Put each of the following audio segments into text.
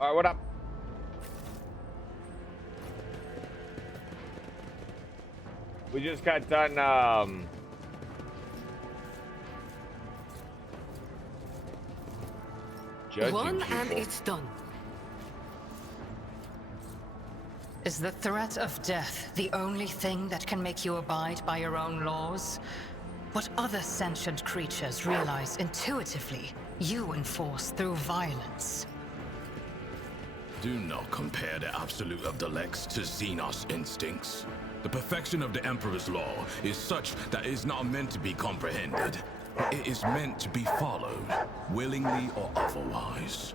All right, what up? We just got done. Judging One people. and it's done. Is the threat of death the only thing that can make you abide by your own laws? What other sentient creatures realize intuitively you enforce through violence? Do not compare the absolute of the Lex to Xenos instincts. The perfection of the Emperor's law is such that it is not meant to be comprehended. It is meant to be followed, willingly or otherwise.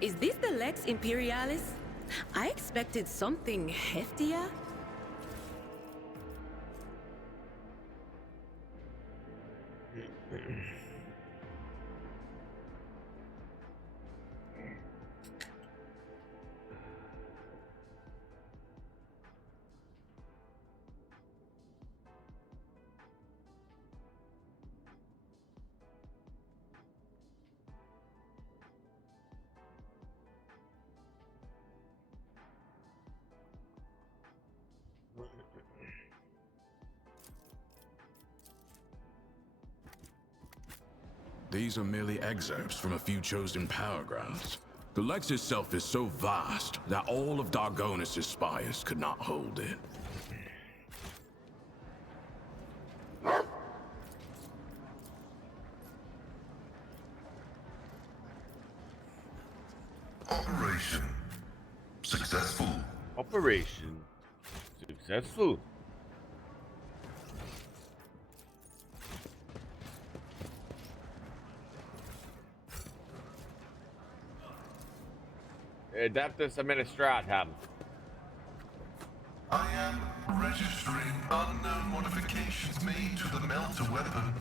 Is this the Lex Imperialis? I expected something heftier. These are merely excerpts from a few chosen paragraphs. The Lex itself is so vast that all of Dargonis' spires could not hold it. Operation successful. Operation successful. Adeptus Administratum. I am registering unknown modifications made to the melter weapon.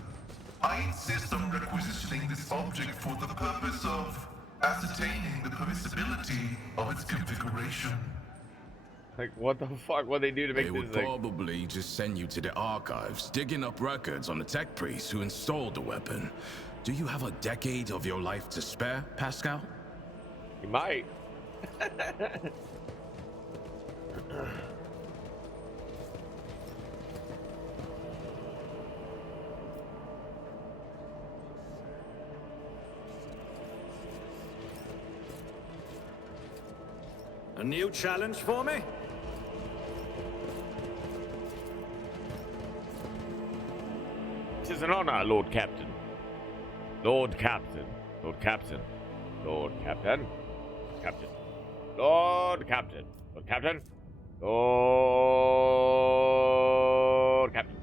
I insist on requisitioning this object for the purpose of ascertaining the permissibility of its configuration. Like, what the fuck? What they do to make They this would like? probably just send you to the archives, digging up records on the tech priests who installed the weapon. Do you have a decade of your life to spare, Pascal? You might. A new challenge for me? It is an honor, Lord Captain. Lord Captain. Lord Captain. Lord Captain. Captain. Lord Captain. Lord Captain. Lord Captain.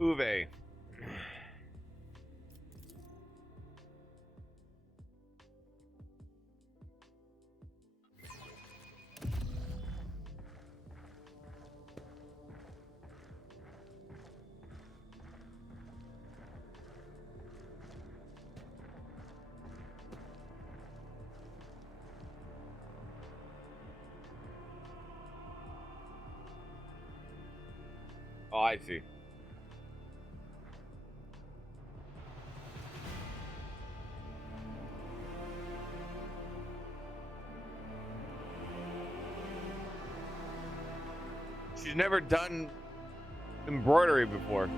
Uwe. Oh, I see. She's never done embroidery before.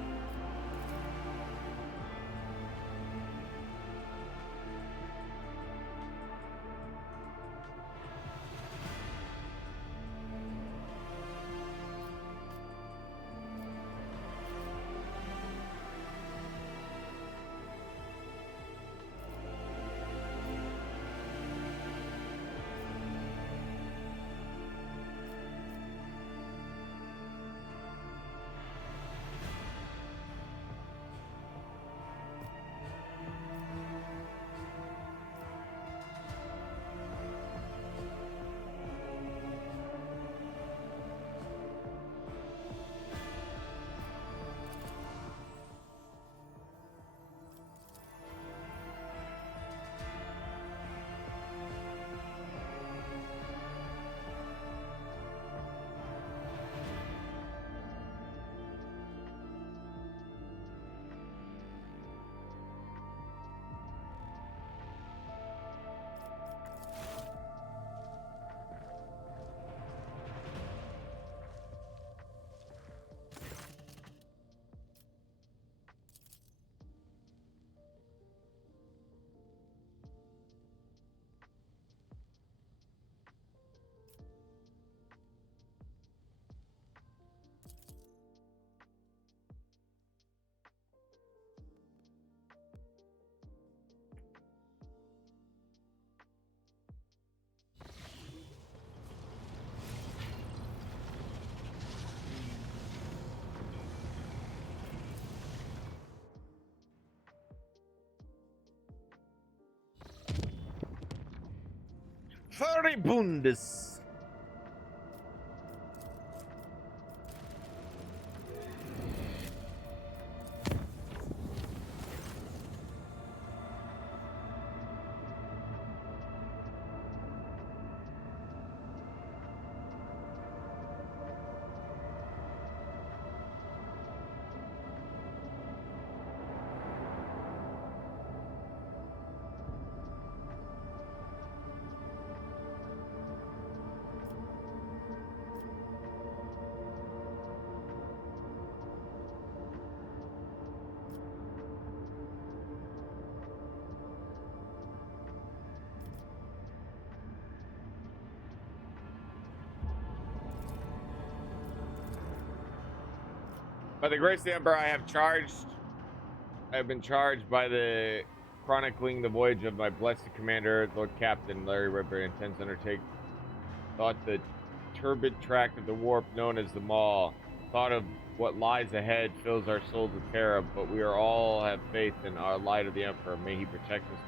Furibundus. By the grace of the Emperor, I have been charged by the chronicling the voyage of my blessed commander, Lord Captain Larry Ripper, intends to undertake. Thought the turbid track of the warp known as the Maw. Thought of what lies ahead fills our souls with terror, but we are all have faith in our light of the Emperor. May he protect us.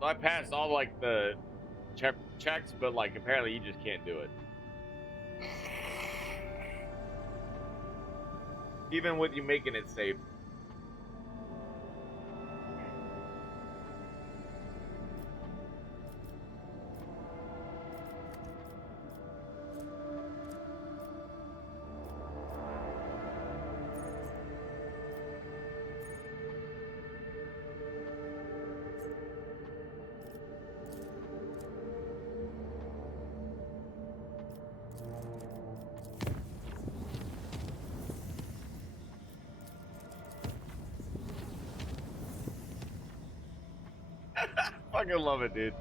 So I passed all like the checks, but like apparently you just can't do it. Even with you making it safe. Fucking love it, dude.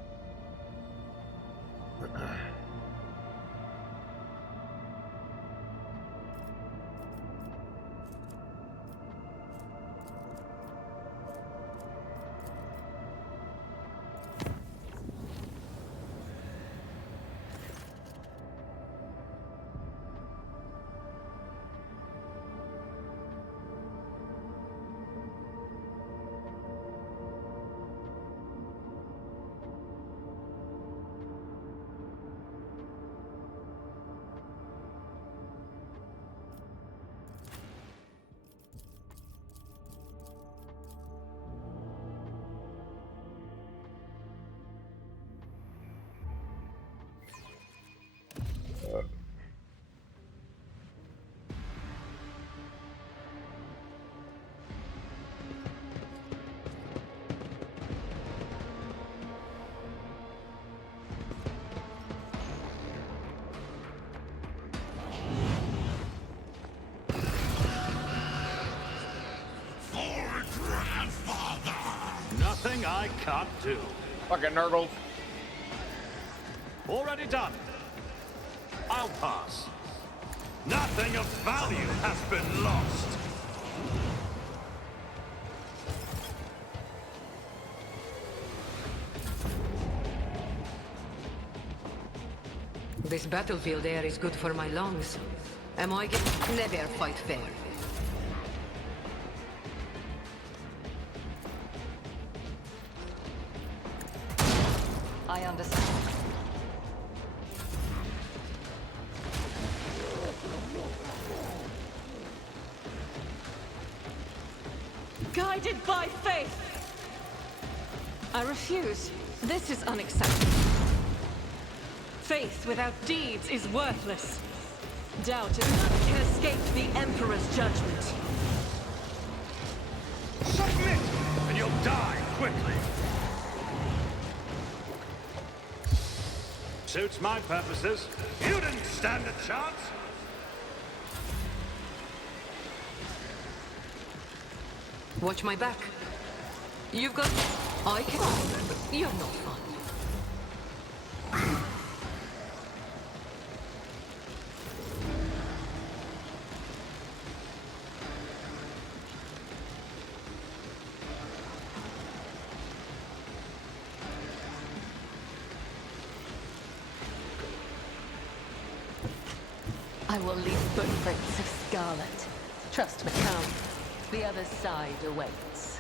Nothing I can't do. Fucking nurgles. Already done. I'll pass. Nothing of value has been lost. This battlefield air is good for my lungs. Am I never fight fair? I understand. Guided by faith! I refuse. This is unacceptable. Faith without deeds is worthless. Doubt is none can escape the Emperor's judgment. Submit, and you'll die quickly. Suits my purposes. You didn't stand a chance. Watch my back. You've got... I can... You're not fun. I will lead footprints of scarlet. Trust McCown. The other side awaits.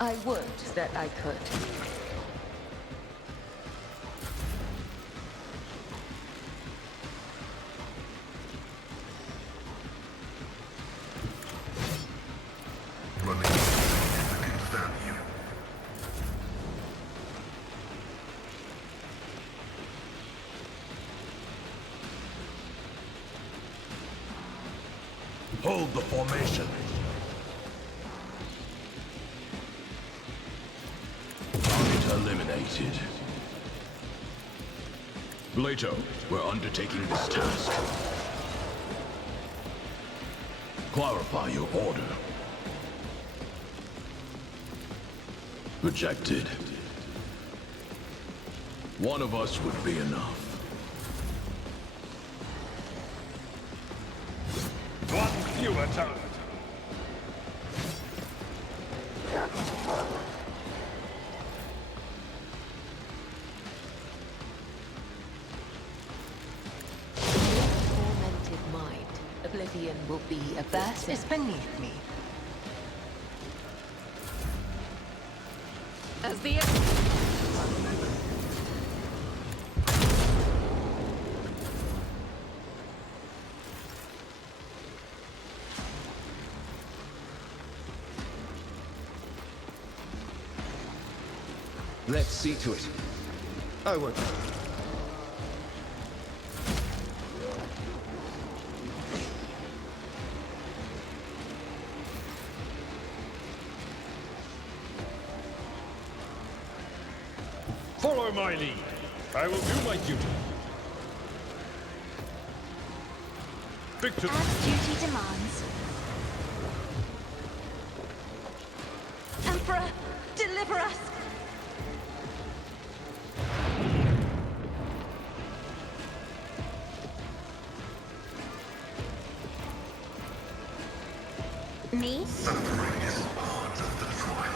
I would that I could. Running significant value. Hold the formation. Target eliminated. Blato, we're undertaking this task. Clarify your order. Rejected. One of us would be enough. One fewer turret. Tormented mind. Oblivion will be a burden. Is beneath me. As the Let's see to it. I won't. Follow my lead. I will do my duty. Victor. As duty demands. Emperor, deliver us! Me? Suffering is part of the trial.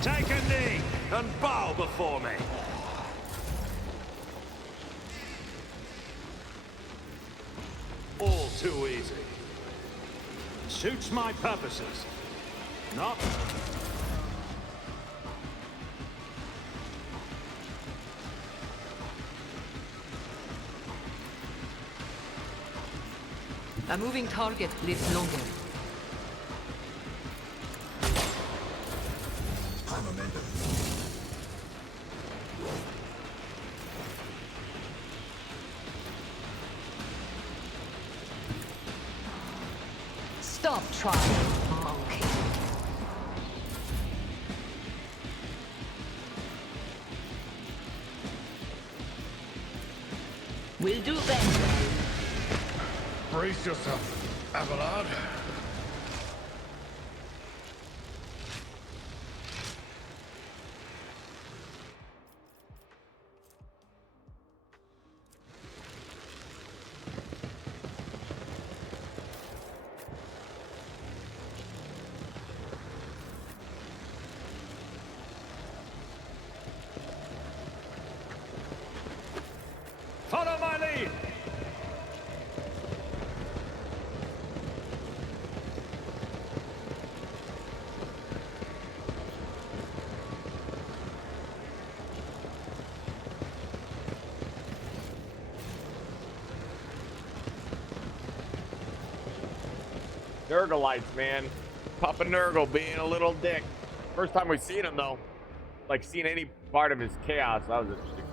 Take a knee and bow before me. All too easy. Suits my purposes. Not. A moving target lives longer. Stop trying, monkey. We'll do better. Brace yourself, Abelard. Follow my lead. Nurgleites, man. Papa Nurgle being a little dick. First time we've seen him, though. Like, seen any part of his chaos. That was interesting.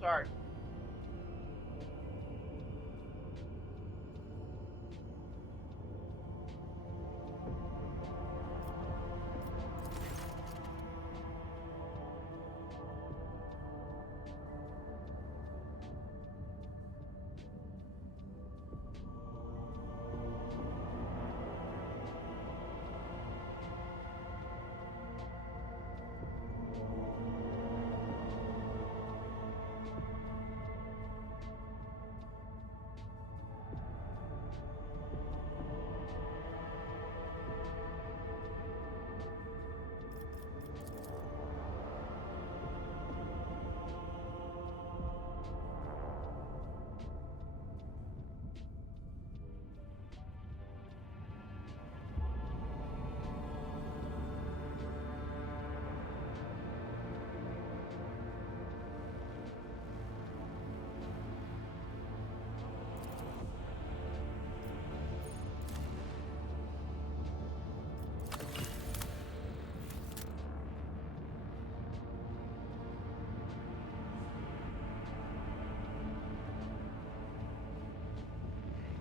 Sorry.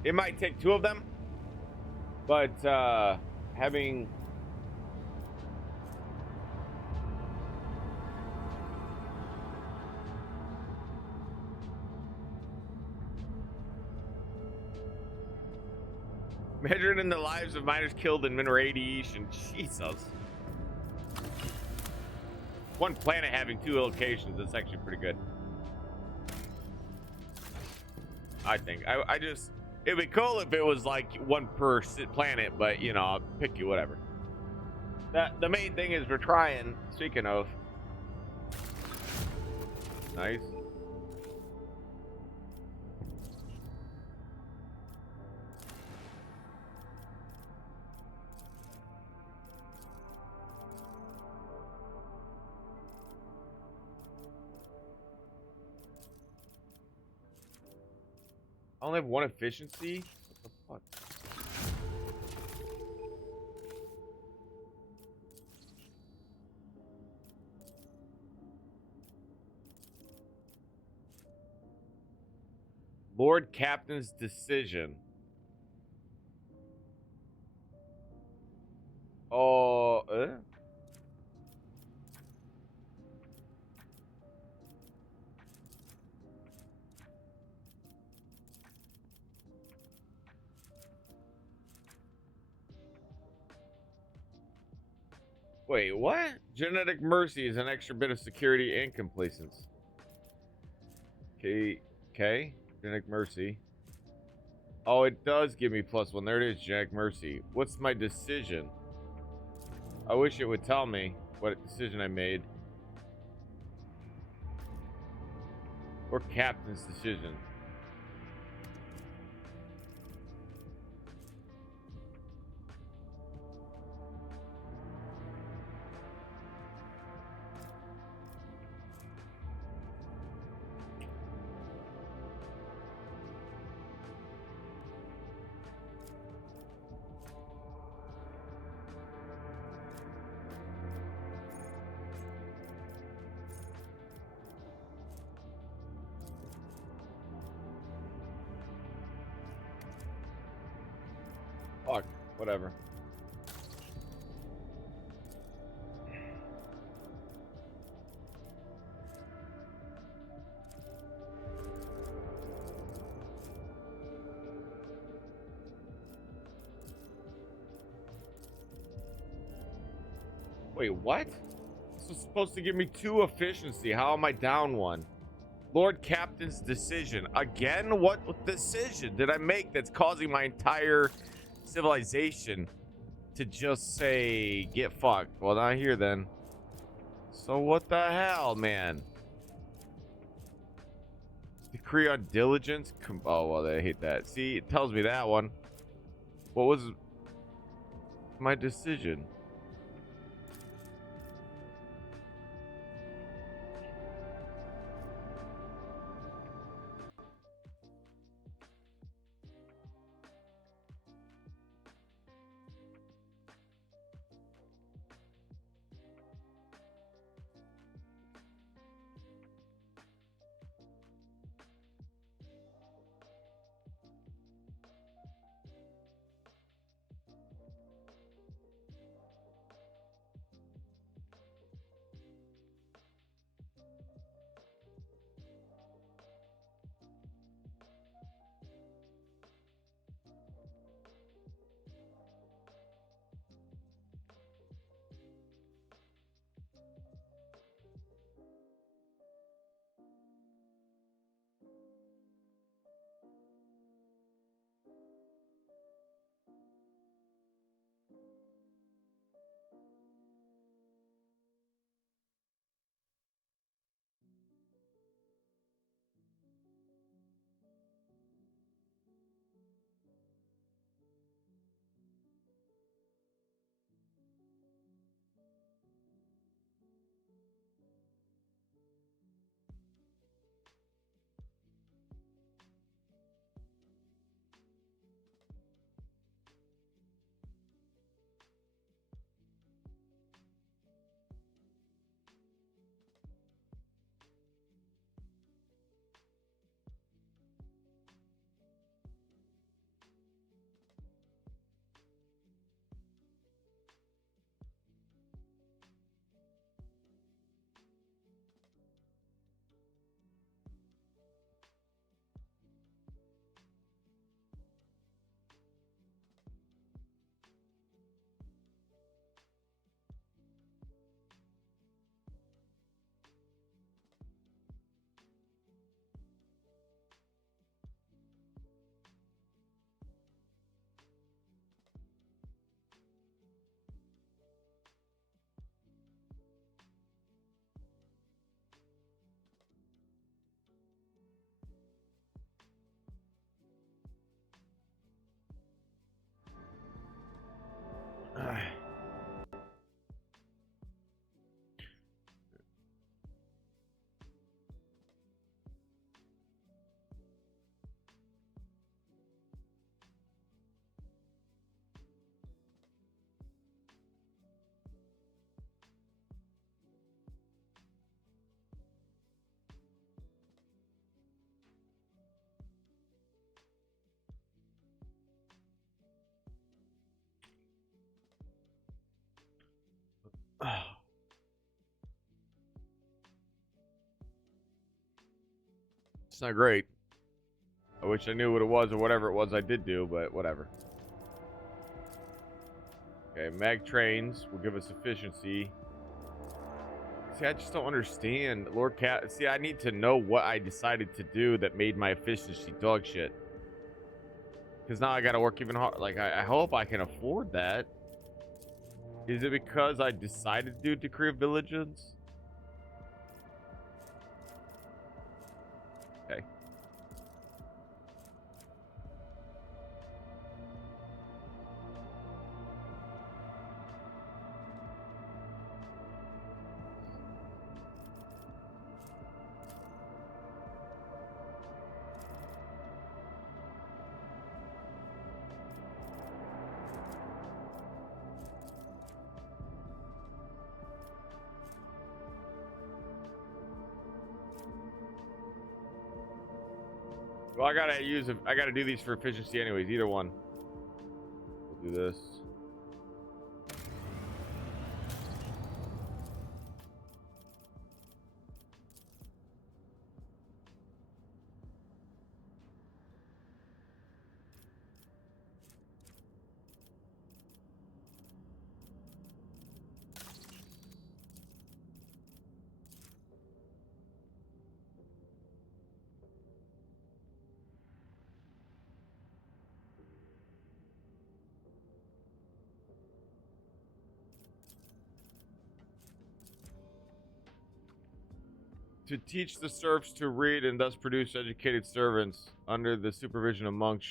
It might take two of them, but having Measured in the lives of miners killed in min radiation. Jesus. One planet having 2 locations. That's actually pretty good. I think. I just... It'd be cool if it was like 1 per planet, but, you know, I'll pick you, whatever. The main thing is we're trying. Speaking of. Nice. I only have 1 efficiency? What the fuck? Lord Captain's decision. Oh, Wait, what? Genetic mercy is an extra bit of security and complacence. Okay. Genetic mercy. Oh, it does give me +1. There it is, genetic mercy. What's my decision? I wish it would tell me what decision I made. Or captain's decision. Fuck, whatever. Wait, what? This was supposed to give me 2 efficiency. How am I down 1? Lord Captain's decision. Again? What decision did I make that's causing my entire civilization to just say, get fucked? Well, not here then. So what the hell, man? Decree on diligence? Oh, well, I hate that. See, it tells me that one. What was my decision? It's not great. I wish I knew what it was or whatever it was I did do, but whatever. Okay, mag trains will give us efficiency. See, I just don't understand. Lord Cat. See, I need to know what I decided to do that made my efficiency dog shit. Because now I gotta work even hard. Like, I hope I can afford that. Is it because I decided to do Decree of Vigilance? Okay. Well, I gotta do these for efficiency anyways, either one. We'll do this. To teach the serfs to read and thus produce educated servants under the supervision of monks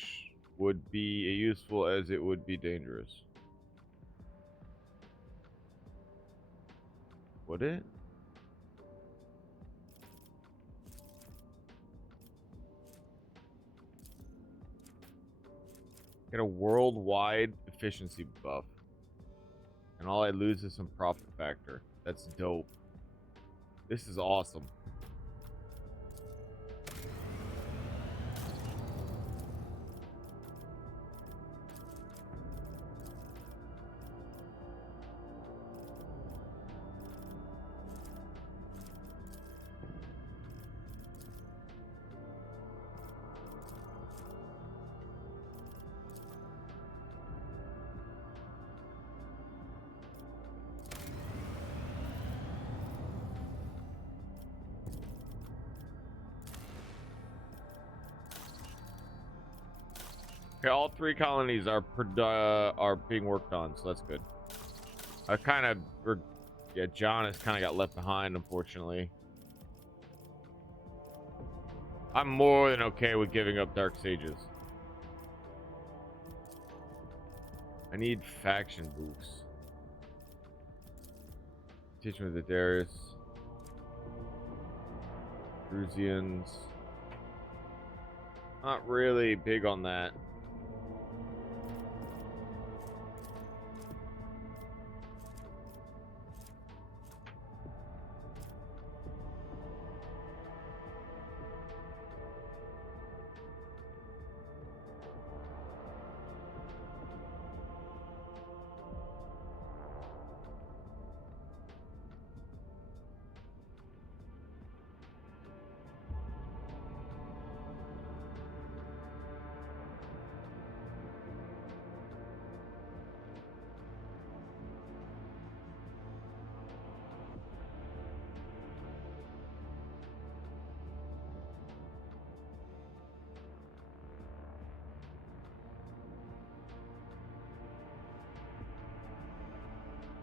would be useful as it would be dangerous. Would it? Get a worldwide efficiency buff. And all I lose is some profit factor. That's dope. This is awesome. Okay, all 3 colonies are being worked on, so that's good. I kind of, yeah, John has kind of got left behind, unfortunately. I'm more than okay with giving up Dark Sages. I need faction boosts. Teach me the Darius. Drusians. Not really big on that.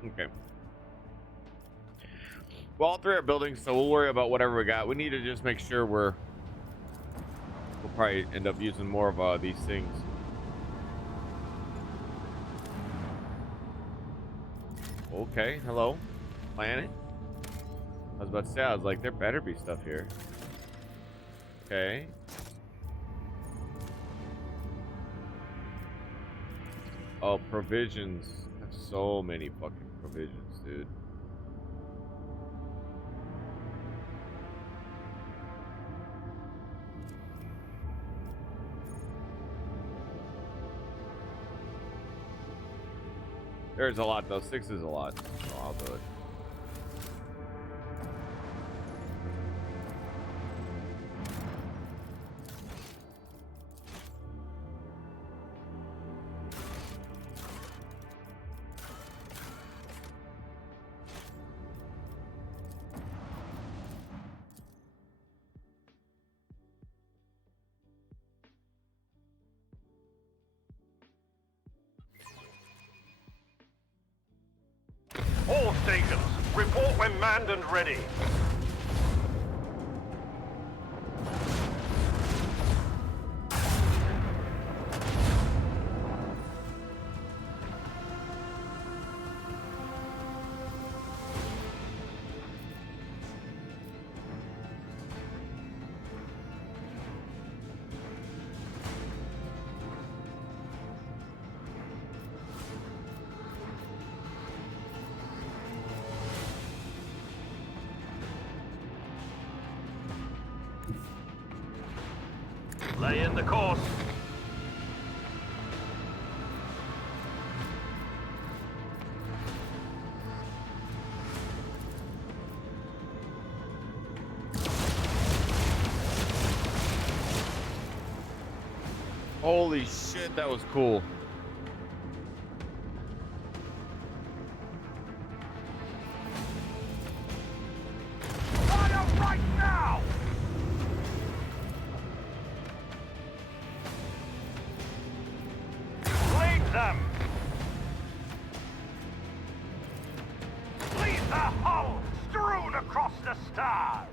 Okay. Well, all 3 are building, so we'll worry about whatever we got. We need to just make sure we'll probably end up using more of these things. Okay, hello, planet. I was about to say, I was like, there better be stuff here. Okay. Oh, provisions. I have so many fucking provisions, dude. There's a lot though. 6 is a lot. So I'll do it. We're manned and ready. Lay in the course. Holy shit, that was cool. Fire right now! Lead them! Leave their hull strewn across the stars!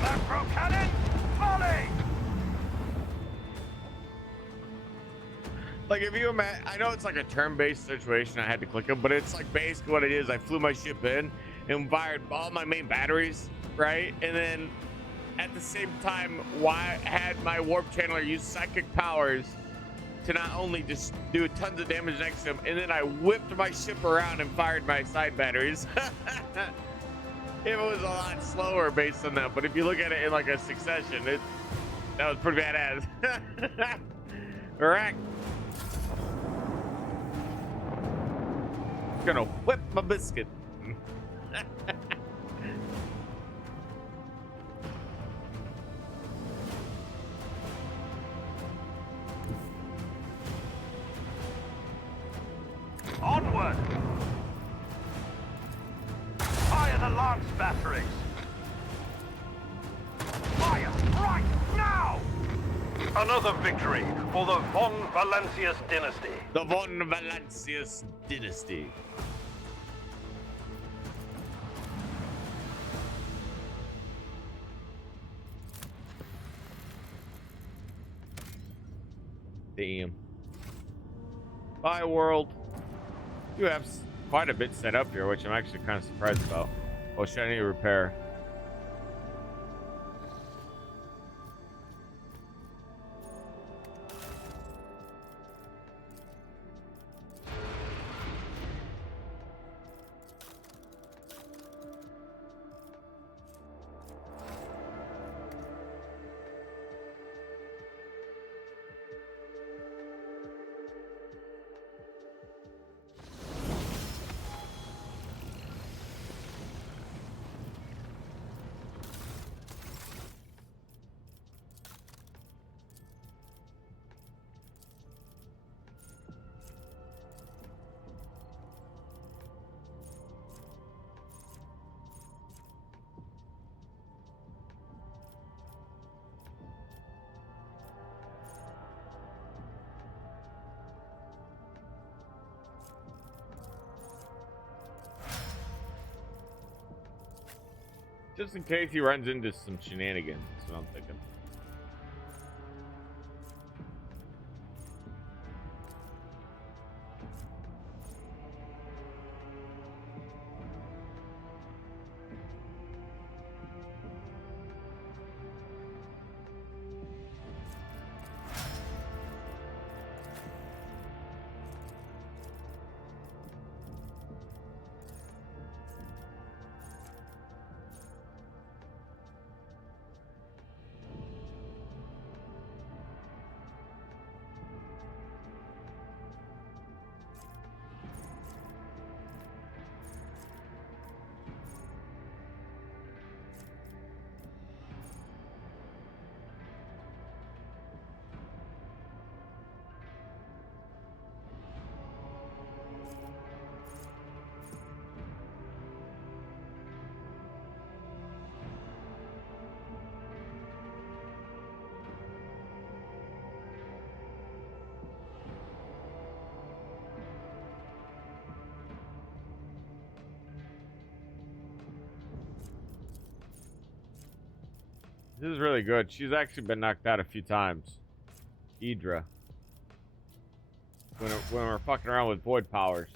Macro cannon, volley! Like, if you imagine, I know it's like a turn-based situation, I had to click them, but it's like basically what it is. I flew my ship in and fired all my main batteries, right? And then at the same time, had my warp channeler use psychic powers to not only just do tons of damage next to him, and then I whipped my ship around and fired my side batteries. It was a lot slower based on that, but if you look at it in like a succession, that was pretty badass. Alright. Gonna whip my biscuit. Onward! Fire the lance batteries! Fire right now! Another victory for the Von Valancius dynasty. The Von Valancius dynasty. Damn. Bye, world. You have quite a bit set up here, which I'm actually kind of surprised about. Oh, shit, I need to repair. Just in case he runs into some shenanigans, that's what I'm thinking. This is really good. She's actually been knocked out a few times. Idra. When we're fucking around with void powers.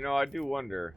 You know, I do wonder.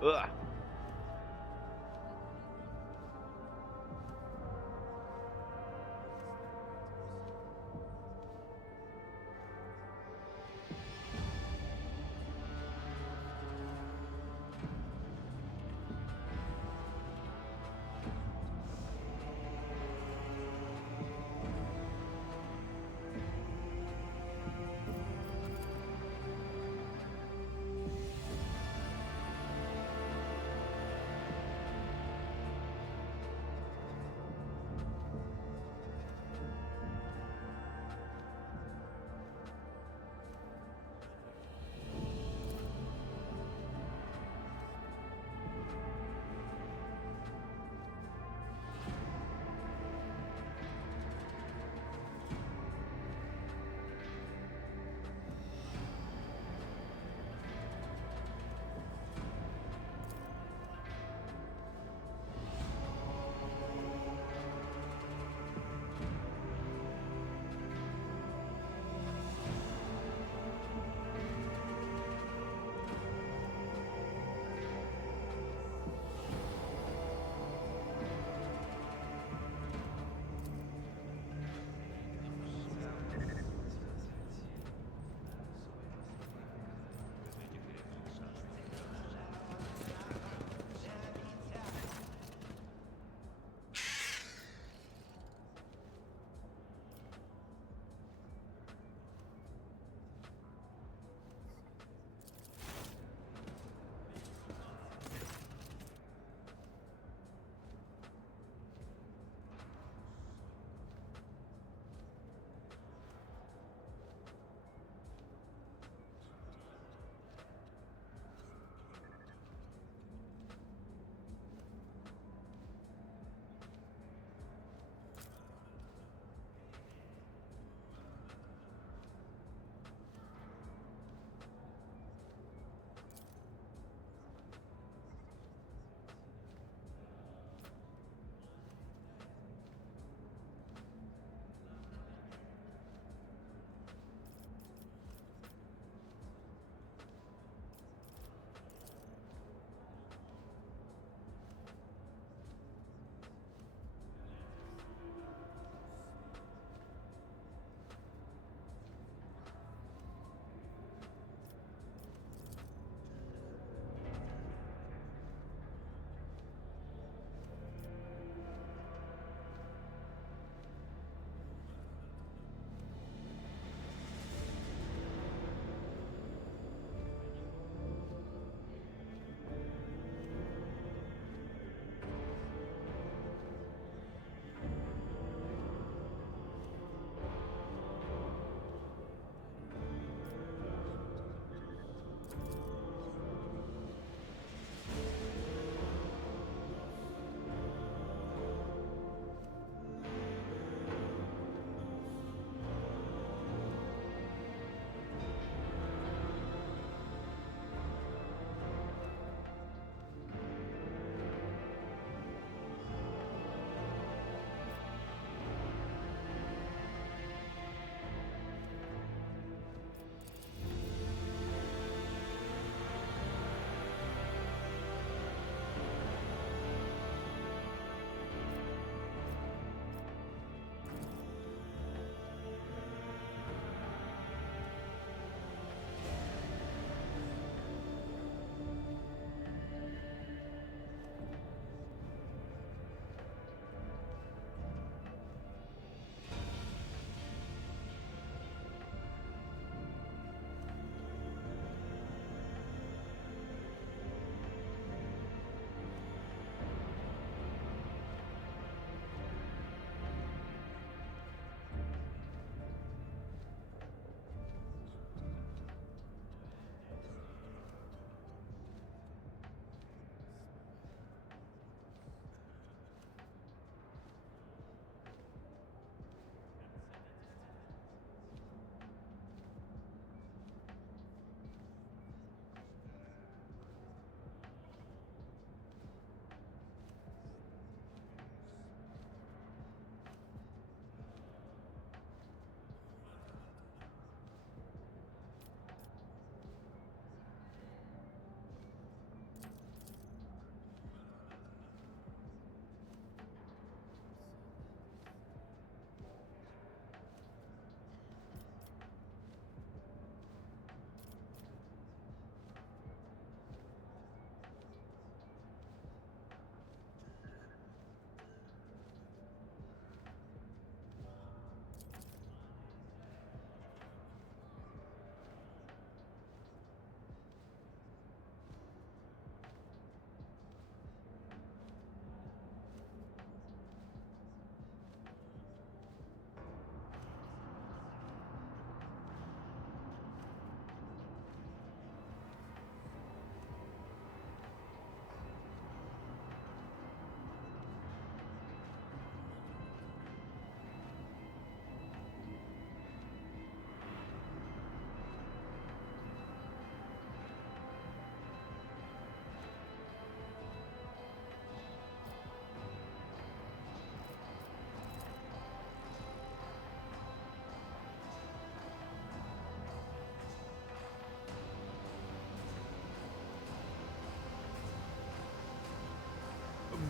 Ugh.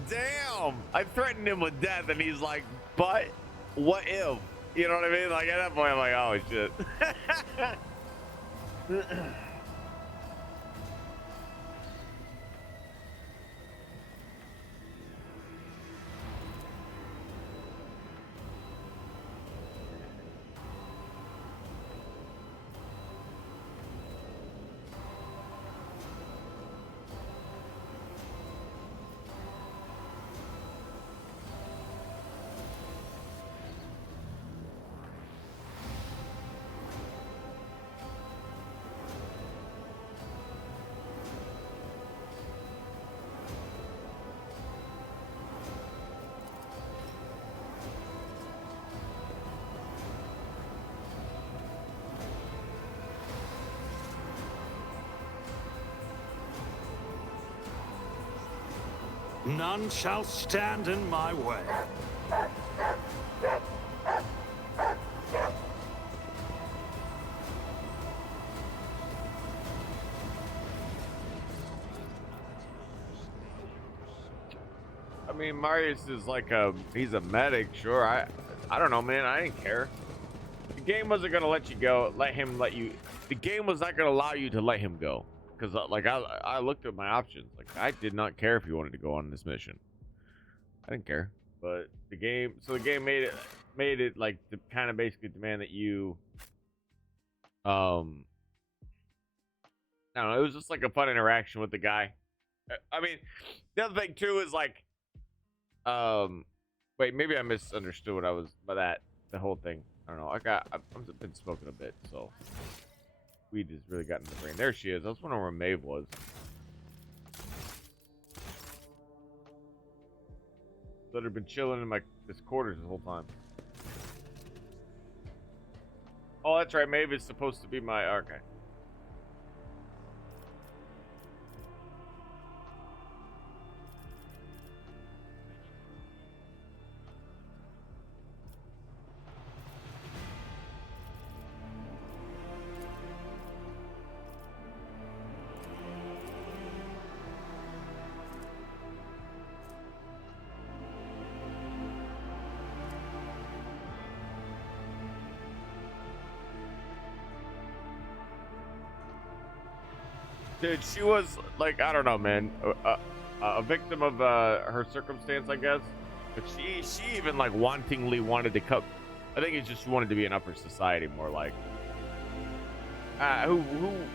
damn. I threatened him with death, and he's like, but what if? You know what I mean? Like, at that point, I'm like, oh, shit. None shall stand in my way. I mean, Marius is like he's a medic, sure. I don't know, man. I didn't care. The game wasn't gonna let you. The game was not gonna allow you to let him go, because like I looked at my options. Like, I did not care if he wanted to go on this mission. I didn't care, but the game made it like the kind of basically demand that you I don't know. It was just like a fun interaction with the guy. I mean, the other thing too is like, wait, maybe I misunderstood what I was by that. The whole thing. I don't know. I've been smoking a bit, so weed has really gotten in the brain. There she is. I was wondering where Maeve was. That had been chilling in this quarters this whole time. Oh, that's right. Maeve is supposed to be my okay. Dude, she was like, I don't know, man, a victim of her circumstance, I guess. But she even like wantingly wanted to cut. I think it's just she wanted to be in upper society more, like. Who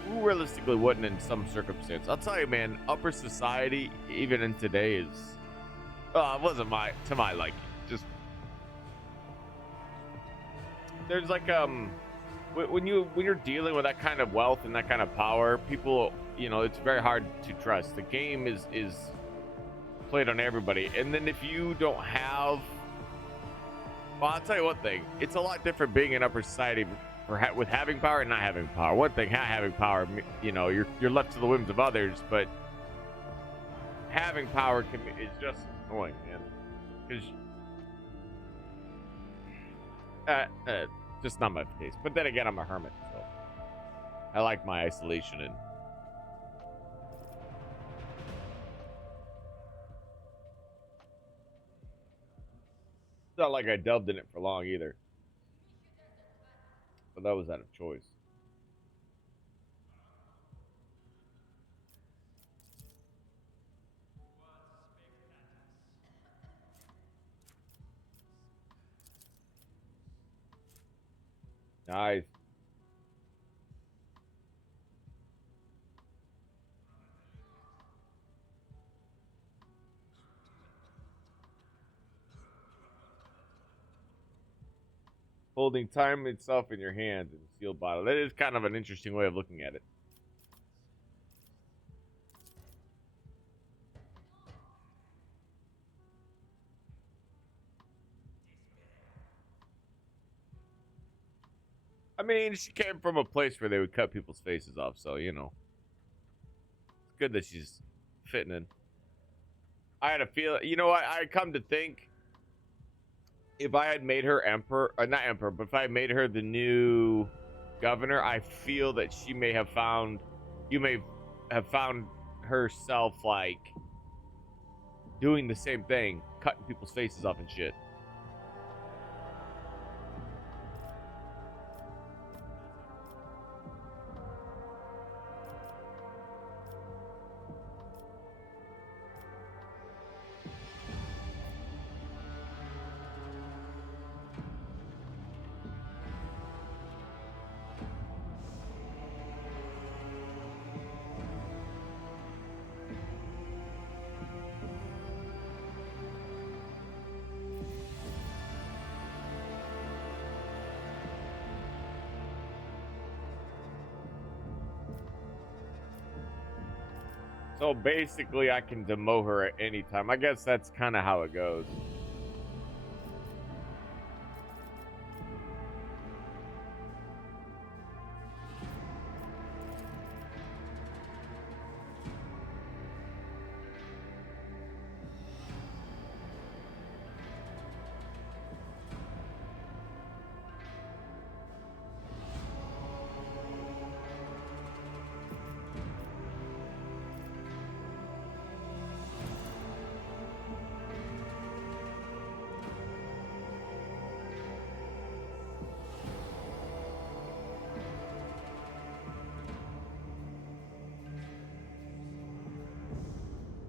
realistically wouldn't in some circumstance? I'll tell you, man, upper society, even in today, is it wasn't to my liking. Just there's like when you're dealing with that kind of wealth and that kind of power, people, you know, it's very hard to trust. The game is played on everybody, and then if you don't have, well, I'll tell you one thing: it's a lot different being in upper society with having power and not having power. One thing, having power, you know, you're left to the whims of others, but having power is just annoying, man, because just not my case. But then again, I'm a hermit, so I like my isolation. And it's not like I delved in it for long either, but that was out of choice. Nice. Holding time itself in your hands in a sealed bottle. That is kind of an interesting way of looking at it. I mean, she came from a place where they would cut people's faces off, so, you know. It's good that she's fitting in. I had a feeling, you know what, I come to think, if I had made her emperor, not emperor, but if I had made her the new governor, I feel that she may have found, you may have found herself, like, doing the same thing, cutting people's faces off and shit. So basically, I can demo her at any time. I guess that's kind of how it goes.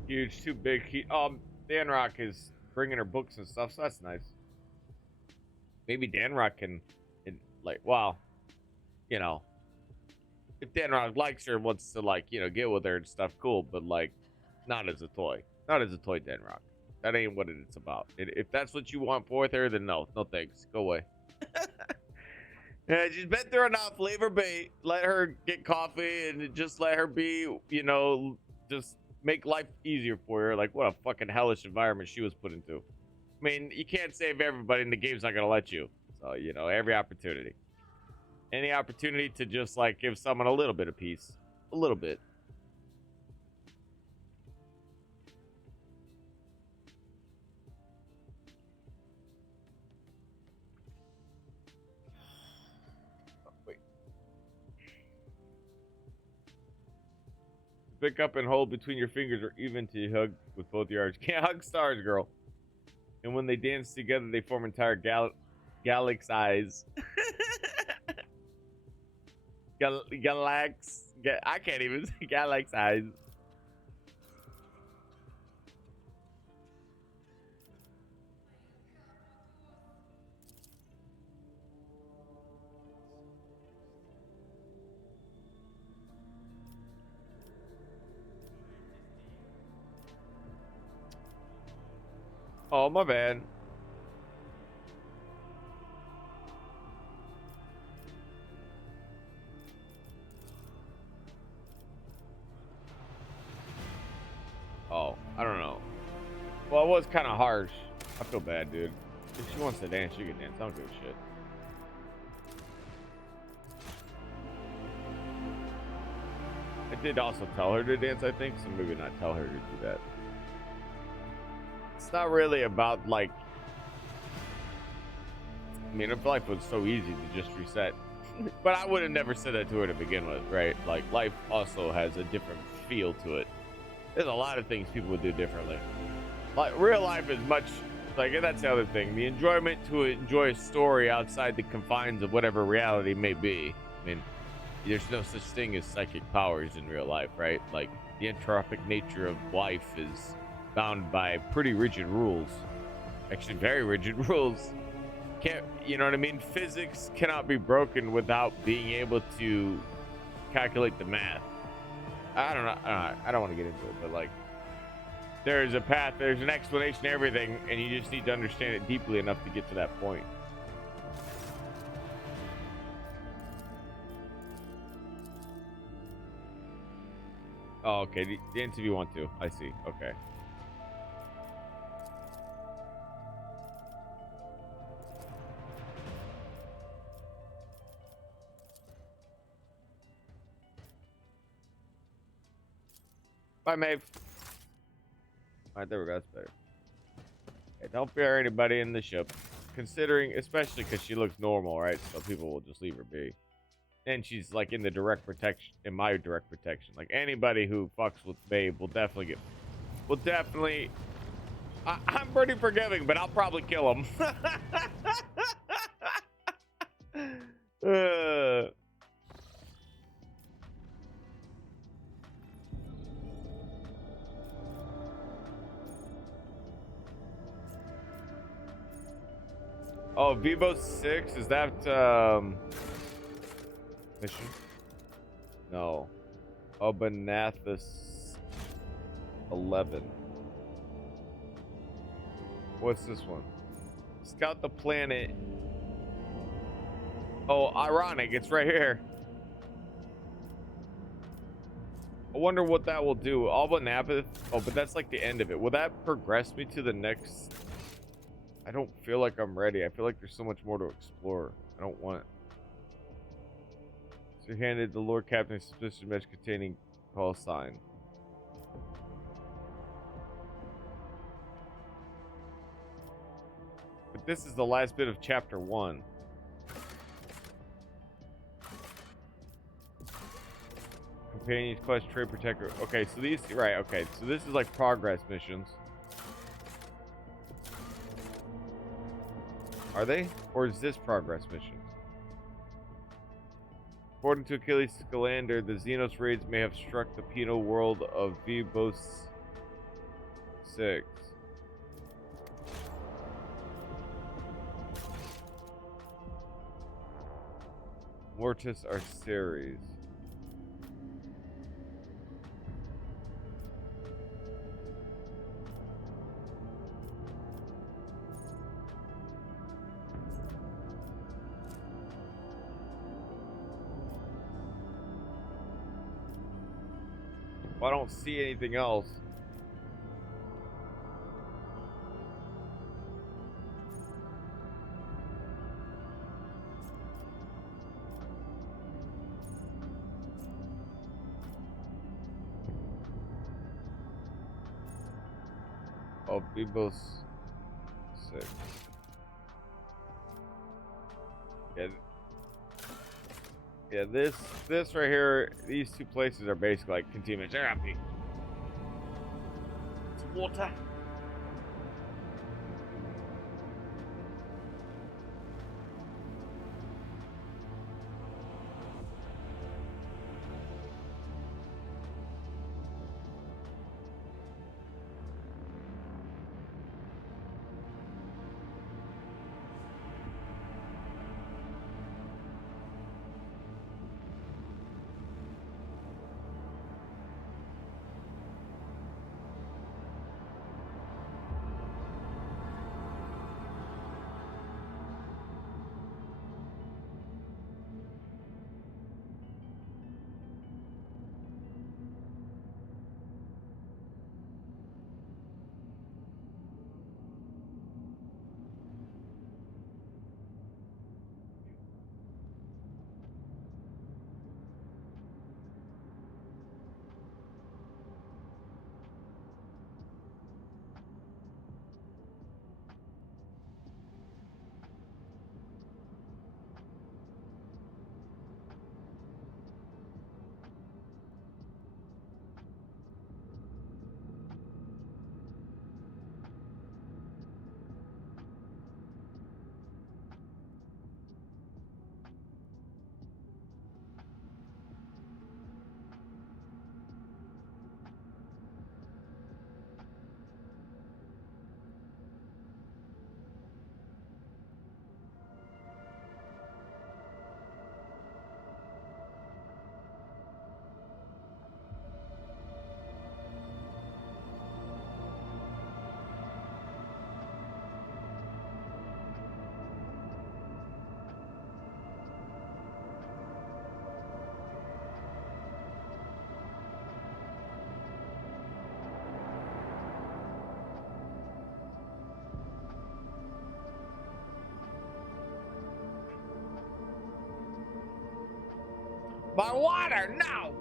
Huge, too big. Dan Rock is bringing her books and stuff, so that's nice. Maybe Dan Rock can, like, well, you know, if Dan Rock likes her and wants to, like, you know, get with her and stuff, cool, but, like, not as a toy. Not as a toy, Dan Rock. That ain't what it's about. If that's what you want for with her, then no thanks. Go away. Yeah, she's been through enough. Leave her be. Let her get coffee and just let her be, you know, just make life easier for her. Like, what a fucking hellish environment she was put into. I mean, you can't save everybody, and the game's not gonna let you. So, you know, every opportunity. Any opportunity to just, like, give someone a little bit of peace. A little bit. Pick up and hold between your fingers or even to hug with both your arms. Can't hug stars, girl. And when they dance together, they form entire galaxy eyes. I can't even say galaxy eyes. Oh, my bad. Oh, I don't know. Well, it was kind of harsh. I feel bad, dude. If she wants to dance, she can dance. I don't give a shit. I did also tell her to dance, I think, so maybe not tell her to do that. It's not really about, like, I mean, if life was so easy to just reset, but I would have never said that to her to begin with, right? Like, life also has a different feel to it. There's a lot of things people would do differently. Like, real life is much, like, and that's the other thing. The enjoyment to enjoy a story outside the confines of whatever reality may be. I mean, there's no such thing as psychic powers in real life, right? Like, the entropic nature of life is bound by pretty rigid rules. Actually, very rigid rules. Can't, you know what I mean? Physics cannot be broken without being able to calculate the math. I don't know. I don't want to get into it, but, like, there's a path, there's an explanation to everything, and you just need to understand it deeply enough to get to that point. Oh, okay. The interview one too. I see. Okay. Bye, Maeve. Alright, there we go. That's better. Okay, don't fear anybody in the ship. Considering, especially because she looks normal, right? So people will just leave her be. And she's, like, in the direct protection, in my direct protection. Like, anybody who fucks with Maeve will definitely I'm pretty forgiving, but I'll probably kill him. uh. Oh, Vivo 6, is that mission? No. Obanathus 11. What's this one? Scout the planet. Oh, ironic, it's right here. I wonder what that will do. Obanathus. Oh, but that's like the end of it. Will that progress me to the next? I don't feel like I'm ready. I feel like there's so much more to explore. I don't want it. So you're handed the Lord Captain suspicious message containing call sign. But this is the last bit of chapter 1. Companions, quest, trade, protector. Okay, so these, right, okay. So this is like progress missions. Are they? Or is this progress missions? According to Achilles Scalander, the Xenos raids may have struck the penal world of Vibos 6. Mortis Arceres. I don't see anything else. Oh, Bibos 6. Yeah, this right here, these two places are basically like continuous therapy. It's water. My water, no!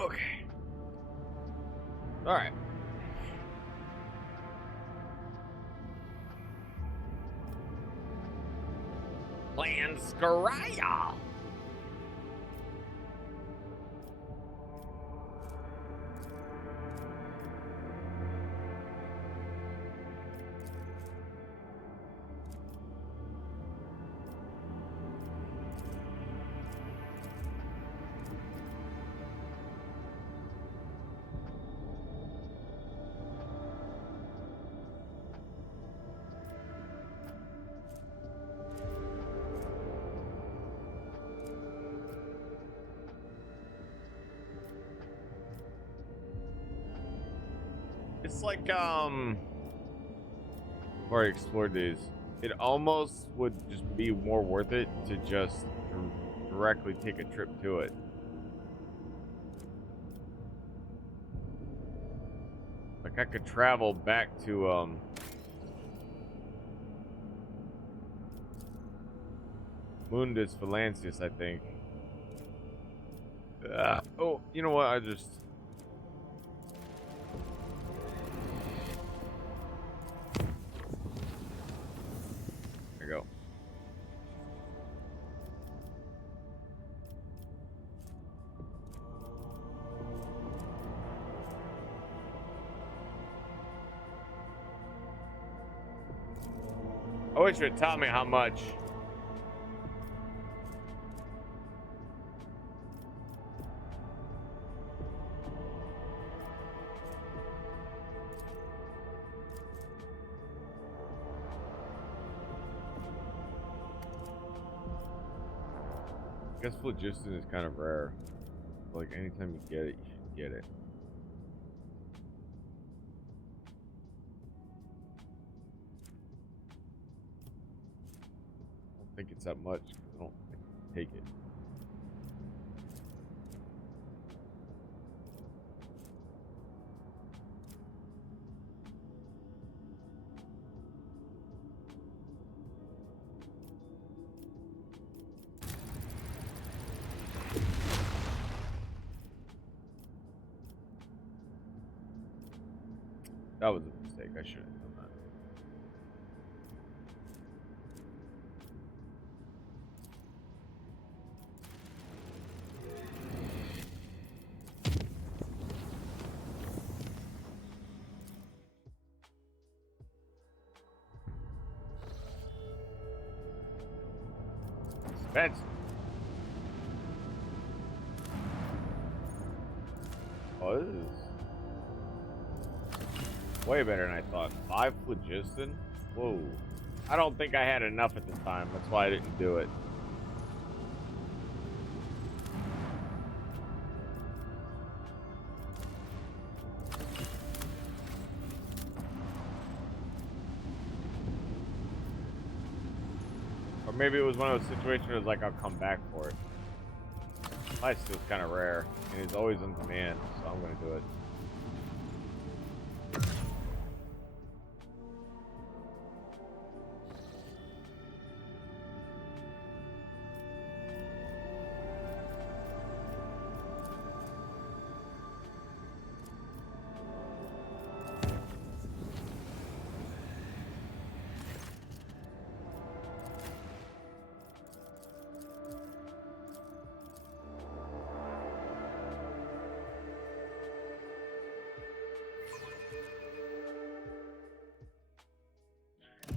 Okay. All right. Plan Scaraya. It's like, before I explored these, it almost would just be more worth it to just directly take a trip to it. Like I could travel back to, Mundus Valancius, I think. Oh, you know what? I just... There you go. I wish you would tell me how much. I guess phlogiston is kind of rare. Like anytime you get it, you should get it. I don't think it's that much. I don't think I can take it. That was a mistake. I should have done that. Expensive. Oh, this is way better than I thought. 5 phlogiston? Whoa. I don't think I had enough at the time. That's why I didn't do it. Or maybe it was one of those situations where it's like I'll come back for it. Lifesteal's kind of rare, and it's always on demand, so I'm going to do it.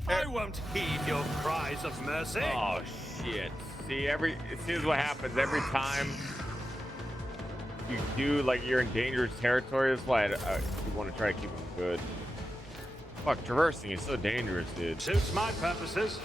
I won't heed your cries of mercy. Oh shit! See, here's what happens every time you do, like, you're in dangerous territory. That's why you want to try to keep them good. Fuck, traversing is so dangerous, dude. Suits my purposes.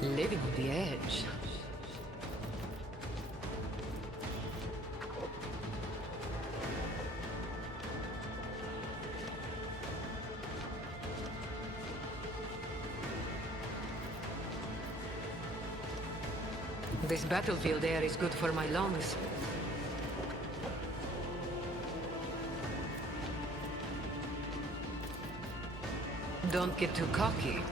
Living on the edge. This battlefield air is good for my lungs. Don't get too cocky.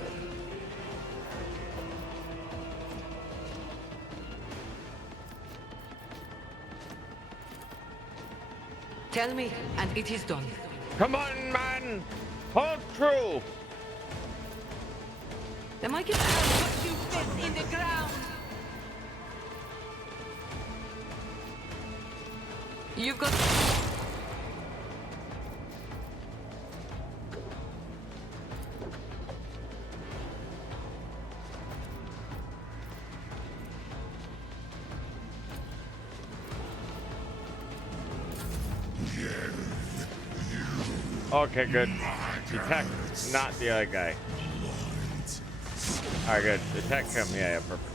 Tell me, and it is done. Come on, man! Hold true! Am I getting what you fit in the ground? You've got... Okay, good. Attack, not the other guy. Alright, good. Attack him. Yeah, perfect.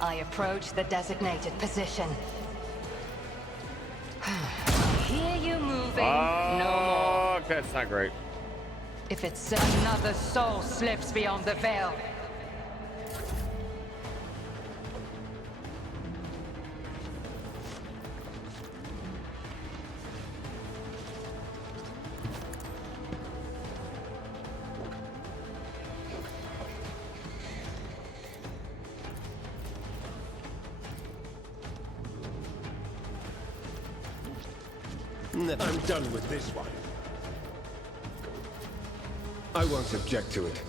I approach the designated position. Hear you moving. No more. That's not great. If it's another soul slips beyond the veil. I'm done with this one. I won't object to it.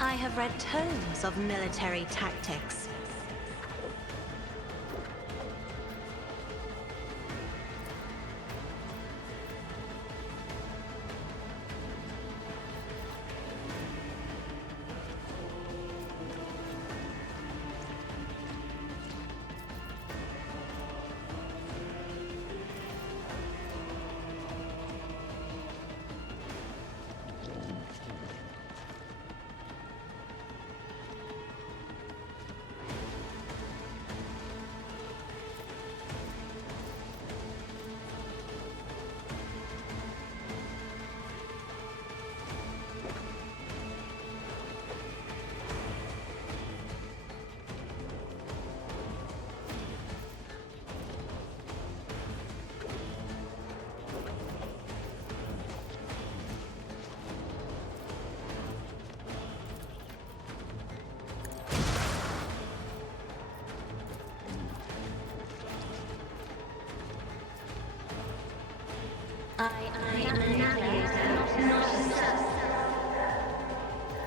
I have read tomes of military tactics.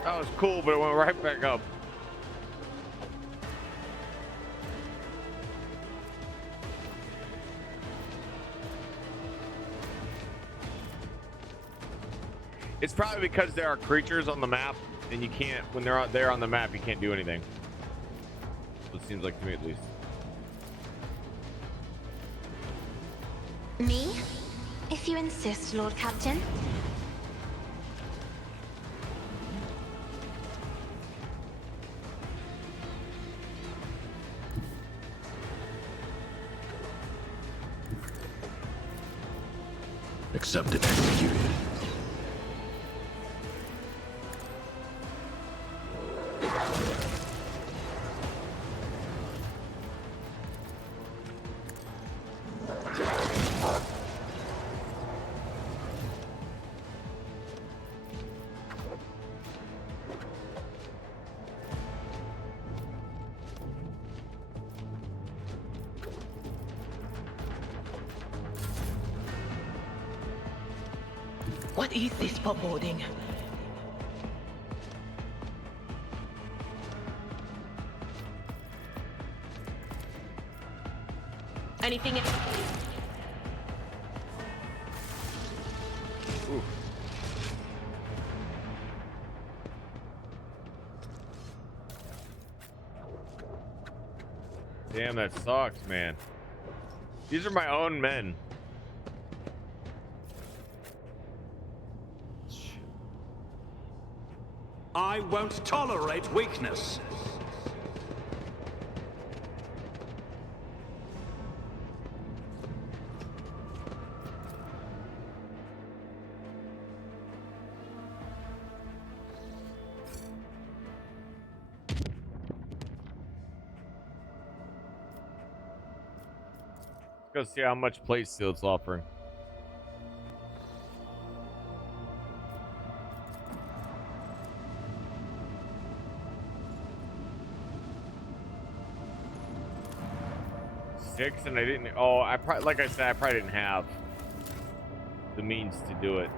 That was cool, but it went right back up. It's probably because there are creatures on the map, and you can't, when they're out there on the map, you can't do anything. It seems like to me, at least. Me? If you insist, Lord Captain. Accepted, executed. What is this foreboding? Anything else? Ooh. Damn, that sucks, man. These are my own men. won't tolerate weakness. Let's go see how much plate steel it's offering. Six, and I didn't. Oh, I probably, like I said, I probably didn't have the means to do it.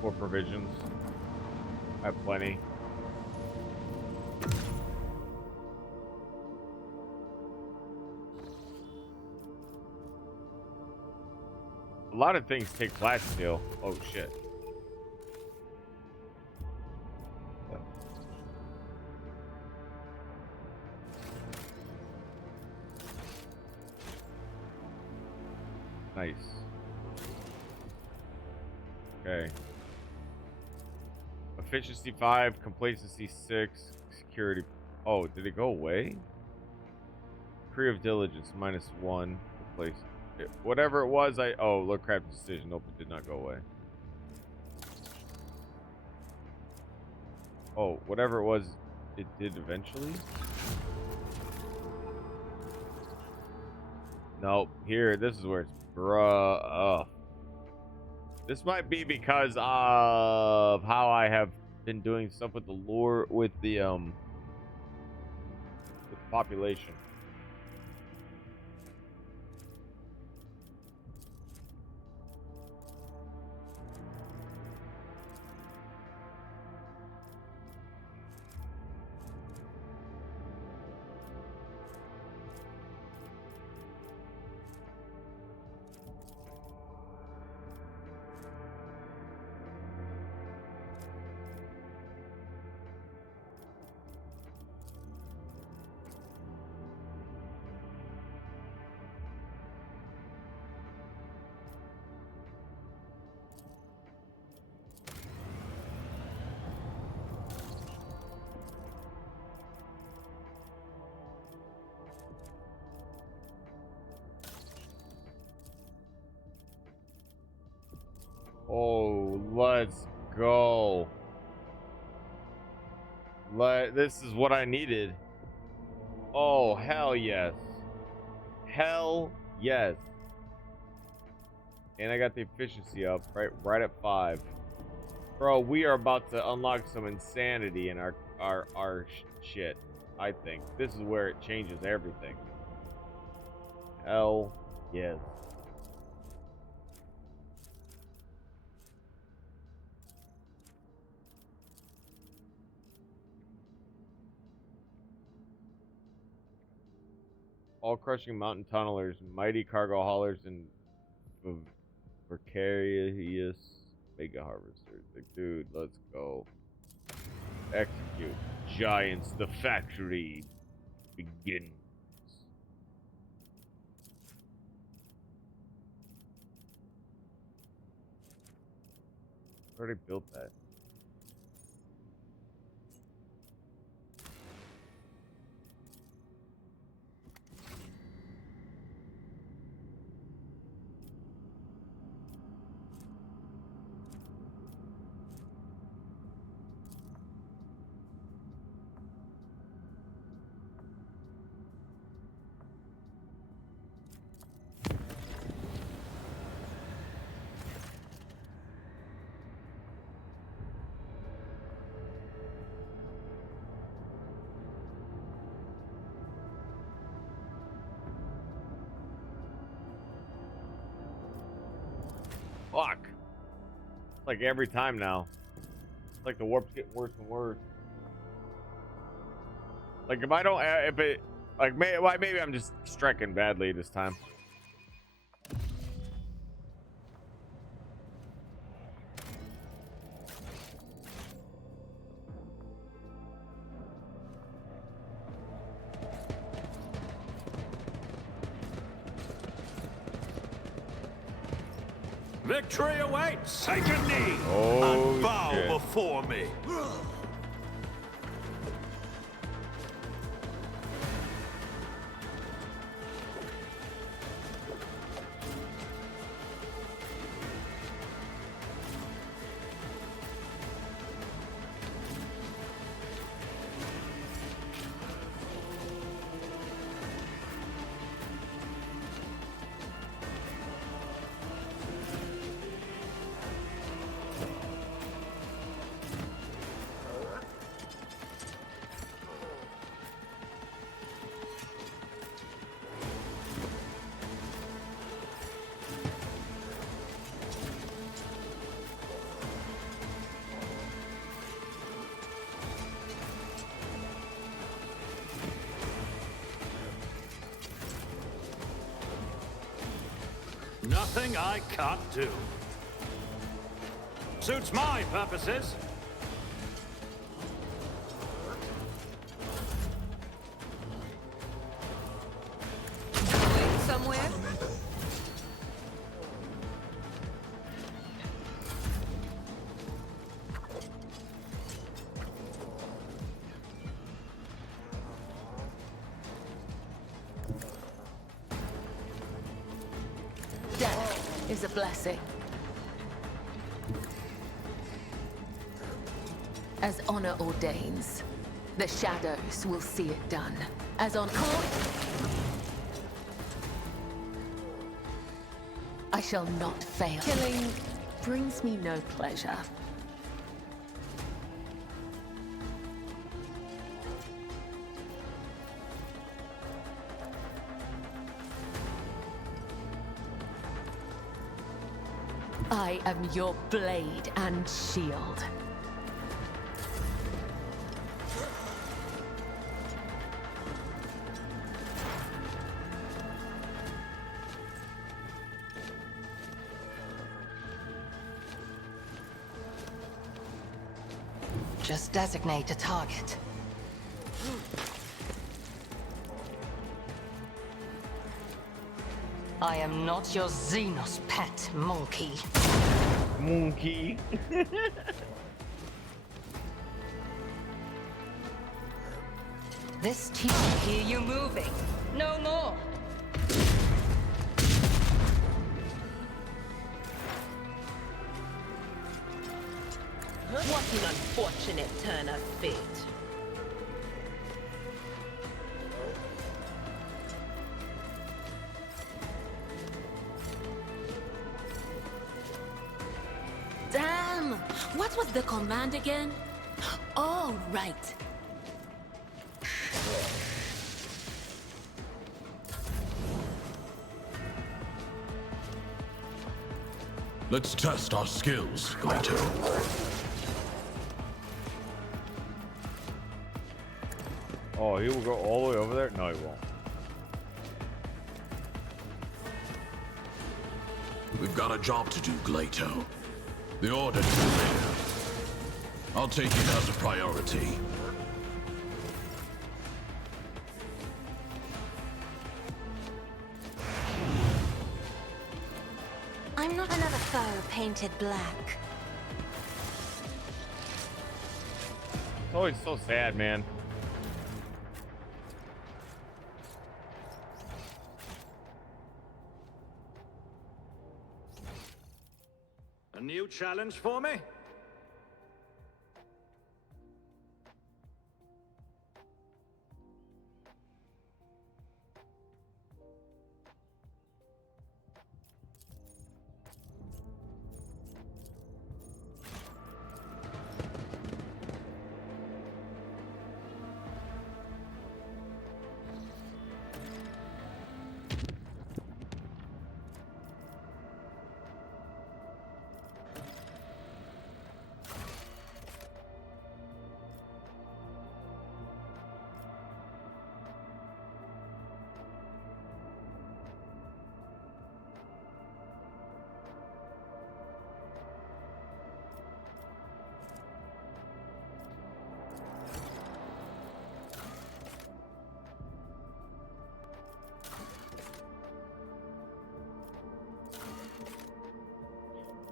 For provisions, I have plenty. A lot of things take flat steel. Oh shit. Nice. Okay. Efficiency 5, complacency 6, security. Oh, did it go away? Degree of diligence -1. Replace it. Whatever it was, oh, look, crap decision. Nope, it did not go away. Oh, whatever it was, it did eventually. Nope. Here, this is where it's bruh. This might be because of how I have been doing stuff with the lore, with the population. Oh, let's go. This is what I needed. Oh, hell yes. Hell yes. And I got the efficiency up right at 5. Bro, we are about to unlock some insanity in our shit. I think this is where it changes everything. Hell yes. All crushing mountain tunnelers, mighty cargo haulers, and precarious mega harvesters. Like, dude, let's go. Execute. Giants, the factory begins. Already built that. Fuck. Like every time now. It's like the warp's getting worse and worse. Like if I don't, if it, like maybe I'm just striking badly this time. Victory awaits! Take a knee Oh, and bow shit. before me. Nothing I can't do. Suits my purposes. Going somewhere? Death is a blessing. As honor ordains, the shadows will see it done. As on court, I shall not fail. Killing brings me no pleasure. I am your blade and shield. Just designate a target. I am not your Xenos pet, monkey. Monkey. This teacher hear you moving. No more. What an unfortunate turn of fate. Damn! What was the command again? Oh, right. Let's test our skills, Glato. Oh, he will go all the way over there? No, he won't. We've got a job to do, Glato. The order to clear. I'll take it as a priority. I'm not another foe painted black. Oh, he's so sad, man. A new challenge for me?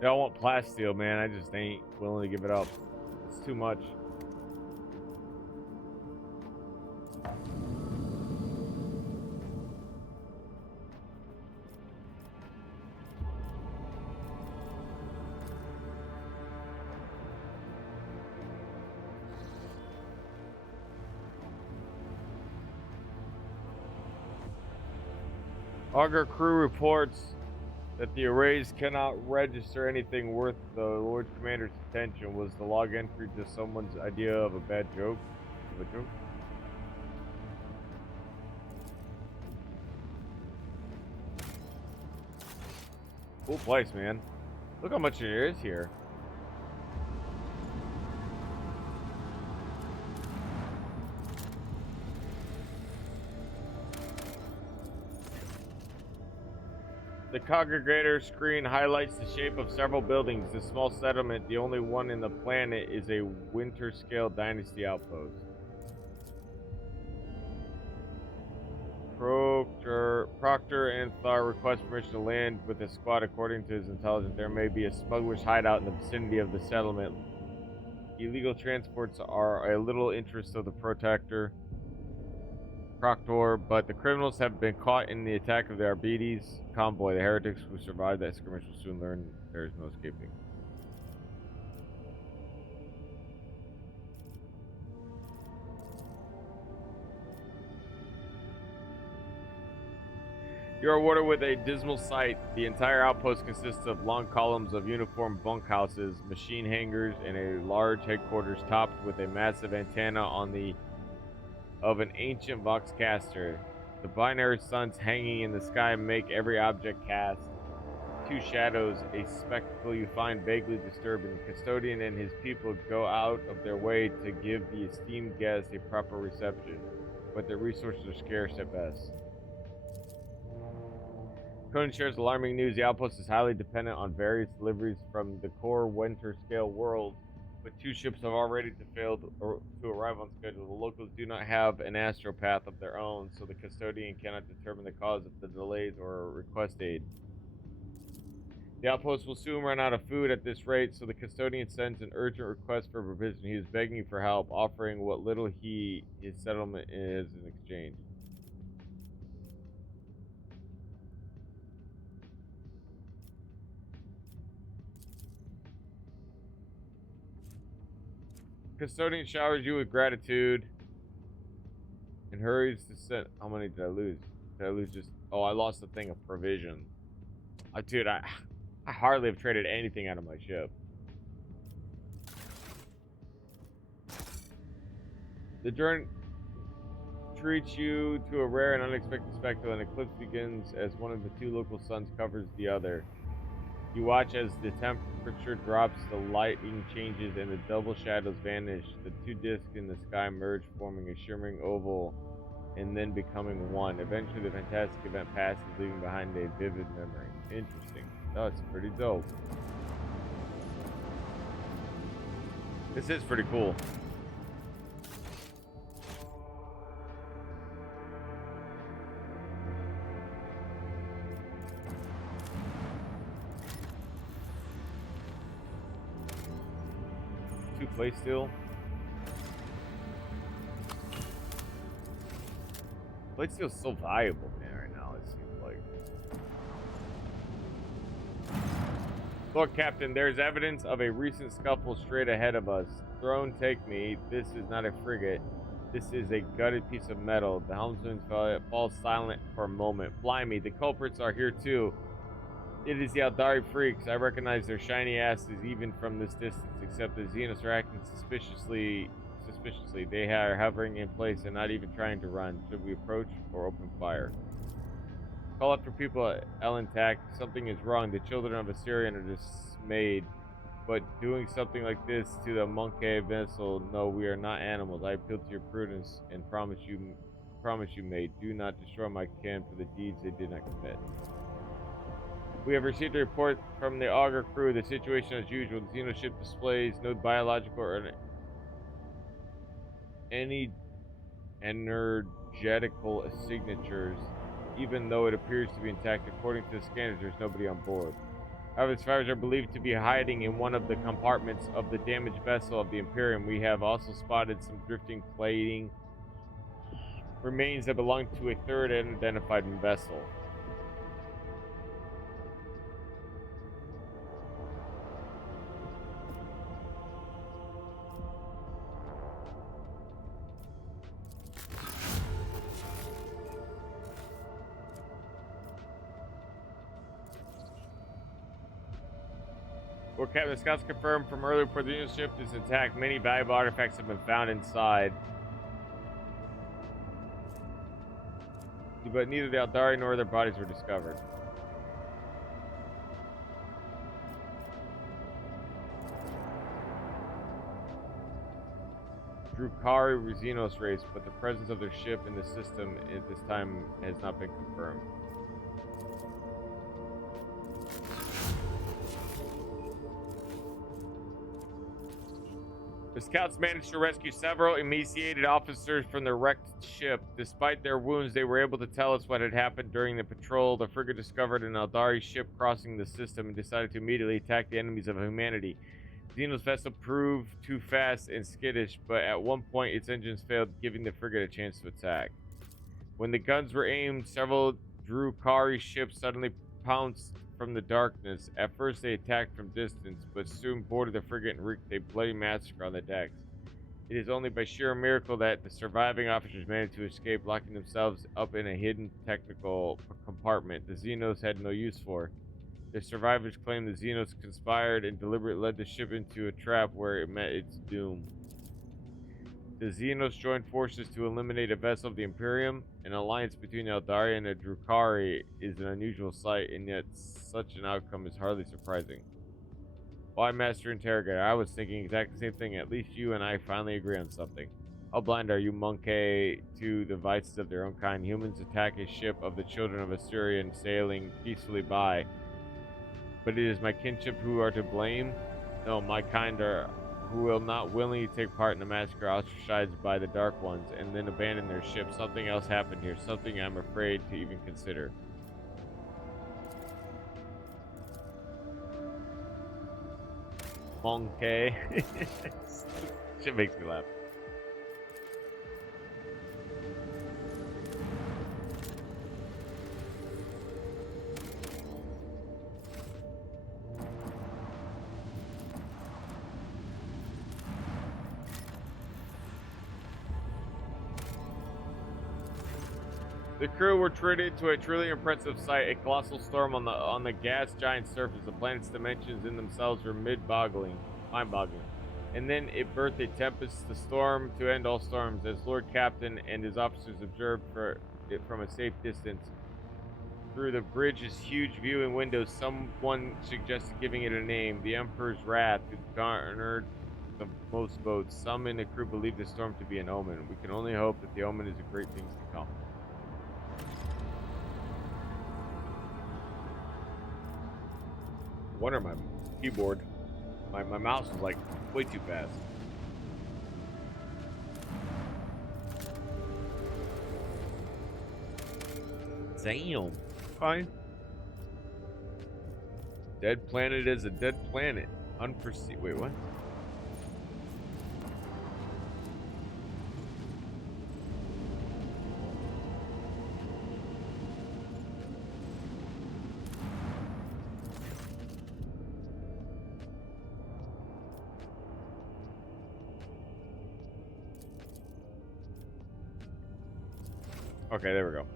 They all want plasteel, man. I just ain't willing to give it up. It's too much. Augur crew reports that the arrays cannot register anything worth the Lord Commander's attention. Was the log entry just someone's idea of a bad joke? Of a joke? Cool place, man. Look how much there is here. The congregator screen highlights the shape of several buildings. This small settlement, the only one in the planet, is a winter-scale dynasty outpost. Proctor and Thar request permission to land with a squad. According to his intelligence, there may be a smuggler's hideout in the vicinity of the settlement. Illegal transports are a little interest of the Proctor, but the criminals have been caught in the attack of the Arbites convoy. The heretics who survived that skirmish will soon learn there is no escaping. You are awarded with a dismal sight. The entire outpost consists of long columns of uniformed bunkhouses, machine hangars, and a large headquarters topped with a massive antenna on the of an ancient voxcaster. The binary suns hanging in the sky make every object cast two shadows, a spectacle you find vaguely disturbing. The custodian and his people go out of their way to give the esteemed guest a proper reception, but their resources are scarce at best. Conan shares alarming news. The outpost is highly dependent on various deliveries from the core winter-scale world, but two ships have already failed to arrive on schedule. The locals do not have an astropath of their own, so the custodian cannot determine the cause of the delays or request aid. The outpost will soon run out of food at this rate, so the custodian sends an urgent request for provision. He is begging you for help, offering what little his settlement is in exchange. Custodian showers you with gratitude and hurries to send. How many did I lose? Did I lose just? Oh, I lost a thing of provision. Dude, I hardly have traded anything out of my ship. The journey treats you to a rare and unexpected spectacle. An eclipse begins as one of the two local suns covers the other. You watch as the temperature drops, the lighting changes, and the double shadows vanish. The two discs in the sky merge, forming a shimmering oval, and then becoming one. Eventually, the fantastic event passes, leaving behind a vivid memory. Interesting. That's pretty dope. This is pretty cool. Play still. Play steel's so valuable, man, right now, it seems like. Lord Captain, there's evidence of a recent scuffle straight ahead of us. Throne, take me. This is not a frigate. This is a gutted piece of metal. The helmsman falls silent for a moment. Blimey, the culprits are here too. It is the Aldari freaks. I recognize their shiny asses even from this distance, except the Xenos are acting suspiciously. They are hovering in place and not even trying to run. Should we approach or open fire? Call up for people at Elentak. Something is wrong. The children of Assyrian are dismayed. But doing something like this to the monkey vessel, no, we are not animals. I appeal to your prudence and promise you, mate, do not destroy my kin for the deeds they did not commit. We have received a report from the Augur crew. The situation as usual. The Xeno ship displays no biological or any energetical signatures, even though it appears to be intact. According to the scanners, there's nobody on board. However, survivors are believed to be hiding in one of the compartments of the damaged vessel of the Imperium. We have also spotted some drifting plating remains that belong to a third unidentified vessel. Lord Captain, scouts confirmed from earlier report the Xenos ship is intact. Many valuable artifacts have been found inside. But neither the Eldari nor their bodies were discovered. Drukari were Xenos race, but the presence of their ship in the system at this time has not been confirmed. The scouts managed to rescue several emaciated officers from the wrecked ship. Despite their wounds, they were able to tell us what had happened during the patrol. The frigate discovered an Eldari ship crossing the system and decided to immediately attack the enemies of humanity. Xenos vessel proved too fast and skittish, but at one point its engines failed, giving the frigate a chance to attack. When the guns were aimed, several Drukari ships suddenly pounced from the darkness. At first they attacked from distance, but soon boarded the frigate and wreaked a bloody massacre on the decks. It is only by sheer miracle that the surviving officers managed to escape, locking themselves up in a hidden technical compartment the Xenos had no use for. The survivors claim the Xenos conspired and deliberately led the ship into a trap where it met its doom. The Xenos joined forces to eliminate a vessel of the Imperium. An alliance between Eldari and the Drukari is an unusual sight, and yet such an outcome is hardly surprising. Why, Master Interrogator? I was thinking exactly the same thing. At least you and I finally agree on something. How blind are you, Monkey, to the vices of their own kind? Humans attack a ship of the children of Assyrian sailing peacefully by. But it is my kinship who are to blame? No, my kind are who will not willingly take part in the massacre, ostracized by the Dark Ones, and then abandon their ship. Something else happened here, something I'm afraid to even consider. Monkey. Shit makes me laugh. The crew were treated to a truly impressive sight, a colossal storm on the gas giant surface. The planet's dimensions in themselves were mind-boggling. And then it birthed a tempest, the storm to end all storms, as Lord Captain and his officers observed it from a safe distance. Through the bridge's huge viewing windows, someone suggested giving it a name, the Emperor's Wrath. It garnered the most votes. Some in the crew believe the storm to be an omen. We can only hope that the omen is of great things to come. Wonder my keyboard, my mouse was like way too fast. Damn. Fine. Dead planet is a dead planet. Unforeseen. Wait, what? Okay, there we go.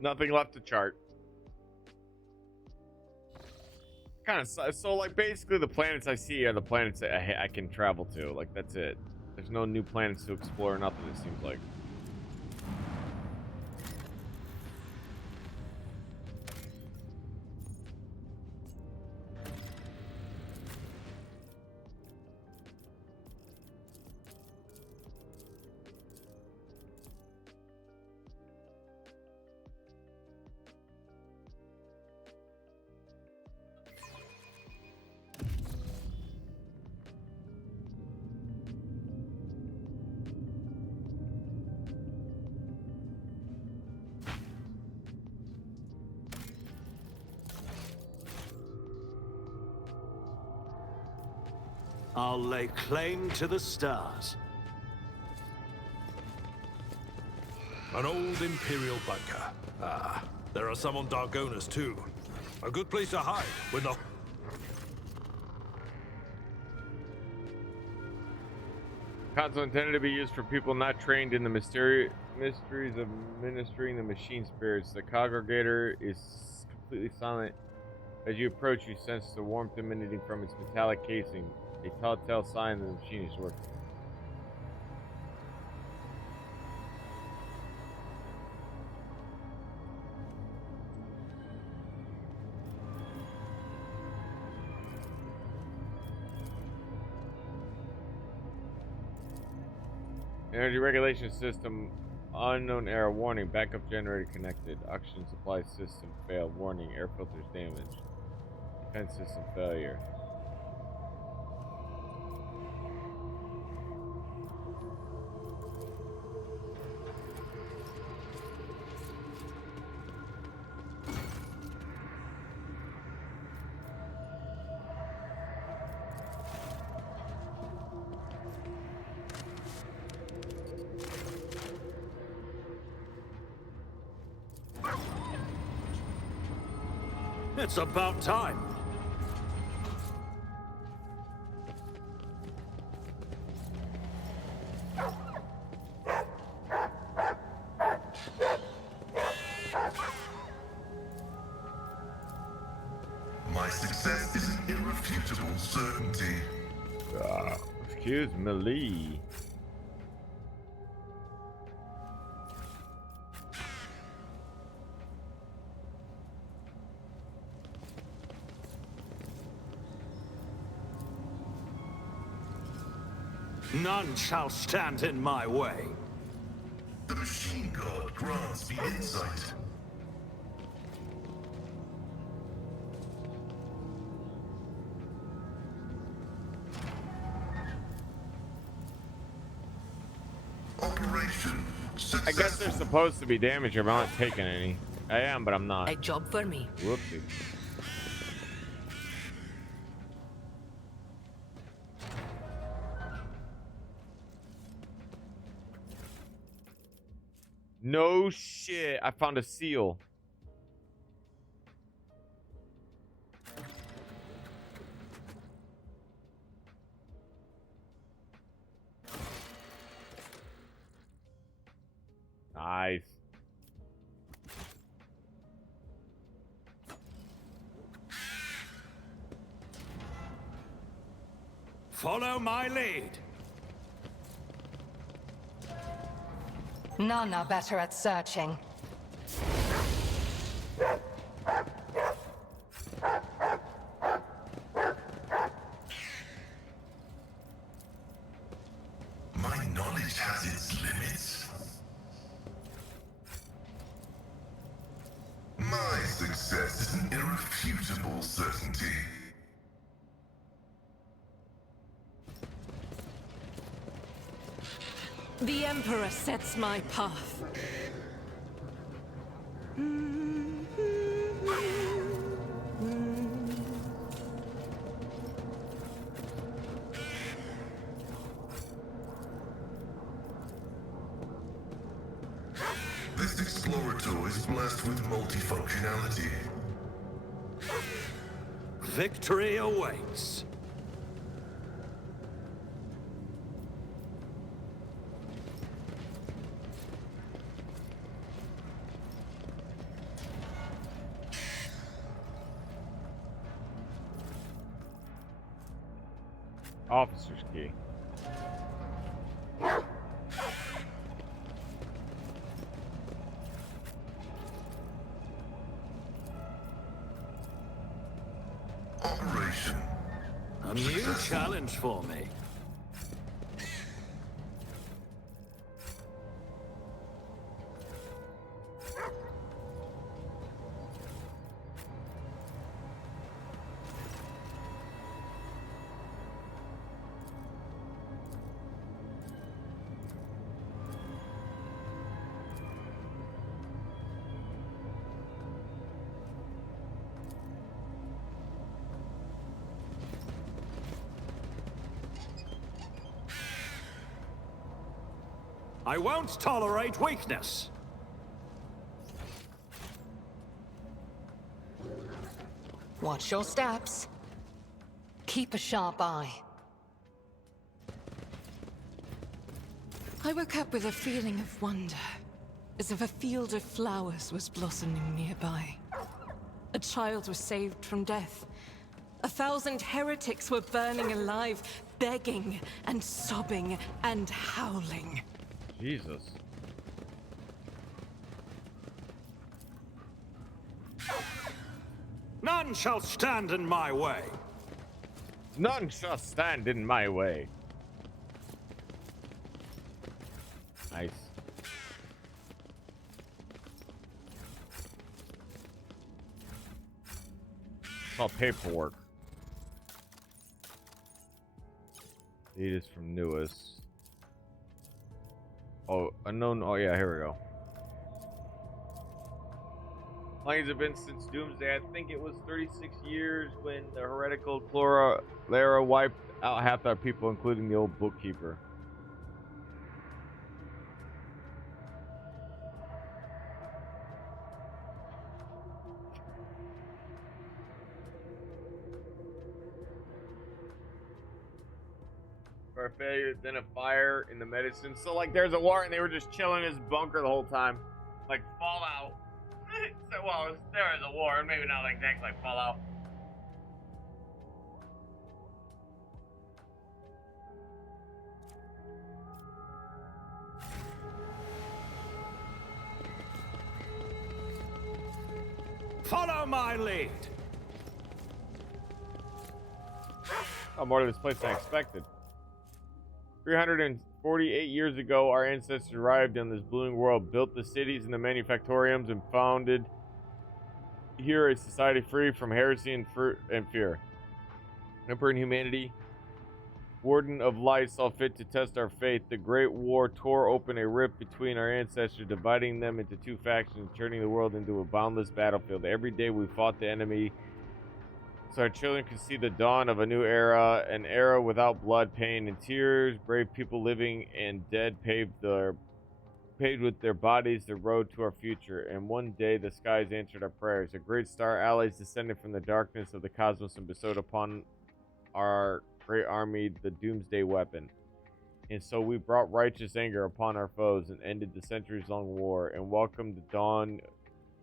Nothing left to chart. kind of so like basically the planets I see are the planets that I can travel to. Like that's it. There's no new planets to explore or nothing. It seems like. I'll lay claim to the stars. An old Imperial bunker. Ah, there are some on Dargonas too. A good place to hide when the... Console intended to be used for people not trained in the mysteries of ministering the machine spirits. The congregator is completely silent. As you approach, you sense the warmth emanating from its metallic casing, a telltale sign that the machine is working. Energy regulation system, unknown error. Warning, backup generator connected. Oxygen supply system failed. Warning, air filters damaged. Defense system failure. It's about time. My success is an irrefutable certainty. Excuse me, Lee. None shall stand in my way. The machine god grants me insight. Operation successful. I guess they're supposed to be damaged. I'm not taking any. I am, but I'm not. A job for me. Whoopsie. No shit. I found a seal. Nice. Follow my lead. None are better at searching. My knowledge has its limits. My success is an irrefutable certainty. The Emperor sets my path. This explorator is blessed with multifunctionality. Victory awaits. Officer's key. Operation. A new challenge for me. I won't tolerate weakness. Watch your steps. Keep a sharp eye. I woke up with a feeling of wonder, as if a field of flowers was blossoming nearby. A child was saved from death. 1,000 heretics were burning alive, begging and sobbing and howling. Jesus. None shall stand in my way. None shall stand in my way. Nice. It's all paperwork. It is from newest. Oh, unknown. Oh, yeah, here we go. How long has it been since Doomsday? I think it was 36 years when the heretical Lara wiped out half our people, including the old bookkeeper. For a failure, then a fire in the medicine. So, like, there's a war, and they were just chilling in his bunker the whole time. Like, Fallout. So, well, there is a war, maybe not exactly like Fallout. Follow my lead. Oh, more to this place than I expected. 348 years ago, our ancestors arrived in this blooming world, built the cities and the manufactoriums, and founded here a society free from heresy and fear. Emperor and humanity, warden of light, saw fit to test our faith. The Great War tore open a rift between our ancestors, dividing them into two factions, turning the world into a boundless battlefield. Every day we fought the enemy, so our children could see the dawn of a new era, an era without blood, pain, and tears. Brave people living and dead paved with their bodies the road to our future. And one day the skies answered our prayers. A great star allies descended from the darkness of the cosmos and bestowed upon our great army the doomsday weapon. And so we brought righteous anger upon our foes and ended the centuries-long war and welcomed the dawn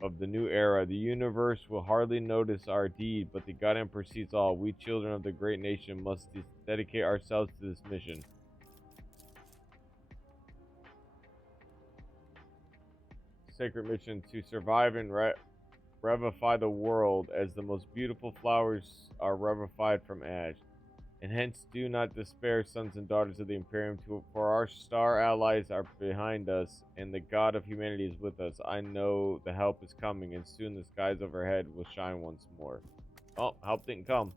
of the new era. The universe will hardly notice our deed, but the God Emperor sees all. We children of the great nation must dedicate ourselves to this mission. Sacred mission to survive and revivify the world as the most beautiful flowers are revivified from ash. And hence do not despair, sons and daughters of the Imperium, for our star allies are behind us, and the God of humanity is with us. I know the help is coming, and soon the skies overhead will shine once more. Oh, help didn't come.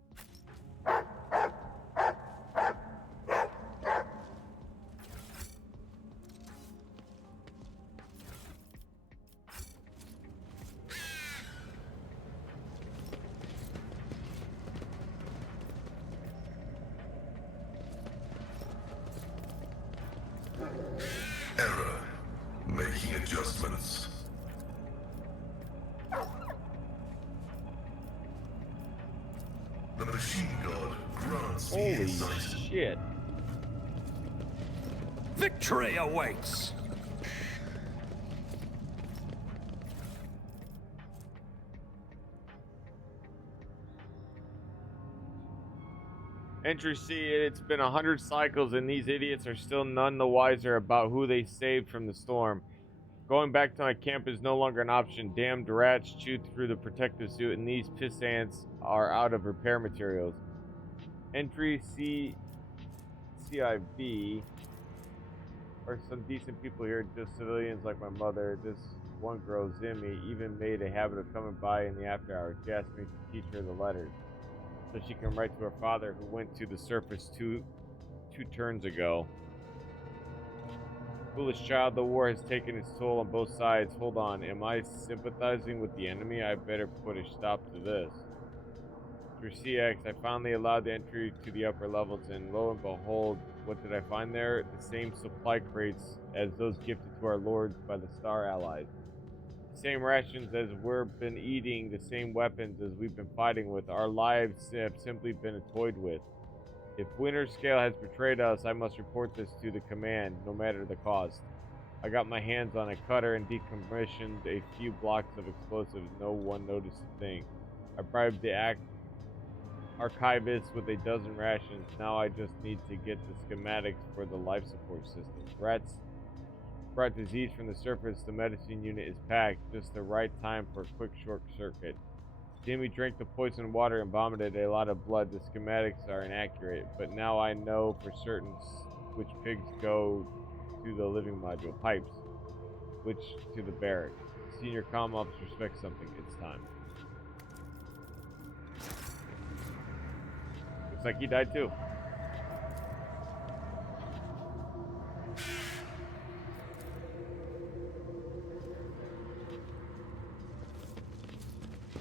Error. Making adjustments. The machine god grants me Holy insight. shit. Victory awaits. Entry C, it's been 100 cycles and these idiots are still none the wiser about who they saved from the storm. Going back to my camp is no longer an option. Damned rats chewed through the protective suit and these piss ants are out of repair materials. Entry C, CIB, are some decent people here, just civilians like my mother. This one girl, Zimmy, even made a habit of coming by in the after hours. She asked me to teach her the letters so she can write to her father, who went to the surface two turns ago. Foolish child, the war has taken its toll on both sides. Hold on, am I sympathizing with the enemy? I better put a stop to this. Through CX, I finally allowed the entry to the upper levels, and lo and behold, what did I find there? The same supply crates as those gifted to our lords by the Star Allies. The same rations as we've been eating, the same weapons as we've been fighting with. Our lives have simply been toyed with. If Winter Scale has betrayed us, I must report this to the command, no matter the cost. I got my hands on a cutter and decommissioned a few blocks of explosives. No one noticed a thing. I bribed the archivist with a dozen rations. Now I just need to get the schematics for the life support system. Rats brought disease from the surface. The medicine unit is packed. Just the right time for a quick short circuit. Jimmy drank the poisoned water and vomited a lot of blood. The schematics are inaccurate, but now I know for certain which pigs go to the living module, pipes, which to the barrack. Senior comm ops respect something. It's time. Looks like he died too.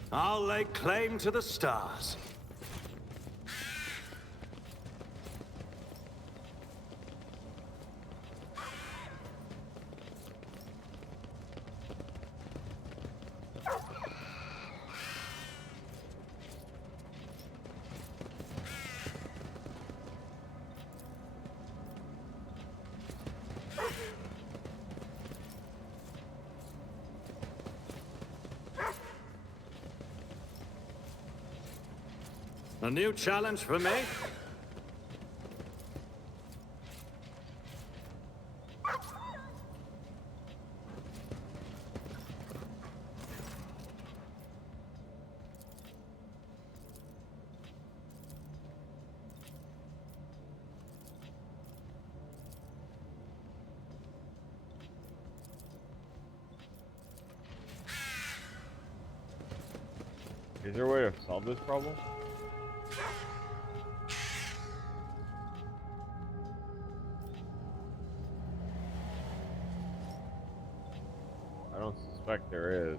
I'll lay claim to the stars. A new challenge for me? Is there a way to solve this problem? I don't suspect there is.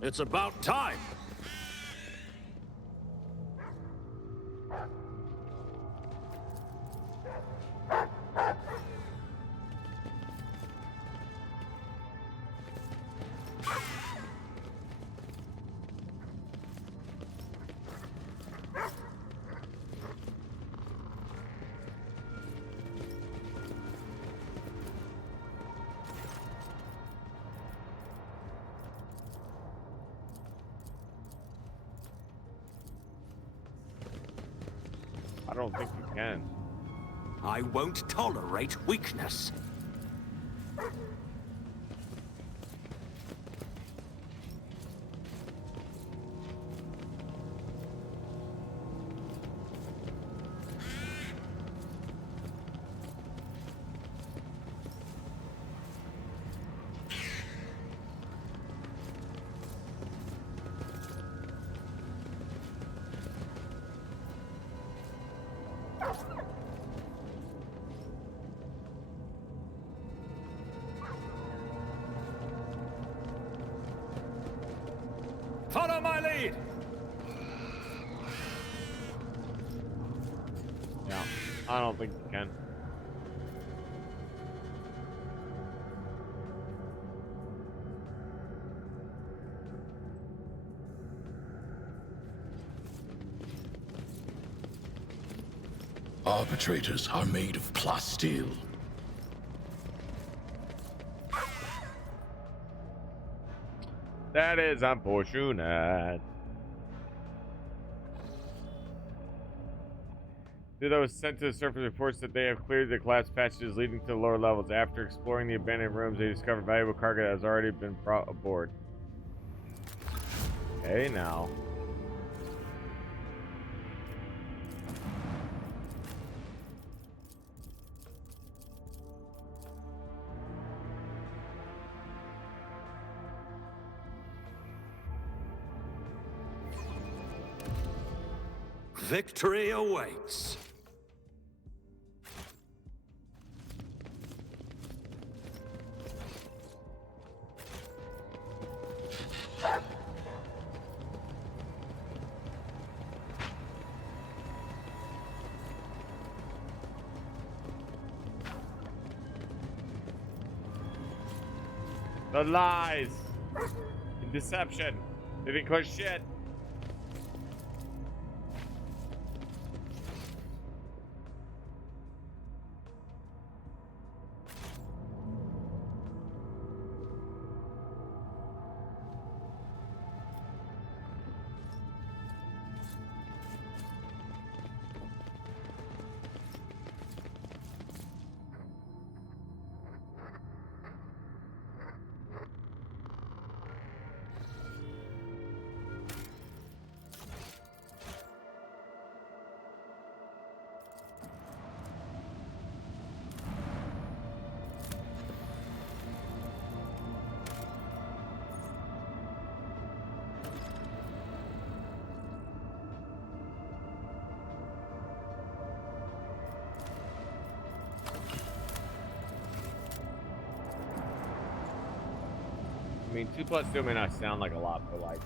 It's about time. I don't think you can. I won't tolerate weakness. Follow my lead! Yeah, I don't think you can. Arbitrators are made of plasteel. That is unfortunate. Those sent to the surface reports that they have cleared the collapsed passages leading to the lower levels. After exploring the abandoned rooms, they discovered valuable cargo that has already been brought aboard. Okay, now. Victory awaits. The lies and deception. They didn't cause shit. I mean, 2 plus 2 may not sound like a lot, but like,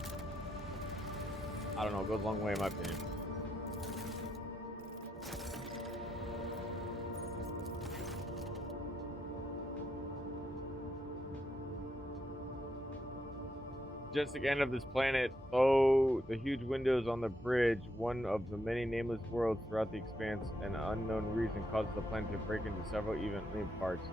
I don't know, it goes a long way in my opinion. Majestic end of this planet, oh, the huge windows on the bridge, one of the many nameless worlds throughout the expanse, an unknown reason causes the planet to break into several evenly parts.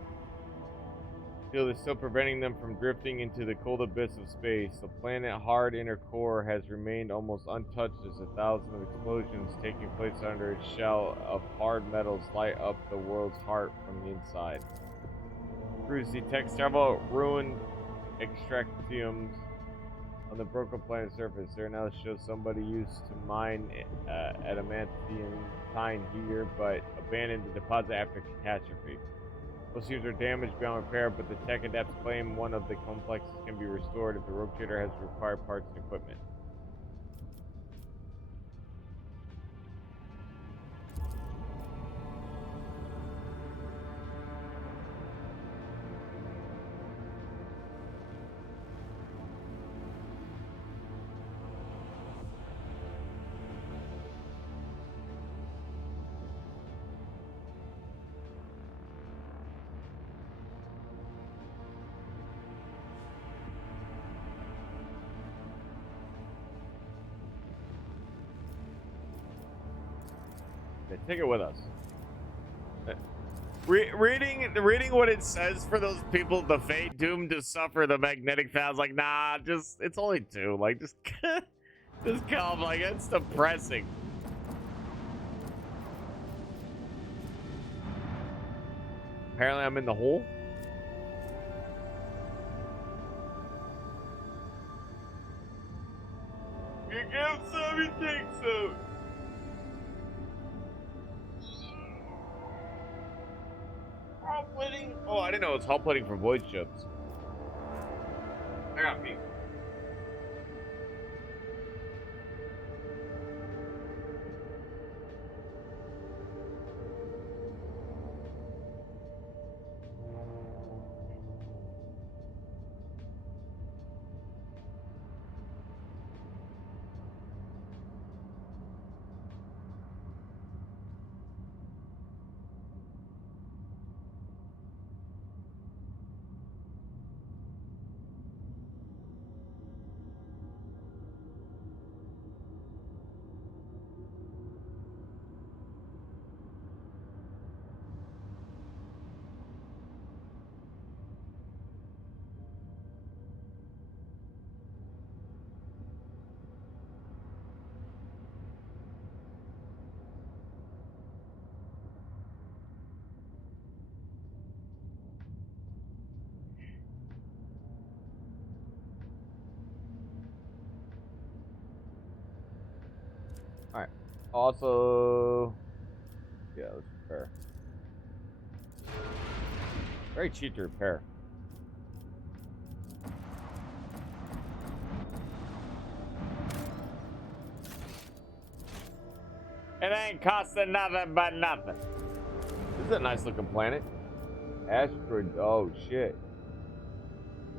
Still, is still preventing them from drifting into the cold abyss of space. The planet's hard inner core has remained almost untouched as 1,000 of explosions taking place under its shell of hard metals light up the world's heart from the inside. Crews detect several ruined extractiums on the broken planet's surface. There now shows somebody used to mine adamantine here, but abandoned the deposit after catastrophe. Most ships are damaged beyond repair, but the tech adepts claim one of the complexes can be restored if the rotator has required parts and equipment. Okay, take it with us. Reading what it says for those people, the fate doomed to suffer the magnetic field, like, nah, just, it's only 2. Like, just, just come. Like, it's depressing. Apparently, I'm in the hole. You give some, you take some. Hull plating? Oh, I didn't know it's hull plating for void ships. I got me. Also, yeah, let's repair. Very cheap to repair. It ain't costing nothing but nothing. This is a nice looking planet. Asteroid. Oh shit.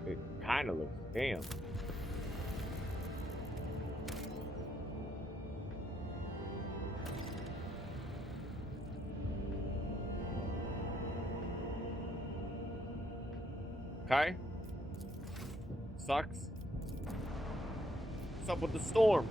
It kind of looks damn. Okay. Sucks. What's up with the storm?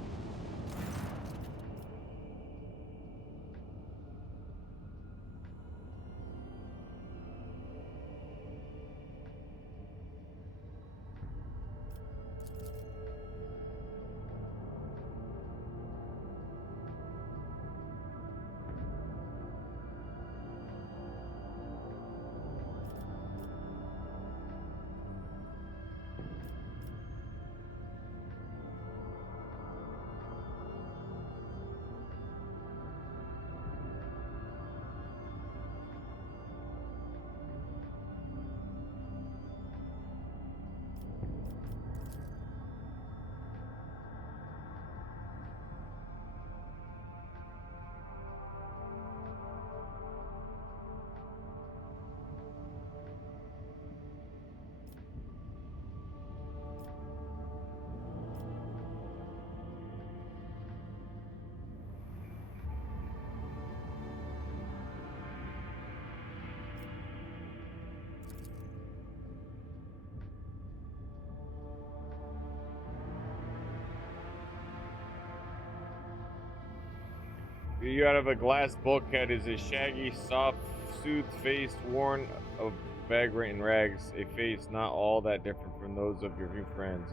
You out of a glass bulkhead is a shaggy, soft-soothed face worn of vagrant and rags, a face not all that different from those of your new friends.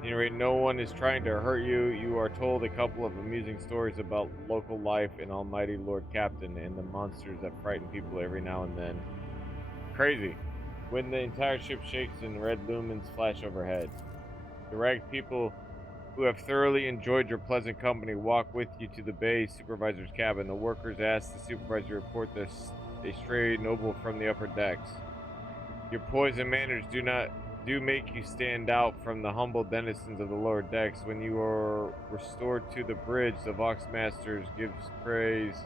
At any rate, no one is trying to hurt you. You are told a couple of amusing stories about local life and Almighty Lord Captain and the monsters that frighten people every now and then. Crazy. When the entire ship shakes and red lumens flash overhead. The ragged people who have thoroughly enjoyed your pleasant company walk with you to the bay supervisor's cabin. The workers ask the supervisor to report a stray noble from the upper decks. Your poise and manners do make you stand out from the humble denizens of the lower decks. When you are restored to the bridge, the Vox Masters gives praise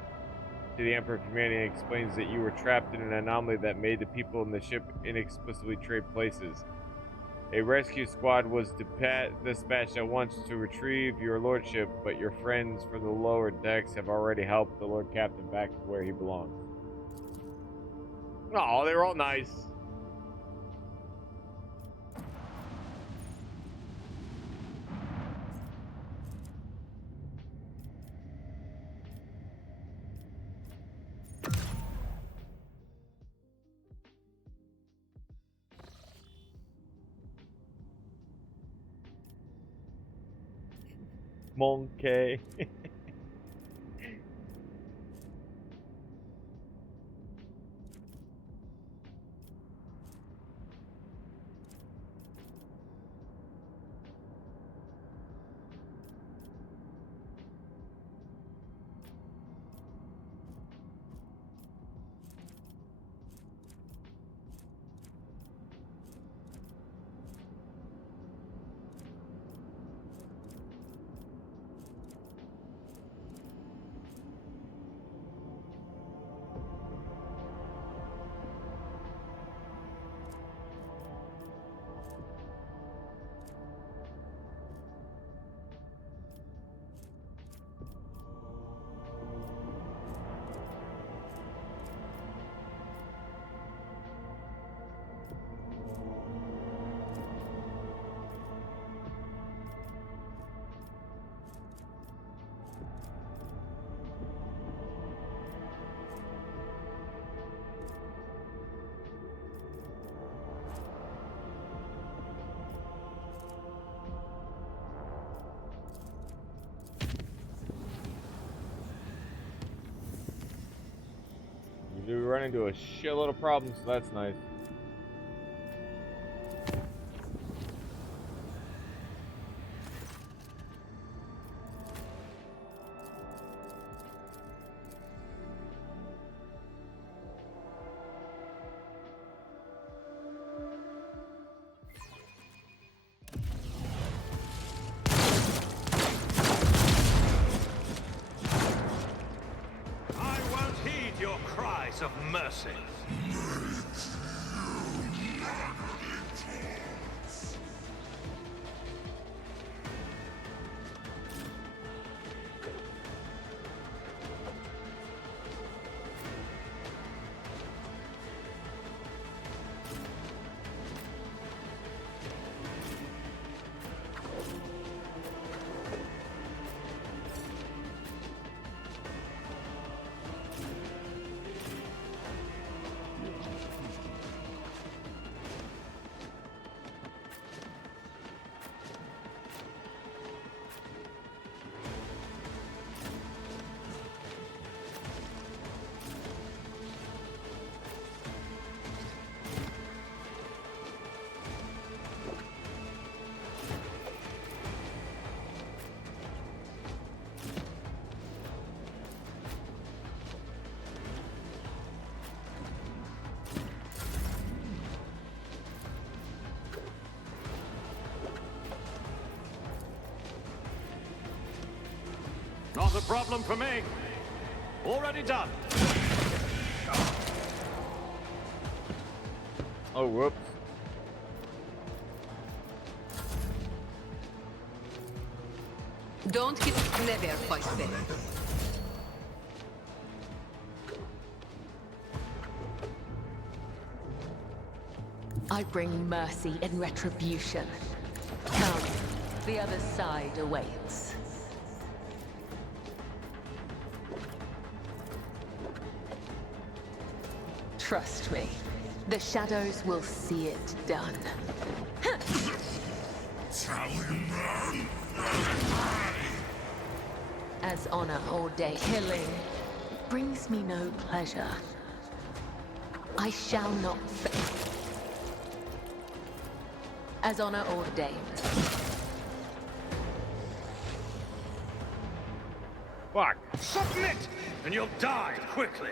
to the Emperor of Humanity and explains that you were trapped in an anomaly that made the people in the ship inexplicably trade places. A rescue squad was dispatched at once to retrieve your lordship, but your friends from the lower decks have already helped the Lord Captain back to where he belongs. Oh, they were all nice. Monkey. You do run into a shitload of problems, so that's nice. price of mercy. Not a problem for me. Already done. Oh, whoops. Don't keep never fight them. I bring mercy and retribution. Come, the other side awaits. Trust me, the shadows will see it done. As honor ordained, killing brings me no pleasure. I shall not fail. As honor ordained. Fuck. Submit, and you'll die quickly.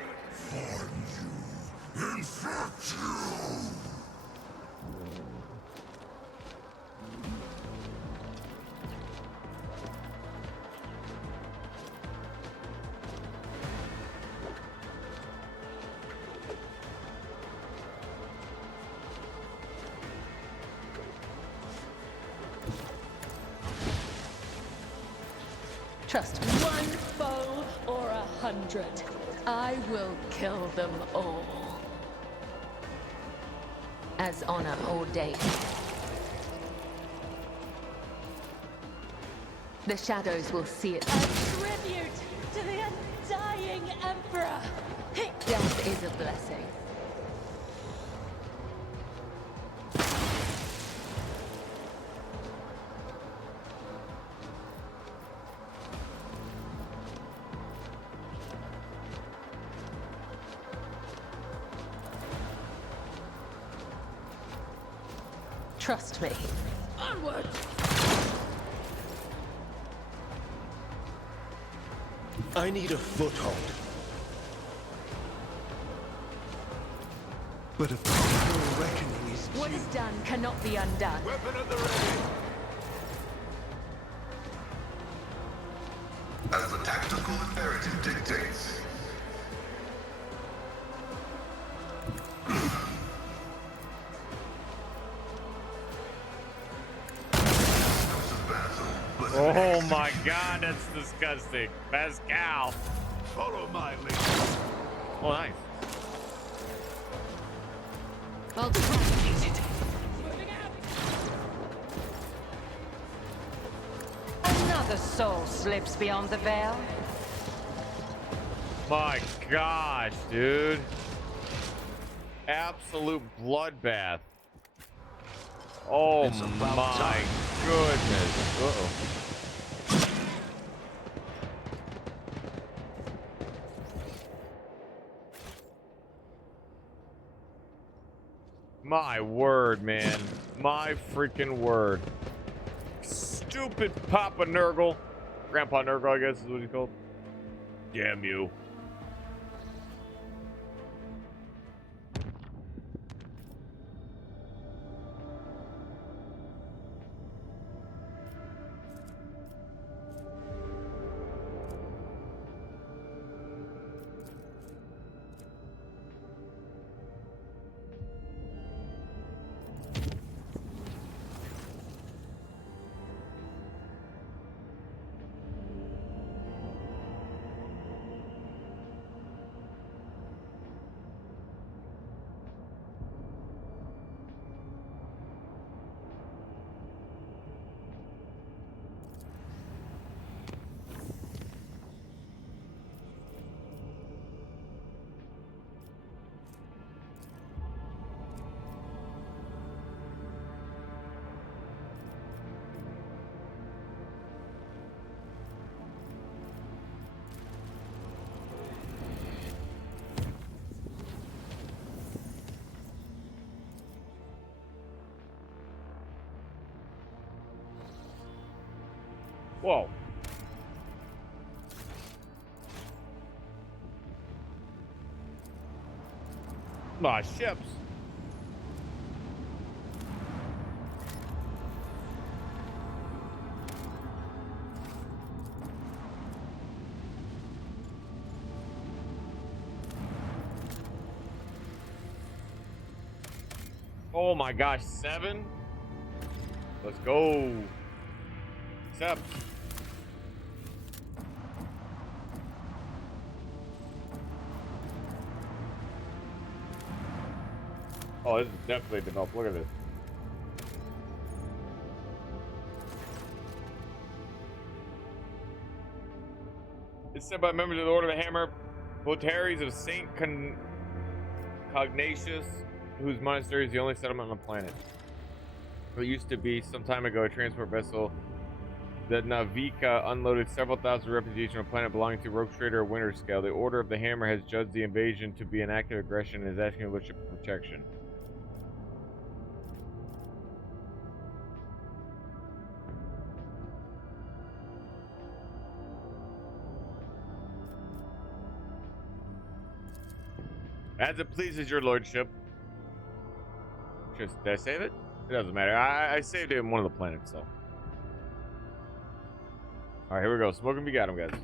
Trust me. One foe or 100. I will kill them all. As honor ordained. The shadows will see it. A tribute to the undying Emperor! Death is a blessing. Trust me. Onward! I need a foothold. But a final reckoning is What is done cannot be undone. Weapon at the ready. As the tactical imperative dictates. Oh my god, that's disgusting. Pascal. Follow my lead. Oh, nice. I'll decapitate it. Another soul slips beyond the veil. My gosh, dude. Absolute bloodbath. Oh my goodness. Uh-oh. My word, man. My freaking word. Stupid Papa Nurgle. Grandpa Nurgle, I guess is what he's called. Damn you. My ships. Oh my gosh, 7? Let's go. Accept. Oh, this is definitely developed. Look at this. It's sent by members of the Order of the Hammer, votaries of Saint Cognacious, whose monastery is the only settlement on the planet. It used to be some time ago a transport vessel. The Navika unloaded several thousand refugees from a planet belonging to Rogue Trader or Winter Scale. The Order of the Hammer has judged the invasion to be an act of aggression and is asking your lordship for protection. As it pleases your lordship. Did I save it? It doesn't matter. I saved it in one of the planets, so. Alright, here we go. Smoke him, you got him, guys.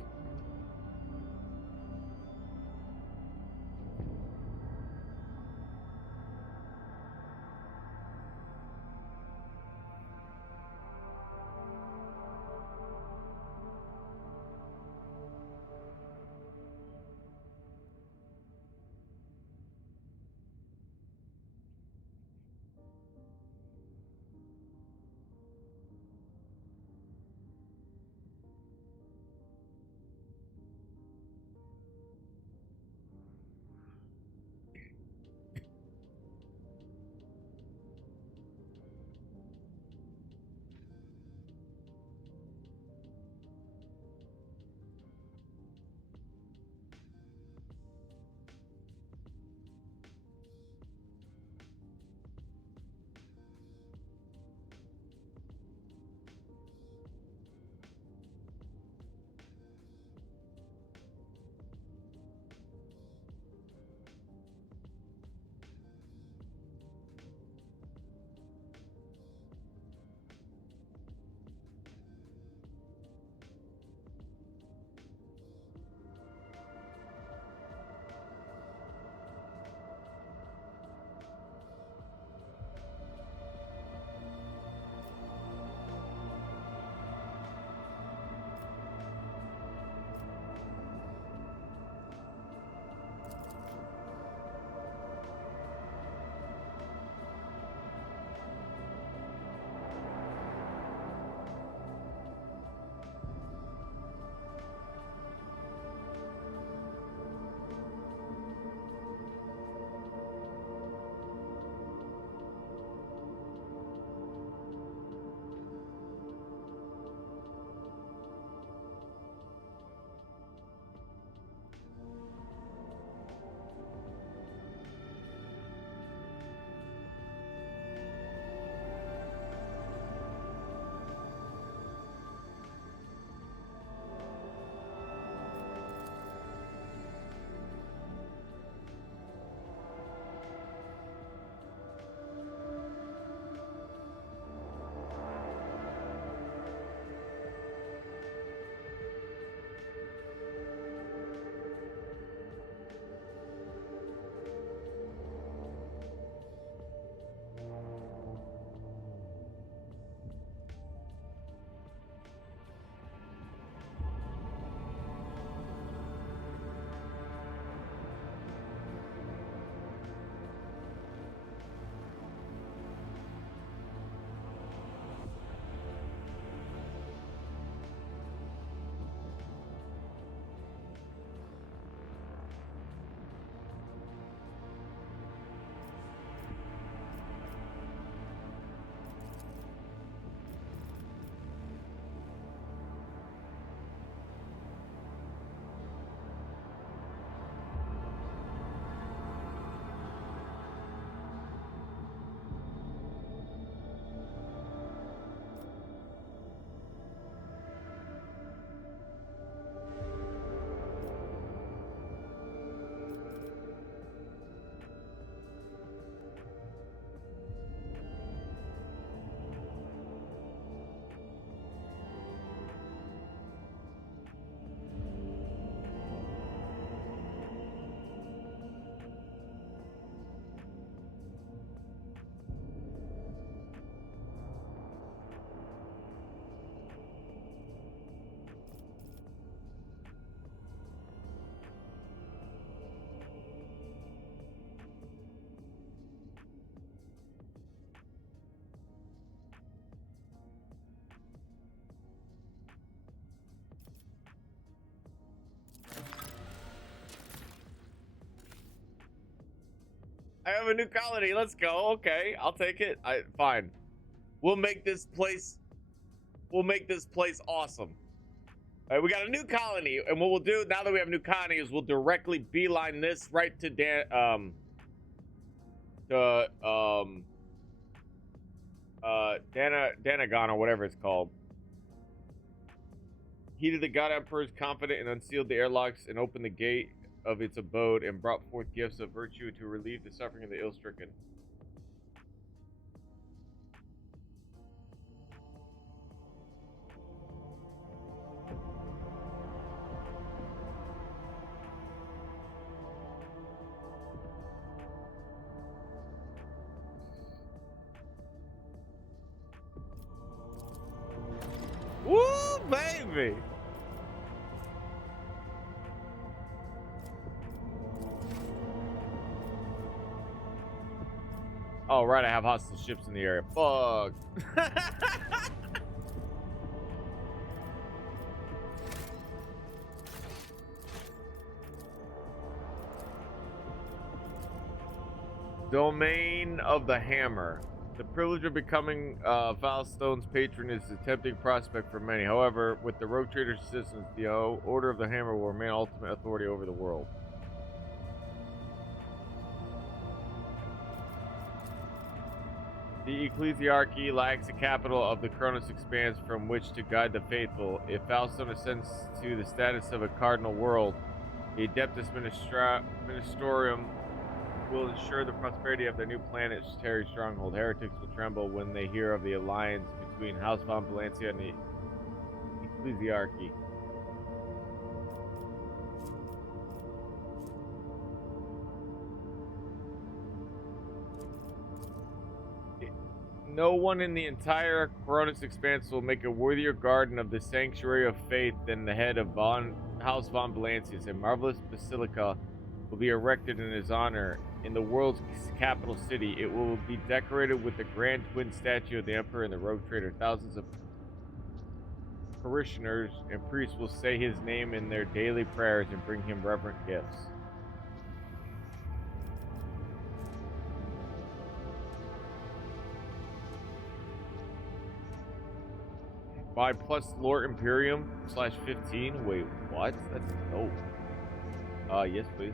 I have a new colony. Let's go. Okay, I'll take it. Fine. We'll make this place awesome. All right, we got a new colony, and what we'll do now that we have a new colony is we'll directly beeline this right to Danagon or whatever it's called. He did the God Emperor's confident and unsealed the airlocks and opened the gate of its abode and brought forth gifts of virtue to relieve the suffering of the ill-stricken. Woo, baby! Oh, right, I have hostile ships in the area. Fuck. Domain of the Hammer. The privilege of becoming Valstone's patron is a tempting prospect for many. However, with the Rogue Trader's assistance, the Order of the Hammer will remain ultimate authority over the world. The Ecclesiarchy lacks a capital of the Chronos Expanse from which to guide the faithful. If Valstone ascends to the status of a cardinal world, the Adeptus Ministerium will ensure the prosperity of their new planetary stronghold. Heretics will tremble when they hear of the alliance between House von Valencia and the Ecclesiarchy. No one in the entire Cronus Expanse will make a worthier garden of the Sanctuary of Faith than the head of House von Valancius. A marvelous basilica will be erected in his honor in the world's capital city. It will be decorated with the grand twin statue of the Emperor and the Rogue Trader. Thousands of parishioners and priests will say his name in their daily prayers and bring him reverent gifts. Buy plus Lord Imperium /15. Wait, what? That's dope. Yes, please.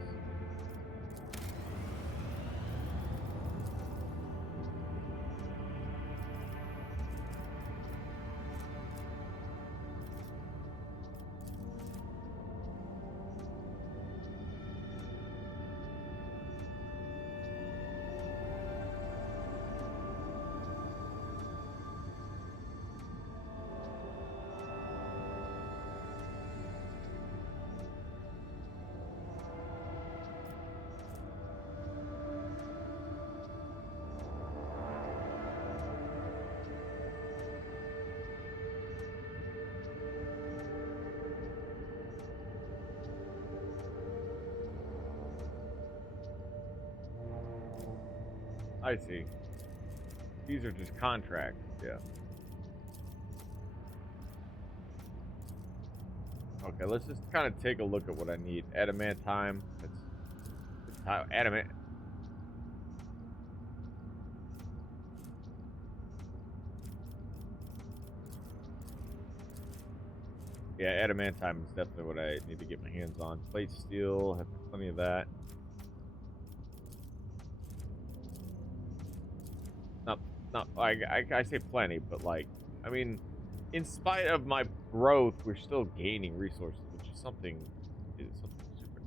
I see. These are just contracts, yeah. Okay, let's just kind of take a look at what I need. Adamantine. It's adamant. Yeah, adamantine is definitely what I need to get my hands on. Plate steel, have plenty of that. Not I say plenty, but like, I mean, in spite of my growth, we're still gaining resources, which is something super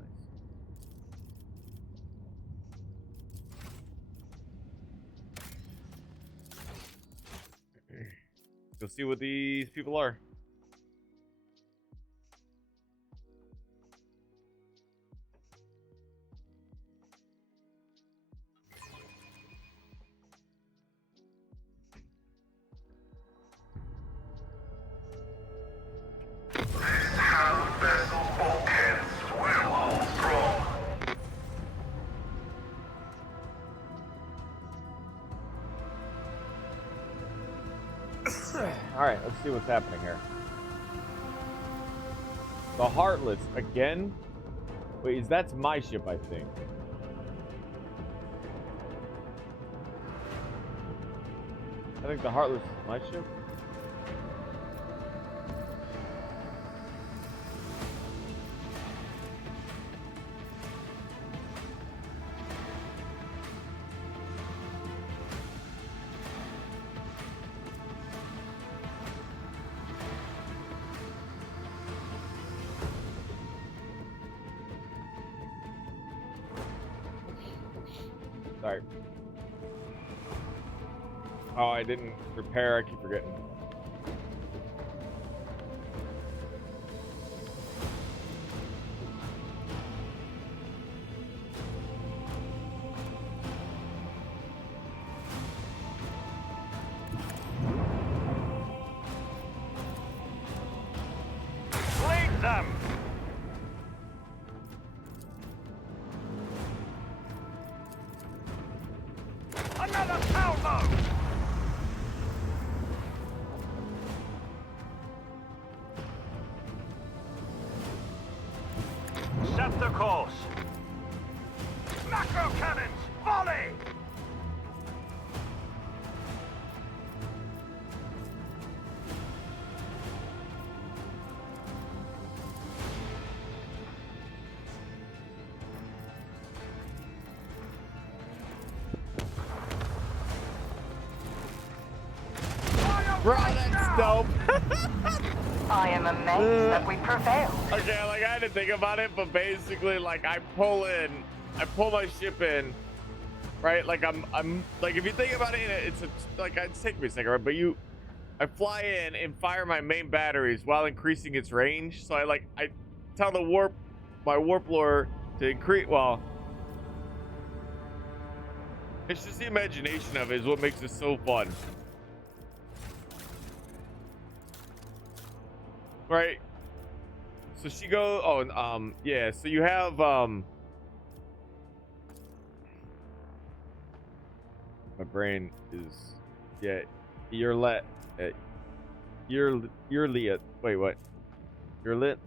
nice. Go see what these people are. Alright, let's see what's happening here. The Heartless, again? Wait, that's my ship, I think. I think the Heartless is my ship. Sorry. Oh, I didn't prepare. I keep forgetting. Lead them! Another salvo! Set the course. Macro cannons, volley! Bro, that's dope. I am amazed that we prevailed. Okay, like I had to think about it, but basically, like I pull my ship in, right? Like I'm like if you think about it, it's like it's taking me a second, right? But I fly in and fire my main batteries while increasing its range. So I tell my warp lore to increase. Well, it's just the imagination of it is what makes it so fun. Right, so she go. Oh, yeah. So you have my brain is You're lit. You're lit. Wait, what? You're lit.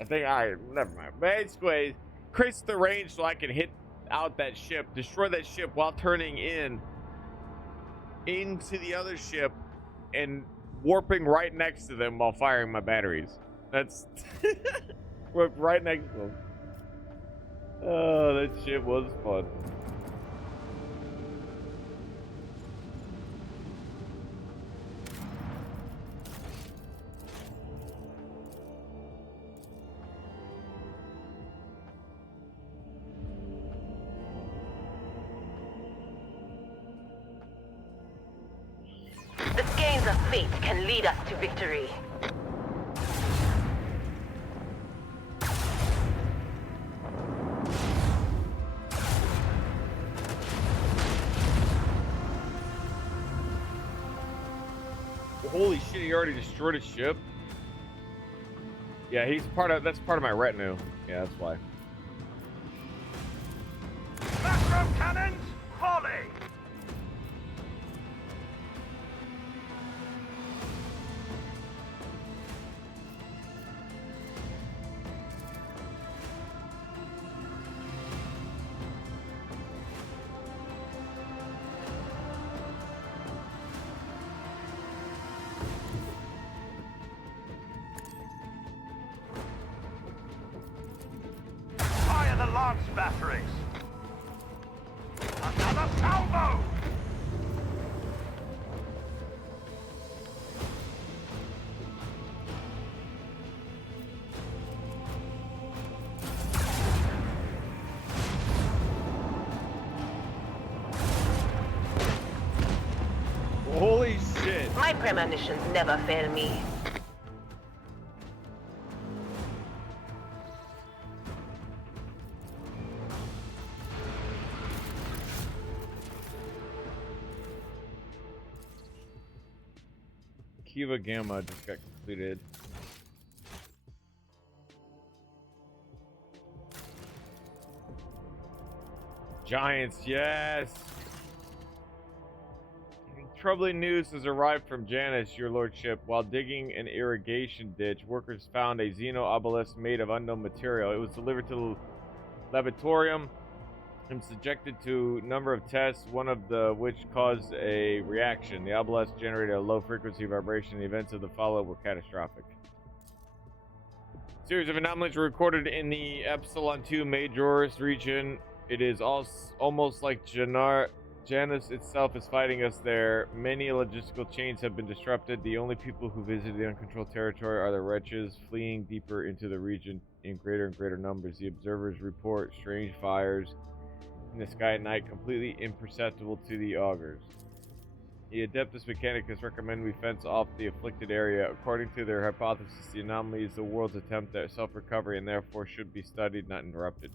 I think never mind. Basically, increase the range so I can hit out that ship, destroy that ship while turning into the other ship and warping right next to them while firing my batteries. That's right next to them. Oh, that shit was fun. The skeins of fate can lead us to victory. Holy shit, he already destroyed his ship? Yeah, that's part of my retinue. Yeah, that's why. Macro cannons, volley! Fire the lance batteries! Another salvo! Holy shit. My premonitions never fail me. Kiva Gamma just got completed. Giants, yes. Troubling news has arrived from Janus, your lordship. While digging an irrigation ditch, workers found a Xeno obelisk made of unknown material. It was delivered to the laboratorium I'm subjected to a number of tests, one of which caused a reaction. The obelisk generated a low frequency vibration. The events of the follow were catastrophic. A series of anomalies were recorded in the Epsilon 2 Majoris region. It is almost like Janus itself is fighting us there. Many logistical chains have been disrupted. The only people who visit the uncontrolled territory are the wretches fleeing deeper into the region in greater and greater numbers. The observers report strange fires in the sky at night, completely imperceptible to the augurs. The Adeptus Mechanicus recommend we fence off the afflicted area. According to their hypothesis, the anomaly is the world's attempt at self-recovery and therefore should be studied, not interrupted.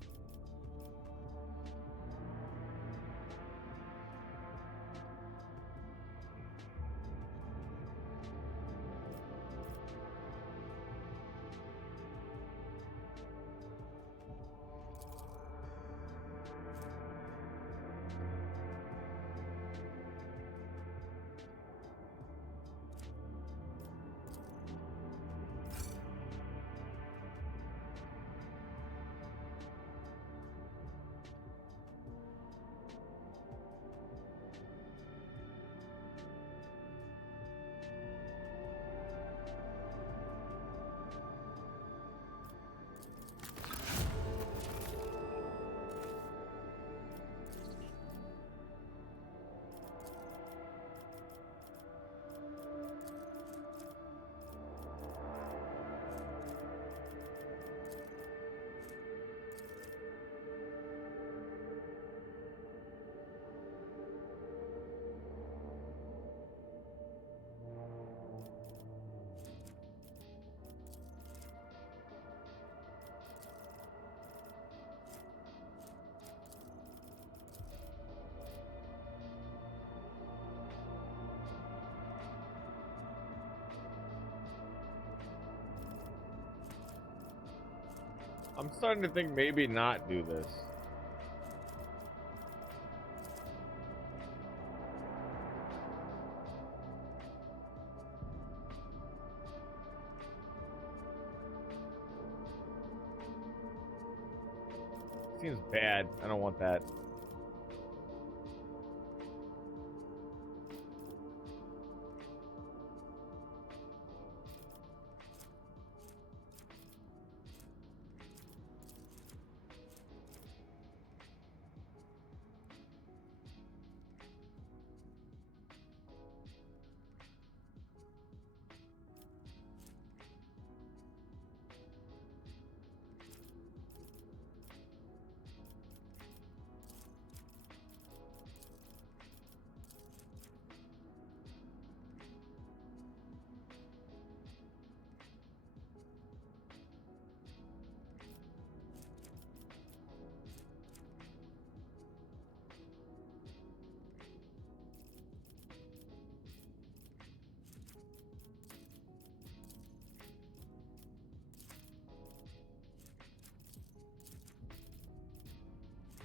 I'm starting to think maybe not do this. Seems bad. I don't want that.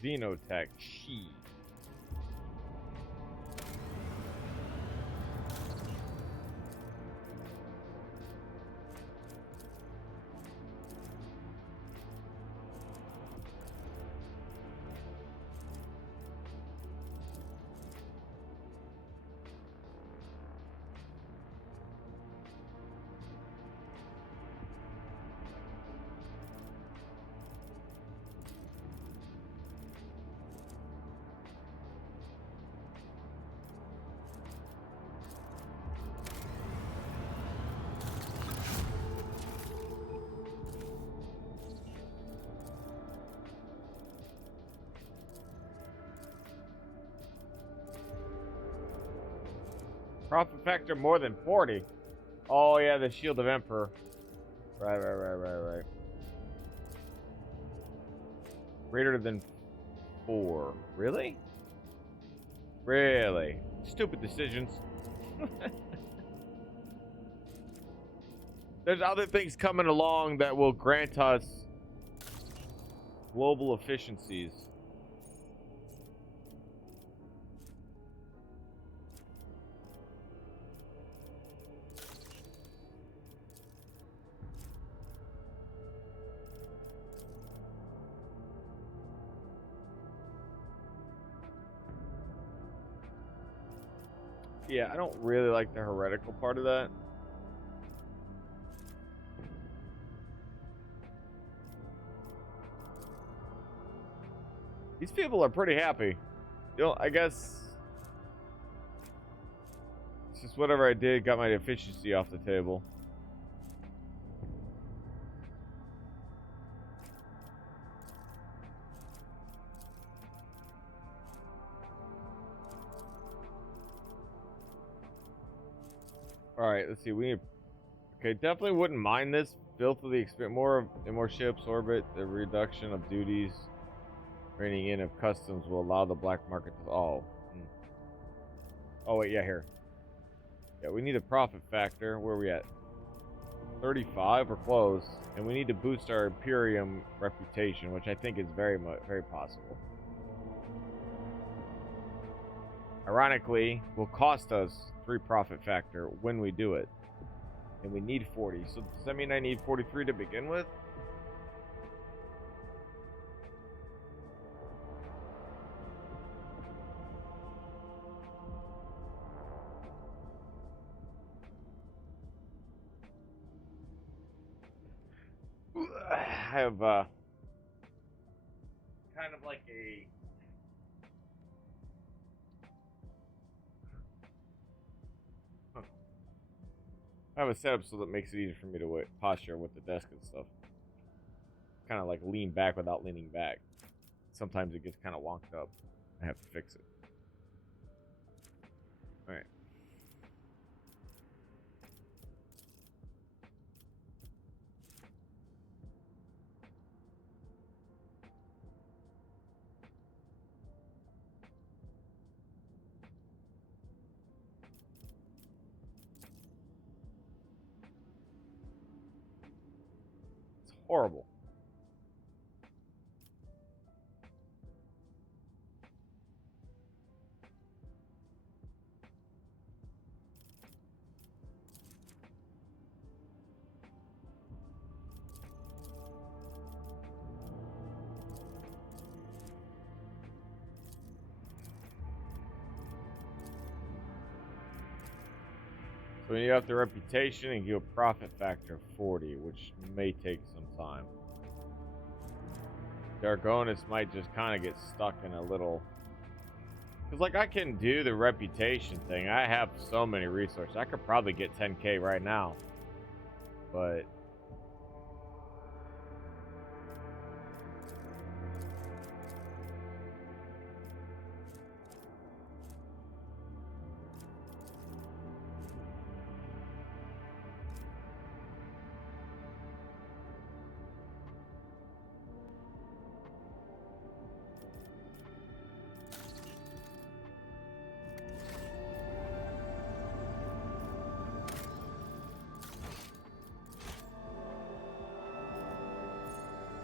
Xenotech. She. Profit factor more than 40. Oh yeah, the Shield of Emperor. Right. Greater than 4. Really? Really? Stupid decisions. There's other things coming along that will grant us global efficiencies. Yeah, I don't really like the heretical part of that. These people are pretty happy. You know, I guess it's just whatever I did got my efficiency off the table. All right, let's see. We need. Okay, definitely wouldn't mind this. Built for the experience, more ships orbit. The reduction of duties, reining in of customs will allow the black market to. Oh wait, yeah, here. Yeah, we need a profit factor. Where are we at? 35 or close, and we need to boost our Imperium reputation, which I think is very possible. Ironically, will cost us 3 profit factor when we do it. And we need 40. So does that mean I need 43 to begin with? I have kind of like a I have a setup so that makes it easier for me to posture with the desk and stuff. Kind of like lean back without leaning back. Sometimes it gets kind of wonked up. I have to fix it. All right. It's horrible. So you have the reputation and you have a profit factor of 40, which may take some time. Dargonus might just kind of get stuck in a little... Because, like, I can do the reputation thing. I have so many resources. I could probably get 10k right now. But...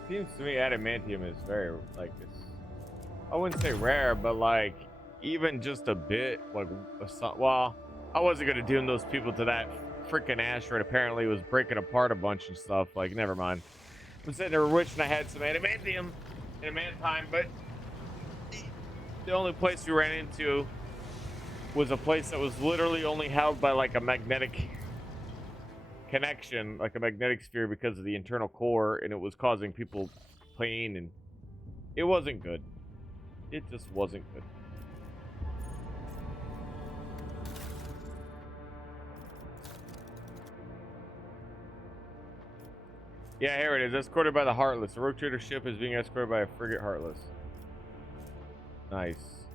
seems to me adamantium is very, like, it's, I wouldn't say rare, but like even just a bit, like, well, I wasn't gonna doom those people to that freaking asteroid. Apparently it was breaking apart a bunch and stuff. Like, never mind. I'm sitting there wishing I had some adamantium time, but the only place we ran into was a place that was literally only held by like a magnetic connection, like a magnetic sphere, because of the internal core, and it was causing people pain, and it wasn't good. It just wasn't good. Yeah, here it is. Escorted by the Heartless. The rogue trader ship is being escorted by a frigate Heartless. Nice.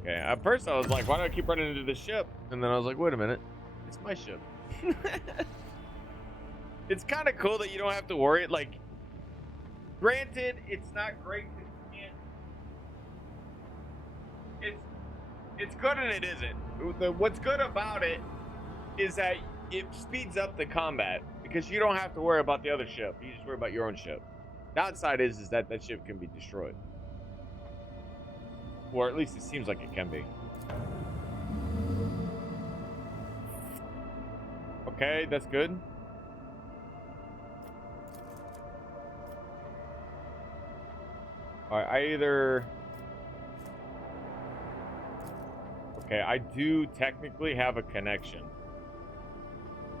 Okay, at first I was like, why do I keep running into the ship? And then I was like, wait a minute. It's my ship. It's kind of cool that you don't have to worry. Like, granted, it's not great because you can't. It's good and it isn't. What's good about it is that it speeds up the combat because you don't have to worry about the other ship. You just worry about your own ship. Downside is that that ship can be destroyed. Or at least it seems like it can be. Okay, that's good. Alright, I either... Okay, I do technically have a connection.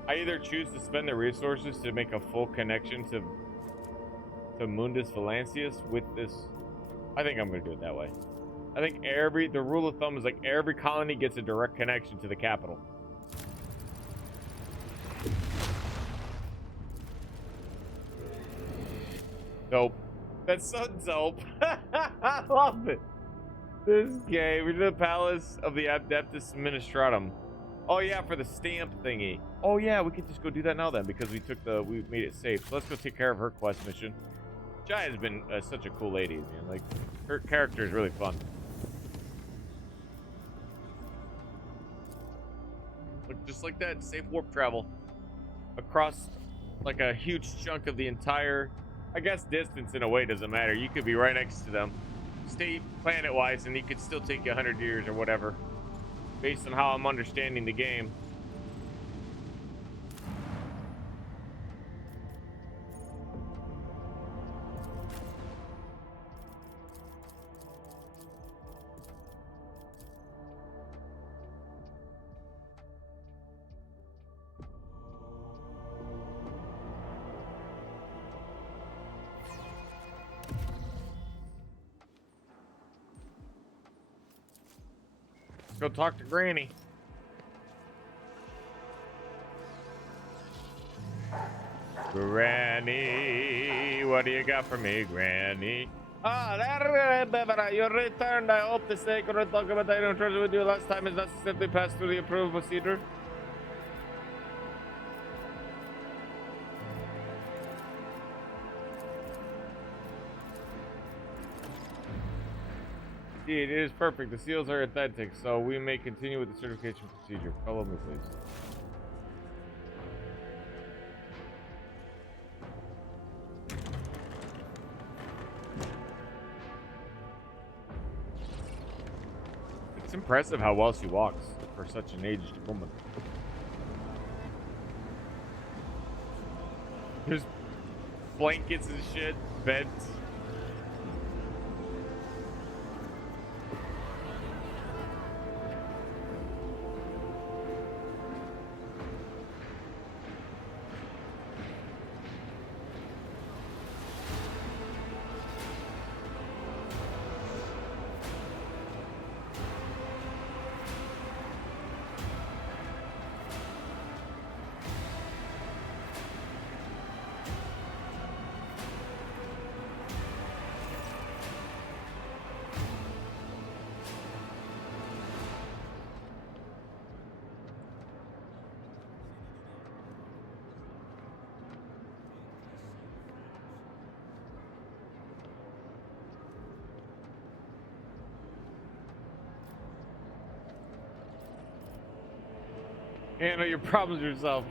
I either choose to spend the resources to make a full connection to Mundus Valancius with this. I think I'm gonna do it that way. I think the rule of thumb is like every colony gets a direct connection to the capital. Dope. That's so dope. I love it. This game. We're to the Palace of the Adeptus Ministratum. Oh yeah, for the stamp thingy. Oh yeah, we could just go do that now then because we made it safe. So let's go take care of her quest mission. Jai has been such a cool lady, man. Like, her character is really fun. Like, just like that, safe warp travel across like a huge chunk of the entire, I guess distance in a way doesn't matter. You could be right next to them, state planet-wise, and you could still take you 100 years or whatever, based on how I'm understanding the game. Go talk to Granny. Granny, what do you got for me, Granny? Ah, you returned. I hope the sacred document I entrusted with you last time is not simply passed through the approved procedure. Indeed, it is perfect. The seals are authentic, so we may continue with the certification procedure. Follow me, please. It's impressive how well she walks for such an aged woman. There's blankets and shit, beds. Handle your problems yourself.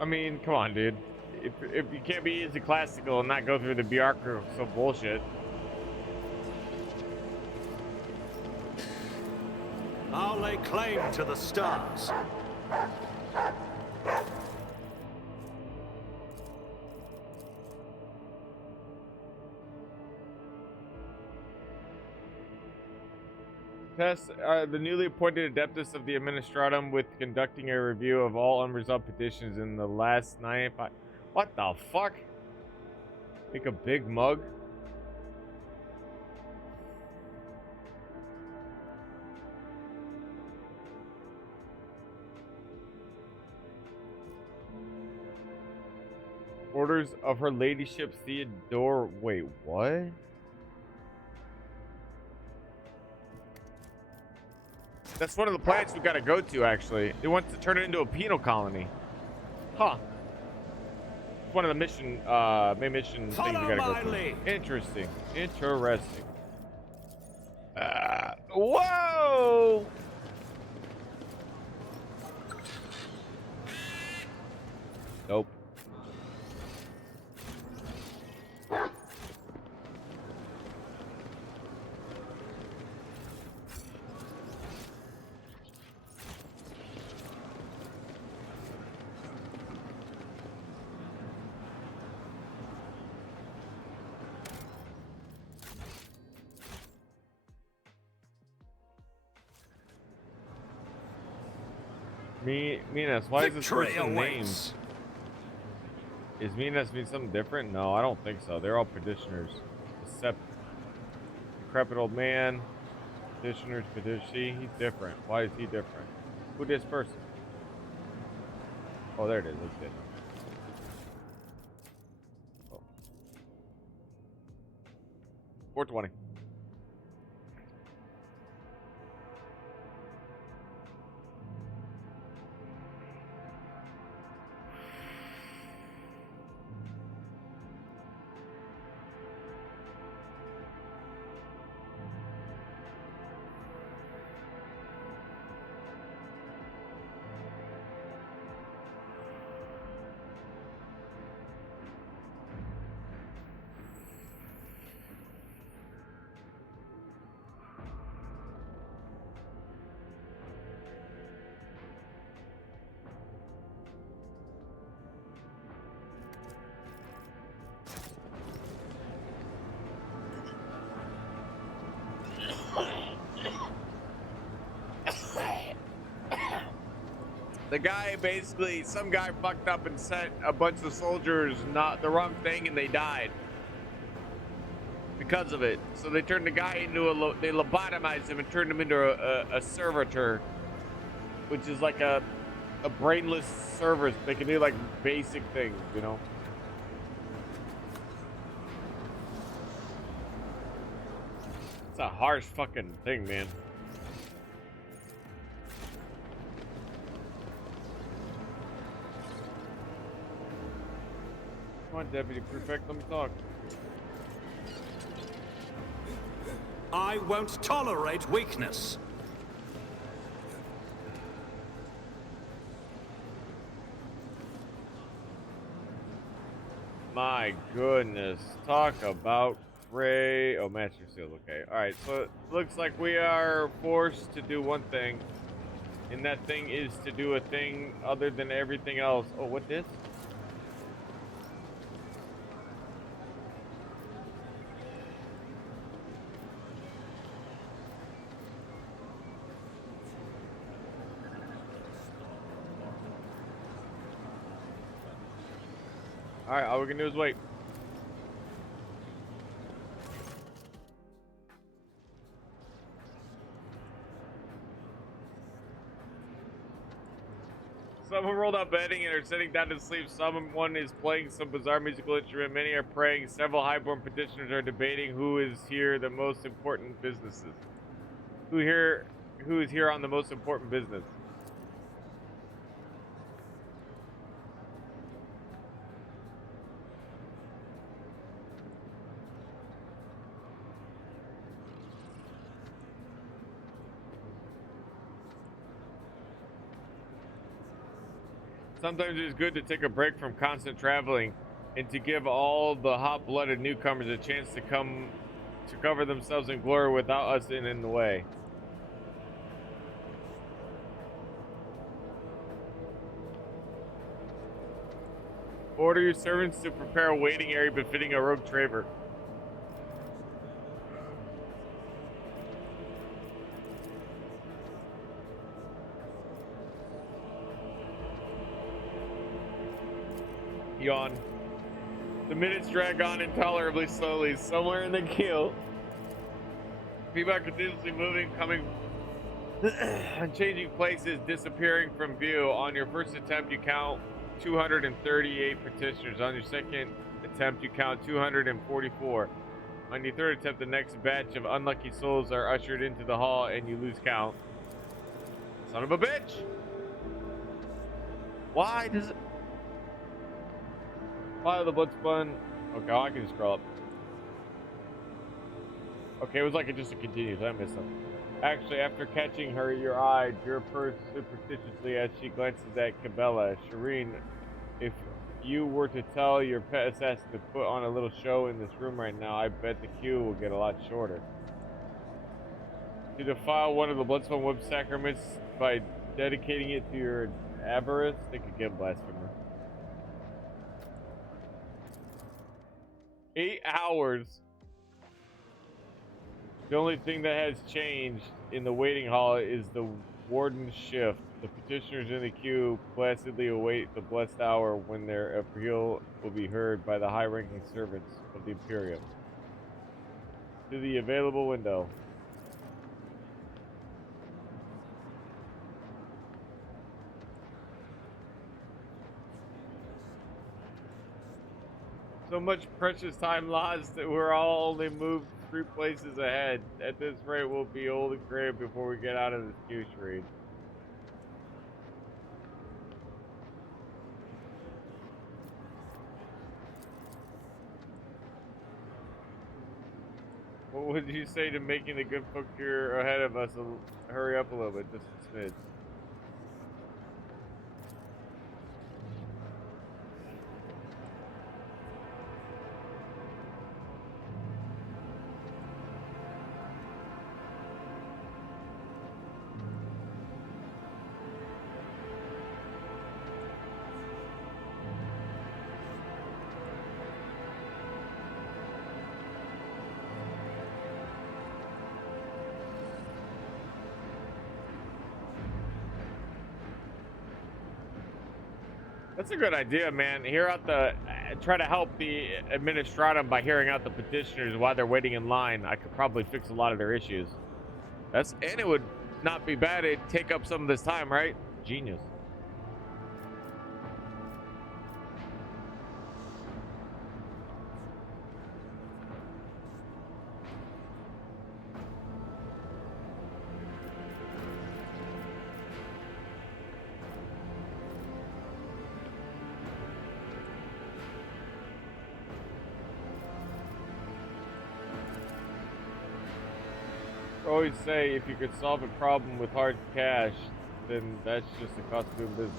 I mean, come on, dude. If you can't be easy classical and not go through the bureaucracy bullshit. I'll lay claim to the stars. Test the newly appointed Adeptus of the Administratum with conducting a review of all unresolved petitions in the last 95. What the fuck? Make a big mug? Orders of Her Ladyship Theodore. Wait, what? That's one of the planets we gotta go to, actually. It wants to turn it into a penal colony. Huh. One of the mission, main mission things we gotta go through. Interesting. Interesting. Whoa! Nope. Minas, why is this Victory person named? awaits. Is Minas mean something different? No, I don't think so. They're all petitioners. Except decrepit old man. Petitioners, petition. He's different. Why is he different? Who this person? Oh, there it is. That's it. Oh. 420. The guy basically, some guy fucked up and sent a bunch of soldiers not the wrong thing, and they died because of it. So they turned the guy into they lobotomized him and turned him into a servitor, which is like a brainless service. They can do like basic things, you know. It's a harsh fucking thing, man. Come on, Deputy Prefect, let me talk. I won't tolerate weakness. My goodness. Talk about Ray. Oh, Master Seals. Okay. Alright, so it looks like we are forced to do one thing. And that thing is to do a thing other than everything else. Oh, what this? Alright, all we can do is wait. Someone rolled up bedding and are sitting down to sleep. Someone is playing some bizarre musical instrument. Many are praying. Several highborn petitioners are debating who is here the most important businesses. Who is here on the most important business? Sometimes it's good to take a break from constant traveling and to give all the hot-blooded newcomers a chance to come to cover themselves in glory without us in the way. Order your servants to prepare a waiting area befitting a rogue traver. Yawn. The minutes drag on intolerably slowly. Somewhere in the queue, people are continuously moving, coming and changing places, disappearing from view. On your first attempt, you count 238 petitioners. On your second attempt, you count 244. On your third attempt, the next batch of unlucky souls are ushered into the hall and you lose count. Son of a bitch! Why does it... File the blood spun. Okay, I can just scroll up. Okay, it was like just a continuous. I missed something. Actually, after catching her, your eye purrs superstitiously as she glances at Cabela. Shireen, if you were to tell your pet assassin to put on a little show in this room right now, I bet the queue will get a lot shorter. To defile one of the Bloodspun Web sacraments by dedicating it to your avarice, they could get blasphemy. 8 hours. The only thing that has changed in the waiting hall is the warden's shift. The petitioners in the queue placidly await the blessed hour when their appeal will be heard by the high-ranking servants of the Imperium. To the available window. So much precious time lost that we're all only moved 3 places ahead. At this rate, we'll be old and gray before we get out of this queue charade. What would you say to making the good folk here ahead of us hurry up a little bit, just a smidge? That's a good idea, man. Hear out the try to help the administratum by hearing out the petitioners while they're waiting in line. I could probably fix a lot of their issues. And it would not be bad. It'd take up some of this time, right? Genius. Always say if you could solve a problem with hard cash, then that's just the cost of doing business.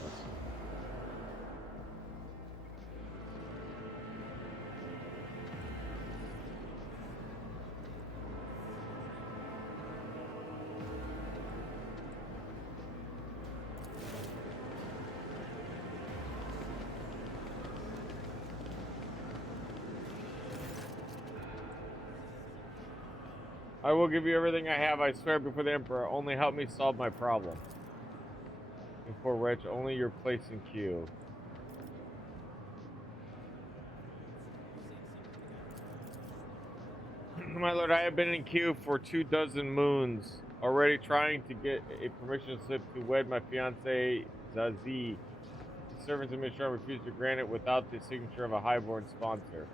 I will give you everything I have, I swear before the Emperor. Only help me solve my problem. And poor wretch, only your place in queue. My lord, I have been in queue for 24 moons, already trying to get a permission slip to wed my fiancée, Zazie. The servants of Mishra refused to grant it without the signature of a highborn sponsor.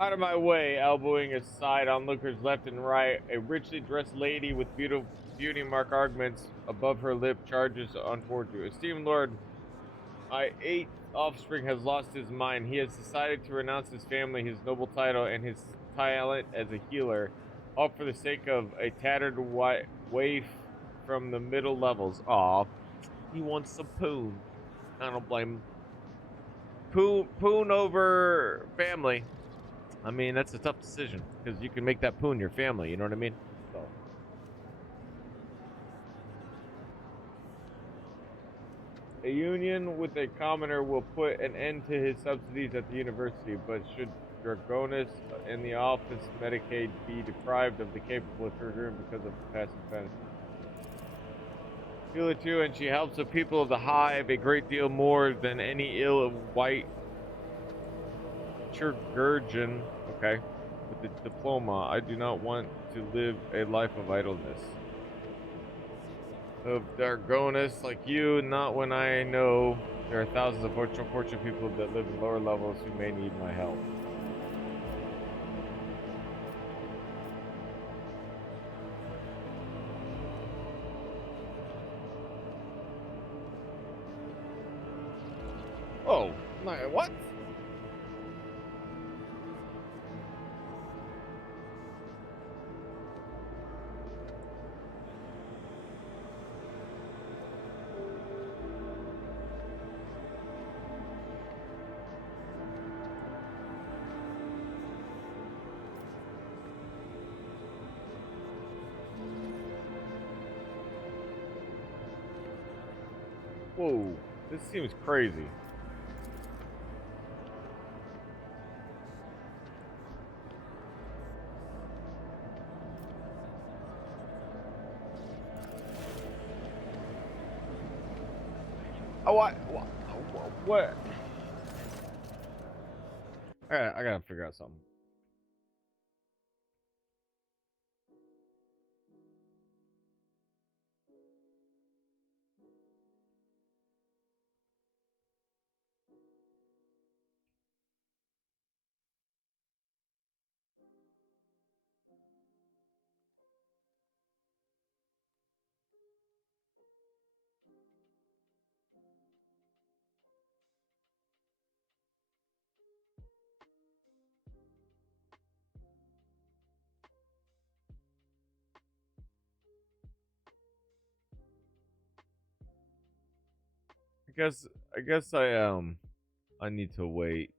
Out of my way, elbowing aside onlookers left and right, a richly dressed lady with beauty mark arguments above her lip charges on toward you. Esteemed lord, my 8th offspring has lost his mind. He has decided to renounce his family, his noble title, and his talent as a healer, all for the sake of a tattered waif from the middle levels. Aw, he wants some poon. I don't blame him. Poon over family. I mean, that's a tough decision because you can make that poon your family. You know what I mean? So. A union with a commoner will put an end to his subsidies at the university, but should Dragonis and the office Medicaid be deprived of the capable children because of passing fantasy? Feel it too, and she helps the people of the hive a great deal more than any ill white chirurgeon. Okay. With the diploma, I do not want to live a life of idleness. Of Dargonus like you, not when I know there are thousands of unfortunate people that live in lower levels who may need my help. Oh, my, what? Whoa, this seems crazy. What? I gotta figure out something. I guess I need to wait.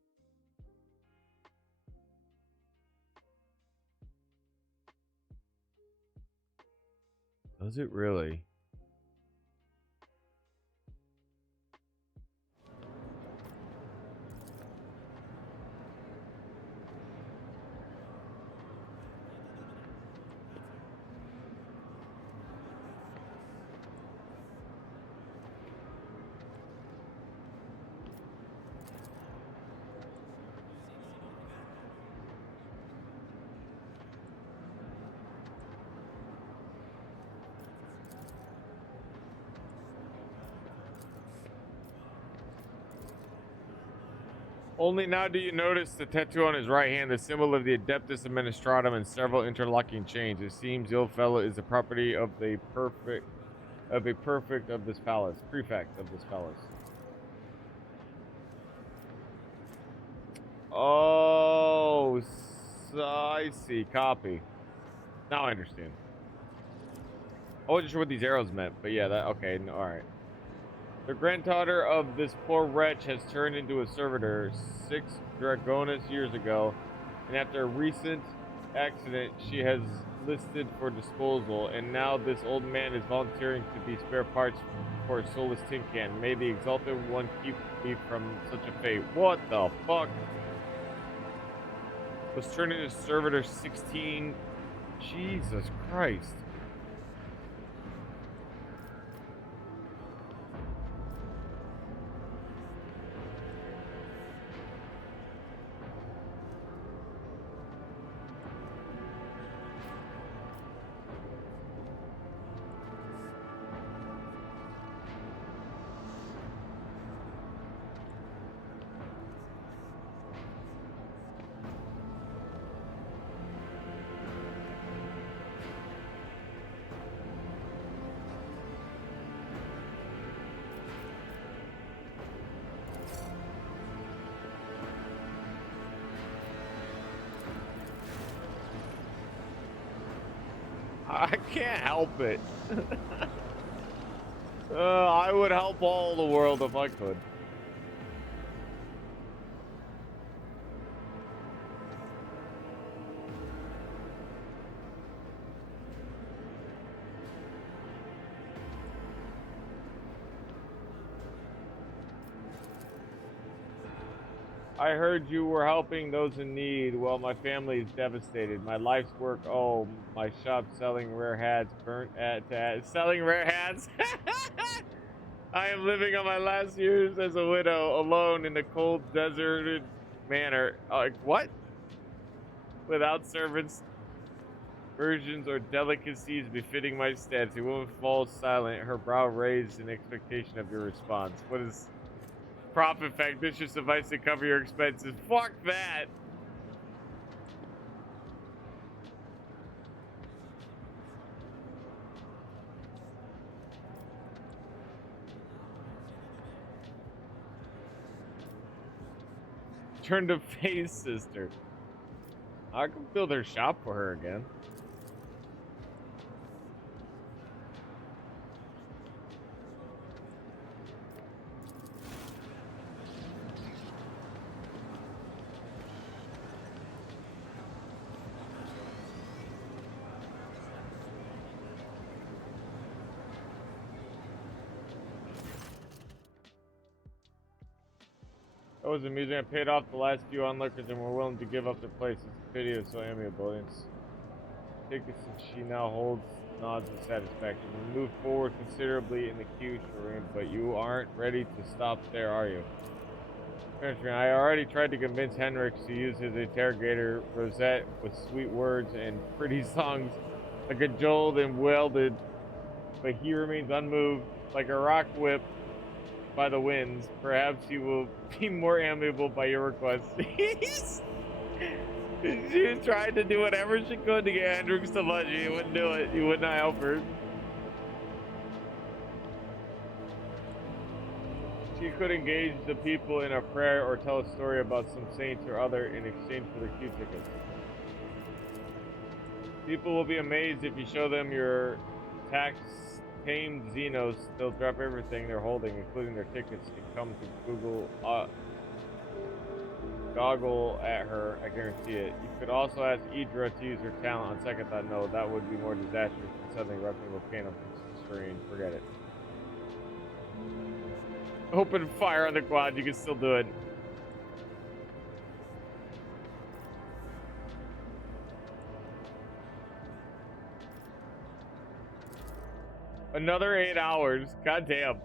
Does it really? Only now do you notice the tattoo on his right hand, the symbol of the Adeptus Administratum, and several interlocking chains. It seems the old fellow is the property of a prefect of this palace. Oh, so I see. Copy. Now I understand. I wasn't sure what these arrows meant, but yeah, that okay. No, all right. The granddaughter of this poor wretch has turned into a servitor 6 Dragonis years ago, and after a recent accident, she has listed for disposal, and now this old man is volunteering to be spare parts for a soulless tin can. May the Exalted One keep me from such a fate. What the fuck? Was turned into servitor 16. Jesus Christ. I can't help it. I would help all the world if I could. I heard you were helping those in need. Well, my family is devastated. My life's work, oh, my shop selling rare hats, burnt selling rare hats. I am living on my last years as a widow, alone in the cold, deserted manor. What? Without servants, versions, or delicacies befitting my stats. The woman falls silent, her brow raised in expectation of your response. What is... Profit fact, this should suffice to cover your expenses. Fuck that. Turn to face, sister. I can build her shop for her again. That was amusing. I paid off the last few onlookers and were willing to give up their places. It's a pity it was so amiable. Tickets and she now holds nods with satisfaction. We move forward considerably in the queue, Shireen, but you aren't ready to stop there, are you? I already tried to convince Henrik to use his interrogator Rosette with sweet words and pretty songs, like cajoled and welded, but he remains unmoved, like a rock whip by the winds. Perhaps he will be more amiable by your request. She was trying to do whatever she could to get Hendrix to budge. He wouldn't do it. He would not help her. She could engage the people in a prayer or tell a story about some saint or other in exchange for their queue tickets. People will be amazed if you show them your tamed Xenos. They'll drop everything they're holding, including their tickets, and come to goggle at her. I guarantee it. You could also ask Idra to use her talent. On second thought, no, that would be more disastrous than suddenly erupting a volcano from the screen. Forget it. Open fire on the quad. You can still do it. Another 8 hours. God damn.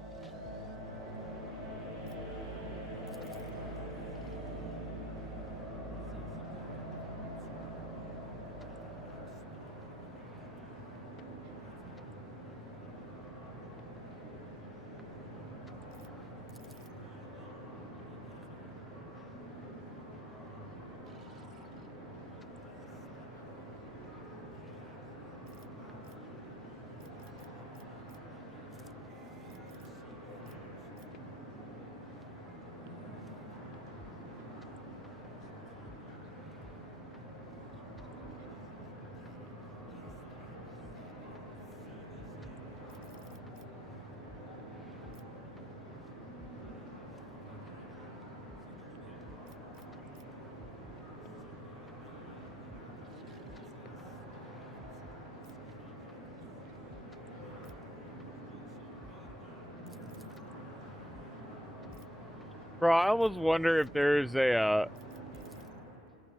Bro, I almost wonder if there's a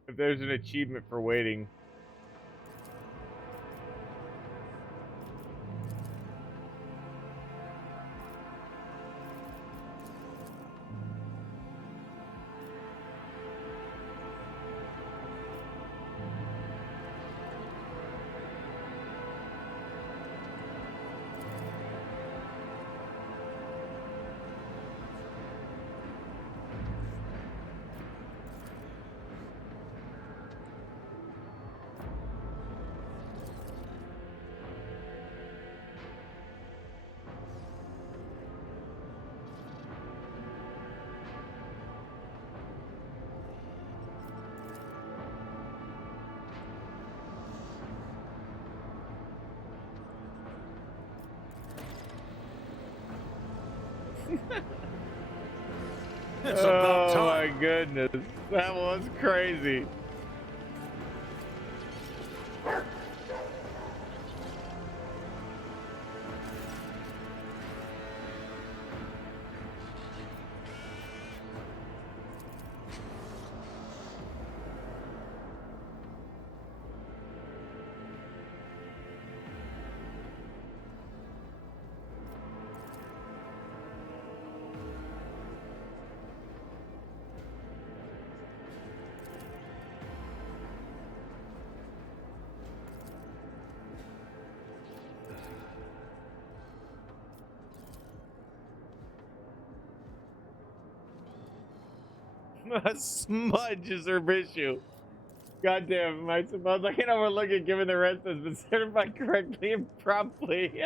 if there's an achievement for waiting. It's about time. Oh my goodness. That was crazy. A smudge is her issue. Goddamn, I suppose I can overlook it given the rest has been certified correctly and promptly.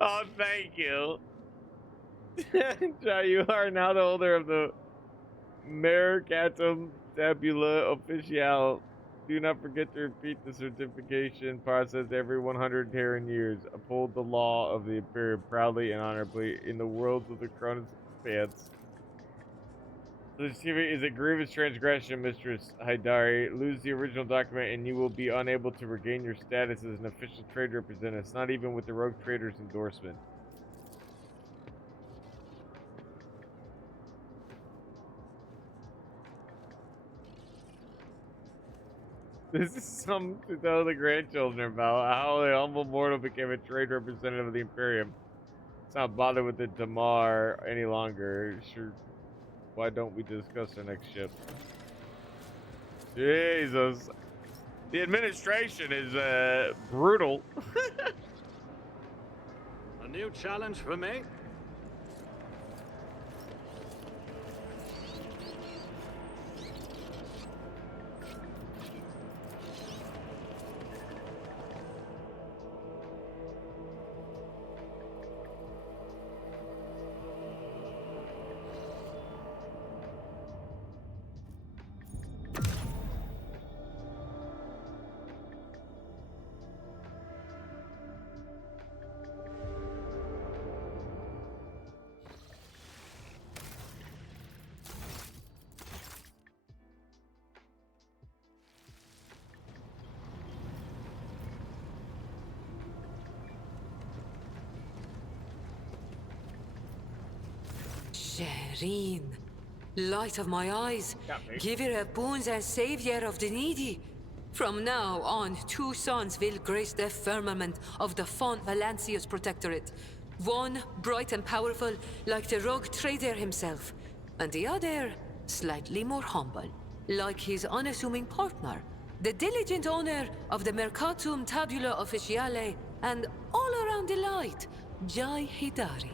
Oh, thank you. You are now the holder of the Mercatum Tabula Official. Do not forget to repeat the certification process every 100 Terran years. Uphold the law of the Imperium proudly and honorably in the worlds of the Cronus Expanse. This is a grievous transgression, Mistress Haidari. Lose the original document and you will be unable to regain your status as an official trade representative, not even with the rogue trader's endorsement. This is something to tell the grandchildren about how the humble mortal became a trade representative of the Imperium. Let's not bother with the Damar any longer. Sure, why don't we discuss our next ship? Jesus. The administration is brutal. A new challenge for me? Shireen, light of my eyes, giver of boons and savior of the needy. From now on, two sons will grace the firmament of the Font Valancius Protectorate. One bright and powerful, like the rogue trader himself, and the other slightly more humble, like his unassuming partner, the diligent owner of the Mercatum Tabula Officiale, and all around delight, Jai Hidari.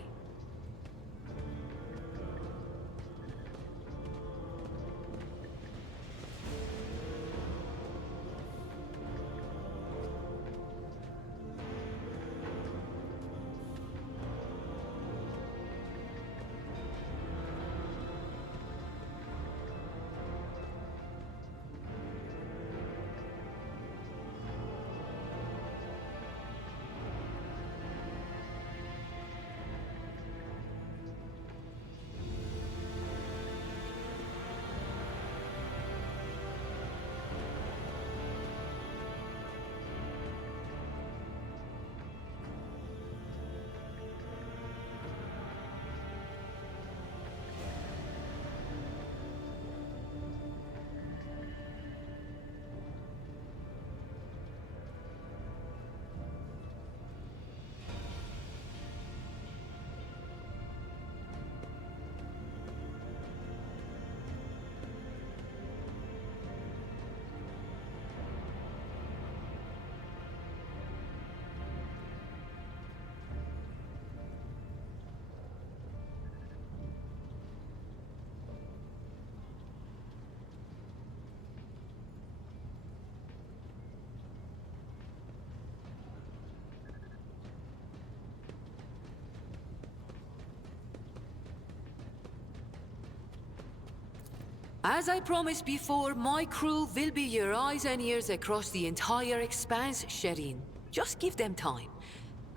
As I promised before, my crew will be your eyes and ears across the entire expanse, Shireen. Just give them time.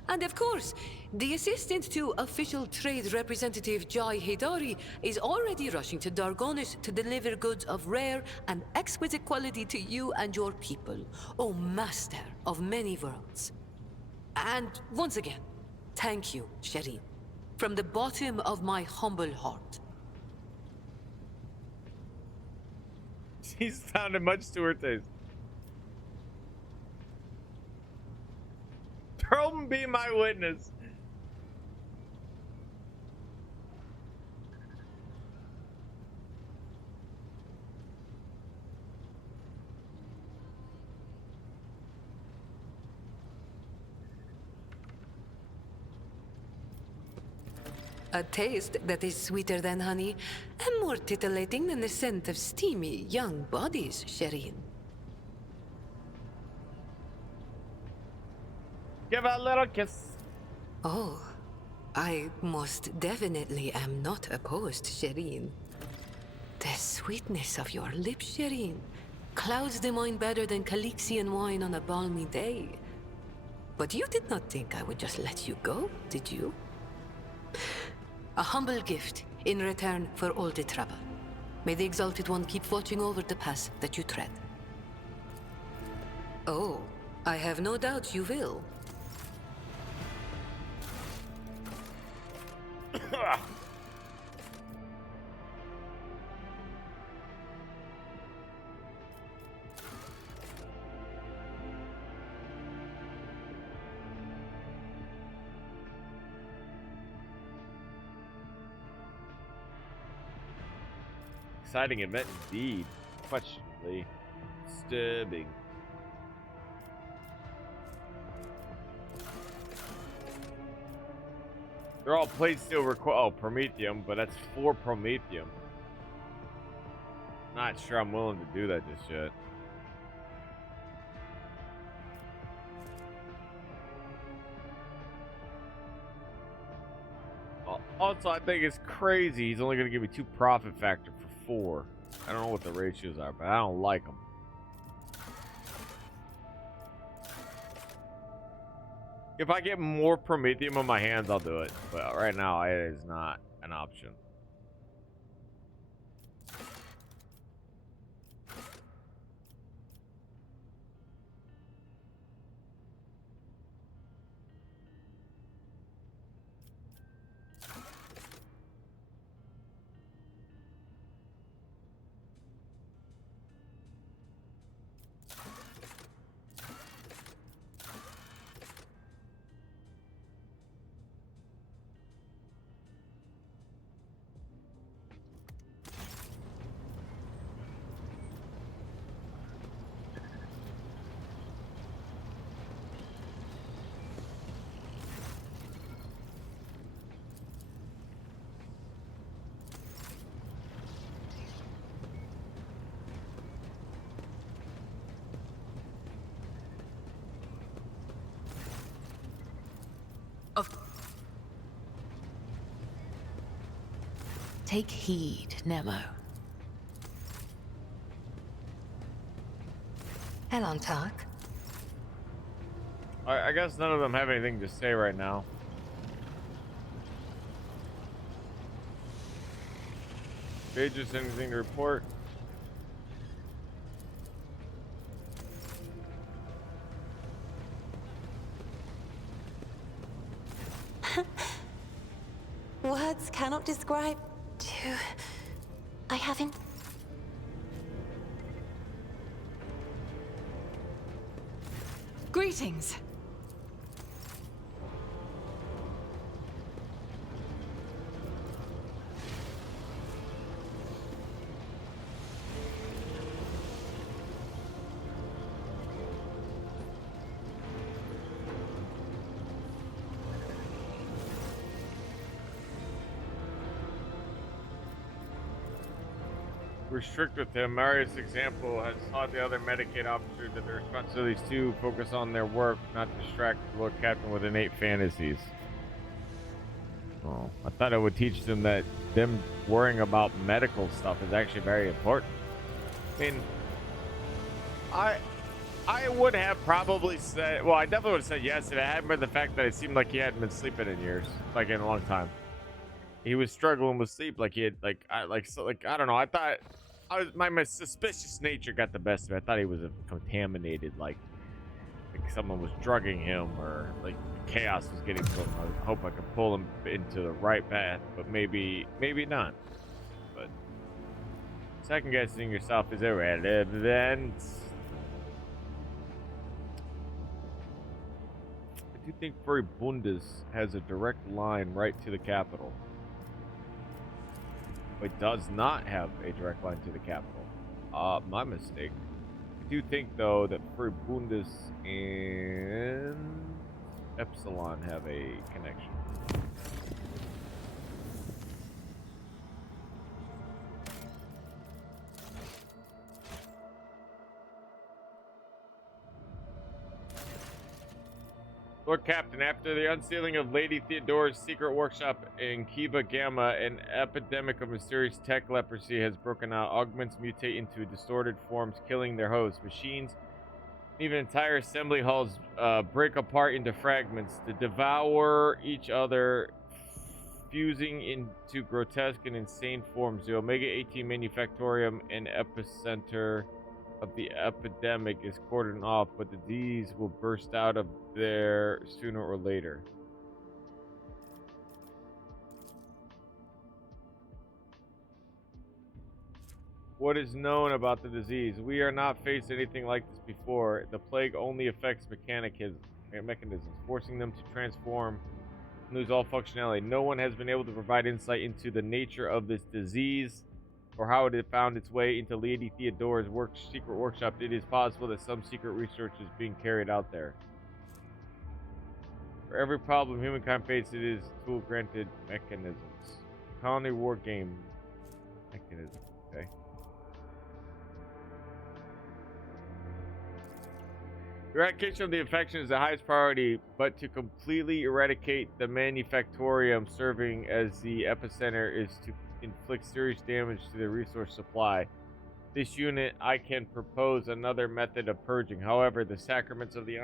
And of course, the assistant to official trade representative Jai Hidari is already rushing to Dargonis to deliver goods of rare and exquisite quality to you and your people, O master of many worlds. And once again, thank you, Shireen, from the bottom of my humble heart. She's sounded much to her taste. Rome be my witness. A taste that is sweeter than honey, and more titillating than the scent of steamy, young bodies, Shireen. Give a little kiss. Oh, I most definitely am not opposed, Shireen. The sweetness of your lips, Shireen, clouds the mind better than Calixian wine on a balmy day. But you did not think I would just let you go, did you? A humble gift in return for all the trouble. May the Exalted One keep watching over the path that you tread. Oh, I have no doubt you will. exciting event indeed. Questionably disturbing. They're all plate steel promethium, but that's 4 promethium. Not sure I'm willing to do that just yet. Also, I think it's crazy. He's only going to give me 2 profit factor for 4. I don't know what the ratios are, but I don't like them. If I get more promethium on my hands, I'll do it. But right now, it is not an option. Take heed, Nemo. Elantark. I guess none of them have anything to say right now. Pages, anything to report? Words cannot describe I haven't. Greetings. We're strict with him. Mario's example has taught the other Medicaid officers that their responsibilities to focus on their work, not distract the Lord Captain with innate fantasies. Oh, I thought it would teach them that them worrying about medical stuff is actually very important. I mean, I would have probably said, well, I definitely would have said yes if it hadn't been the fact that it seemed like he hadn't been sleeping in years, like in a long time. He was struggling with sleep, like he had, I don't know. I thought my suspicious nature got the best of me. I thought he was contaminated, like someone was drugging him, or like chaos was getting to him. I hope I could pull him into the right path, but maybe not. But second guessing yourself is irrelevant. I do think Furry Bundes has a direct line right to the capital. It does not have a direct line to the capital. My mistake. I do think, though, that Furry Bundes and Epsilon have a connection. Lord Captain, after the unsealing of Lady Theodora's secret workshop in Kiva Gamma, an epidemic of mysterious tech leprosy has broken out. Augments mutate into distorted forms, killing their hosts. Machines, even entire assembly halls, break apart into fragments to devour each other, fusing into grotesque and insane forms. The Omega 18 Manufactorium, an epicenter of the epidemic, is cordoned off, but the disease will burst out of there sooner or later. What is known about the disease? We are not faced anything like this before. The plague only affects mechanisms, forcing them to transform and lose all functionality. No one has been able to provide insight into the nature of this disease. or how it had found its way into Lady Theodora's secret workshop, it is possible that some secret research is being carried out there. For every problem humankind faces, it is tool granted mechanisms. Colony war game mechanism. Okay. Eradication of the infection is the highest priority, but to completely eradicate the manufactorium serving as the epicenter is to inflict serious damage to the resource supply. This unit, I can propose another method of purging. However, the sacraments of the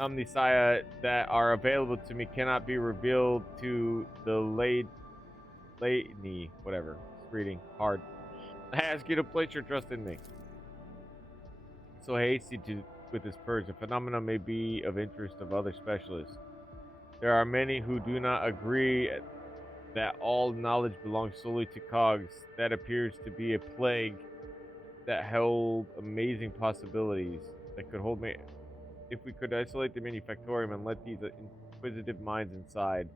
Omnissiah that are available to me cannot be revealed to the Laitany, whatever. It's reading hard. I ask you to place your trust in me. So hasty with this purge, the phenomena may be of interest of other specialists. There are many who do not agree that all knowledge belongs solely to cogs. That appears to be a plague that held amazing possibilities that could hold me. If we could isolate the manufactorium and let these inquisitive minds inside,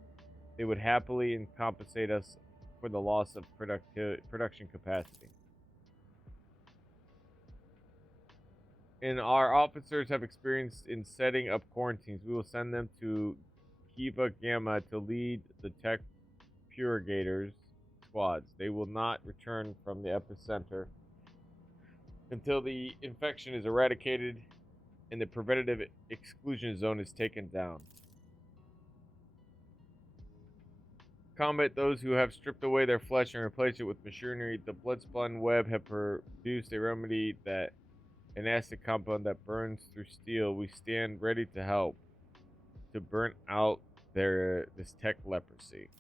they would happily compensate us for the loss of production capacity. And our officers have experience in setting up quarantines. We will send them to Kiva Gamma to lead the tech purgators squads. They will not return from the epicenter until the infection is eradicated and the preventative exclusion zone is taken down. Combat those who have stripped away their flesh and replaced it with machinery. The Bloodspun Web have produced a remedy that an acid compound that burns through steel. We stand ready to help to burn out this tech leprosy.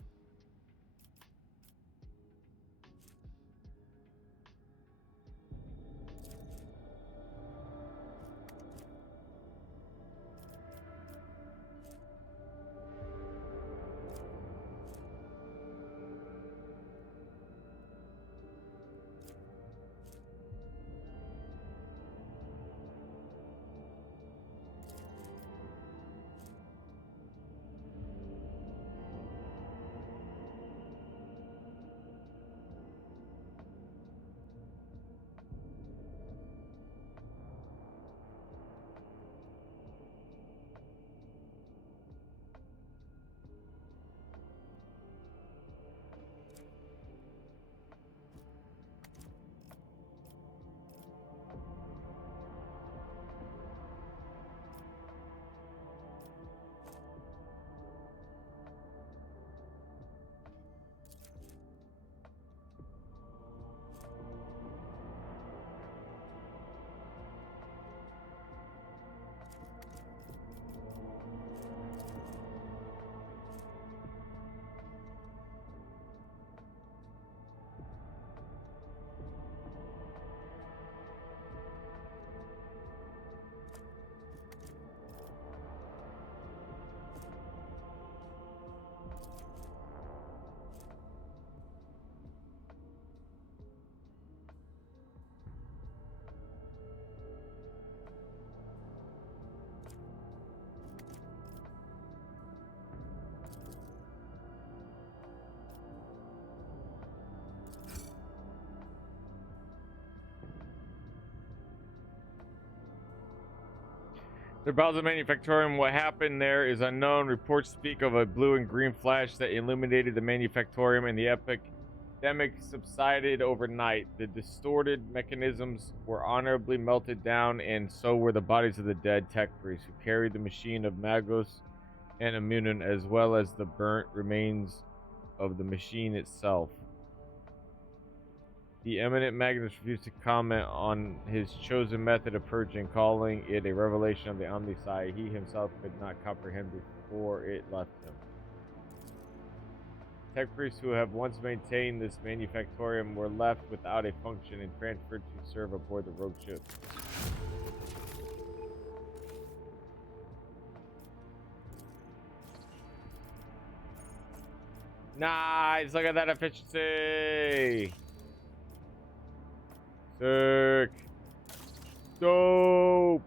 The Bowser Manufactorium, what happened there is unknown. Reports speak of a blue and green flash that illuminated the Manufactorium, and the epidemic subsided overnight. The distorted mechanisms were honorably melted down, and so were the bodies of the dead tech priests who carried the machine of Magos and Immunon, as well as the burnt remains of the machine itself. The eminent Magnus refused to comment on his chosen method of purging, calling it a revelation of the Omnissiah he himself could not comprehend before it left him. Tech priests who have once maintained this manufactorium were left without a function and transferred to serve aboard the rogue ship. Nice! Look at that efficiency! Sick. Dope.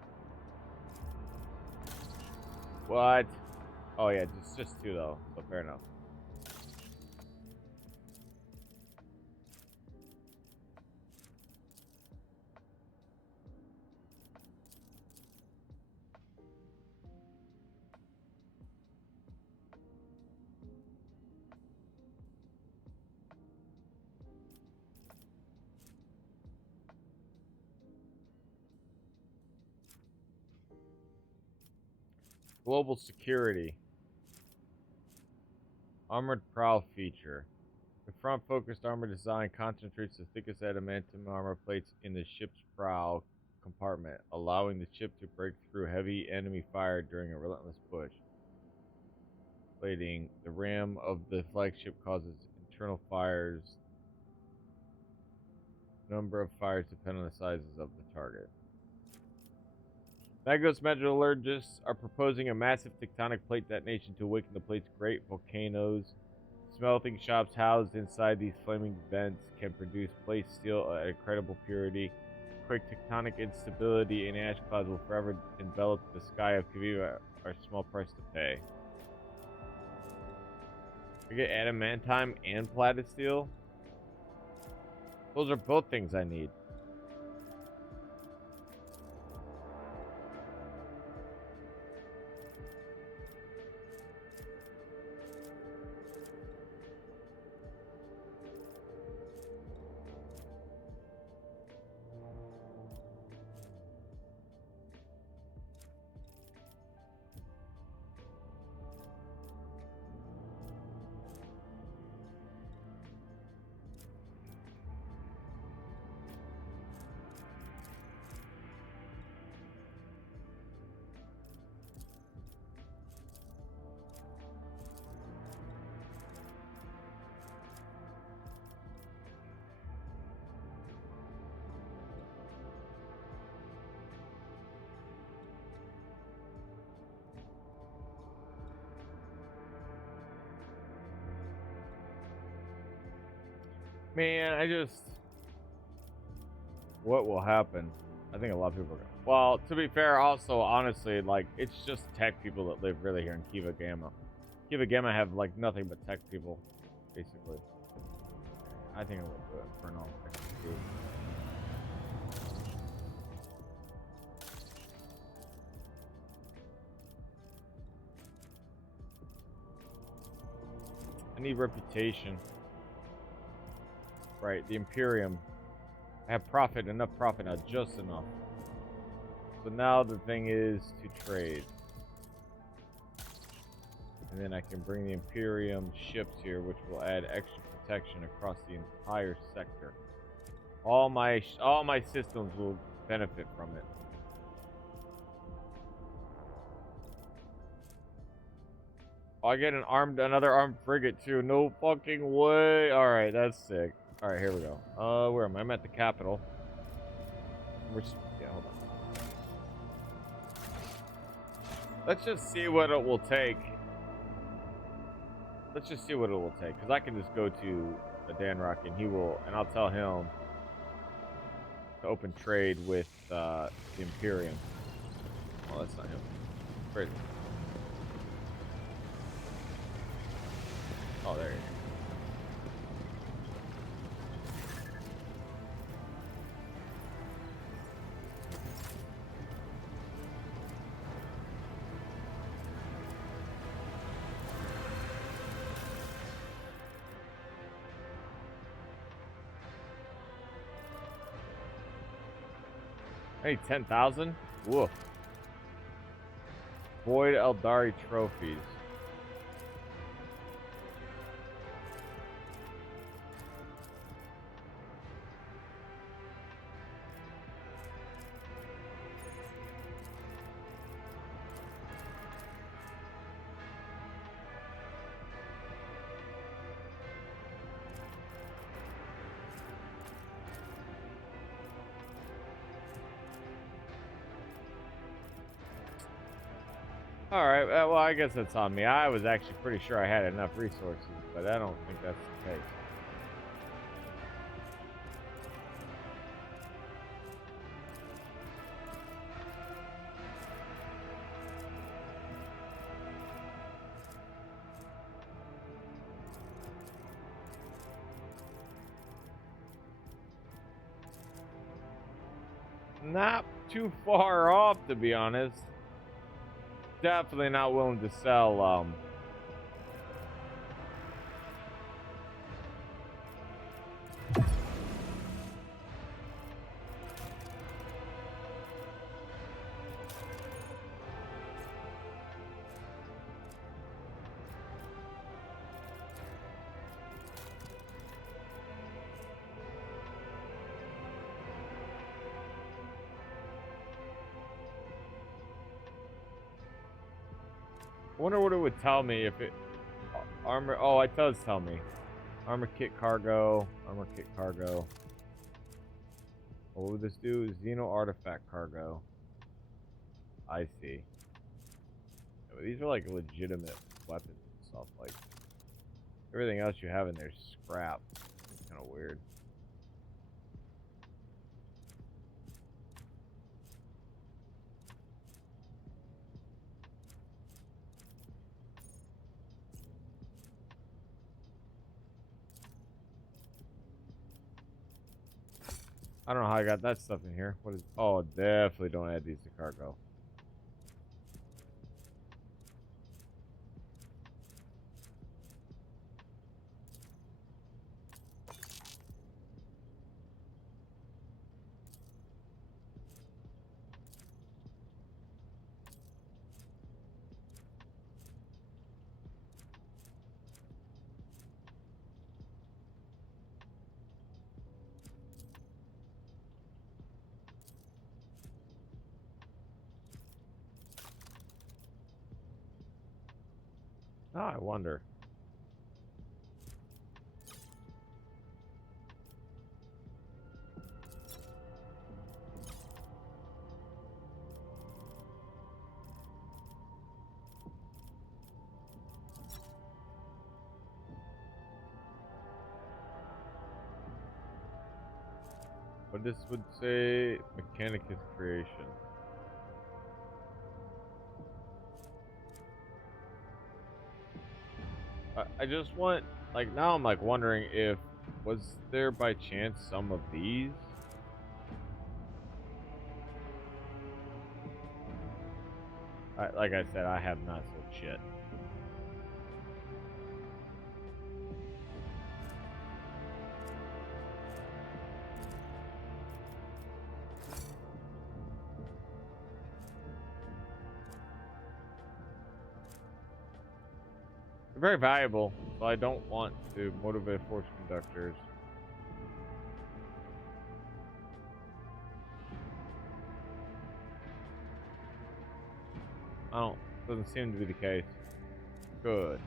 What? Oh yeah, just two though, so fair enough. Global security. Armored prow feature. The front-focused armor design concentrates the thickest adamantium armor plates in the ship's prow compartment, allowing the ship to break through heavy enemy fire during a relentless push. Plating. The ram of the flagship causes internal fires. Number of fires depend on the sizes of the target. Magos metallurgists are proposing a massive tectonic plate detonation to awaken the plate's great volcanoes. Smelting shops housed inside these flaming vents can produce plate steel at incredible purity. Quick tectonic instability and ash clouds will forever envelop the sky of Kaviva are a small price to pay. I get adamantine and platisteel. Those are both things I need. Man, what will happen? I think a lot of people are gonna... Well, to be fair, also, honestly, like, it's just tech people that live really here in Kiva Gamma. Kiva Gamma have, like, nothing but tech people, basically. I think I'm gonna do it for now. I need reputation. Right, the Imperium. I have profit, enough profit now, just enough. So now the thing is to trade. And then I can bring the Imperium ships here, which will add extra protection across the entire sector. All my systems will benefit from it. Oh, I get another armed frigate too. No fucking way. All right, that's sick. All right, here we go. Where am I? I'm at the capital. Yeah, hold on. Let's just see what it will take. Let's just see what it will take, because I can just go to Danrock and and I'll tell him to open trade with the Imperium. Oh, that's not him. Crazy. Oh, there you go. Hey, 10,000? Woof. Void Eldari trophies. Alright, well, I guess that's on me. I was actually pretty sure I had enough resources, but I don't think that's the case. Not too far off, to be honest. Definitely not willing to sell I wonder what it would tell me if it armor. Oh, it does tell me. Armor kit cargo. Armor kit cargo. What would this do? Xeno artifact cargo. I see. Yeah, but these are like legitimate weapons and stuff. Like everything else you have in there is scrap. It's kind of weird. I don't know how I got that stuff in here. What is? Oh, definitely don't add these to cargo. Oh, I wonder. But this would say Mechanicus creation. I just want, like, now I'm like wondering if, was there by chance some of these? Like I said, I have not sold shit. They're very valuable, so I don't want to motivate force conductors. Doesn't seem to be the case. Good.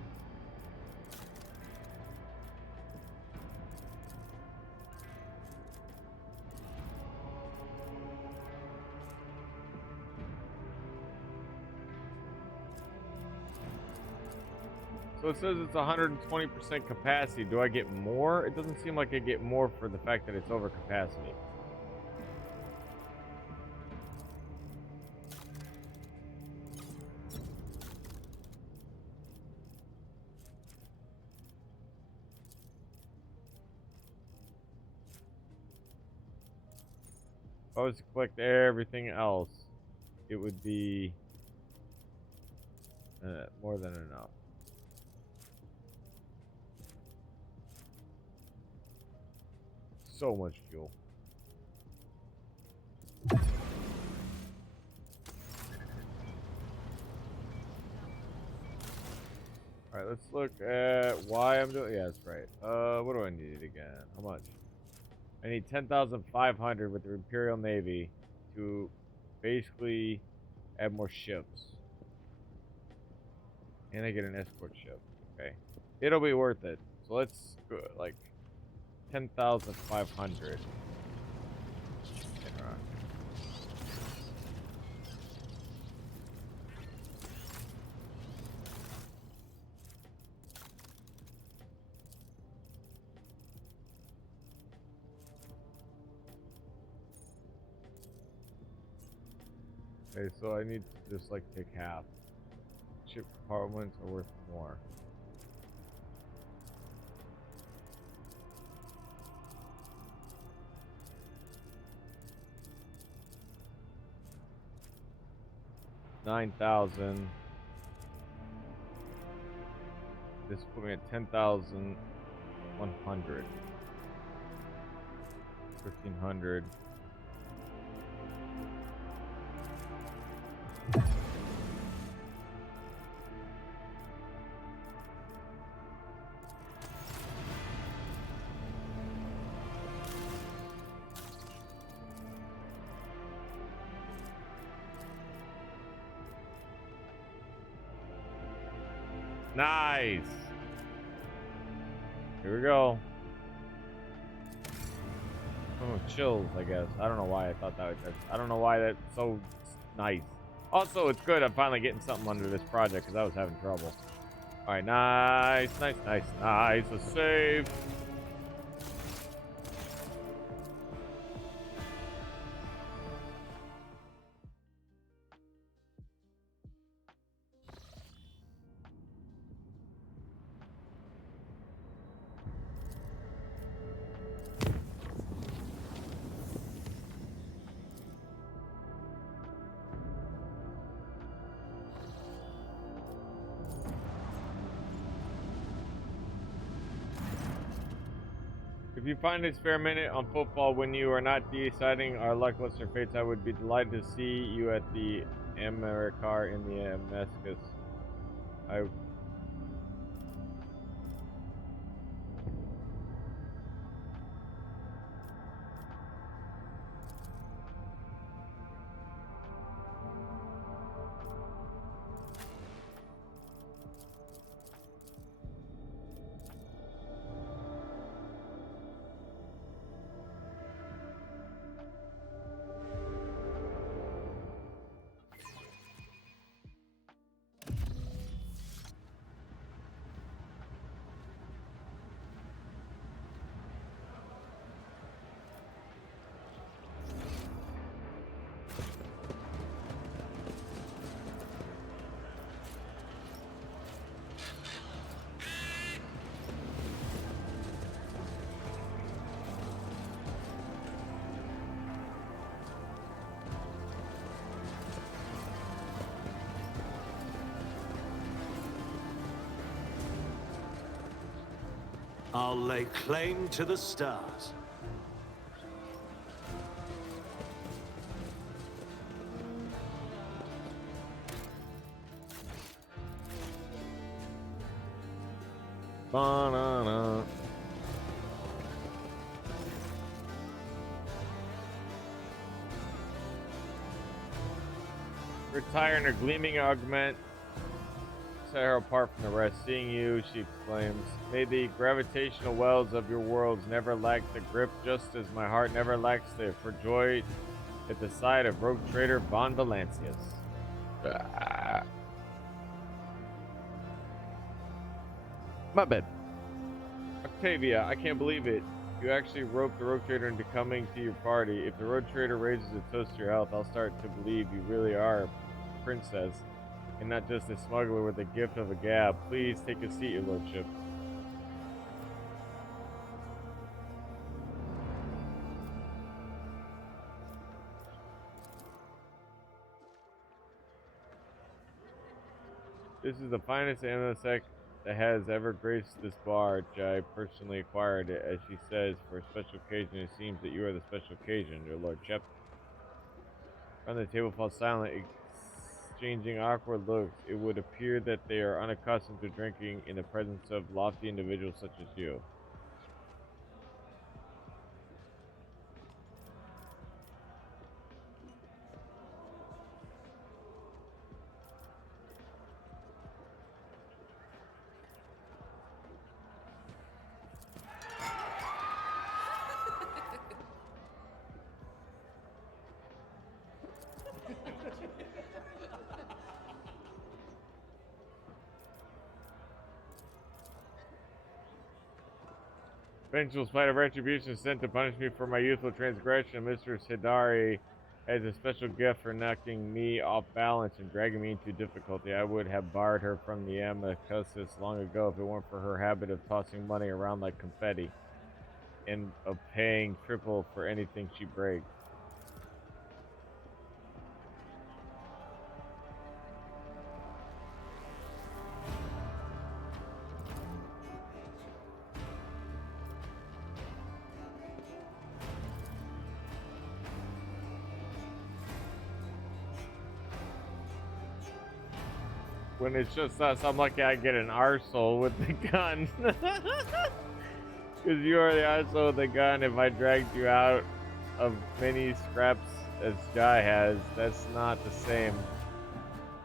So it says it's 120% capacity. Do I get more? It doesn't seem like I get more for the fact that it's over capacity. If I was to collect everything else, it would be more than enough. So much fuel. Alright, let's look at why I'm doing. Yeah, that's right. What do I need again? How much? I need 10,500 with the Imperial Navy to basically add more ships. And I get an escort ship. Okay. It'll be worth it. So let's go, like, 10,500. Okay, so I need to just like take half. Ship compartments are worth more. $9,000. This put me at 10,100. 1,500. Nice. Here we go. Oh, chills, I guess. I don't know why I thought that was... I don't know why that's so nice. Also, it's good I'm finally getting something under this project because I was having trouble. All right, nice, nice, nice, nice. A save. If you find a spare minute on football when you are not deciding our lackluster fates, I would be delighted to see you at the Americar in the Damascus. I'll lay claim to the stars. Banana. Retiring her gleaming augment set her apart from the rest. Seeing you, she exclaims, may the gravitational wells of your worlds never lack the grip, just as my heart never lacks the for joy at the side of rogue trader Von Valancius. My bad. Octavia, I can't believe it. You actually roped the rogue trader into coming to your party. If the rogue trader raises a toast to your health, I'll start to believe you really are a princess and not just a smuggler with the gift of a gab. Please take a seat, your lordship. This is the finest amethyst that has ever graced this bar. I personally acquired it, as she says, for a special occasion. It seems that you are the special occasion, your lordship. Around the table falls silent, exchanging awkward looks. It would appear that they are unaccustomed to drinking in the presence of lofty individuals such as you. Vengeful spite of retribution sent to punish me for my youthful transgression. Mistress Hidari has a special gift for knocking me off balance and dragging me into difficulty. I would have barred her from the Amacusis long ago if it weren't for her habit of tossing money around like confetti and of paying triple for anything she breaks. When it's just us, I'm lucky I get an arsehole with the gun. Because you are the arsehole with the gun. If I dragged you out of many scraps as Jai has, that's not the same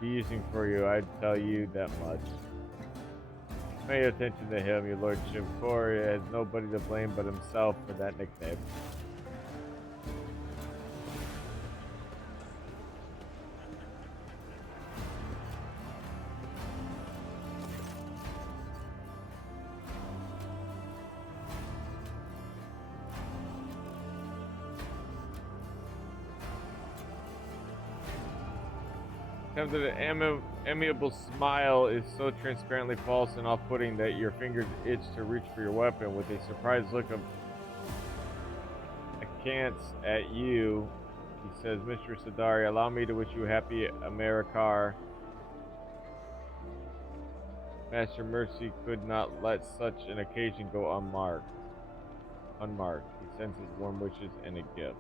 be using for you, I'd tell you that much. Pay attention to him, your lordship. Corey has nobody to blame but himself for that nickname. The amiable smile is so transparently false and off-putting that your fingers itch to reach for your weapon. With a surprised look of askance at you, he says, Mr. Sadari, allow me to wish you a happy Americar. Master Mercy could not let such an occasion go unmarked. He sends his warm wishes and a gift.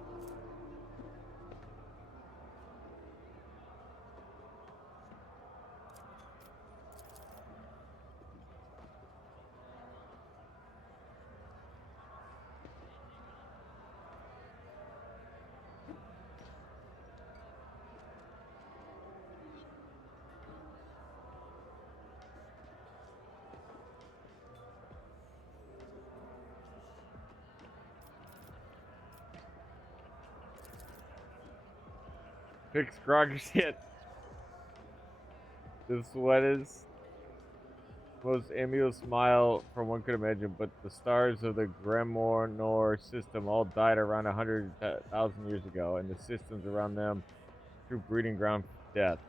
Fix groggy shit. This what is most amiable smile from one could imagine, but the stars of the Grimoire system all died around 100,000 years ago, and the systems around them true breeding ground for death.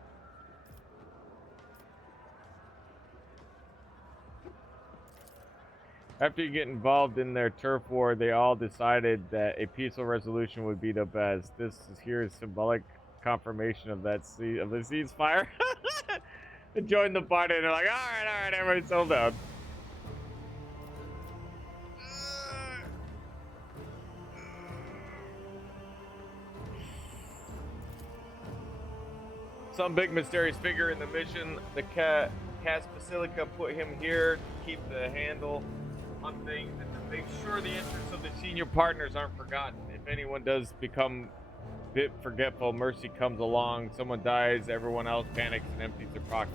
After you get involved in their turf war, they all decided that a peaceful resolution would be the best. This is here is symbolic confirmation of that the ceasefire. They joined the party and they're like, all right, everybody settle down. Some big mysterious figure in the mission, the Cast Basilica, put him here to keep the handle on things and to make sure the interests of the senior partners aren't forgotten. If anyone does become a bit forgetful, Mercy comes along, someone dies, everyone else panics and empties their pockets.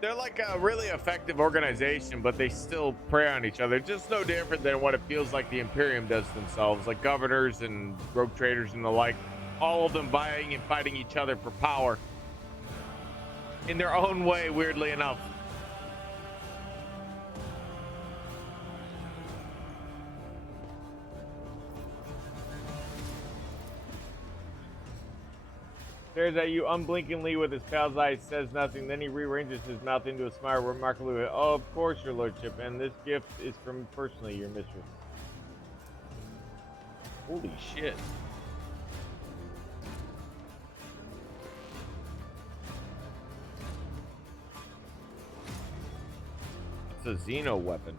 They're like a really effective organization, but they still prey on each other. Just no different than what it feels like the Imperium does themselves, like governors and rogue traders and the like. All of them vying and fighting each other for power in their own way, weirdly enough. Stares at you unblinkingly with his pal's eyes, says nothing, then he rearranges his mouth into a smile remarkably. Oh, of course, your lordship, and this gift is from personally your mistress. Holy shit. It's a Xeno weapon.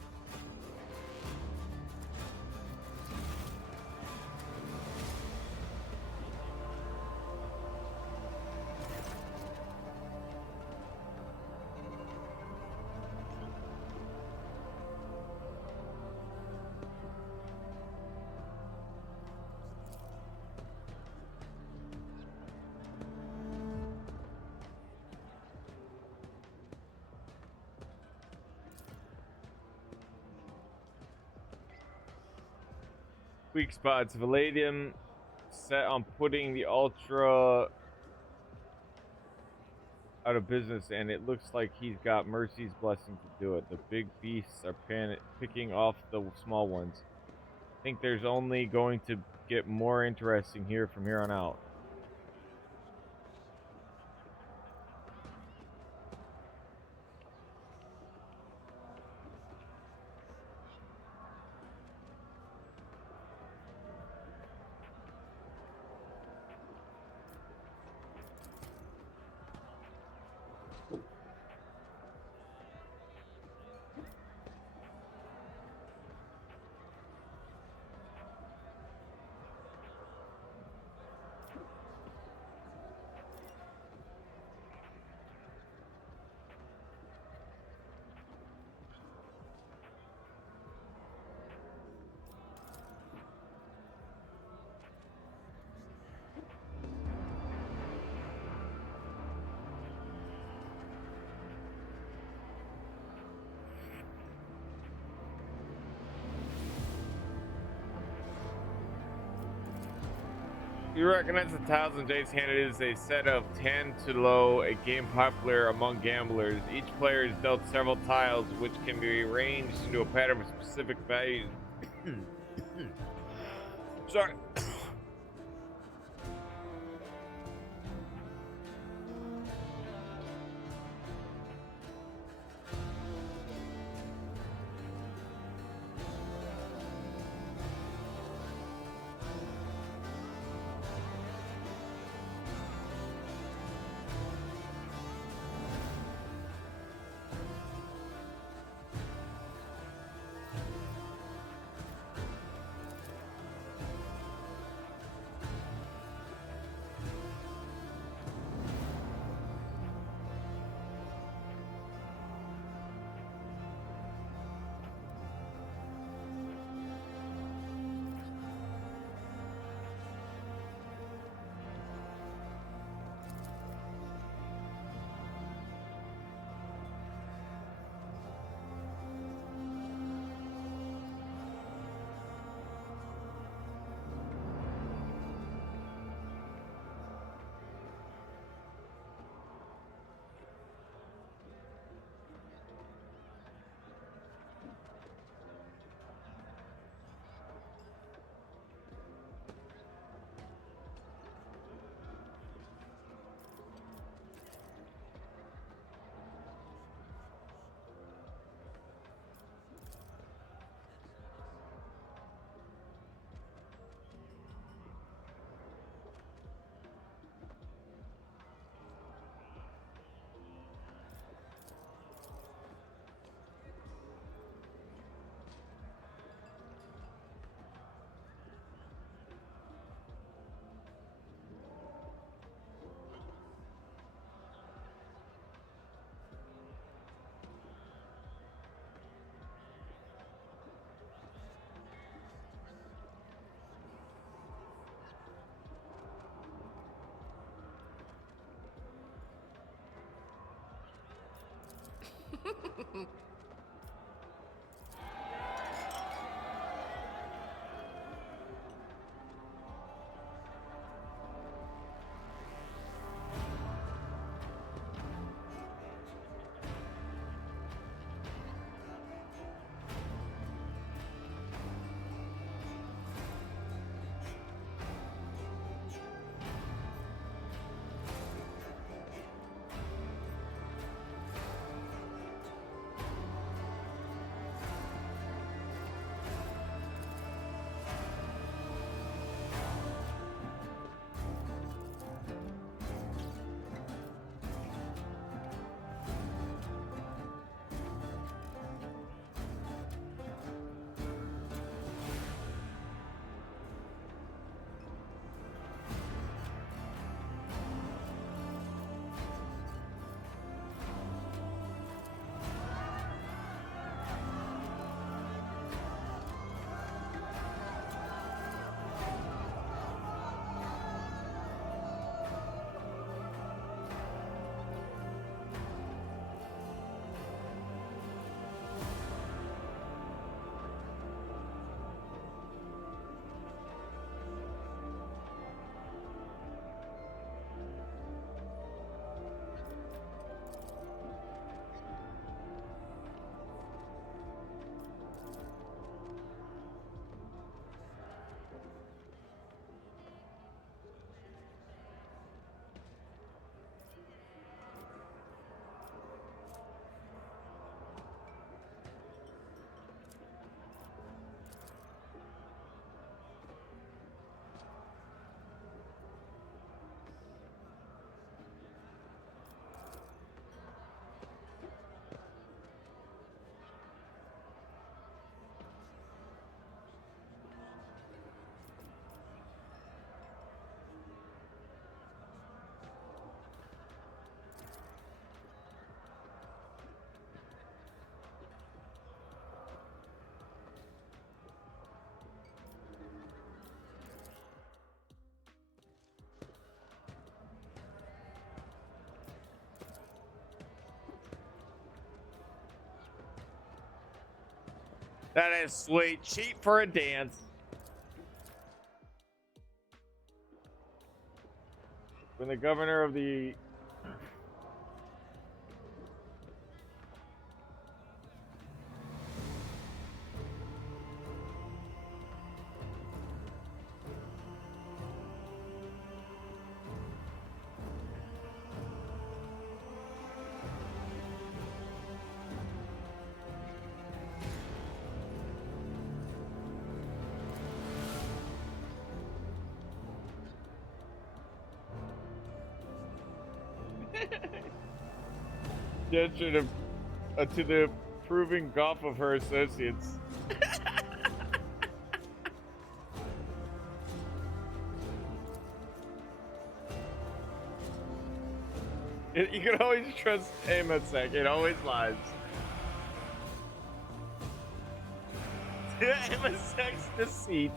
Weak spots. Valadium set on putting the Ultra out of business, and it looks like he's got Mercy's blessing to do it. The big beasts are picking off the small ones. I think there's only going to get more interesting here from here on out. You recognize the tiles in Jade's hand. It is a set of 10 to low, a game popular among gamblers. Each player is dealt several tiles, which can be arranged into a pattern of specific values. Sorry. That is sweet. Cheap for a dance. When the governor of the gesture to the approving golf of her associates. You can always trust Amasek. It always lies. Amasek's deceit.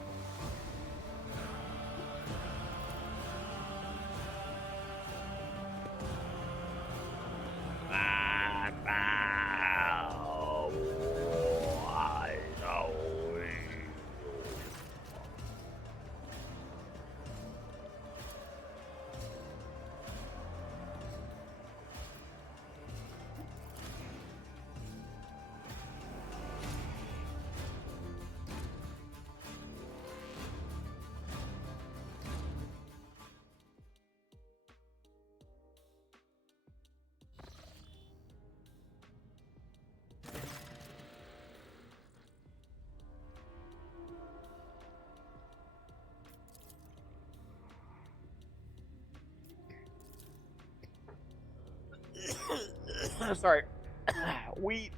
Sorry. Wheat.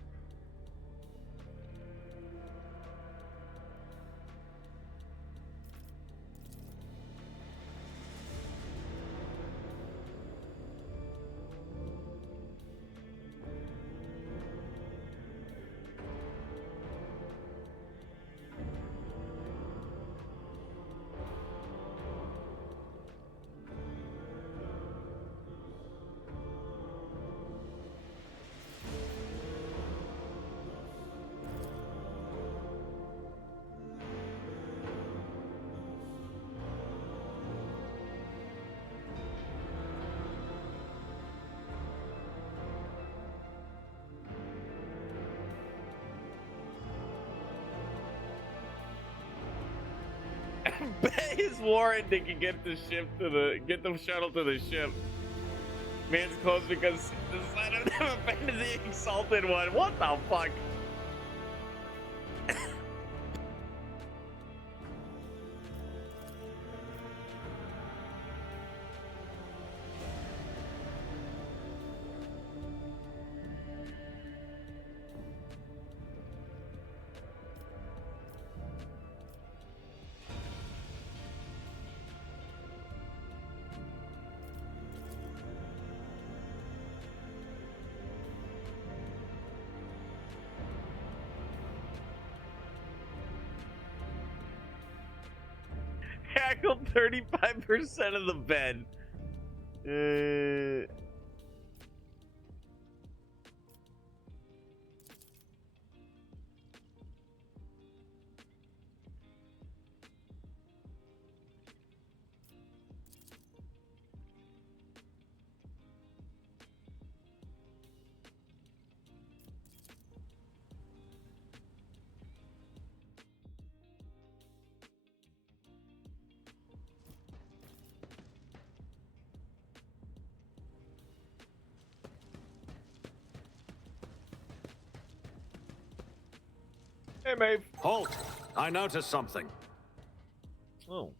Bet his warrant they can get the shuttle to the ship. Man's close because the sight of them offended the exalted one. What the fuck? Hackled 35% of the bed. Hey, Maeve. Halt! I noticed something. Oh.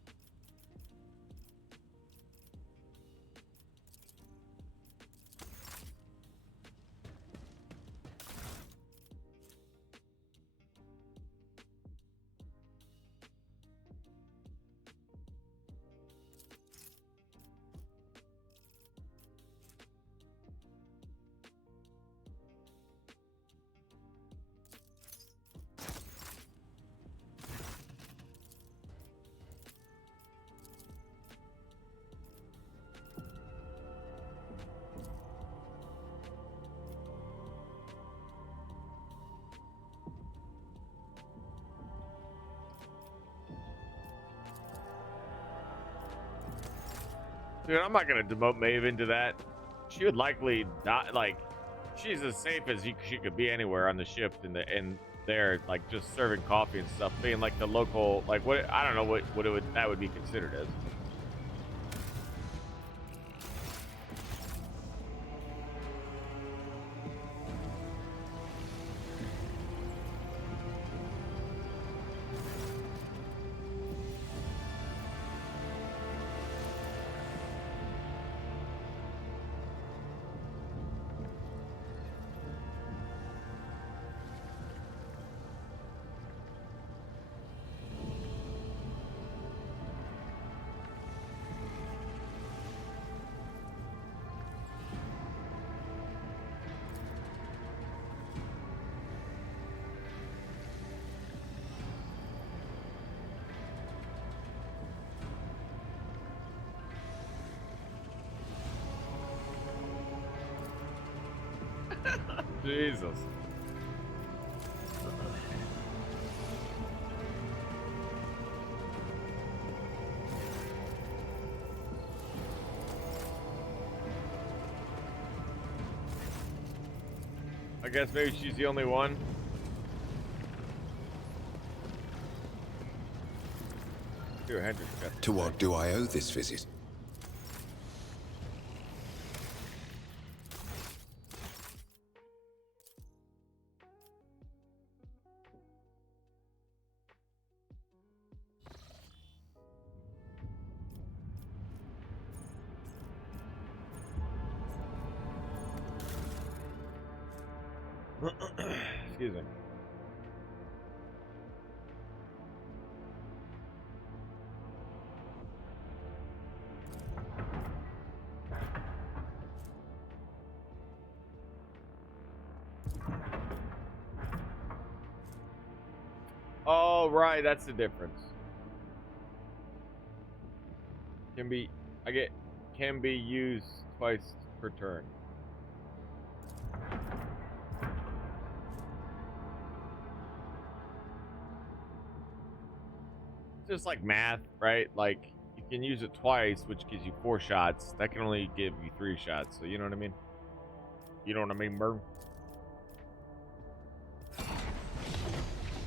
Dude, I'm not gonna demote Maeve into that. She would likely die. Like, she's as safe as she could be anywhere on the ship and there, like just serving coffee and stuff, being like the local, like what I don't know what it would that would be considered as. Jesus. I guess maybe she's the only one. To what do I owe this visit? Excuse me. Oh, right, that's the difference. Can be used twice per turn. Just like math, right? Like you can use it twice, which gives you 4 shots. That can only give you 3 shots. So you know what I mean? You know what I mean, bro?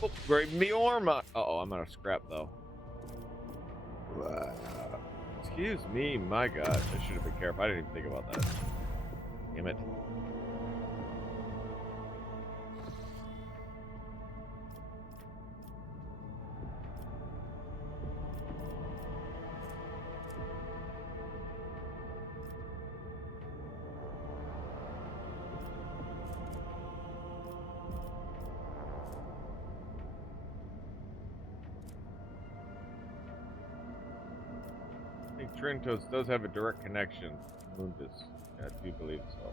Oh, great Miorma. Uh-oh, I'm out of scrap though. Excuse me, my gosh. I should have been careful. I didn't even think about that. Damn it. I think Trentos does have a direct connection to Mundus. Yeah, I do believe so.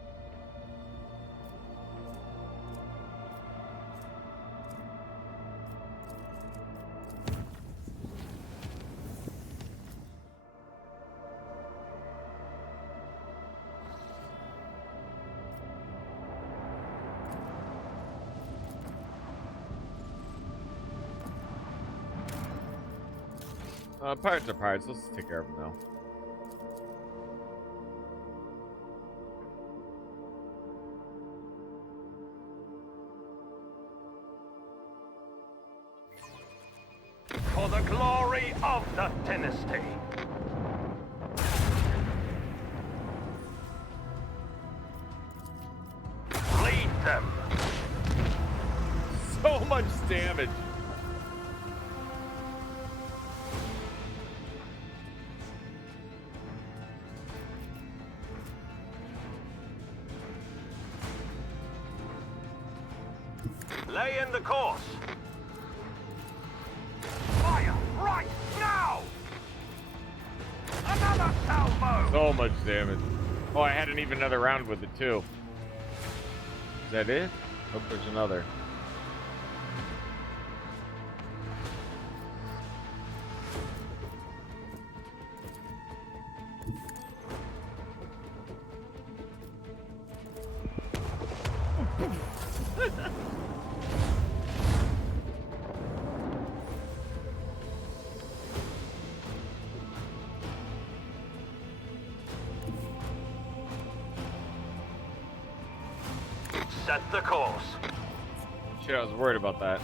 Pirates are pirates. Let's take care of them now. For the glory of the dynasty. Lead them. So much damage. Lay in the course. Fire right now! Another salvo! So much damage. Oh, I had an even another round with it too. Is that it? Hope there's another. Set the course. Shit, I was worried about that.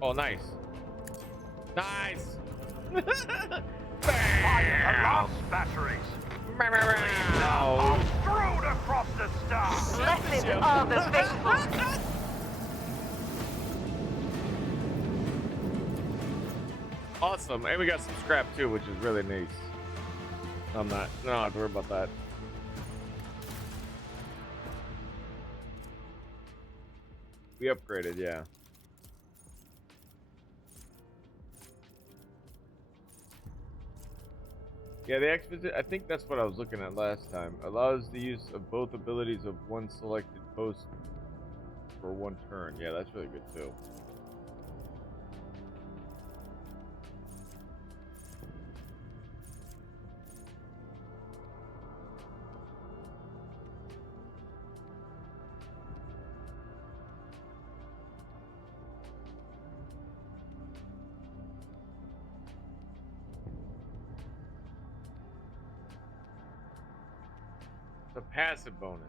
Oh, nice. Nice! Fire the last batteries. Now, strode across the stars. Blessed are the faithful. Awesome, and we got some scrap too, which is really nice. I'm not, no, I don't have to worry about that. We upgraded, yeah. Yeah, the exposition, I think that's what I was looking at last time. Allows the use of both abilities of one selected post for one turn. Yeah, that's really good too. The passive bonus.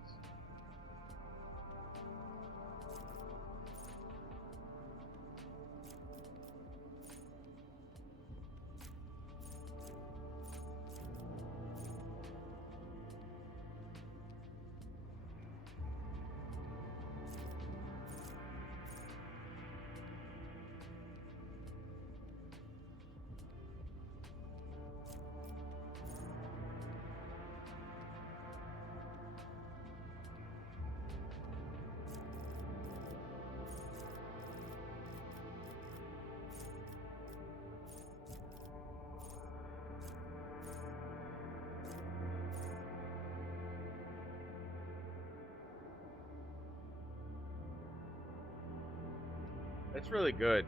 That's really good.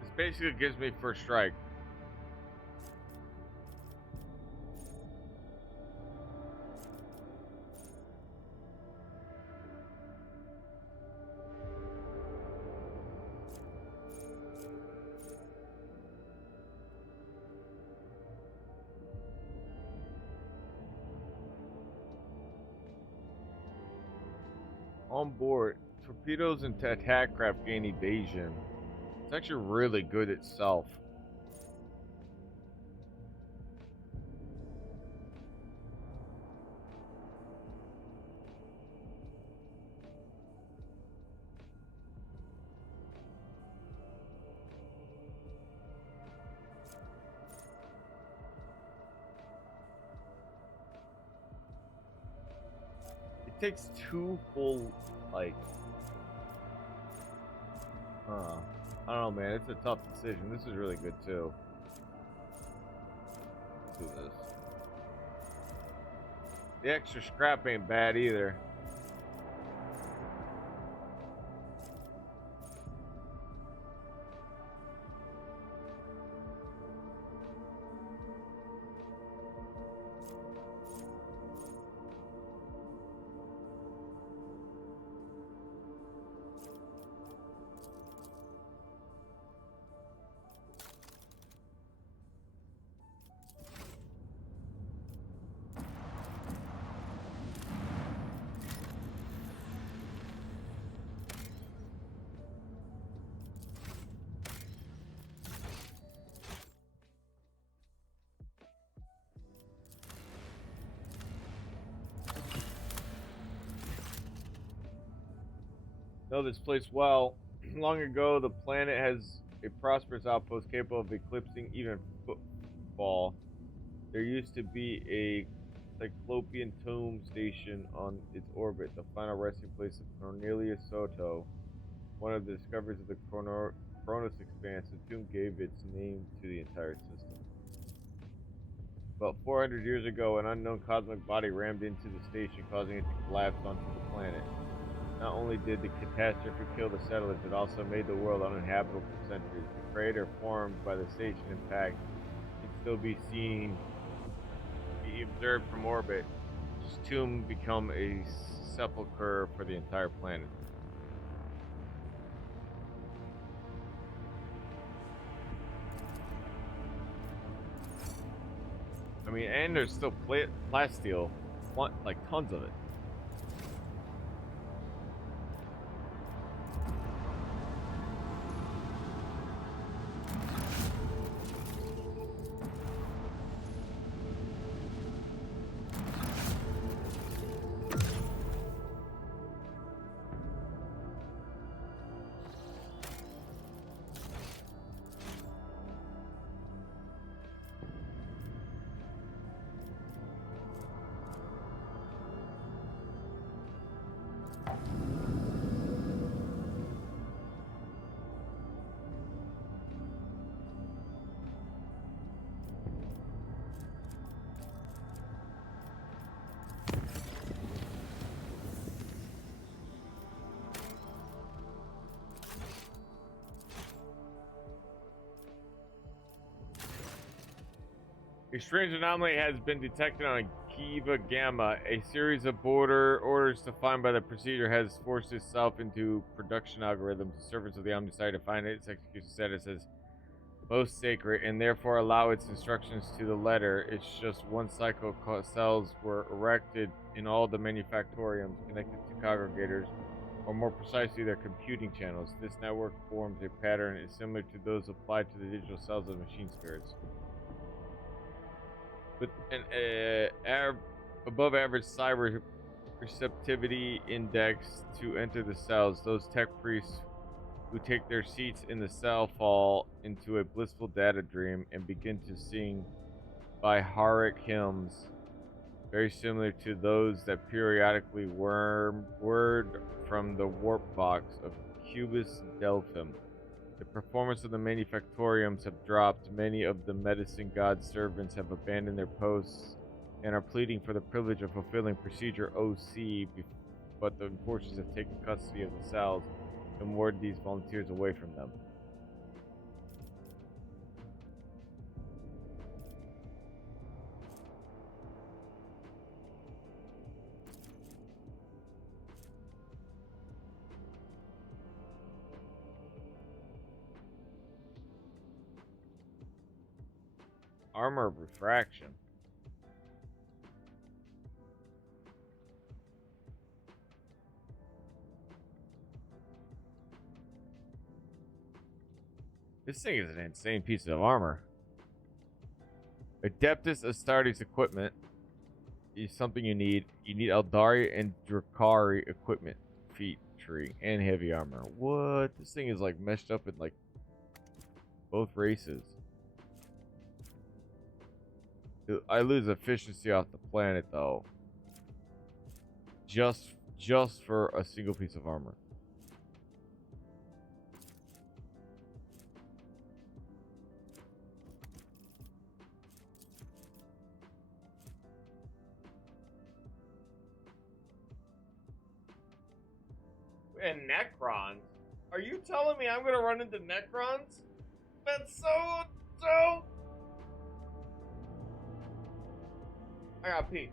This basically gives me first strike. On board, torpedoes and attack craft gain evasion. It's actually really good itself. It takes 2 full, like, I don't know, man. It's a tough decision. This is really good too. Let's do this. The extra scrap ain't bad either. Know this place well. Long ago, the planet has a prosperous outpost capable of eclipsing even footfall. There used to be a Cyclopean tomb station on its orbit, the final resting place of Cornelius Soto, one of the discoveries of the Chronos expanse. The tomb gave its name to the entire system. About 400 years ago, an unknown cosmic body rammed into the station, causing it to collapse onto the planet. Not only did the catastrophe kill the settlers, it also made the world uninhabitable for centuries. The crater formed by the station impact can still be observed from orbit. This tomb become a sepulcher for the entire planet. I mean, and there's still plasteel, like tons of it. A strange anomaly has been detected on Kiva Gamma. A series of orders defined by the procedure has forced itself into production algorithms. The servants of the Omnicide define its execution status as most sacred and therefore allow its instructions to the letter. It's just one cycle cells were erected in all the manufactoriums connected to congregators, or more precisely their computing channels. This network forms a pattern is similar to those applied to the digital cells of machine spirits. With an above average cyber receptivity index to enter the cells, those tech priests who take their seats in the cell fall into a blissful data dream and begin to sing Biharic hymns very similar to those that periodically word from the warp box of Cubus Delphim. The performance of the manufactoriums have dropped. Many of the medicine god's servants have abandoned their posts and are pleading for the privilege of fulfilling procedure OC, but the enforcers have taken custody of the cells and warded these volunteers away from them. Armor of refraction. This thing is an insane piece of armor. Adeptus Astartes equipment is something you need. You need Eldari and Drakari equipment, feat tree, and heavy armor. What? This thing is like meshed up in like both races. I lose efficiency off the planet though. Just for a single piece of armor. And Necrons? Are you telling me I'm gonna run into Necrons? That's so dope! I got pee.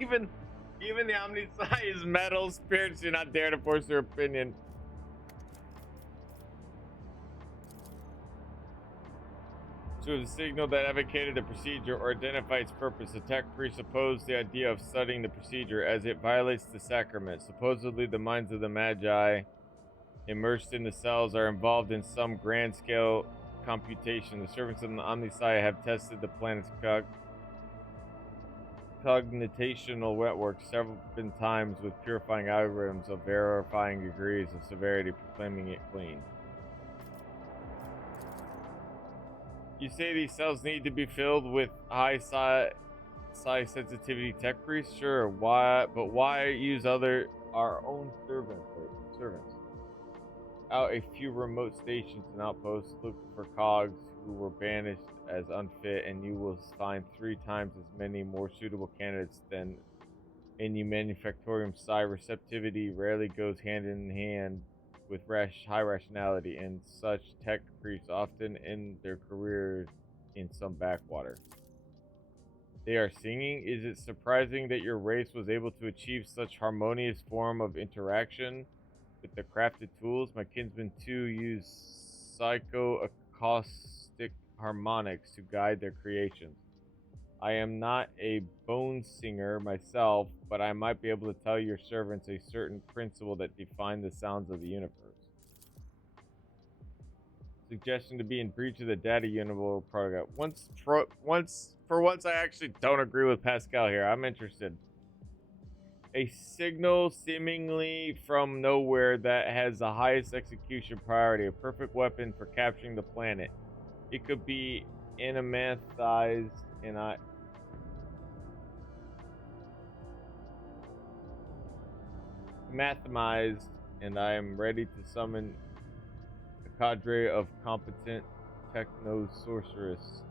Even the omniscience metal spirits do not dare to force their opinion. To the signal that advocated the procedure or identified its purpose, the tech presupposed the idea of studying the procedure as it violates the sacrament. Supposedly, the minds of the Magi immersed in the cells are involved in some grand scale computation. The servants of the Omnisci have tested the planet's cognitional network several times with purifying algorithms of verifying degrees of severity, proclaiming it clean. You say these cells need to be filled with high psi sensitivity tech priests? Sure. Why? But why use our own servants? Out a few remote stations and outposts, look for cogs who were banished as unfit, and you will find 3 times as many more suitable candidates than in you. Manufactorium psi receptivity rarely goes hand in hand with high rationality, and such tech priests often end their careers in some backwater. They are singing. Is it surprising that your race was able to achieve such harmonious form of interaction with the crafted tools? My kinsmen too use psychoacoustic harmonics to guide their creations. I am not a bone singer myself, but I might be able to tell your servants a certain principle that define the sounds of the universe. Suggestion to be in breach of the data universe protocol. For once, I actually don't agree with Pascal here. I'm interested. A signal seemingly from nowhere that has the highest execution priority, a perfect weapon for capturing the planet. It could be animathized and mathemized, and I am ready to summon a cadre of competent techno-sorcerists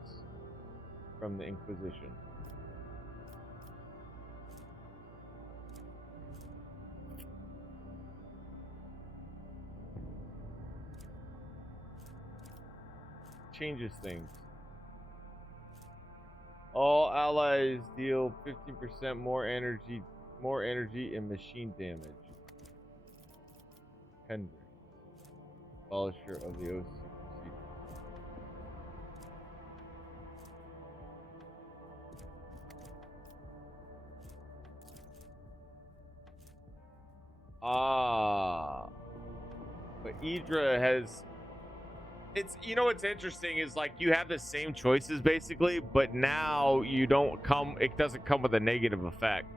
from the Inquisition. Changes things. All allies deal 15% more energy and machine damage. Hendrix, abolisher of the OC procedure. But Idra has. It's, you know what's interesting is like you have the same choices basically, but now you don't come. It doesn't come with a negative effect.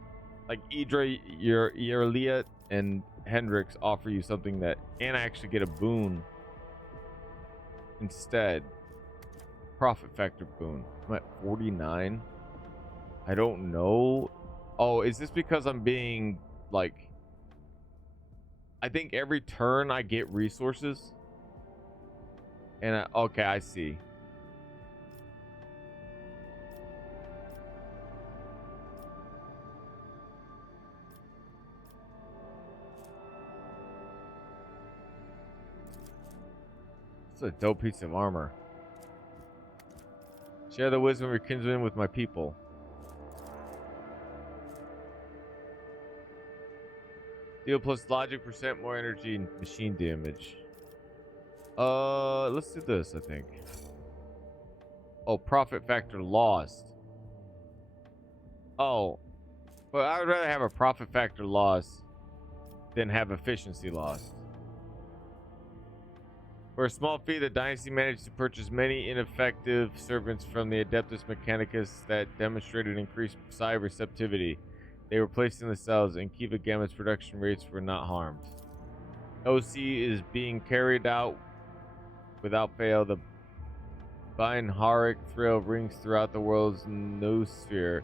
Like Idra, your Leah and Hendrix offer you something that, and I actually get a boon instead. Profit factor boon. I'm at 49. I don't know. Oh, is this because I'm being like? I think every turn I get resources. And okay, I see. It's a dope piece of armor. Share the wisdom of your kinsmen with my people. Deal plus logic % more energy and machine damage. Let's do this, I think. Oh, profit factor lost. Oh, but I would rather have a profit factor loss than have efficiency lost. For a small fee, the dynasty managed to purchase many ineffective servants from the Adeptus Mechanicus that demonstrated increased psi receptivity. They were placed in the cells, and Kiva Gamma's production rates were not harmed. OC is being carried out without fail. The Binharic thrill rings throughout the world's noosphere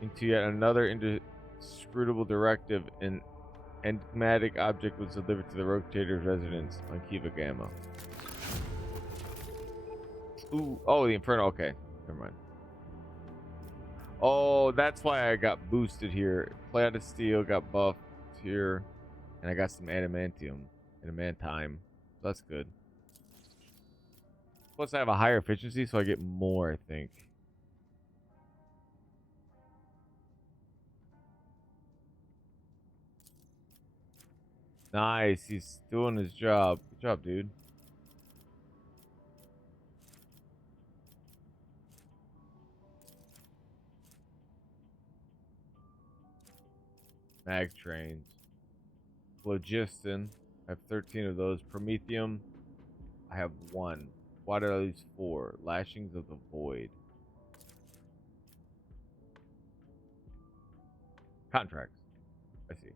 into yet another inscrutable directive. An enigmatic object was delivered to the Rotator's residence on Kiva Gamma. Ooh, oh, the Inferno. Okay, never mind. Oh, that's why I got boosted here. Plate of Steel got buffed here, and I got some adamantine. That's good. Plus, I have a higher efficiency, so I get more, I think. Nice. He's doing his job. Good job, dude. Mag trains. Phlogiston. I have 13 of those. Promethium. I have 1. Why did I lose 4? Lashings of the Void. Contracts. I see.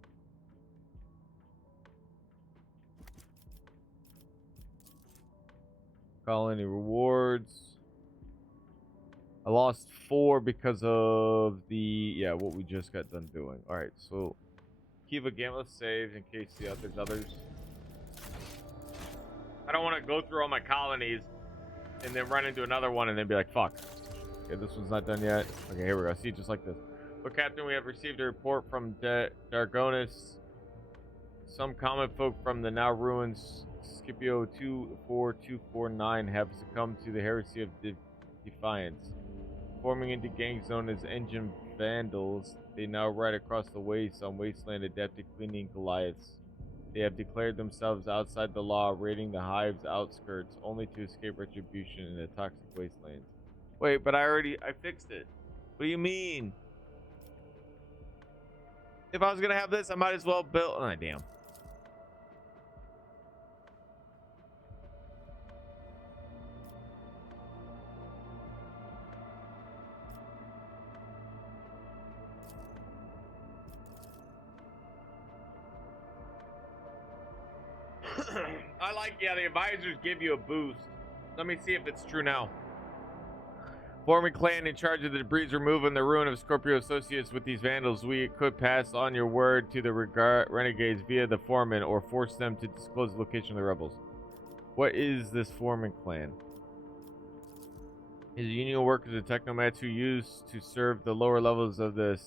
Call any rewards. I lost 4 because of the what we just got done doing. All right, so keep a gamut saves in case there's others. I don't want to go through all my colonies and then run into another one and then be like, fuck. Okay, this one's not done yet. Okay, here we go. See, just like this. But Captain, we have received a report from Dargonis. Some common folk from the now ruined Scipio 24249 have succumbed to the heresy of defiance. Forming into gangs known as Engine Vandals, they now ride across the waste on Wasteland adept at cleaning Goliaths. They have declared themselves outside the law, raiding the hive's outskirts, only to escape retribution in the toxic wastelands. Wait, but I fixed it. What do you mean? If I was gonna have this, I might as well build. Oh, damn. I like, the advisors give you a boost. Let me see if it's true now. Forming clan in charge of the debris removal and the ruin of Scorpio associates with these vandals. We could pass on your word to the renegades via the foreman or force them to disclose the location of the rebels. What is this foreman clan? His union workers and technomats who used to serve the lower levels of the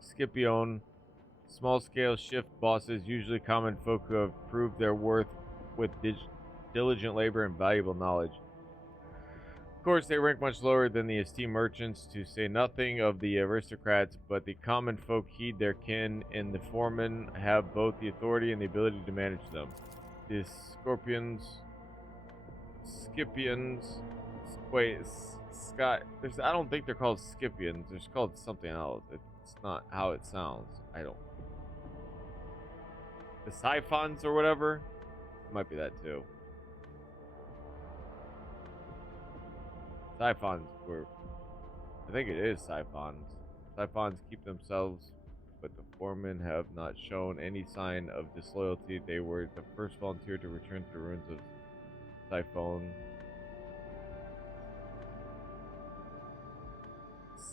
Scipion. Small-scale shift bosses, usually common folk who have proved their worth with diligent labor and valuable knowledge. Of course, they rank much lower than the esteemed merchants, to say nothing of the aristocrats, but the common folk heed their kin, and the foremen have both the authority and the ability to manage them. The Scipions, wait, Scott, I don't think they're called Scipions, they're called something else. It's not how it sounds. The Siphons or whatever? Might be that too. Siphons were... I think it is Siphons. Siphons keep themselves, but the foremen have not shown any sign of disloyalty. They were the first volunteer to return to the ruins of Siphon.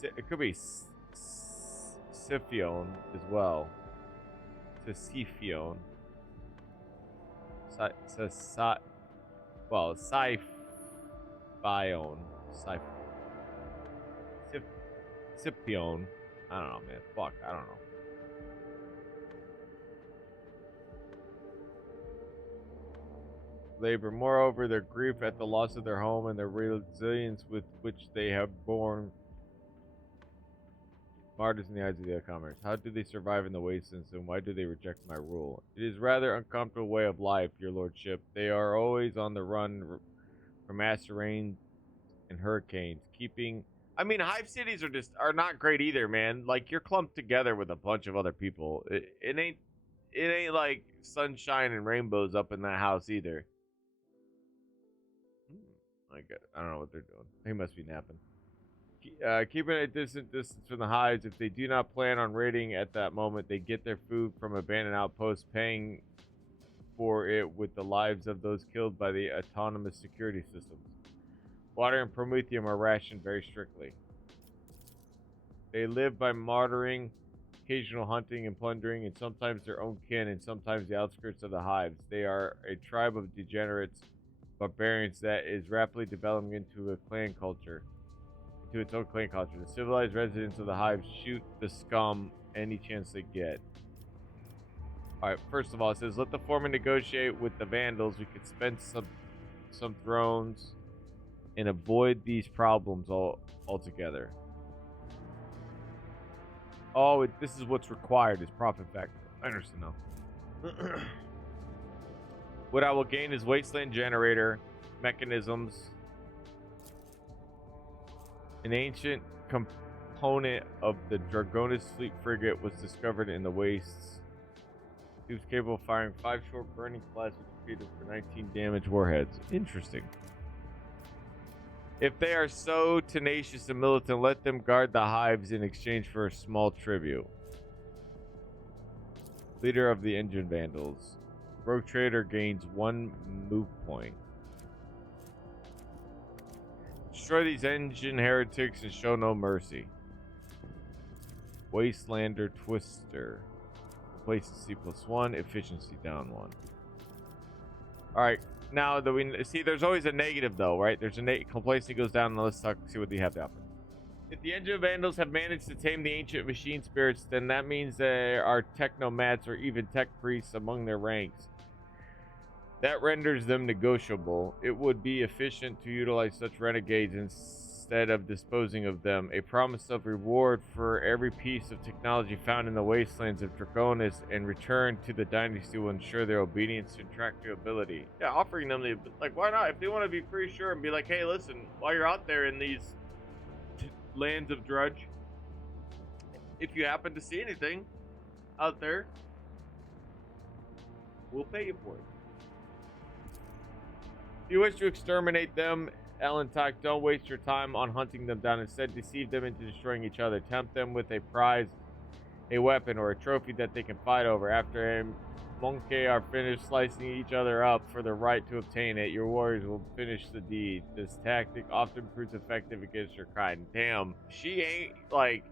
It could be Siphion as well. Siphion. Well, Siphion. Scipion. I don't know, man. Fuck, I don't know. Labor. Moreover, their grief at the loss of their home and the resilience with which they have borne martyrs in the eyes of the commoners. How do they survive in the wastelands, and why do they reject my rule? It is rather uncomfortable way of life, your lordship. They are always on the run from acid rain and hurricanes, keeping... I mean, hive cities are not great either, man. Like, you're clumped together with a bunch of other people. It ain't like sunshine and rainbows up in that house either. I don't know what they're doing. They must be napping. Keeping a distant distance from the hives. If they do not plan on raiding at that moment, they get their food from abandoned outposts, paying for it with the lives of those killed by the autonomous security systems. Water and promethium are rationed very strictly. They live by martyring, occasional hunting and plundering, and sometimes their own kin, and sometimes the outskirts of the hives. They are a tribe of degenerates, barbarians that is rapidly developing into a clan culture. To its own clan culture. The civilized residents of the hive shoot the scum any chance they get. Alright, first of all, it says, let the foreman negotiate with the vandals. We could spend some thrones and avoid these problems altogether. Oh, this is what's required is profit factor. I understand now. What I will gain is wasteland generator mechanisms. An ancient component of the Dragonis fleet frigate was discovered in the wastes. It was capable of firing 5 short burning blasts with repeated for 19 damage warheads. Interesting. If they are so tenacious and militant, let them guard the hives in exchange for a small tribute. Leader of the engine vandals. Rogue trader gains 1 move point. Destroy these engine heretics and show no mercy. Wastelander Twister. Complacency +1, efficiency down 1. Alright, now that we see, there's always a negative though, right? There's a complacency goes down, and let's see what they have to offer. If the engine vandals have managed to tame the ancient machine spirits, then that means there are technomats or even tech priests among their ranks. That renders them negotiable. It would be efficient to utilize such renegades instead of disposing of them. A promise of reward for every piece of technology found in the wastelands of Draconis and return to the dynasty will ensure their obedience and tractability. Yeah, offering them the, like, why not? If they want to be pretty sure and be like, hey, listen, while you're out there in these lands of Drudge, if you happen to see anything out there, we'll pay you for it. If you wish to exterminate them, Alentak, don't waste your time on hunting them down. Instead, deceive them into destroying each other. Tempt them with a prize, a weapon, or a trophy that they can fight over. After a monkey are finished slicing each other up for the right to obtain it, your warriors will finish the deed. This tactic often proves effective against your kind. Damn, she ain't like,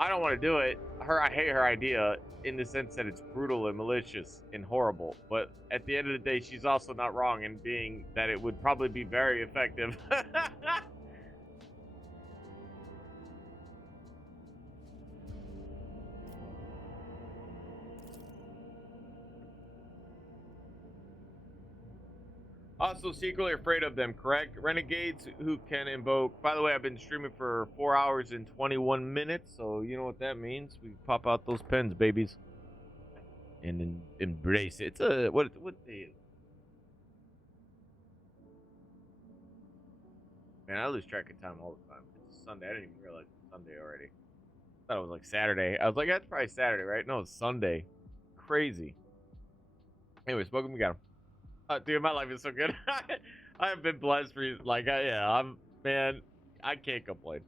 I don't want to do it. I hate her idea in the sense that it's brutal and malicious and horrible. But at the end of the day, she's also not wrong in being that it would probably be very effective. Also secretly afraid of them, correct? Renegades who can invoke. By the way, I've been streaming for 4 hours and 21 minutes, so you know what that means. We pop out those pens, babies, and embrace it. It's a what day? Man, I lose track of time all the time. It's Sunday. I didn't even realize it's Sunday already. I thought it was like Saturday. I was like, that's probably Saturday, right? No, it's Sunday. Crazy. Anyway, Smoking, we got him. Dude, my life is so good. I have been blessed for, like, man, I can't complain.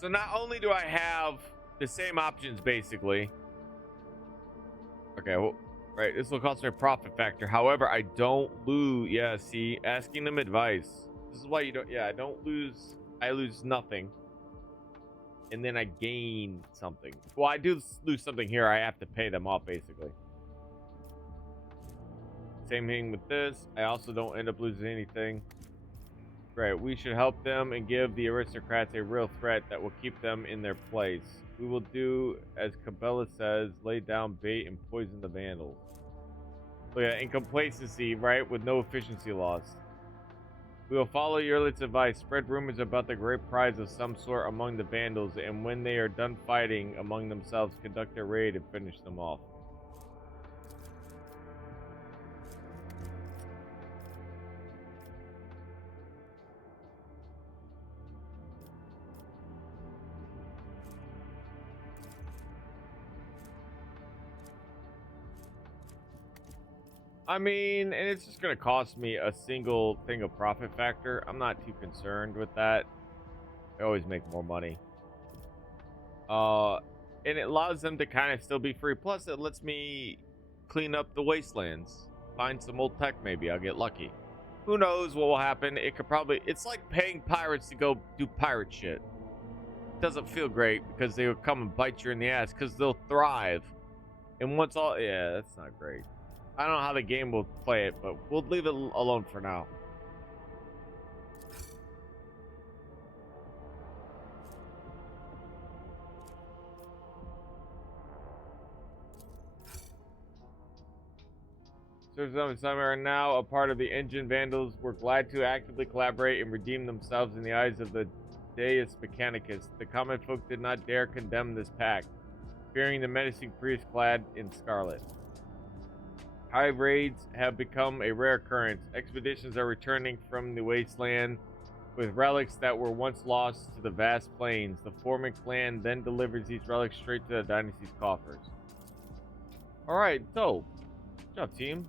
So not only do I have the same options, basically. Okay, well, right, this will cost me a profit factor. However, I don't lose. Yeah, see, asking them advice. This is why you don't, yeah, I don't lose. I lose nothing. And then I gain something. Well, I do lose something here. I have to pay them off, basically. Same thing with this. I also don't end up losing anything. Right, we should help them and give the aristocrats a real threat that will keep them in their place. We will do as Cabela says, lay down bait and poison the vandals. So yeah, in complacency, right, with no efficiency loss. We will follow Yurlit's advice, spread rumors about the great prize of some sort among the vandals, and when they are done fighting among themselves, conduct a raid and finish them off. I mean, and it's just going to cost me a single thing of profit factor. I'm not too concerned with that. I always make more money. And it allows them to kind of still be free. Plus, it lets me clean up the wastelands. Find some old tech, maybe. I'll get lucky. Who knows what will happen? It could probably... It's like paying pirates to go do pirate shit. It doesn't feel great because they will come and bite you in the ass because they'll thrive. And once all... Yeah, that's not great. I don't know how the game will play it, but we'll leave it alone for now. Some are now a part of the Engine Vandals were glad to actively collaborate and redeem themselves in the eyes of the Deus Mechanicus. The common folk did not dare condemn this pact, fearing the menacing priest clad in scarlet. High raids have become a rare occurrence. Expeditions are returning from the wasteland with relics that were once lost to the vast plains. The Foreman clan then delivers these relics straight to the dynasty's coffers. Alright, so, good job, team.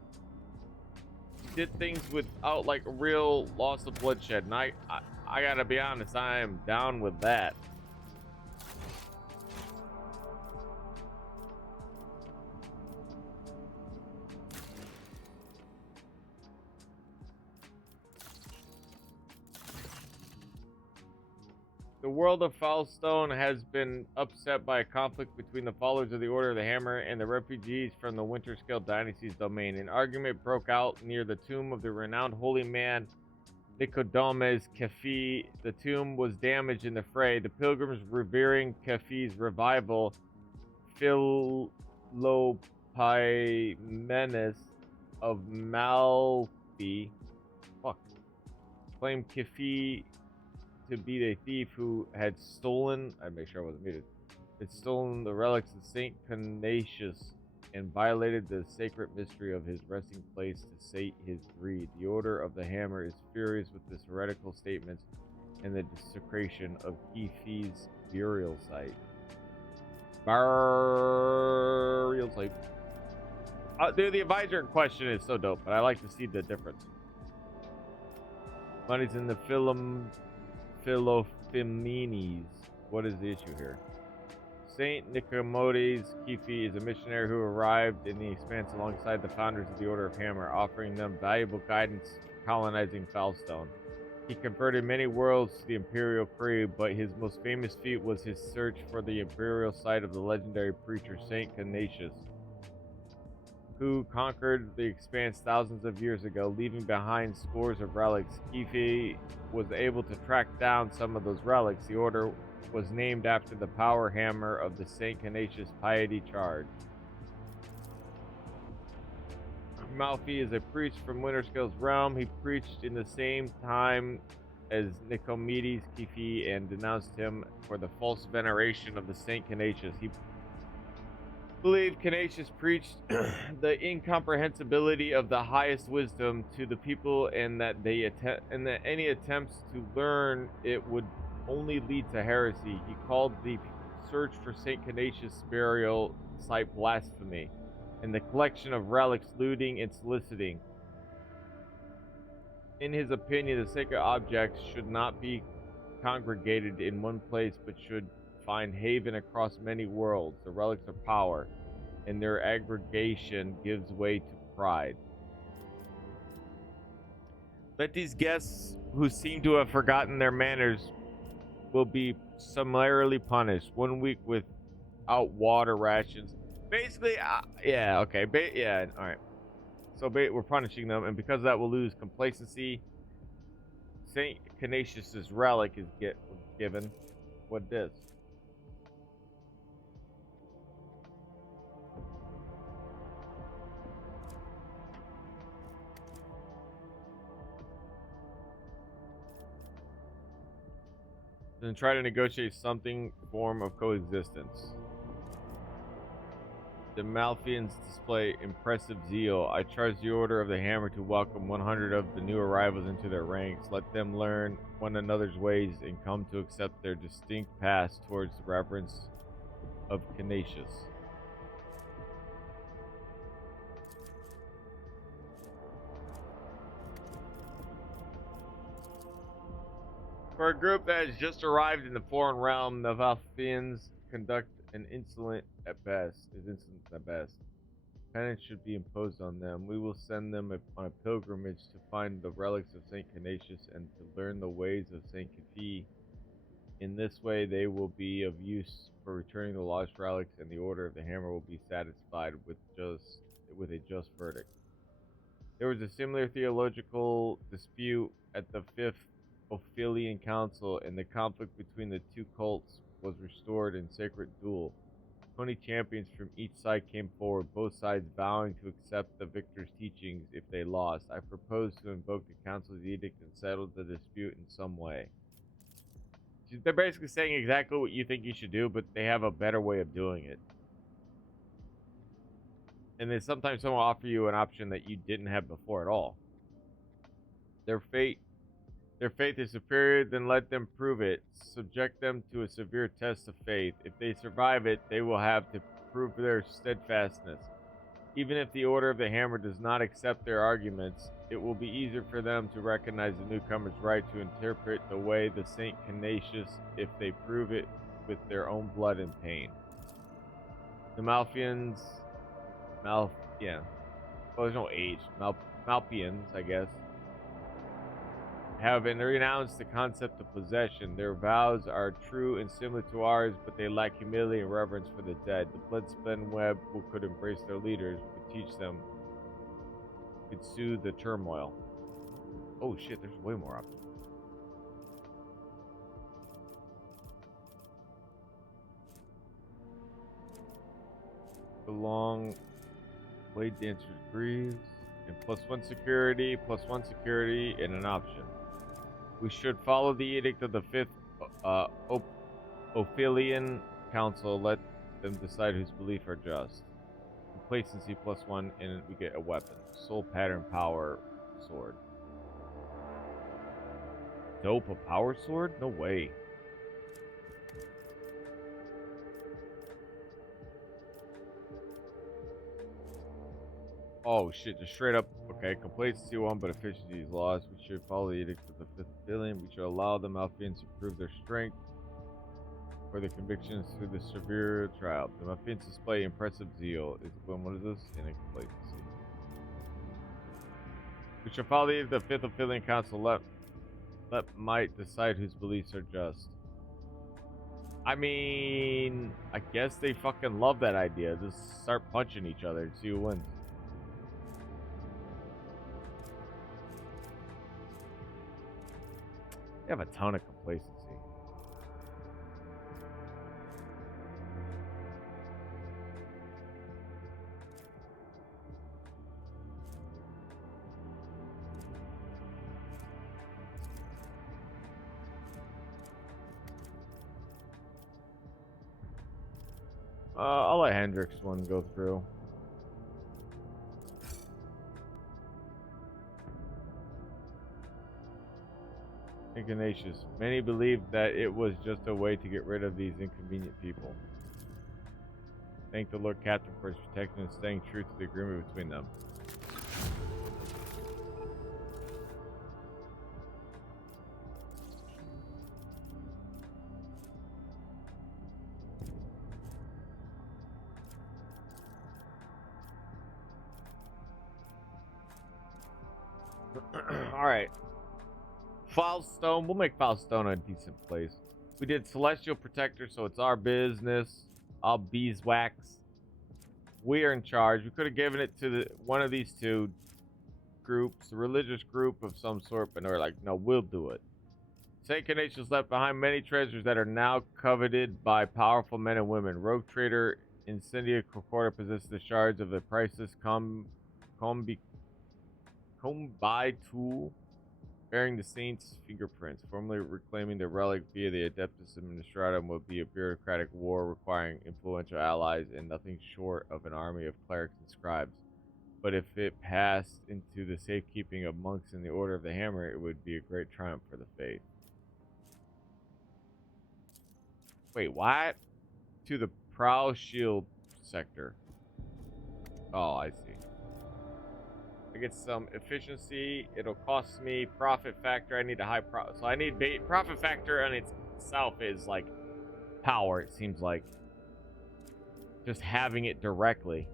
Did things without like real loss of bloodshed, and I gotta be honest, I am down with that. The world of Foulstone has been upset by a conflict between the followers of the Order of the Hammer and the refugees from the Winterscale Dynasty's domain. An argument broke out near the tomb of the renowned holy man Nicodemus Kefi. The tomb was damaged in the fray. The pilgrims revering Kefi's revival, Philopoemenes of Malfi, claimed Kefi to be the thief who had stolen, I make sure I wasn't muted, had stolen the relics of Saint Canisius and violated the sacred mystery of his resting place to sate his greed. The Order of the Hammer is furious with this heretical statements and the desecration of Kefi's burial site. Burial site. Dude, the advisor in question is so dope, but I like to see the difference. Money's in the Philophimenes. What is the issue here? Saint Nicodemus Kefi is a missionary who arrived in the Expanse alongside the founders of the Order of Hammer, offering them valuable guidance colonizing Foulstone. He converted many worlds to the Imperial Creed, but his most famous feat was his search for the Imperial site of the legendary preacher Saint Canisius, who conquered the Expanse thousands of years ago, leaving behind scores of relics. Kefi was able to track down some of those relics. The order was named after the power hammer of the Saint Canisius piety charge. Malfi is a priest from Winterscale's realm. He preached in the same time as Nicomedes Kefi and denounced him for the false veneration of the Saint Canisius. He believed Canisius preached the incomprehensibility of the highest wisdom to the people, and that any attempts to learn it would only lead to heresy. He called the search for Saint Canisius' burial site blasphemy, and the collection of relics looting and soliciting. In his opinion, the sacred objects should not be congregated in one place, but should find haven across many worlds. The relics of power, and their aggregation gives way to pride. Let these guests who seem to have forgotten their manners will be summarily punished. 1 week without water rations. Basically, yeah, okay, yeah, all right. So we're punishing them, and because of that, we'll lose complacency. Saint Canisius's relic is given. What it is? Then try to negotiate something form of coexistence. The Malfians display impressive zeal. I charge the Order of the Hammer to welcome 100 of the new arrivals into their ranks. Let them learn one another's ways and come to accept their distinct paths towards the reverence of Canisius. For a group that has just arrived in the foreign realm, the Valfians conduct an insolent at best. Penance should be imposed on them. We will send them on a pilgrimage to find the relics of Saint Canisius and to learn the ways of Saint Cafe. In this way, they will be of use for returning the lost relics, and the Order of the Hammer will be satisfied with a just verdict. There was a similar theological dispute at the Fifth Ophelian Council, and the conflict between the two cults was restored in sacred duel. 20 champions from each side came forward, both sides vowing to accept the victor's teachings if they lost. I propose to invoke the council's edict and settle the dispute in some way. They're basically saying exactly what you think you should do, but they have a better way of doing it. And then sometimes someone will offer you an option that you didn't have before at all. Their faith is superior, then let them prove it. Subject them to a severe test of faith. If they survive it, they will have to prove their steadfastness. Even if the Order of the Hammer does not accept their arguments, it will be easier for them to recognize the newcomer's right to interpret the way the Saint Canisius if they prove it with their own blood and pain. The Malfians, well, there's no age. Malpians, I guess, have renounced the concept of possession. Their vows are true and similar to ours, but they lack humility and reverence for the dead. The blood-spun web could embrace their leaders, could teach them, could soothe the turmoil. Oh shit, there's way more options. The long blade dancer's greaves, and +1 security, and an option. We should follow the edict of the Fifth Ophelian Council. Let them decide whose beliefs are just. Complacency +1, and we get a weapon. Soul Pattern Power Sword. Dope, a power sword? No way. Oh shit, just straight up. Okay, complacency 1, but efficiency is lost. We should follow the edict of the Fifth Billion. We should allow the Malfians to prove their strength for their convictions through the severe trial. The Malfians display impressive zeal. What is this? In a complacency. We should follow the edict of the Fifth Billion Council. Let might decide whose beliefs are just. I mean, I guess they fucking love that idea. Just start punching each other and see who wins. They have a ton of complacency. I'll let Hendrix one go through. Ignatius. Many believed that it was just a way to get rid of these inconvenient people. Thank the Lord Captain for his protection and staying true to the agreement between them. Alright. Foulstone. We'll make Foulstone a decent place. We did Celestial Protector, so it's our business. All beeswax. We are in charge. We could have given it to one of these two groups, a religious group of some sort, but they're like, no, we'll do it. Saint Canisius left behind many treasures that are now coveted by powerful men and women. Rogue trader Incendia Corcora possesses the shards of the priceless Combi tool bearing the saint's fingerprints. Formally reclaiming the relic via the Adeptus Administratum would be a bureaucratic war requiring influential allies and nothing short of an army of clerics and scribes. But if it passed into the safekeeping of monks in the Order of the Hammer, it would be a great triumph for the faith. Wait, what? To the Prowl Shield sector. Oh, I see. I get some efficiency. It'll cost me profit factor. I need a high profit. So I need profit factor on itself is like power, it seems like. Just having it directly.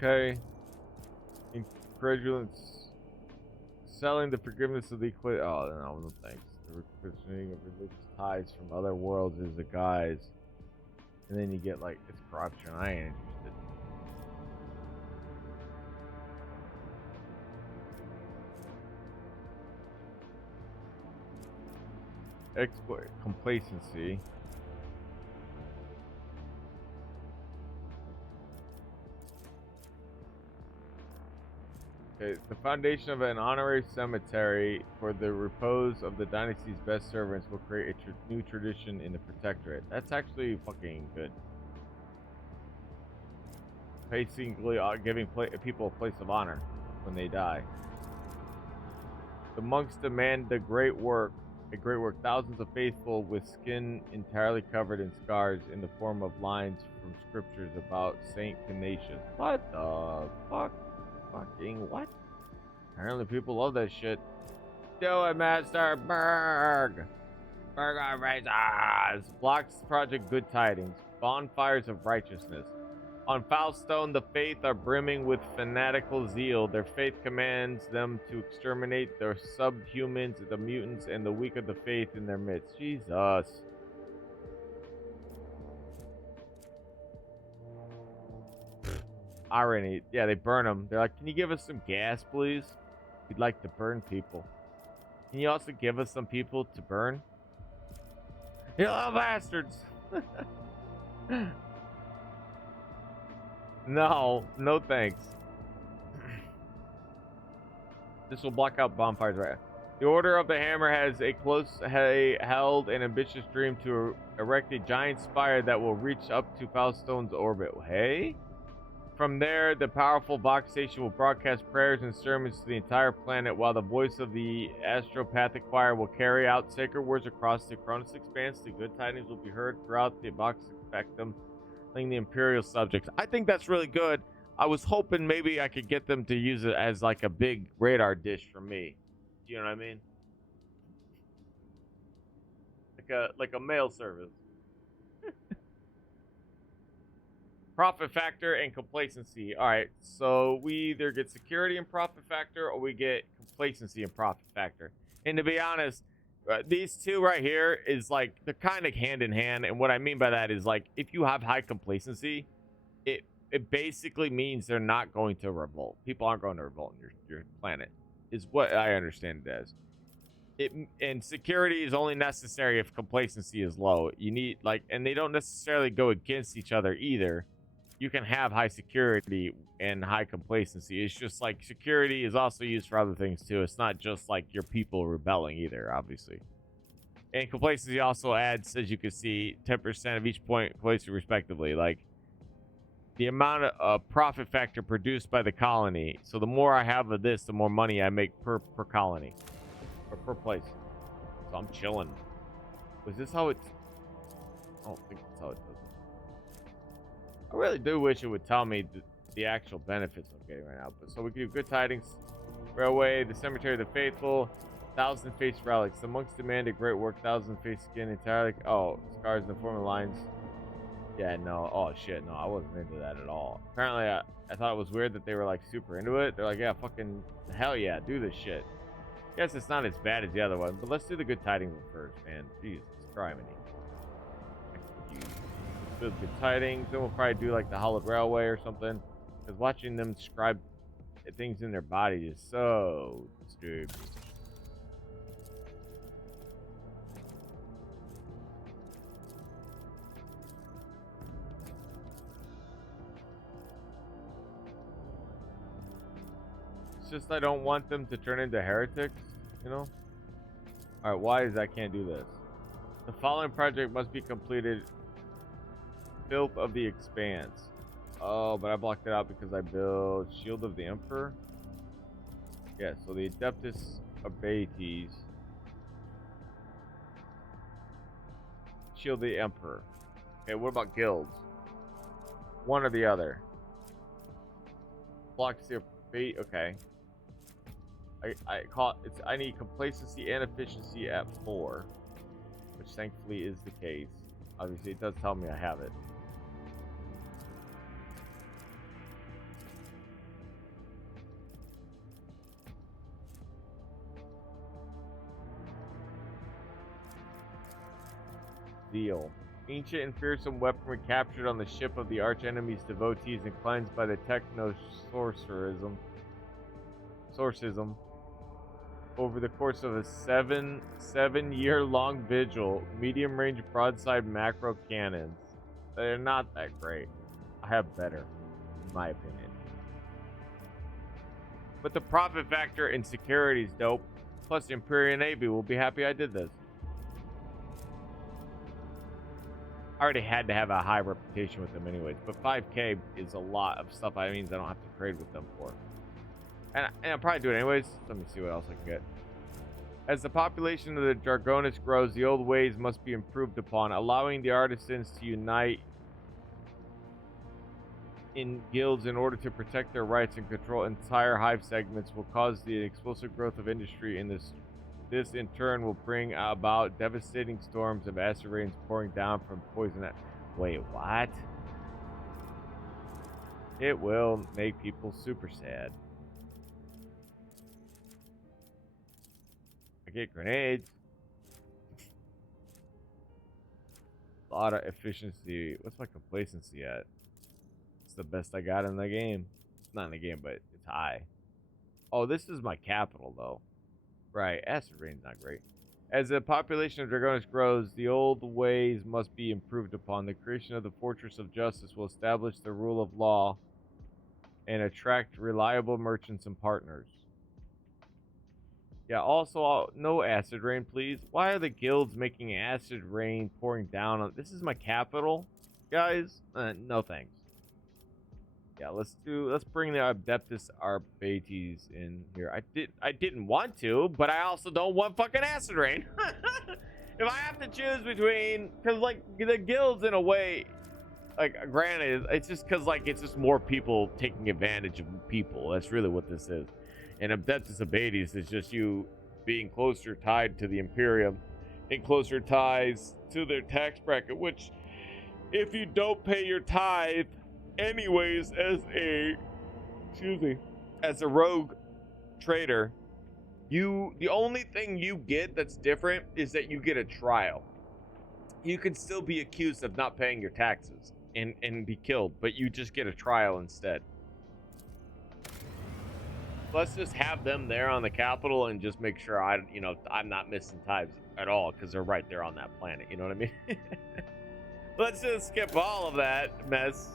Okay. Incredulence. Selling the forgiveness of the oh, no thanks. The requisitioning of religious ties from other worlds is a guise. And then you get like, it's corruption. I ain't interested. Exploit. Complacency. Okay, the foundation of an honorary cemetery for the repose of the dynasty's best servants will create a new tradition in the Protectorate. That's actually fucking good. Basically, giving people a place of honor when they die. The monks demand a great work. Thousands of faithful with skin entirely covered in scars in the form of lines from scriptures about Saint Canisius. What the fuck? Fucking what? Apparently people love that shit. Do it, Master Berg! Burger Razors! Blocks Project Good Tidings. Bonfires of Righteousness. On Foulstone, the faith are brimming with fanatical zeal. Their faith commands them to exterminate the subhumans, the mutants, and the weak of the faith in their midst. Jesus. Irony. Yeah, they burn them. They're like, can you give us some gas, please? We'd like to burn people. Can you also give us some people to burn? You little bastards. No thanks. This will block out bonfires, right? The Order of the Hammer has held an ambitious dream to erect a giant spire that will reach up to Foulstone's orbit. Hey? From there, the powerful Vox station will broadcast prayers and sermons to the entire planet, while the voice of the astropathic choir will carry out sacred words across the Cronus expanse. The good tidings will be heard throughout the Vox spectrum, the Imperial subjects. I think that's really good. I was hoping maybe I could get them to use it as like a big radar dish for me. Do you know what I mean? Like a mail service. Profit factor and complacency. All right, so we either get security and profit factor, or we get complacency and profit factor. And to be honest, these two right here is like they're kind of hand in hand. And what I mean by that is like if you have high complacency, it basically means they're not going to revolt. People aren't going to revolt on your planet, is what I understand it as. And security is only necessary if complacency is low. You need and they don't necessarily go against each other either. You can have high security and high complacency. It's just like security is also used for other things too. It's not just like your people rebelling either, obviously. And complacency also adds, as you can see, 10% of each place respectively. Like the amount of profit factor produced by the colony. So the more I have of this, the more money I make per colony or per place. So I'm chilling. Was this how it's? I don't think that's how it does. I really do wish it would tell me the actual benefits I'm getting right now. But so we can do good tidings, railway, the cemetery of the faithful, 1,000 face relics. The monks demand a great work, 1,000 face skin entirely. Oh, scars in the form of lines. Yeah, no. Oh shit, no, I wasn't into that at all. Apparently, I thought it was weird that they were like super into it. They're like, yeah, fucking hell yeah, do this shit. Guess it's not as bad as the other one, but let's do the good tidings one first, man. Jesus, criminy. Good tidings. Then we'll probably do like the Hollowed Railway or something. Because watching them describe things in their body is so stupid. It's just I don't want them to turn into heretics, you know? Alright, why is I can't do this? The following project must be completed. Filth of the Expanse. Oh, but I blocked it out because I built Shield of the Emperor. Yeah, so the Adeptus Abates. Shield of the Emperor. Okay, what about guilds? One or the other. Blocks the abate. Okay. I call it, I need complacency and efficiency at 4, which thankfully is the case. Obviously, it does tell me I have it. Deal. Ancient and fearsome weaponry captured on the ship of the archenemy's devotees and cleansed by the techno-sorcerism. Over the course of a seven-year-long vigil, medium-range broadside macro cannons. They're not that great. I have better, in my opinion. But the profit factor and security is dope. Plus, the Imperial Navy will be happy I did this. I already had to have a high reputation with them anyways, but 5K is a lot of stuff. That means I don't have to trade with them for. And I'll probably do it anyways. Let me see what else I can get. As the population of the Dragonis grows, the old ways must be improved upon. Allowing the artisans to unite in guilds in order to protect their rights and control entire hive segments will cause the explosive growth of industry in this. This in turn will bring about devastating storms of acid rains pouring down from poison. Wait, what? It will make people super sad. I get grenades. A lot of efficiency. What's my complacency at? It's the best I got in the game. Not in the game, but it's high. Oh, this is my capital, though. Right, acid rain's not great. As the population of Dragonis grows, the old ways must be improved upon. The creation of the Fortress of Justice will establish the rule of law and attract reliable merchants and partners. Yeah, also, no acid rain, please. Why are the guilds making acid rain pouring down on... This is my capital, guys? No thanks. Yeah, let's bring the Adeptus Arbates in here. I didn't want to, but I also don't want fucking acid rain. If I have to choose between... Because, like, the guilds, in a way... Like, granted, it's just because, like, it's just more people taking advantage of people. That's really what this is. And Adeptus Abates is just you being closer tied to the Imperium and closer ties to their tax bracket, which, if you don't pay your tithe anyways as a rogue trader, the only thing you get that's different is that you get a trial. You can still be accused of not paying your taxes and be killed, but you just get a trial instead. Let's just have them there on the capital and just make sure I'm not missing tithes at all, because they're right there on that planet. You know what I mean? Let's just skip all of that mess.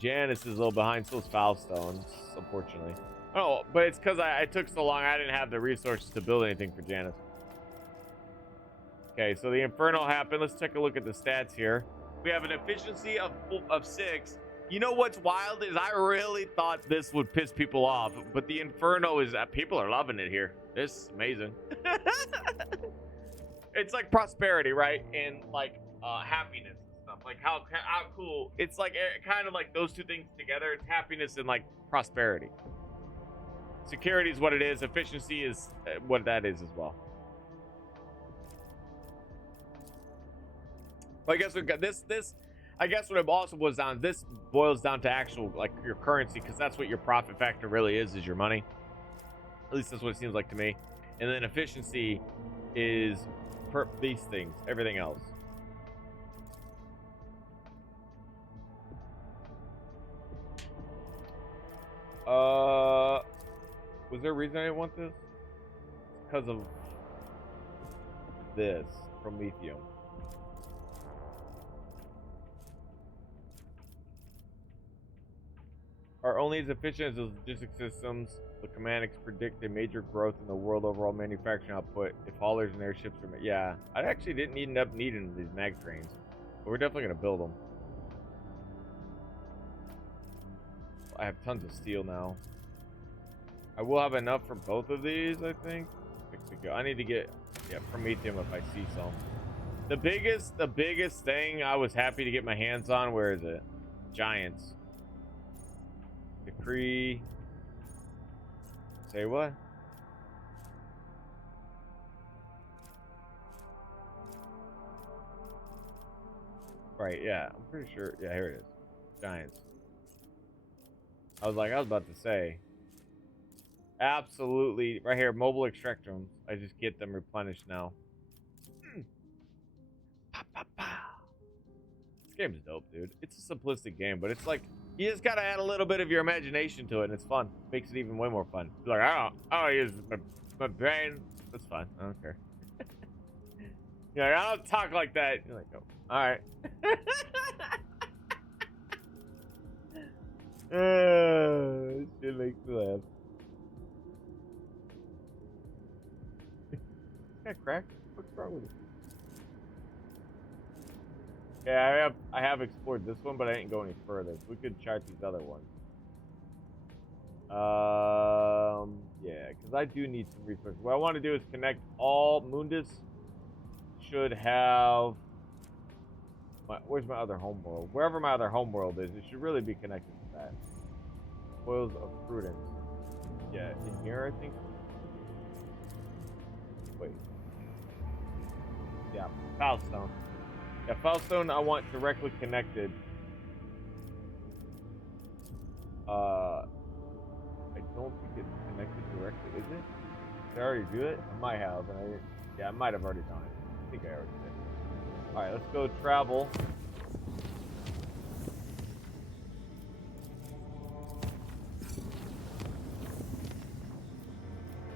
Janice is a little behind, so is Foulstones, unfortunately. Oh, but it's because I took so long, I didn't have the resources to build anything for Janice. Okay, so the Inferno happened. Let's take a look at the stats here. We have an efficiency of 6. You know what's wild is I really thought this would piss people off, but the Inferno is... people are loving it here. This is amazing. It's like prosperity, right? And like happiness and stuff. Like how cool. It's like kind of like those two things together. It's happiness and like prosperity. Security is what it is. Efficiency is what that is as well. But I guess we've got this. I guess what it also boils down, this boils down to actual, like, your currency, because that's what your profit factor really is your money. At least that's what it seems like to me. And then efficiency is these things, everything else. Was there a reason I didn't want this? Because of this, Prometheum. Are only as efficient as those logistic systems. The Commandix predict a major growth in the world overall manufacturing output if haulers and airships are... Yeah, I actually didn't end up needing these mag trains, but we're definitely going to build them. I have tons of steel now. I will have enough for both of these, I think. I need to get, yeah, Promethium if I see some. The biggest thing I was happy to get my hands on, where is it? Giants. Decree. Say what? Right, yeah, I'm pretty sure. Yeah, here it is. Giants. I was about to say. Absolutely. Right here, mobile extractrums. I just get them replenished now. This game's dope, dude. It's a simplistic game, but it's like, you just gotta add a little bit of your imagination to it, and it's fun. Makes it even way more fun. You're like, I don't use my brain. That's fine. I don't care. You're like, I don't talk like that. You're like, oh, all right. This shit makes me laugh. Got cracked? What's wrong with it? Yeah, I have explored this one, but I didn't go any further. So we could chart these other ones. Yeah, because I do need some resources. What I want to do is connect all. Mundus should have. Where's my other homeworld? Wherever my other homeworld is, it should really be connected to that. Spoils of Prudence. Yeah, in here, I think. Wait. Yeah, Foulstone. Yeah, Foulstone I want directly connected. I don't think it's connected directly, is it? Did I already do it? I might have, and I might have already done it. I think I already did. Alright, let's go travel.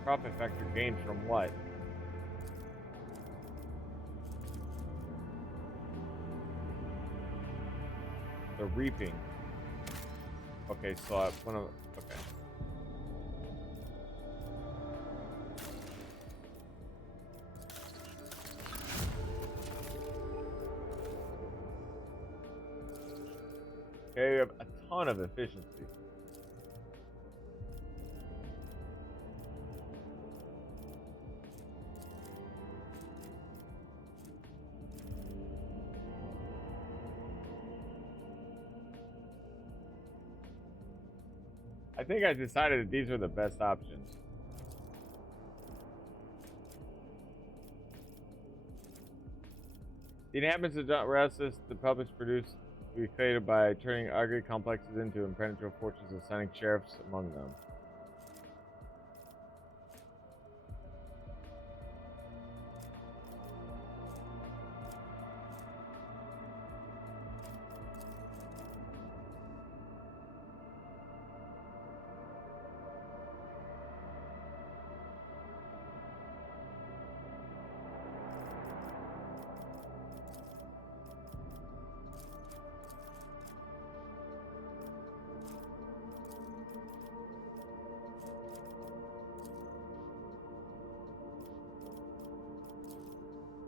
Profit factor gained from what? The reaping. Okay, so I want to. Okay. Okay, we have a ton of efficiency. I think I decided that these were the best options. The inhabitants of Rassus, the publics produce to be created by turning aggregate complexes into impenetrable fortresses, assigning sheriffs among them.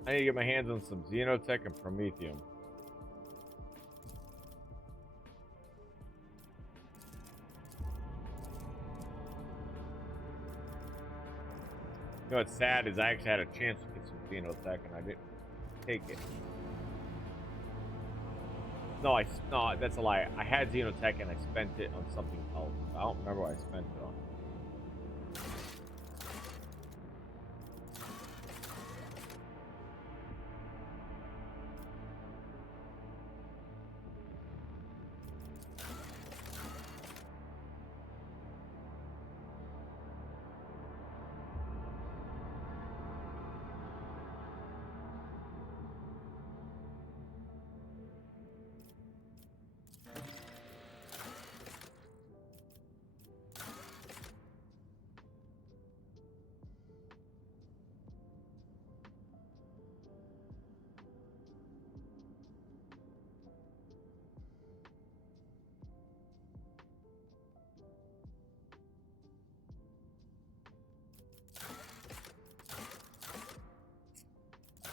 I need to get my hands on some Xenotech and Promethium. You know what's sad is I actually had a chance to get some Xenotech and I didn't take it. No, that's a lie. I had Xenotech and I spent it on something else. I don't remember what I spent it on.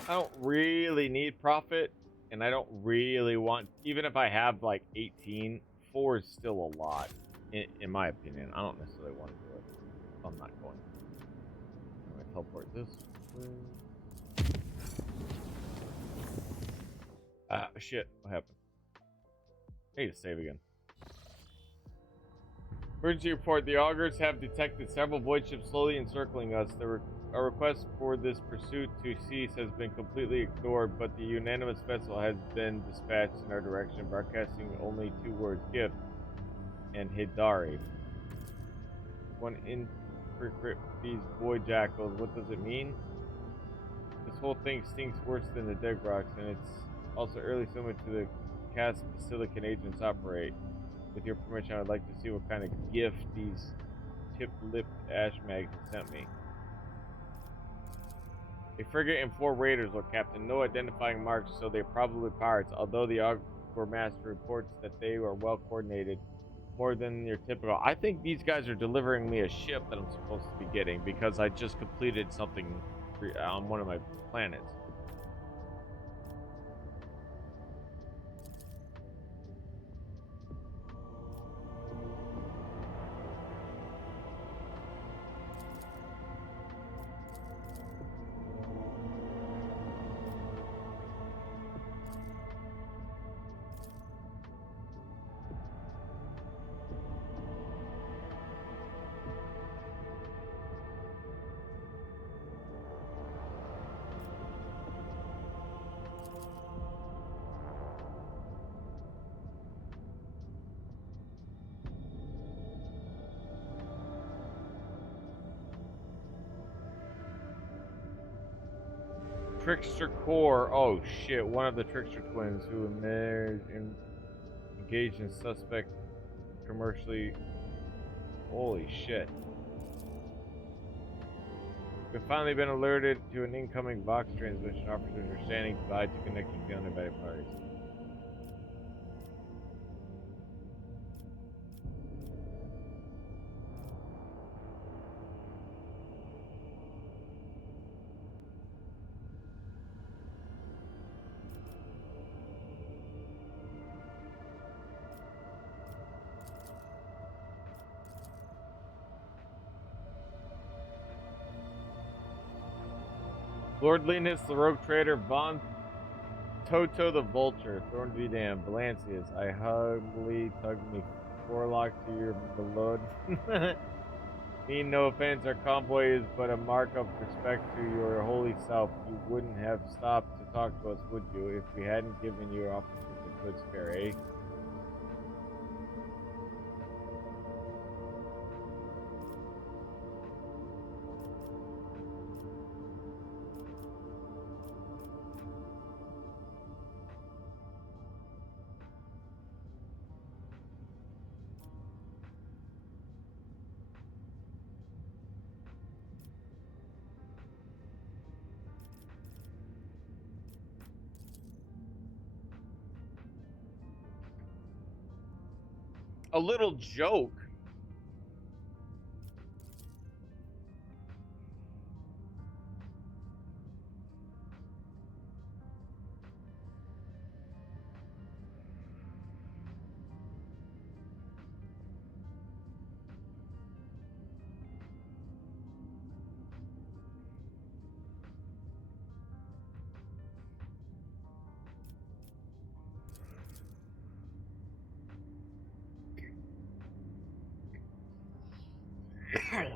I don't really need profit, and I don't really want, even if I have like 18, 4 is still a lot. In my opinion, I don't necessarily want to do it. So I'm not going to. I'm going to teleport this way. Ah, shit. What happened? I need to save again. Emergency report. The augurs have detected several void ships slowly encircling us. Our request for this pursuit to cease has been completely ignored, but the unanimous vessel has been dispatched in our direction, broadcasting only 2 words, gift and Hidari. One infiltrate these void jackals. What does it mean? This whole thing stinks worse than the dead rocks, and it's also early similar to the cast silicon agents operate. With your permission, I would like to see what kind of gift these tip-lipped ash mags sent me. A frigate and 4 raiders, Lord Captain. No identifying marks, so they're probably pirates, although the Augur Master reports that they are well coordinated, more than your typical. I think these guys are delivering me a ship that I'm supposed to be getting, because I just completed something on one of my planets. Trickster Core. Oh shit, one of the Trickster twins who engaged in suspect commercially. Holy shit. We've finally been alerted to an incoming Vox transmission. Officers are standing by to connect with the uninvited parties. Lord Linus, the rogue trader, Von Toto the Vulture, Thorn be damned, Valancius, I humbly tug me forelock to your beloved. Mean no offense, our convoy is but a mark of respect to your holy self. You wouldn't have stopped to talk to us, would you, if we hadn't given you officers a good scare, eh? A little joke.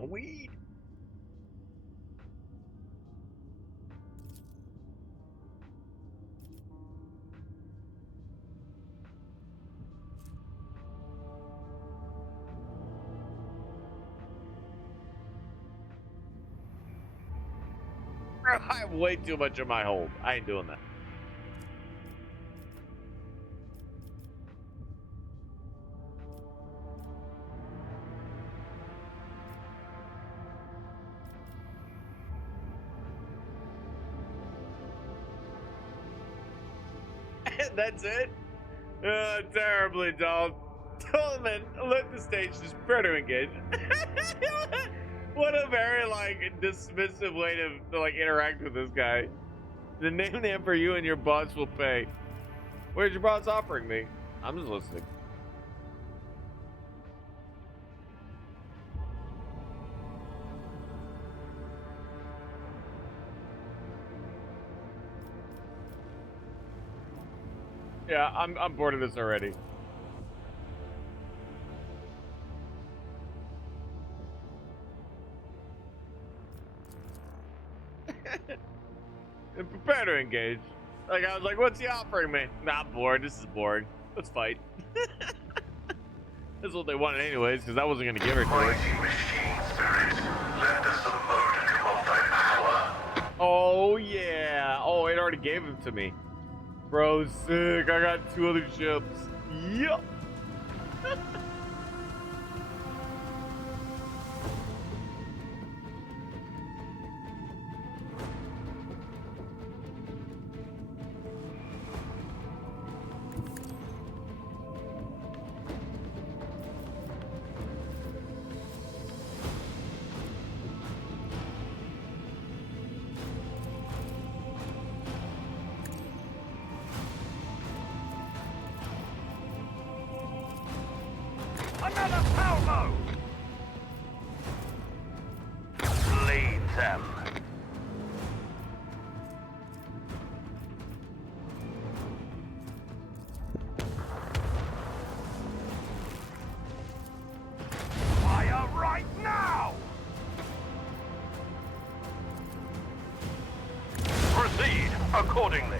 Weed. I have way too much in my hold. I ain't doing that. That's it? Terribly dull. Tolman, let the stage just better engage. What a very, like, dismissive way to like, interact with this guy. The name the Emperor you and your boss will pay. Where's your boss offering me? I'm just listening. Yeah, I'm bored of this already. And prepare to engage. Like, I was like, what's he offering me? Nah, I'm bored. This is boring. Let's fight. This is what they wanted anyways, because I wasn't going to give her to her. Oh, yeah. Oh, it already gave him to me. Bro, sick. I got 2 other ships. Yup. Another salvo! Lead them. Fire right now! Proceed accordingly.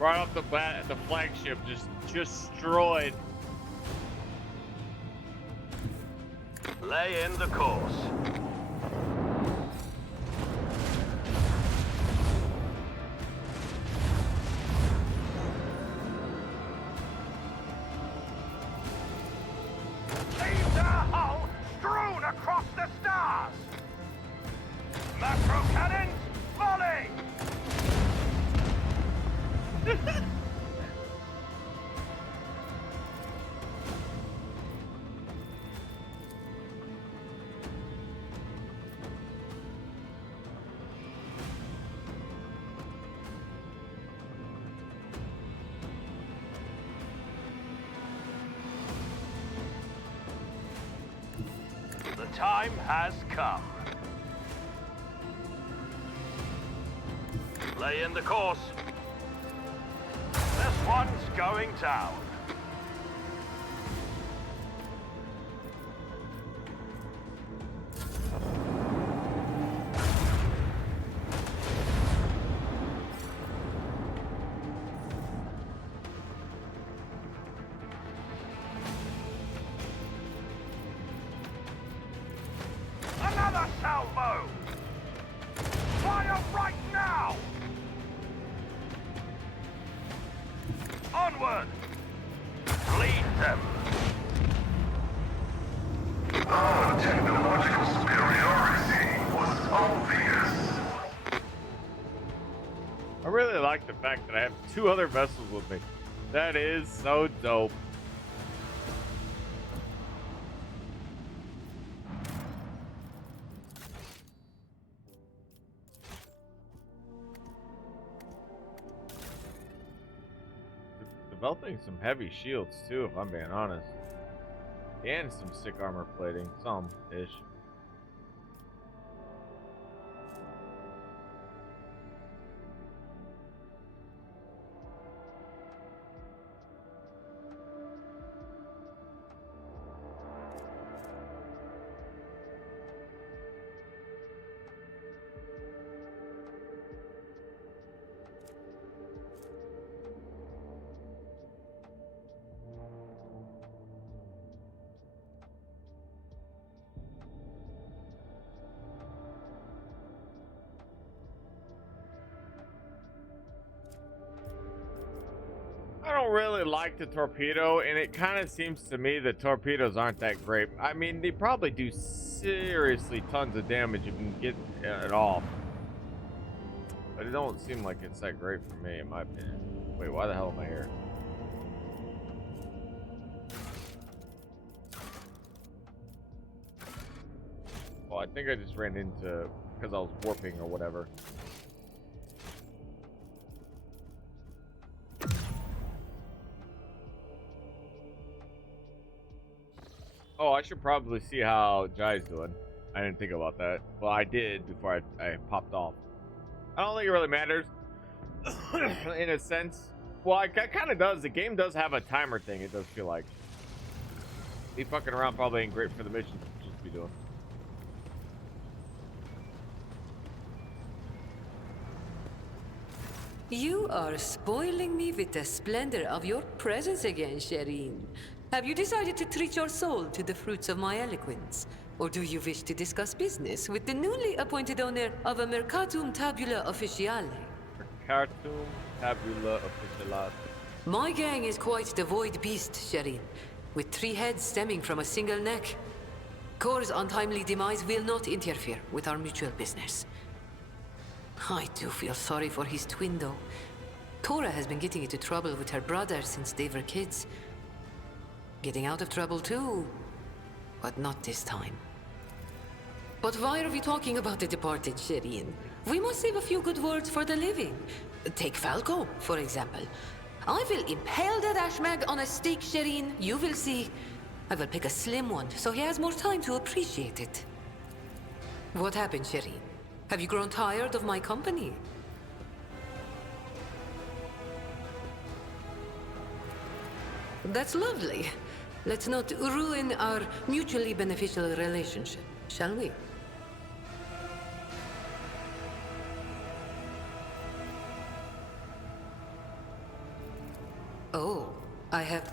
Right off the bat, the flagship just destroyed. Lay in the course. Leave their hull strewn across the stars. Macro cannons, volley! The time has come. Lay in the course. This one's going down. Another salvo! Fire right now! Onward! Lead them! Our technological superiority was obvious. I really like the fact that I have 2 other vessels with me. That is so dope. Developing some heavy shields too, if I'm being honest. And some sick armor plating, some-ish. I don't really like the torpedo, and it kind of seems to me that torpedoes aren't that great. I mean, they probably do seriously tons of damage if you can get it off. But it don't seem like it's that great for me, in my opinion. Wait, why the hell am I here? Well, I think I just ran into, because I was warping or whatever. Oh, I should probably see how Jai's doing. I didn't think about that. Well, I did before I popped off. I don't think it really matters in a sense. Well, it kind of does. The game does have a timer thing. It does feel like me fucking around probably ain't great for the missions we're supposed to be doing. You are spoiling me with the splendor of your presence again, Shireen. Have you decided to treat your soul to the fruits of my eloquence? Or do you wish to discuss business with the newly appointed owner of a Mercatum Tabula Officiale? Mercatum Tabula Officiale. My gang is quite the void beast, Shireen, with 3 heads stemming from a single neck. Kor's untimely demise will not interfere with our mutual business. I do feel sorry for his twin, though. Cora has been getting into trouble with her brother since they were kids. Getting out of trouble too, but not this time. But why are we talking about the departed, Shireen? We must save a few good words for the living. Take Falco, for example. I will impale that ashmag on a stake, Shireen. You will see. I will pick a slim one, so he has more time to appreciate it. What happened, Shireen? Have you grown tired of my company? That's lovely. Let's not ruin our mutually beneficial relationship, shall we? Oh, I have...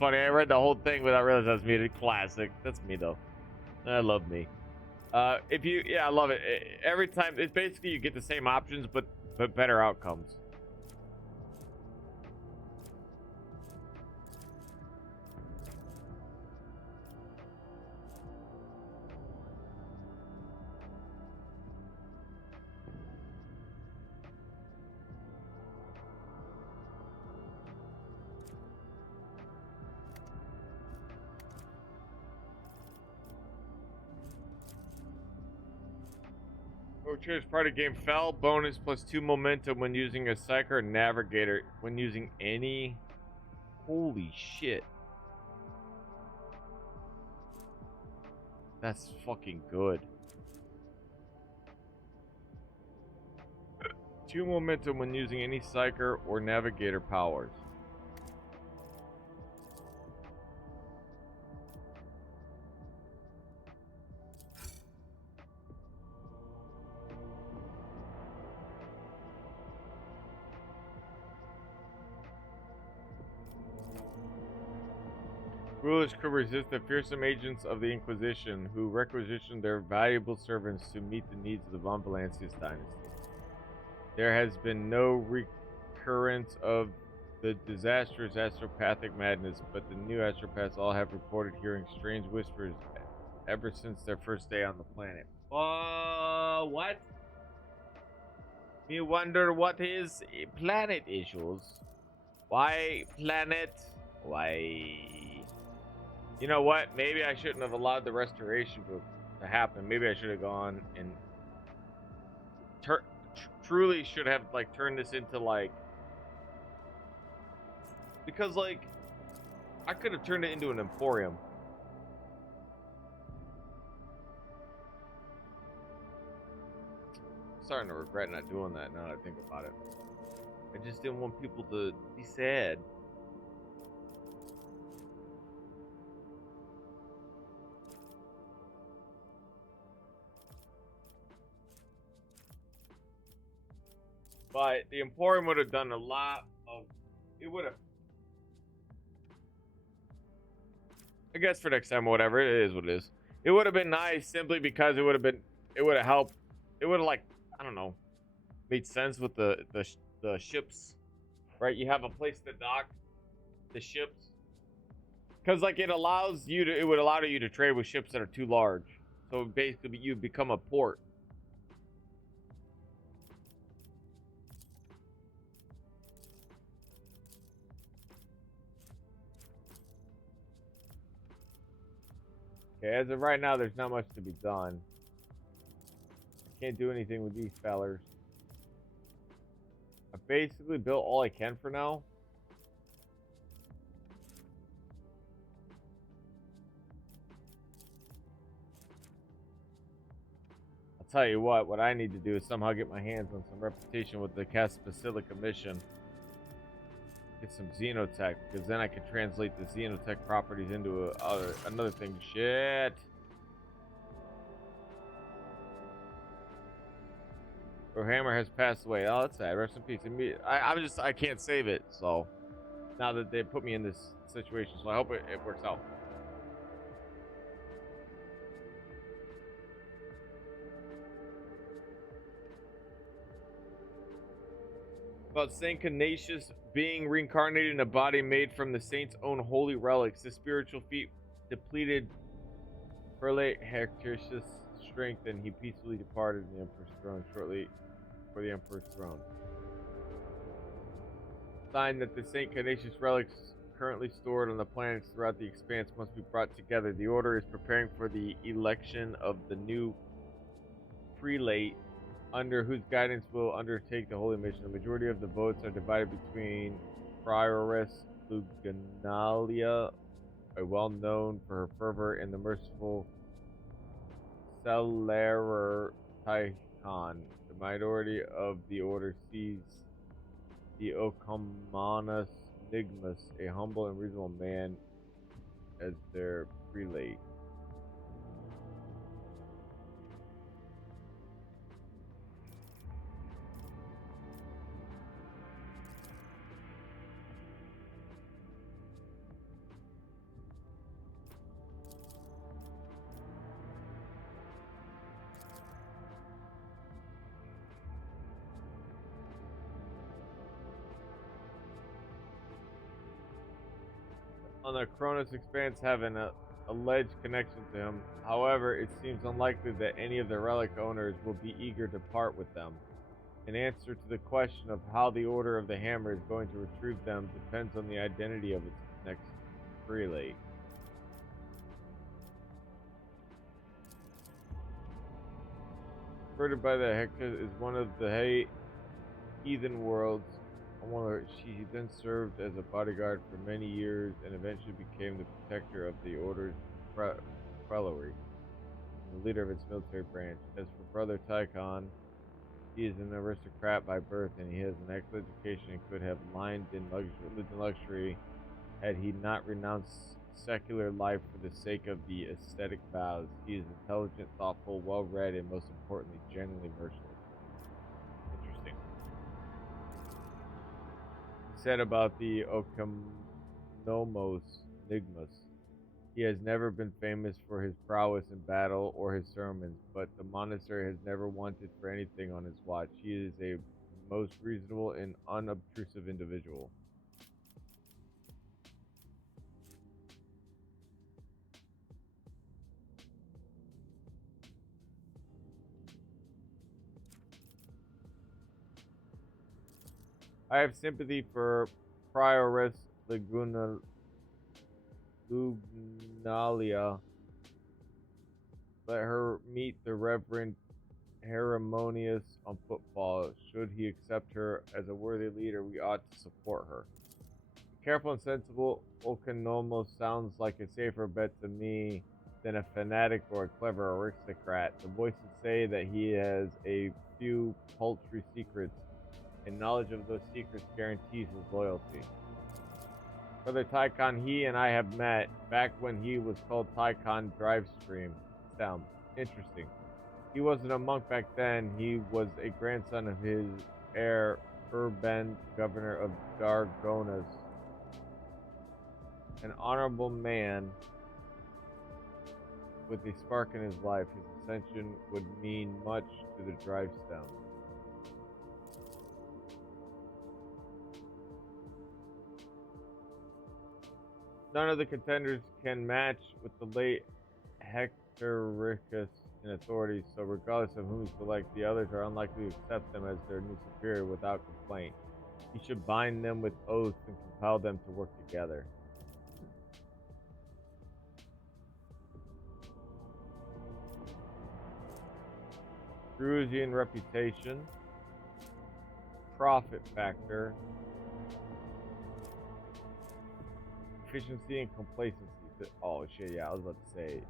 funny. I read the whole thing without realizing that's muted. Classic. That's me though. I love me. If you, yeah, I love it. Every time, it's basically you get the same options, but better outcomes. Choose party game fell. Bonus +2 momentum when using a psyker or navigator. When using any. Holy shit. That's fucking good. 2 momentum when using any psyker or navigator powers. Rulers could resist the fearsome agents of the Inquisition, who requisitioned their valuable servants to meet the needs of the Von Valancius dynasty. There has been no recurrence of the disastrous astropathic madness, but the new astropaths all have reported hearing strange whispers ever since their first day on the planet. What? Me wonder what is planet issues. Why planet? Why? You know what? Maybe I shouldn't have allowed the restoration to happen. Maybe I should have gone and truly should have like turned this into like, because like I could have turned it into an emporium. I'm starting to regret not doing that now that I think about it. I just didn't want people to be sad. But the Emporium would have done a lot of... It would have... I guess for next time or whatever, it is what it is. It would have been nice simply because it would have been... It would have helped... It would have, like, I don't know, made sense with the ships. Right? You have a place to dock the ships. Because, like, it allows you to... It would allow you to trade with ships that are too large. So basically, you become a port. Okay, as of right now, there's not much to be done. I can't do anything with these fellers. I basically built all I can for now. I'll tell you what I need to do is somehow get my hands on some reputation with the Cast Basilica mission. Get some xenotech, because then I can translate the xenotech properties into another thing. Shit. Hammer has passed away. Oh, that's sad. Rest in peace. I can't save it. So now that they put me in this situation, so I hope it works out. About Saint Canisius being reincarnated in a body made from the saint's own holy relics. The spiritual feat depleted Prelate Hectorus' strength, and he peacefully departed the Emperor's throne shortly before the Emperor's throne. Sign that the Saint Canisius relics currently stored on the planets throughout the expanse must be brought together. The Order is preparing for the election of the new prelate, under whose guidance will undertake the holy mission. The majority of the votes are divided between Prioress Luganalia, well known for her fervor, and the merciful Celerer Tychon. The minority of the order sees the Ocomanus Nigmus, a humble and reasonable man, as their prelate. on the Cronus Expanse have an alleged connection to him. However, it seems unlikely that any of the relic owners will be eager to part with them. An answer to the question of how the Order of the Hammer is going to retrieve them depends on the identity of its next prelate. Converted by the Hekta is one of the heathen worlds. She then served as a bodyguard for many years and eventually became the protector of the Order's prelary, the leader of its military branch. As for Brother Tychon, he is an aristocrat by birth, and he has an excellent education and could have lived in luxury had he not renounced secular life for the sake of the ascetic vows. He is intelligent, thoughtful, well-read, and most importantly, genuinely merciless. Interesting. Said about the Okonomos Nigmus. He has never been famous for his prowess in battle or his sermons, but the monastery has never wanted for anything on his watch. He is a most reasonable and unobtrusive individual. I have sympathy for Prioress Lugnalia. Let her meet the Reverend Harmonious on footfall. Should he accept her as a worthy leader, we ought to support her. Careful and sensible, Okonomos sounds like a safer bet to me than a fanatic or a clever aristocrat. The voices say that he has a few paltry secrets, and knowledge of those secrets guarantees his loyalty. Brother Tychon, he and I have met back when he was called Tychon Drivestream. Sounds interesting. He wasn't a monk back then. He was a grandson of his heir, Urban, governor of Dargonas. An honorable man with a spark in his life. His ascension would mean much to the Drivestone. None of the contenders can match with the late Hectoricus in authority, so regardless of whom you select, the others are unlikely to accept them as their new superior without complaint. You should bind them with oaths and compel them to work together. Drusian reputation, profit factor, efficiency and complacency. Oh shit, yeah, I was about to say,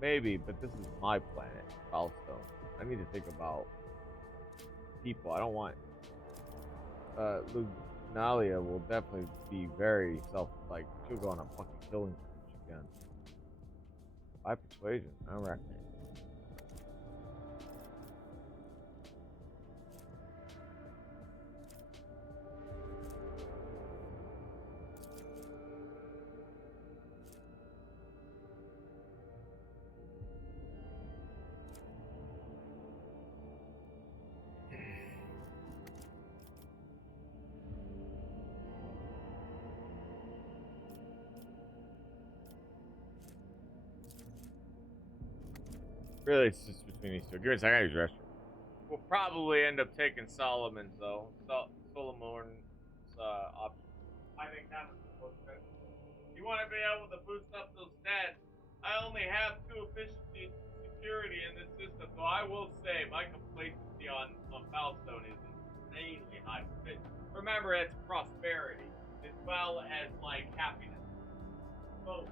maybe, but this is my planet, Foulstone. I need to think about people. I don't want. Lugnalia will definitely be very she'll go on a fucking killing spree again. By persuasion, I reckon. Really, it's just between these two. Give me a second, I gotta use the restroom. We'll probably end up taking Solomon's, though. Solomon's option. I think that was the most good. You want to be able to boost up those stats. I only have 2 efficiency and security in this system, so I will say my complacency on Foulstone is insanely high. But remember, it's prosperity as well as happiness. Both.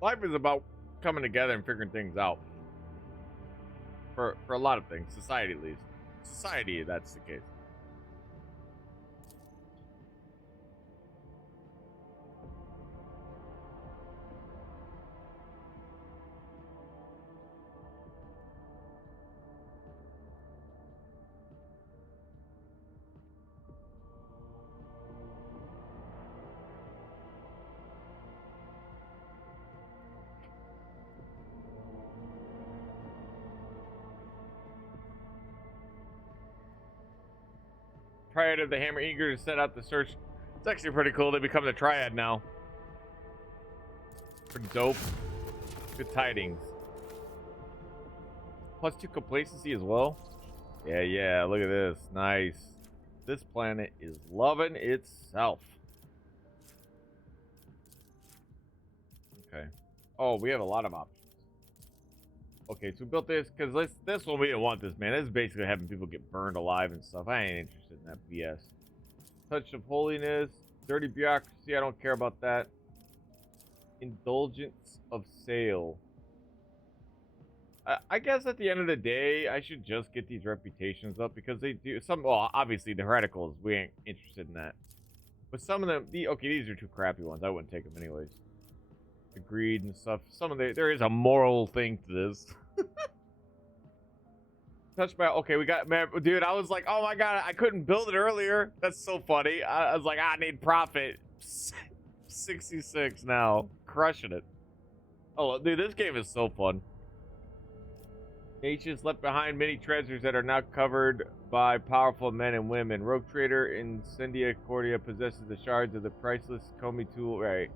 Life is about coming together and figuring things out. For a lot of things, society at least. Society, that's the case. Triad of the Hammer, eager to set out the search. It's actually pretty cool. They become the Triad now. Pretty dope. Good tidings. +2 complacency as well. Yeah, look at this. Nice. This planet is loving itself. Okay. Oh, we have a lot of options. Okay, so we built this because this one we didn't want this, man. This is basically having people get burned alive and stuff. I ain't interested in that BS. Touch of holiness, dirty bureaucracy. I don't care about that. Indulgence of sale. I guess at the end of the day, I should just get these reputations up because they do some. Well, obviously the hereticals, we ain't interested in that. But some of them, okay, these are two crappy ones. I wouldn't take them anyways. The greed and stuff. Some of there is a moral thing to this. Touch by, okay, we got, man, dude, I was like, oh my god, I couldn't build it earlier. That's so funny. I was like, I need profit. 66 now, crushing it. Oh, dude, this game is so fun. Nations left behind many treasures that are now covered by powerful men and women. Rogue trader Incendia Cordia possesses the shards of the priceless Komi tool. Right.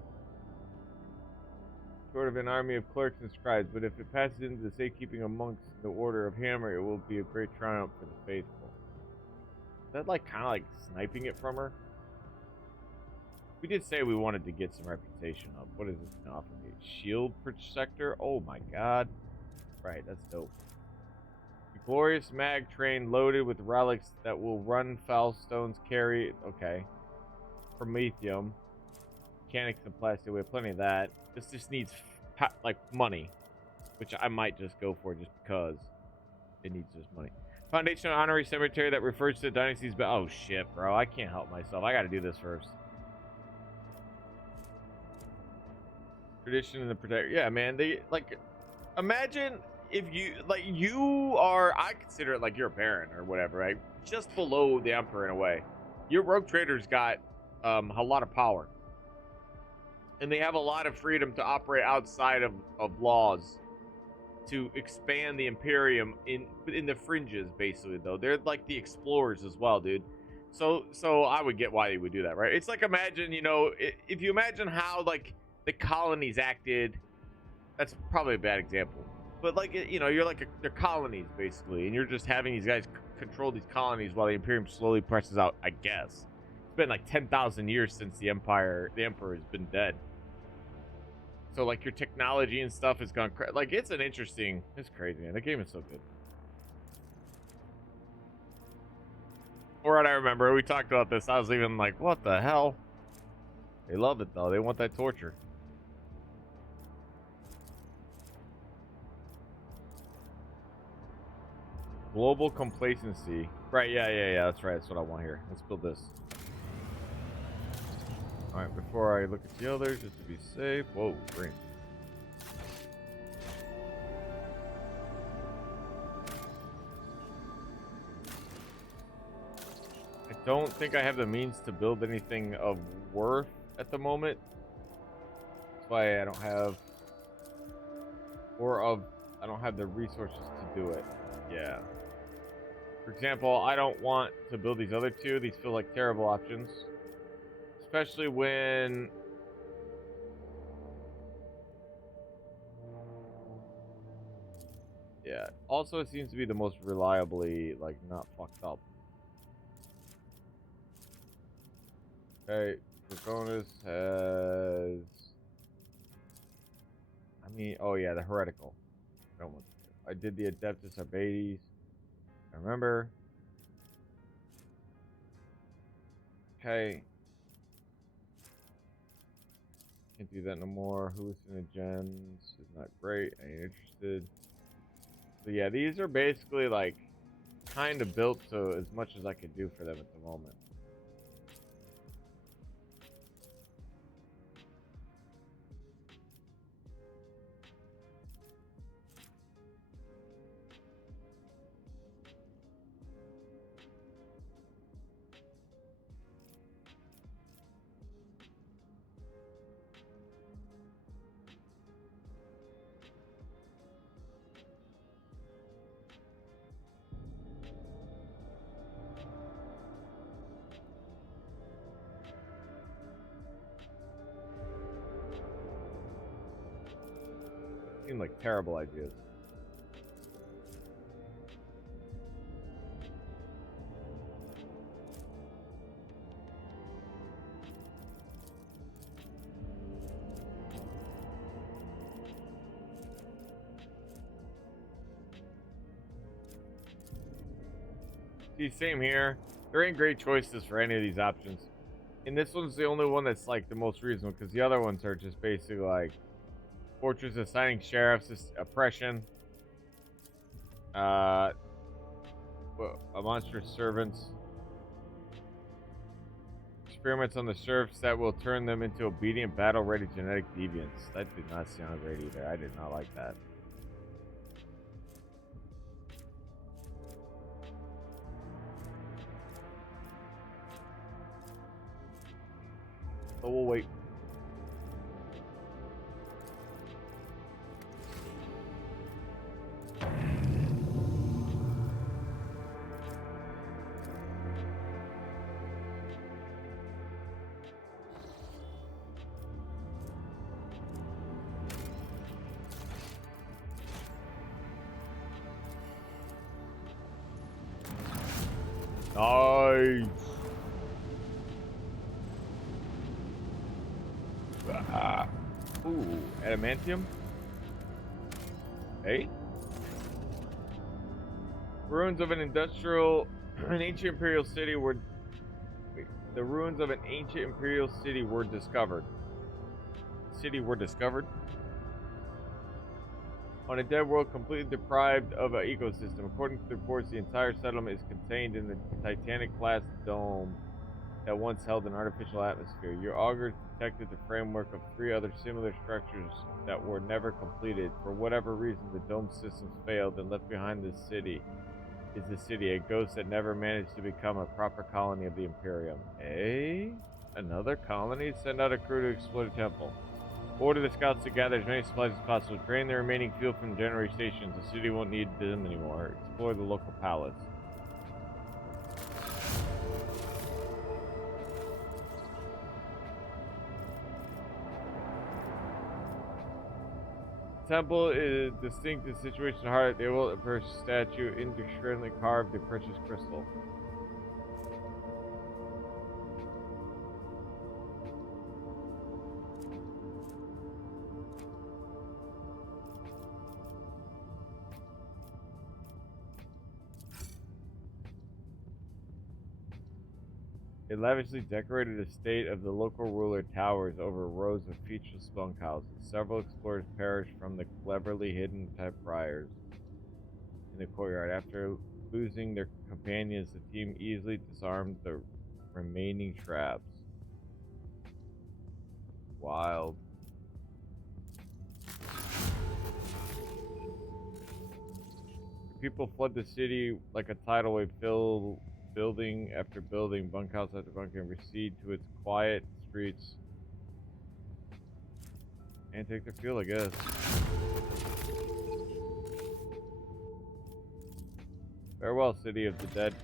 Sort of an army of clerks and scribes, but if it passes into the safekeeping amongst the Order of Hammer, it will be a great triumph for the faithful. Is that like kind of like sniping it from her? We did say we wanted to get some reputation up. What is this going to offer me? Shield Protector? Oh my god. Right, that's dope. The glorious mag train loaded with relics that will run foul stones carry. Okay. Promethium. Mechanics and plastic. We have plenty of that. This just needs like money, which I might just go for just because it needs just money. Foundation honorary cemetery that refers to the dynasty's. Oh shit, bro! I can't help myself. I got to do this first. Tradition and the protector. Yeah, man. They like. Imagine if you are. I consider it like you're a baron or whatever, right? Just below the emperor in a way. Your rogue trader's got a lot of power. And they have a lot of freedom to operate outside of laws to expand the Imperium in the fringes, basically, though. They're like the explorers as well, dude. So I would get why they would do that, right? It's like, imagine, you know, if you imagine how, like, the colonies acted, that's probably a bad example. But, like, you know, you're like, they're colonies, basically, and you're just having these guys control these colonies while the Imperium slowly presses out, I guess. It's been like 10,000 years since the emperor has been dead. So like your technology and stuff has gone like it's crazy, man. The game is so good. Or what I remember, we talked about this. I was even like, what the hell? They love it though. They want that torture. Global complacency. Right, yeah. That's right. That's what I want here. Let's build this. Alright, before I look at the others, just to be safe. Whoa, green. I don't think I have the means to build anything of worth at the moment. That's why I don't have... I don't have the resources to do it. Yeah. For example, I don't want to build these other two. These feel like terrible options. Especially when yeah, also it seems to be the most reliably like not fucked up. Okay, Draconis has oh yeah, the heretical. I don't want to. I did the Adeptus Arbates. I remember. Okay. Can't do that no more. Hallucinogens is not great. I ain't interested. So yeah, these are basically like kind of built so as much as I could do for them at the moment. Seem like terrible ideas. See, same here. There ain't great choices for any of these options. And this one's the only one that's like the most reasonable because the other ones are just basically like fortress assigning sheriffs, oppression, a monstrous servants, experiments on the sheriffs that will turn them into obedient, battle-ready genetic deviants. That did not sound great either. I did not like that. But we'll wait. Nice. Ooh, adamantium. Hey. Ruins of an ancient imperial city were. Wait, the ruins of an ancient imperial city were discovered. On a dead world completely deprived of an ecosystem. According to the reports, the entire settlement is contained in the Titanic-class dome that once held an artificial atmosphere. Your augurs detected the framework of 3 other similar structures that were never completed. For whatever reason, the dome systems failed and left behind the city, a ghost that never managed to become a proper colony of the Imperium. Eh? Another colony? Send out a crew to explore the temple. Order the scouts to gather as many supplies as possible. Drain the remaining fuel from generator stations. The city won't need them anymore. Explore the local palace. Temple is distinct in situation heart. They will approach statue indiscriminately carved the precious crystal. A lavishly decorated estate of the local ruler towers over rows of featureless bunkhouses. Several explorers perished from the cleverly hidden typewriters in the courtyard. After losing their companions, the team easily disarmed the remaining traps. Wild. The people fled the city like a tidal wave, filled building after building, bunkhouse after bunkhouse, and recede to its quiet streets and take their fuel, I guess. Farewell, city of the dead.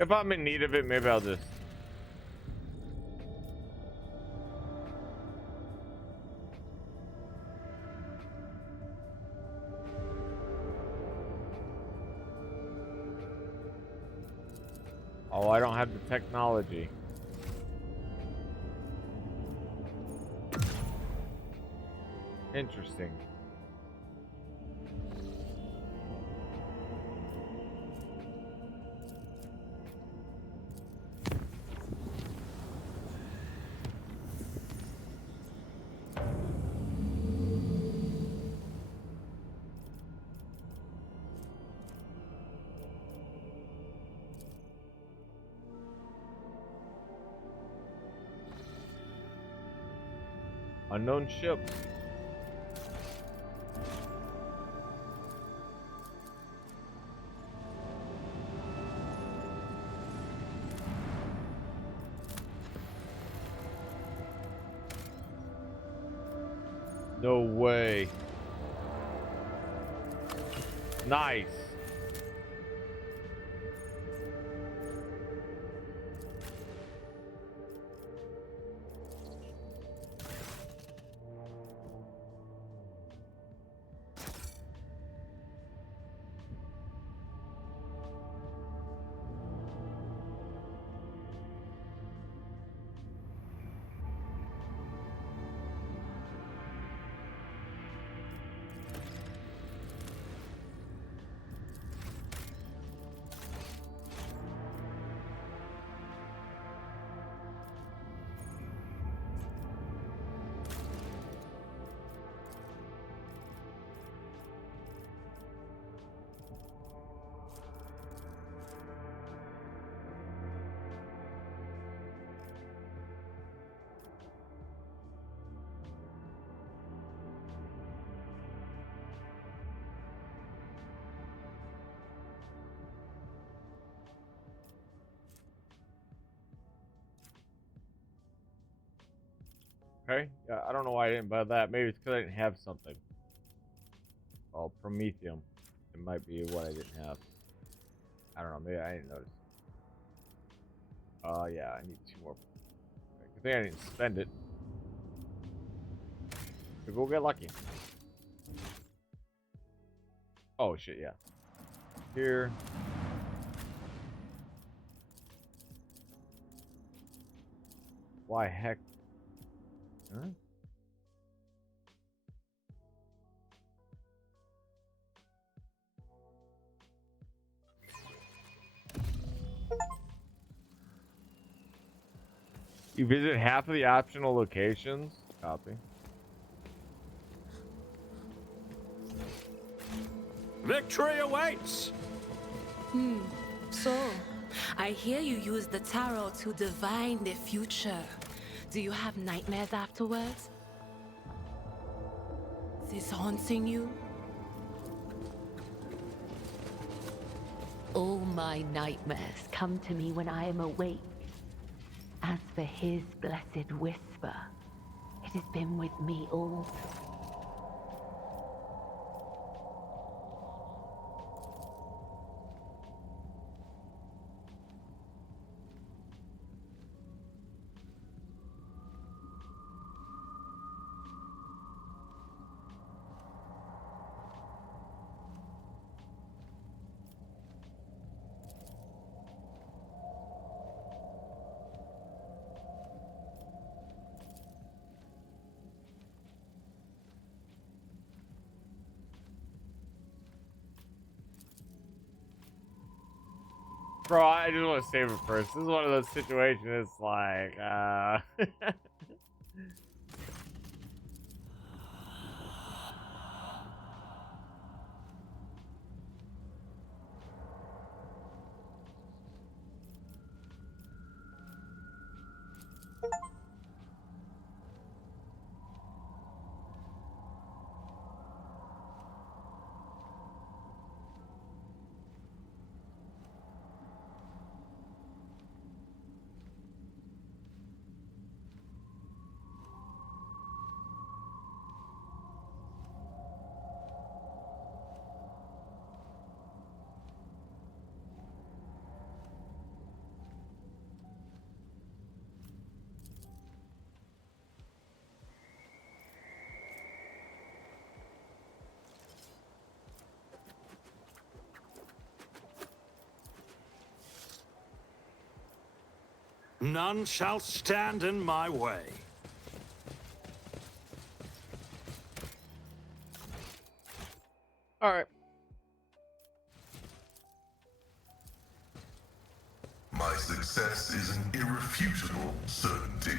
If I'm in need of it, maybe I'll just... Oh, I don't have the technology. Interesting. Unknown ship. No way. Nice. Okay. Yeah, I don't know why I didn't buy that. Maybe it's because I didn't have something. Oh, Promethium. It might be what I didn't have. I don't know. Maybe I didn't notice. Yeah, I need 2 more. I think I didn't spend it. Maybe we'll get lucky. Oh, shit, yeah. Here. Why heck? Huh? You visit half of the optional locations. Copy. Victory awaits! So, I hear you use the tarot to divine the future. Do you have nightmares afterwards? Is this haunting you? All my nightmares come to me when I am awake. As for his blessed whisper, it has been with me all. Bro, I just want to save it first. This is one of those situations. It's like, None shall stand in my way. All right. My success is an irrefutable certainty.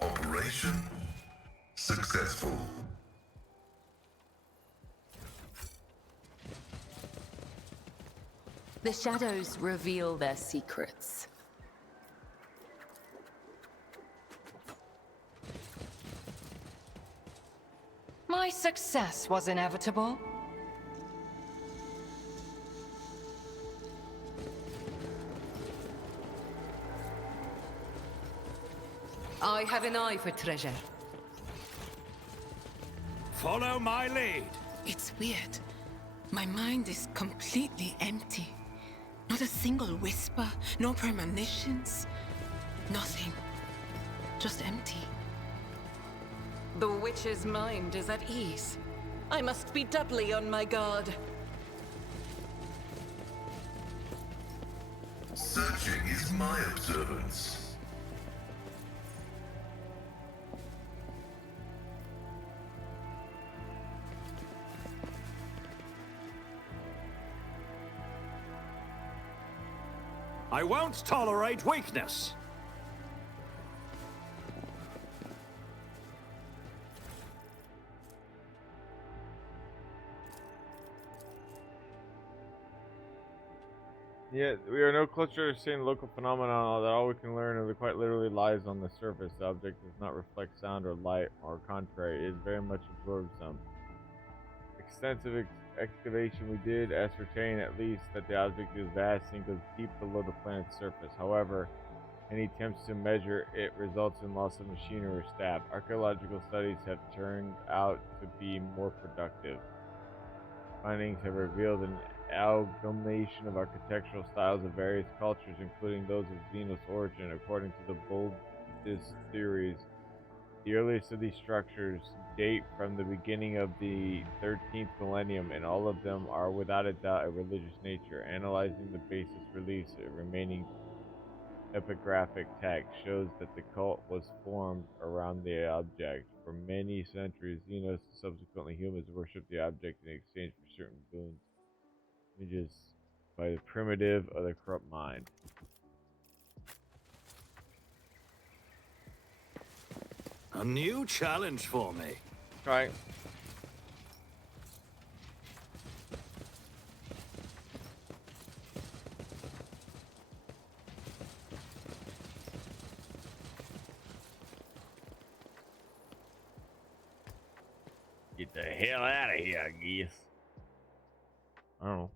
Operation successful. The shadows reveal their secrets. My success was inevitable. I have an eye for treasure. Follow my lead. It's weird. My mind is completely empty. Not a single whisper, no premonitions. Nothing. Just empty. The witch's mind is at ease. I must be doubly on my guard. Searching is my observance. I won't tolerate weakness. Yet we are no closer to seeing the local phenomenon that all we can learn of it quite literally lies on the surface. The object does not reflect sound or light, or contrary, it is very much absorbed some. Extensive excavation we did ascertain at least that the object is vast and goes deep below the planet's surface. However, any attempts to measure it results in loss of machinery or staff. Archaeological studies have turned out to be more productive. Findings have revealed an amalgamation of architectural styles of various cultures, including those of Xenos origin. According to the boldest theories, the earliest of these structures date from the beginning of the 13th millennium, and all of them are without a doubt a religious nature. Analyzing the basis reliefs remaining epigraphic text shows that the cult was formed around the object. For many centuries, Xenos, subsequently humans, worshipped the object in exchange for certain boons, images by the primitive of the corrupt mind. A new challenge for me. Right. Get the hell out of here, I guess. I don't know.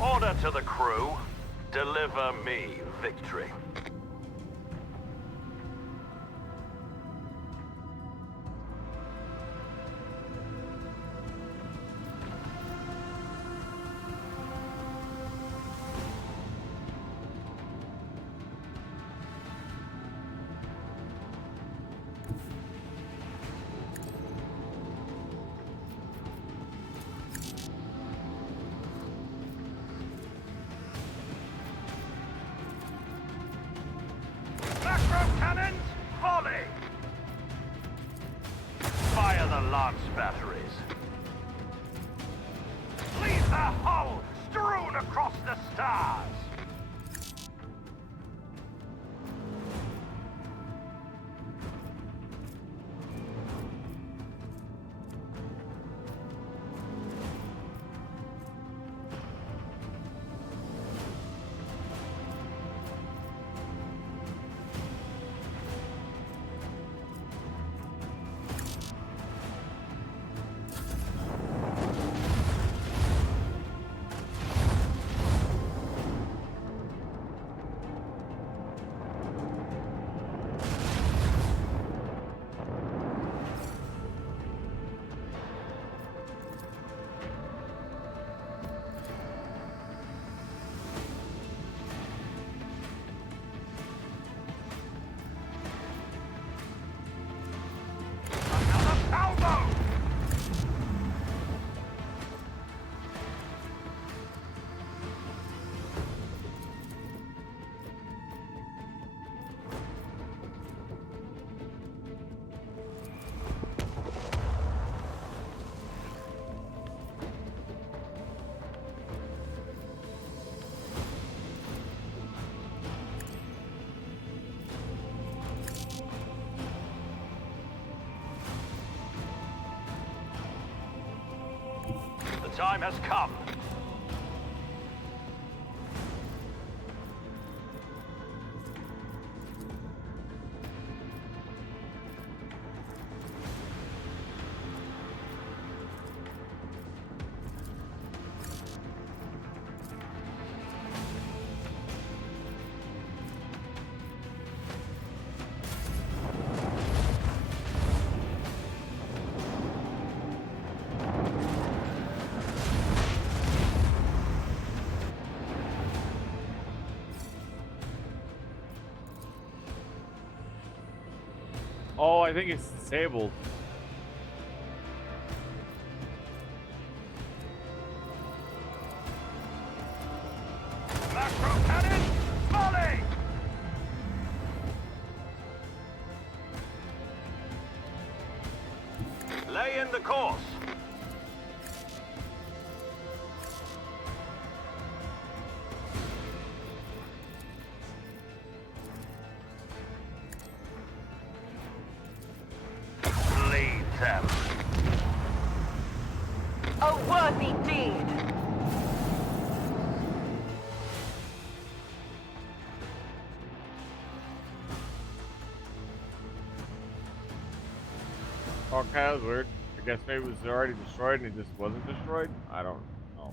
Order to the crew. Deliver me victory. the lance batteries. Leave their hull strewn across the stars. The time has come. Oh, I think it's disabled. Macro cannon, volley! Lay in the course. Lead them. A worthy deed. Okay, that was weird. I guess maybe it was already destroyed and it just wasn't destroyed? I don't know.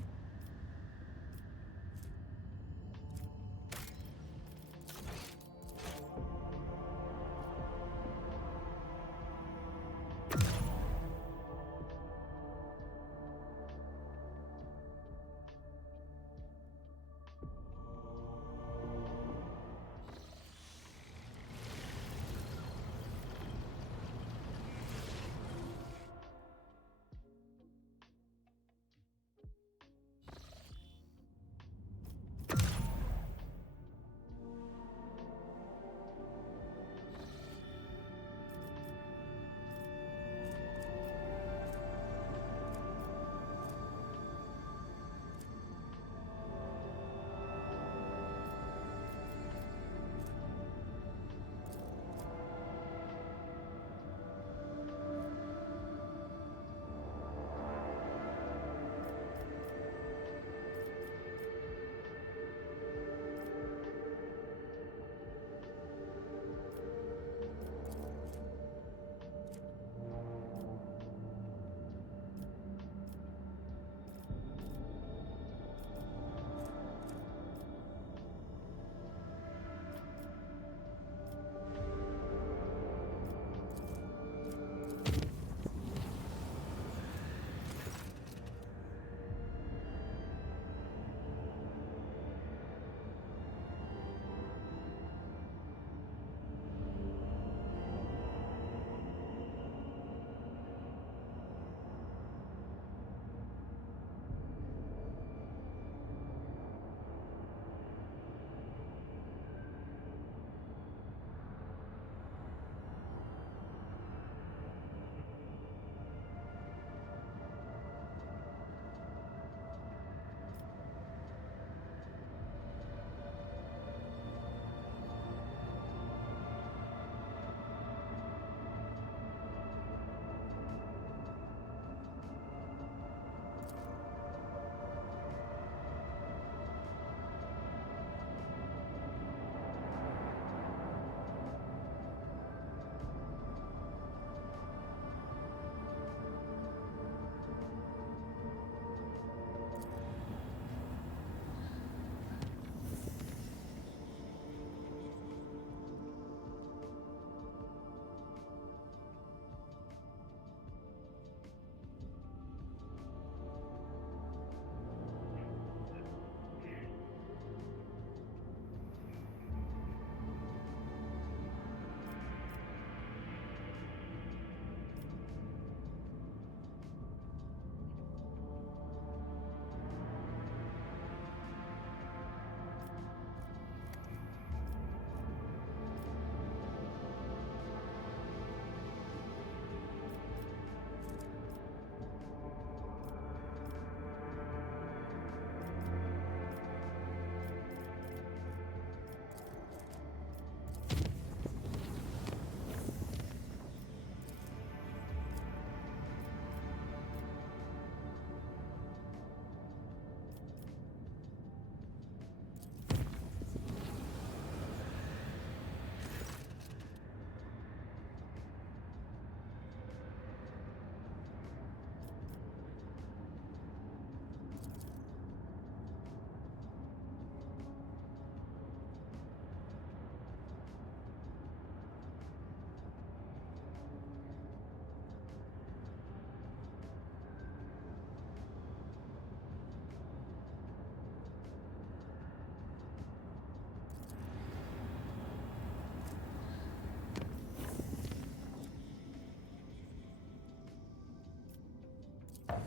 Oh.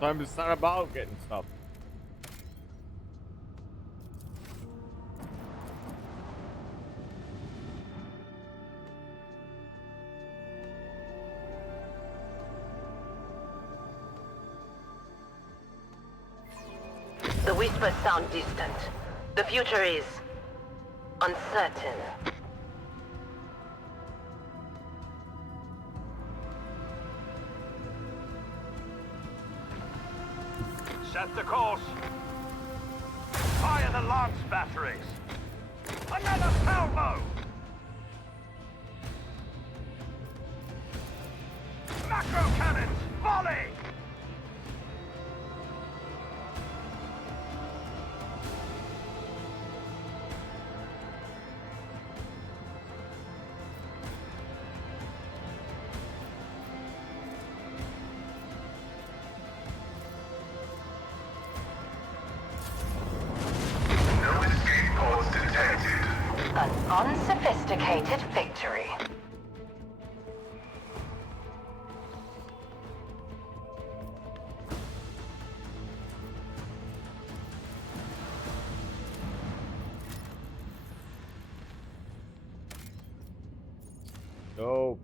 So it's not about getting stuff. The whispers sound distant. The future is uncertain. Set the course. Fire the lance batteries. Another salvo. Macro cannons, volley. No escape pods detected. An unsophisticated victory. No.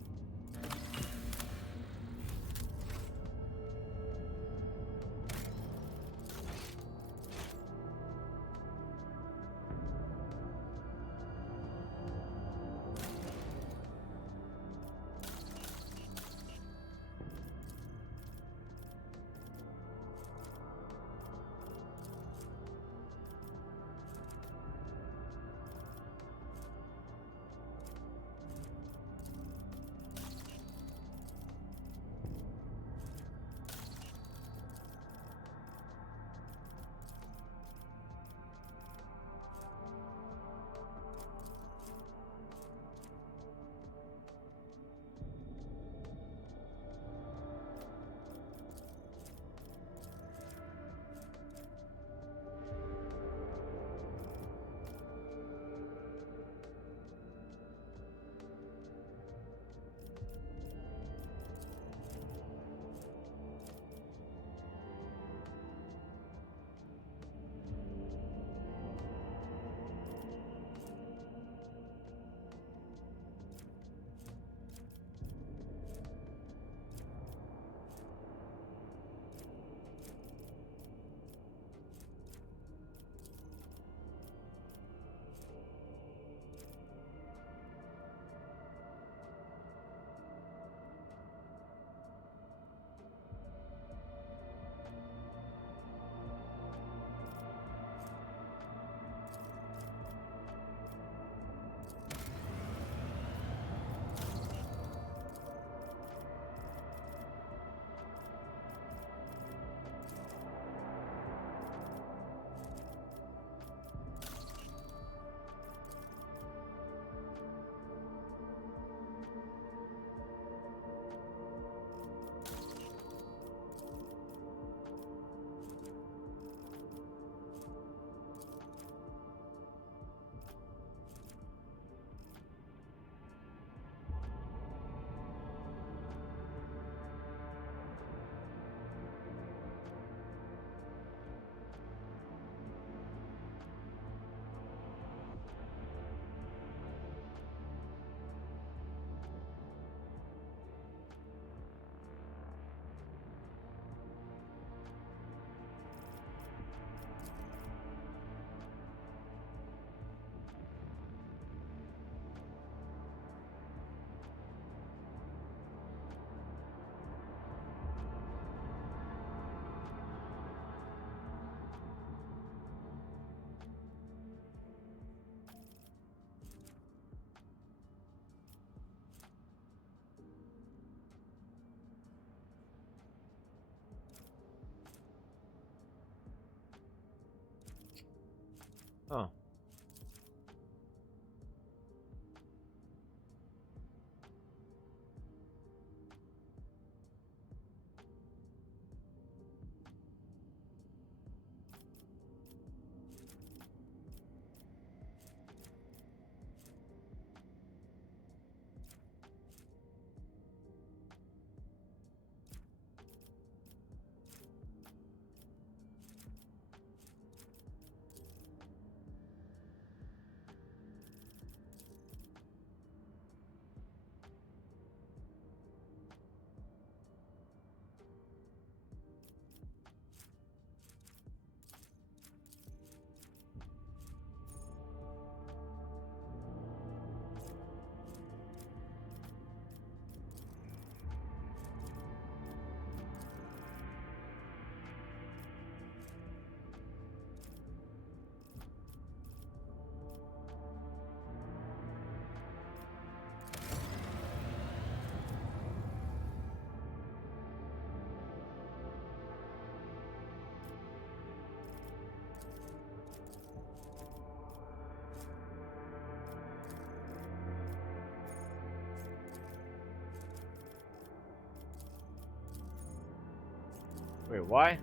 Wait, why?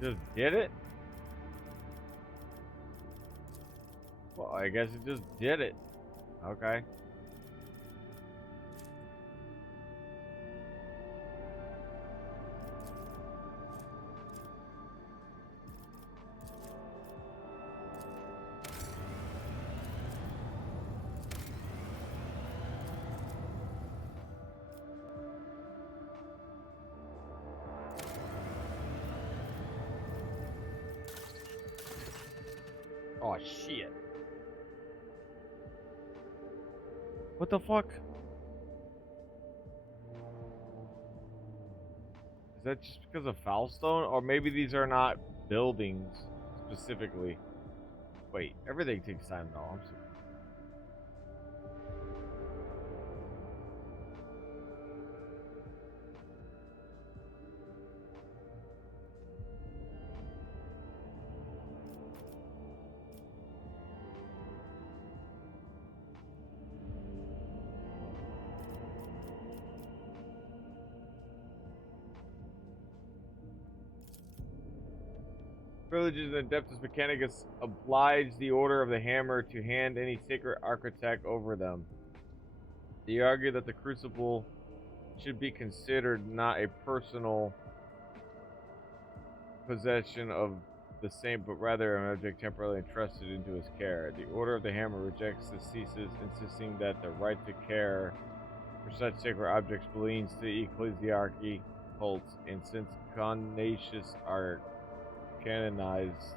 Just did it? Well, I guess it just did it. Okay. Oh shit. What the fuck? Is that just because of Foulstone? Or maybe these are not buildings specifically. Wait, everything takes time though. I'm so Privileges and Adeptus Mechanicus oblige the Order of the Hammer to hand any sacred architect over them. They argue that the Crucible should be considered not a personal possession of the saint, but rather an object temporarily entrusted into his care. The Order of the Hammer rejects the thesis, insisting that the right to care for such sacred objects belongs to ecclesiarchy cults, and since Conacious are canonized,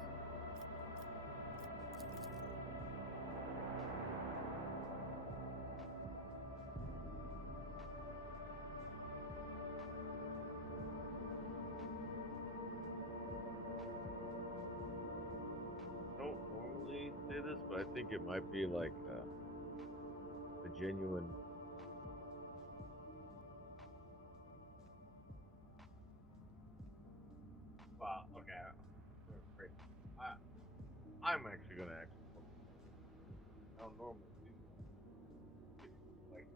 I don't normally say this, but I think it might be like a genuine. Wow. Okay. I'm actually gonna I don't normally do like.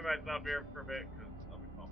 move myself here for a bit because I'll be fine.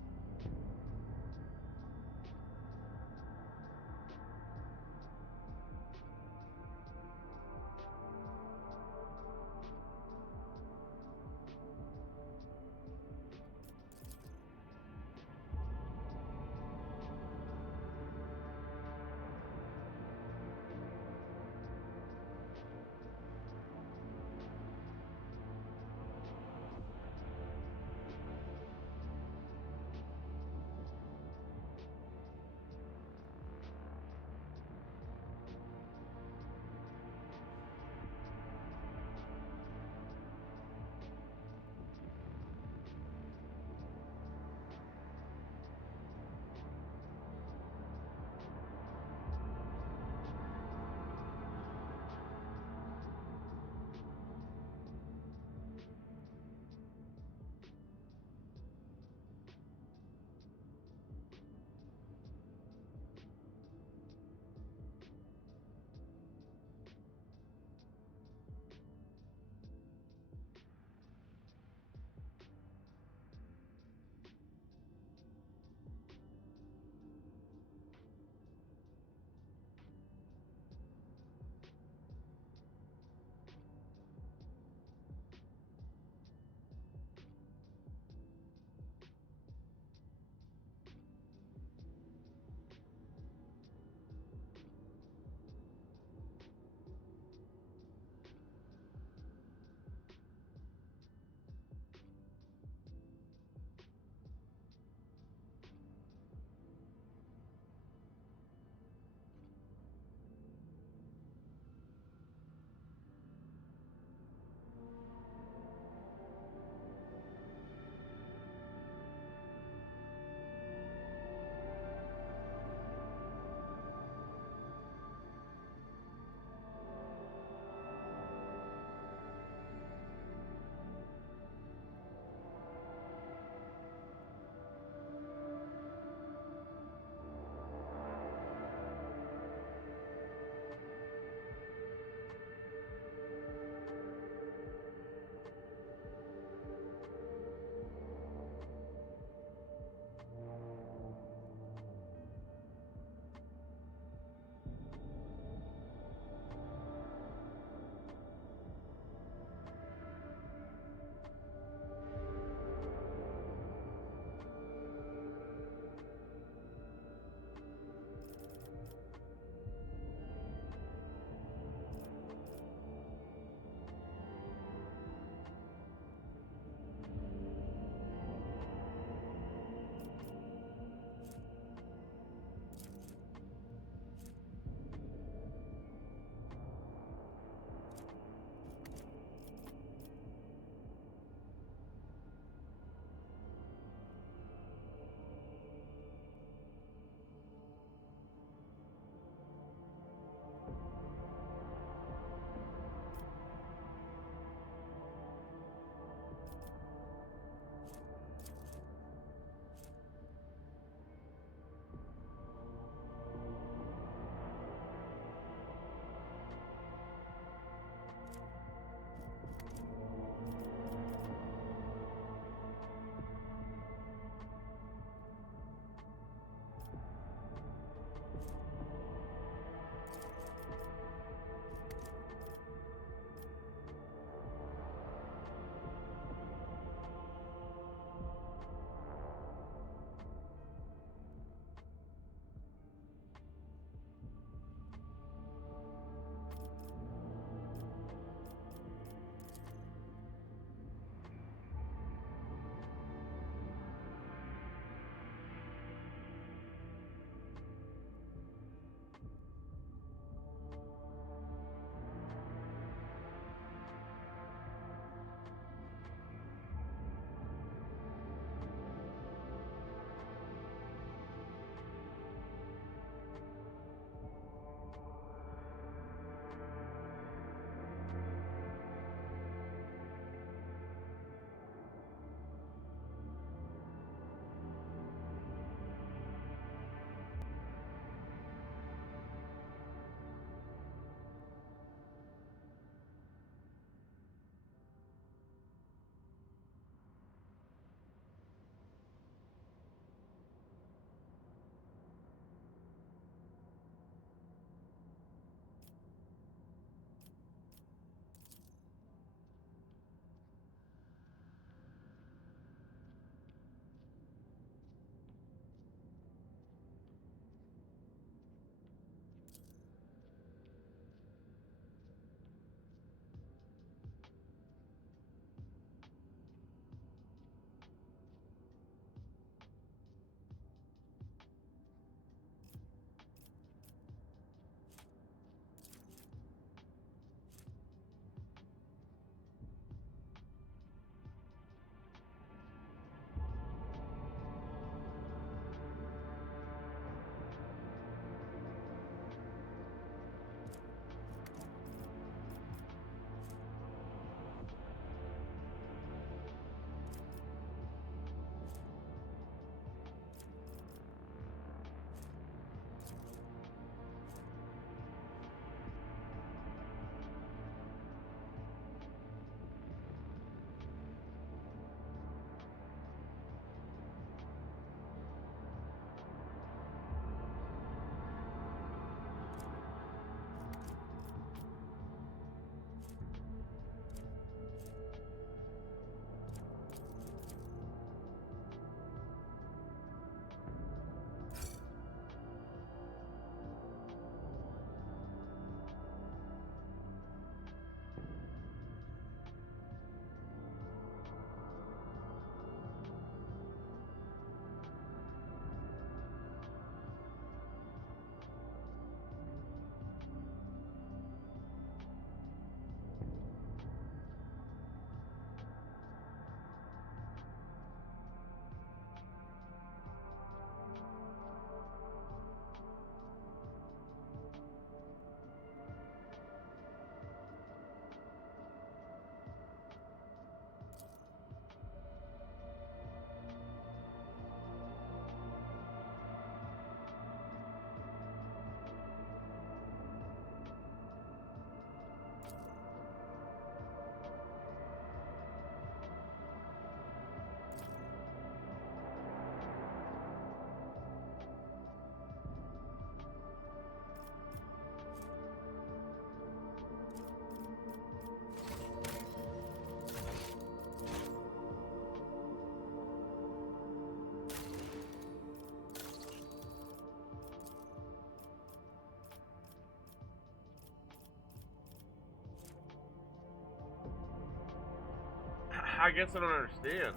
I guess I don't understand.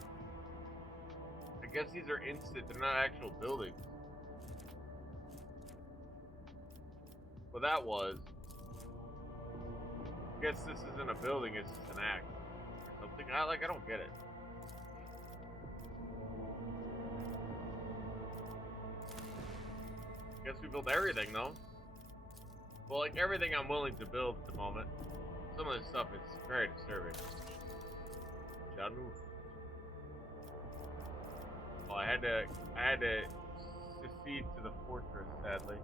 I guess these are instant, they're not actual buildings. Well, that was. I guess this isn't a building, it's just an act. Or something. I don't get it. Guess we build everything, though. Well, like, everything I'm willing to build at the moment. Some of this stuff is very disturbing. Janu. Oh, I had to secede to the fortress, sadly.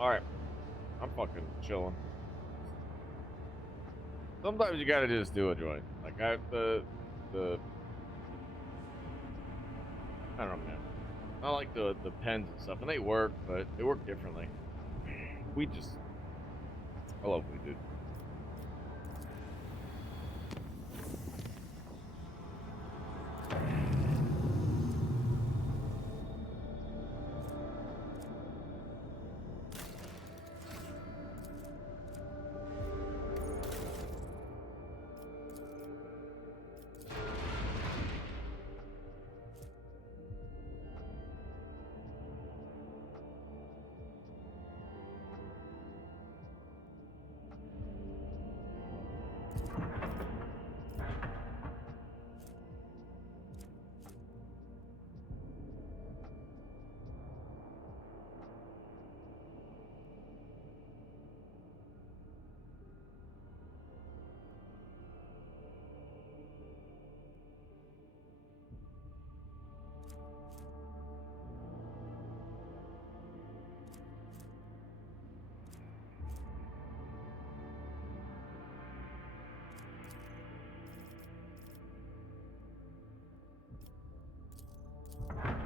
Alright. I'm fucking chilling. Sometimes you gotta just do it, Joy. Like, I don't know, man. I like the pens and stuff, and they work, but they work differently. I love what we did.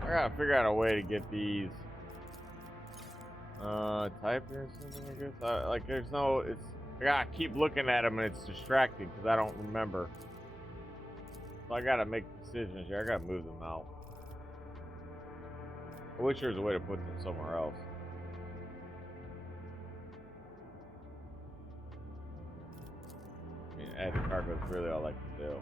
I gotta figure out a way to get these typed or something, I guess. Like, there's no, I gotta keep looking at them and it's distracting because I don't remember. So I gotta make decisions here. I gotta move them out. I wish there was a way to put them somewhere else. I mean, adding cargo is really all I can do.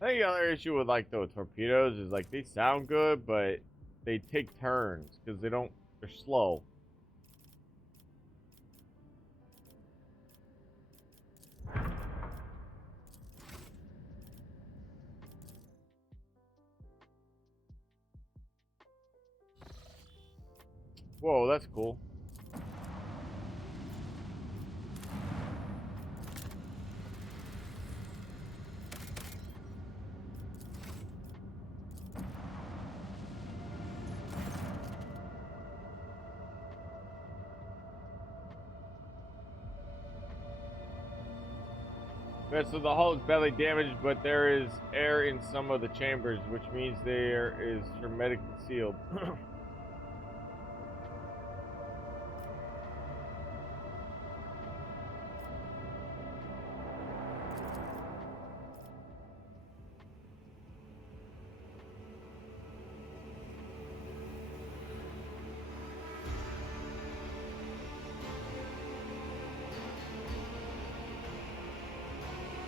I think the other issue with like the torpedoes is like they sound good, but they take turns because they're slow. Whoa, that's cool. So the hull is badly damaged, but there is air in some of the chambers, which means there is hermetically sealed.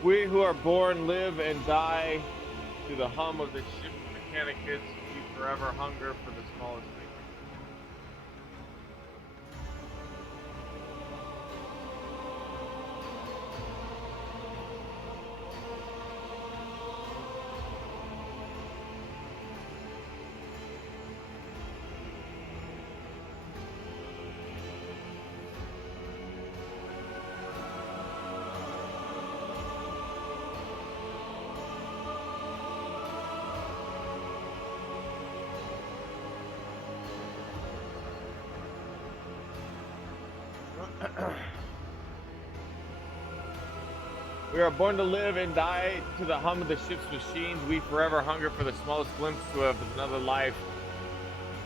We who are born live and die to the hum of the ship's mechanicus. We forever hunger for the smallest thing. We are born to live and die to the hum of the ship's machines. We forever hunger for the smallest glimpse of another life,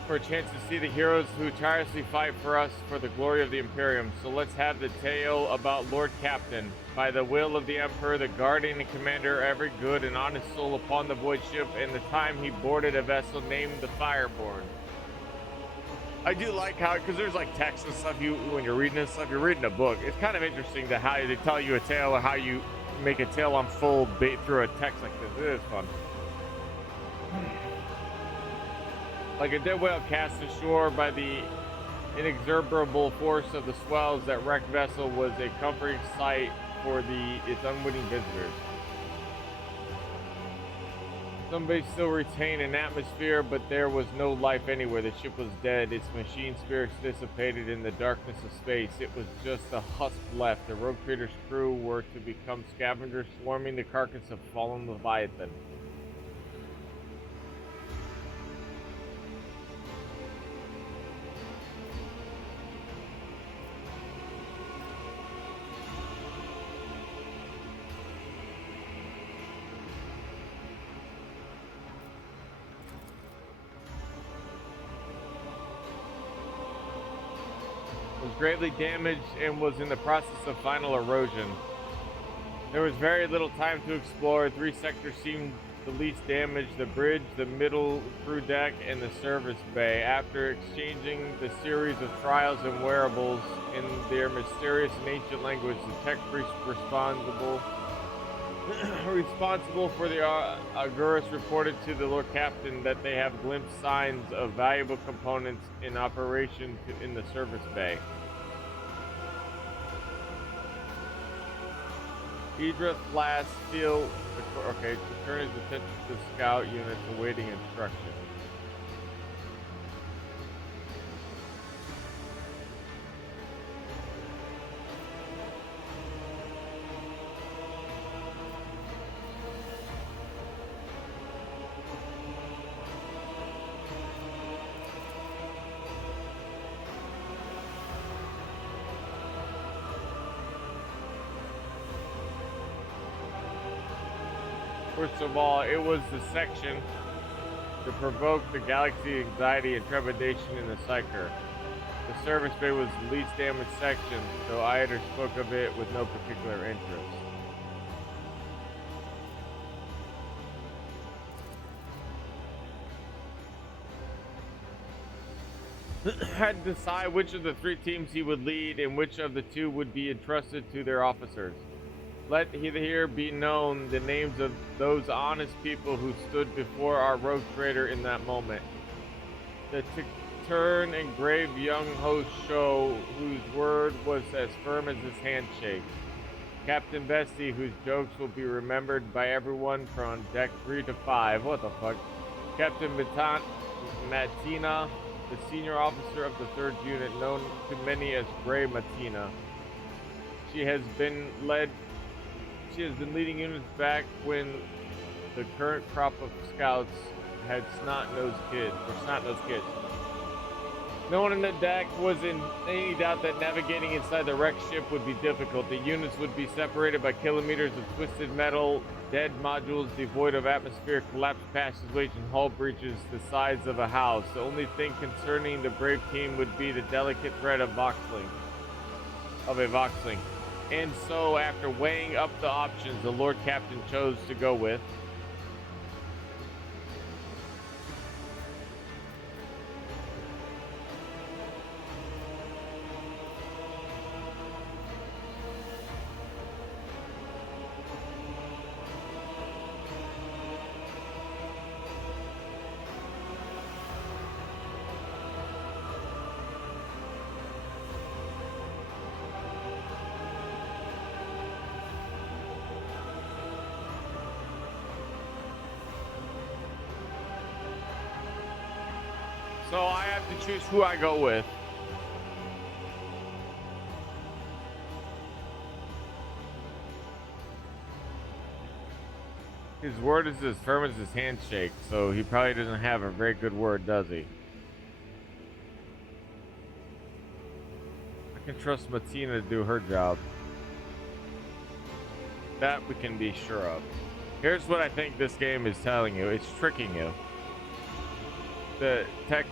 for a chance to see the heroes who tirelessly fight for us for the glory of the Imperium. So let's have the tale about Lord Captain. By the will of the Emperor, the guardian and commander, every good and honest soul upon the void ship, and the time he boarded a vessel named the Fireborn. I do like how, because there's like text and stuff, when you're reading this stuff, you're reading a book. It's kind of interesting to how they tell you a tale or how you make a tale unfold through a text like this. It is fun. Like a dead whale cast ashore by the inexorable force of the swells, that wrecked vessel was a comforting sight for its unwitting visitors. Somebody still retained an atmosphere, but there was no life anywhere. The ship was dead. Its machine spirits dissipated in the darkness of space. It was just a husk left. The rogue trader's crew were to become scavengers, swarming the carcass of fallen Leviathan. Was greatly damaged and was in the process of final erosion. There was very little time to explore. 3 sectors seemed the least damaged: the bridge, the middle crew deck, and the service bay. After exchanging the series of trials and wearables in their mysterious and ancient language, the tech priest responsible for the Auguras reported to the Lord Captain that they have glimpsed signs of valuable components in operation in the service bay. Idra Flask Steel, okay, to turn his attention to the scout units awaiting instruction. First of all, it was the section to provoke the galaxy anxiety and trepidation in the Psyker. The service bay was the least damaged section, so Ider spoke of it with no particular interest. Had to decide which of the 3 teams he would lead and which of the 2 would be entrusted to their officers. Let here be known the names of those honest people who stood before our rogue trader in that moment. The taciturn and grave young host show, whose word was as firm as his handshake. Captain Bestie, whose jokes will be remembered by everyone from deck 3 to 5. What the fuck? Captain Matina, the senior officer of the 3rd Unit, known to many as Grey Matina. She has been leading units back when the current crop of scouts had snot-nosed kids. No one in the deck was in any doubt that navigating inside the wrecked ship would be difficult. The units would be separated by kilometers of twisted metal, dead modules devoid of atmosphere, collapsed passageways, and hull breaches the size of a house. The only thing concerning the brave team would be the delicate threat of a voxling. And so, after weighing up the options, the Lord Captain chose to go with So I have to choose who I go with. His word is as firm as his handshake, so he probably doesn't have a very good word, does he? I can trust Matina to do her job. That we can be sure of. Here's what I think this game is telling you. It's tricking you. The tech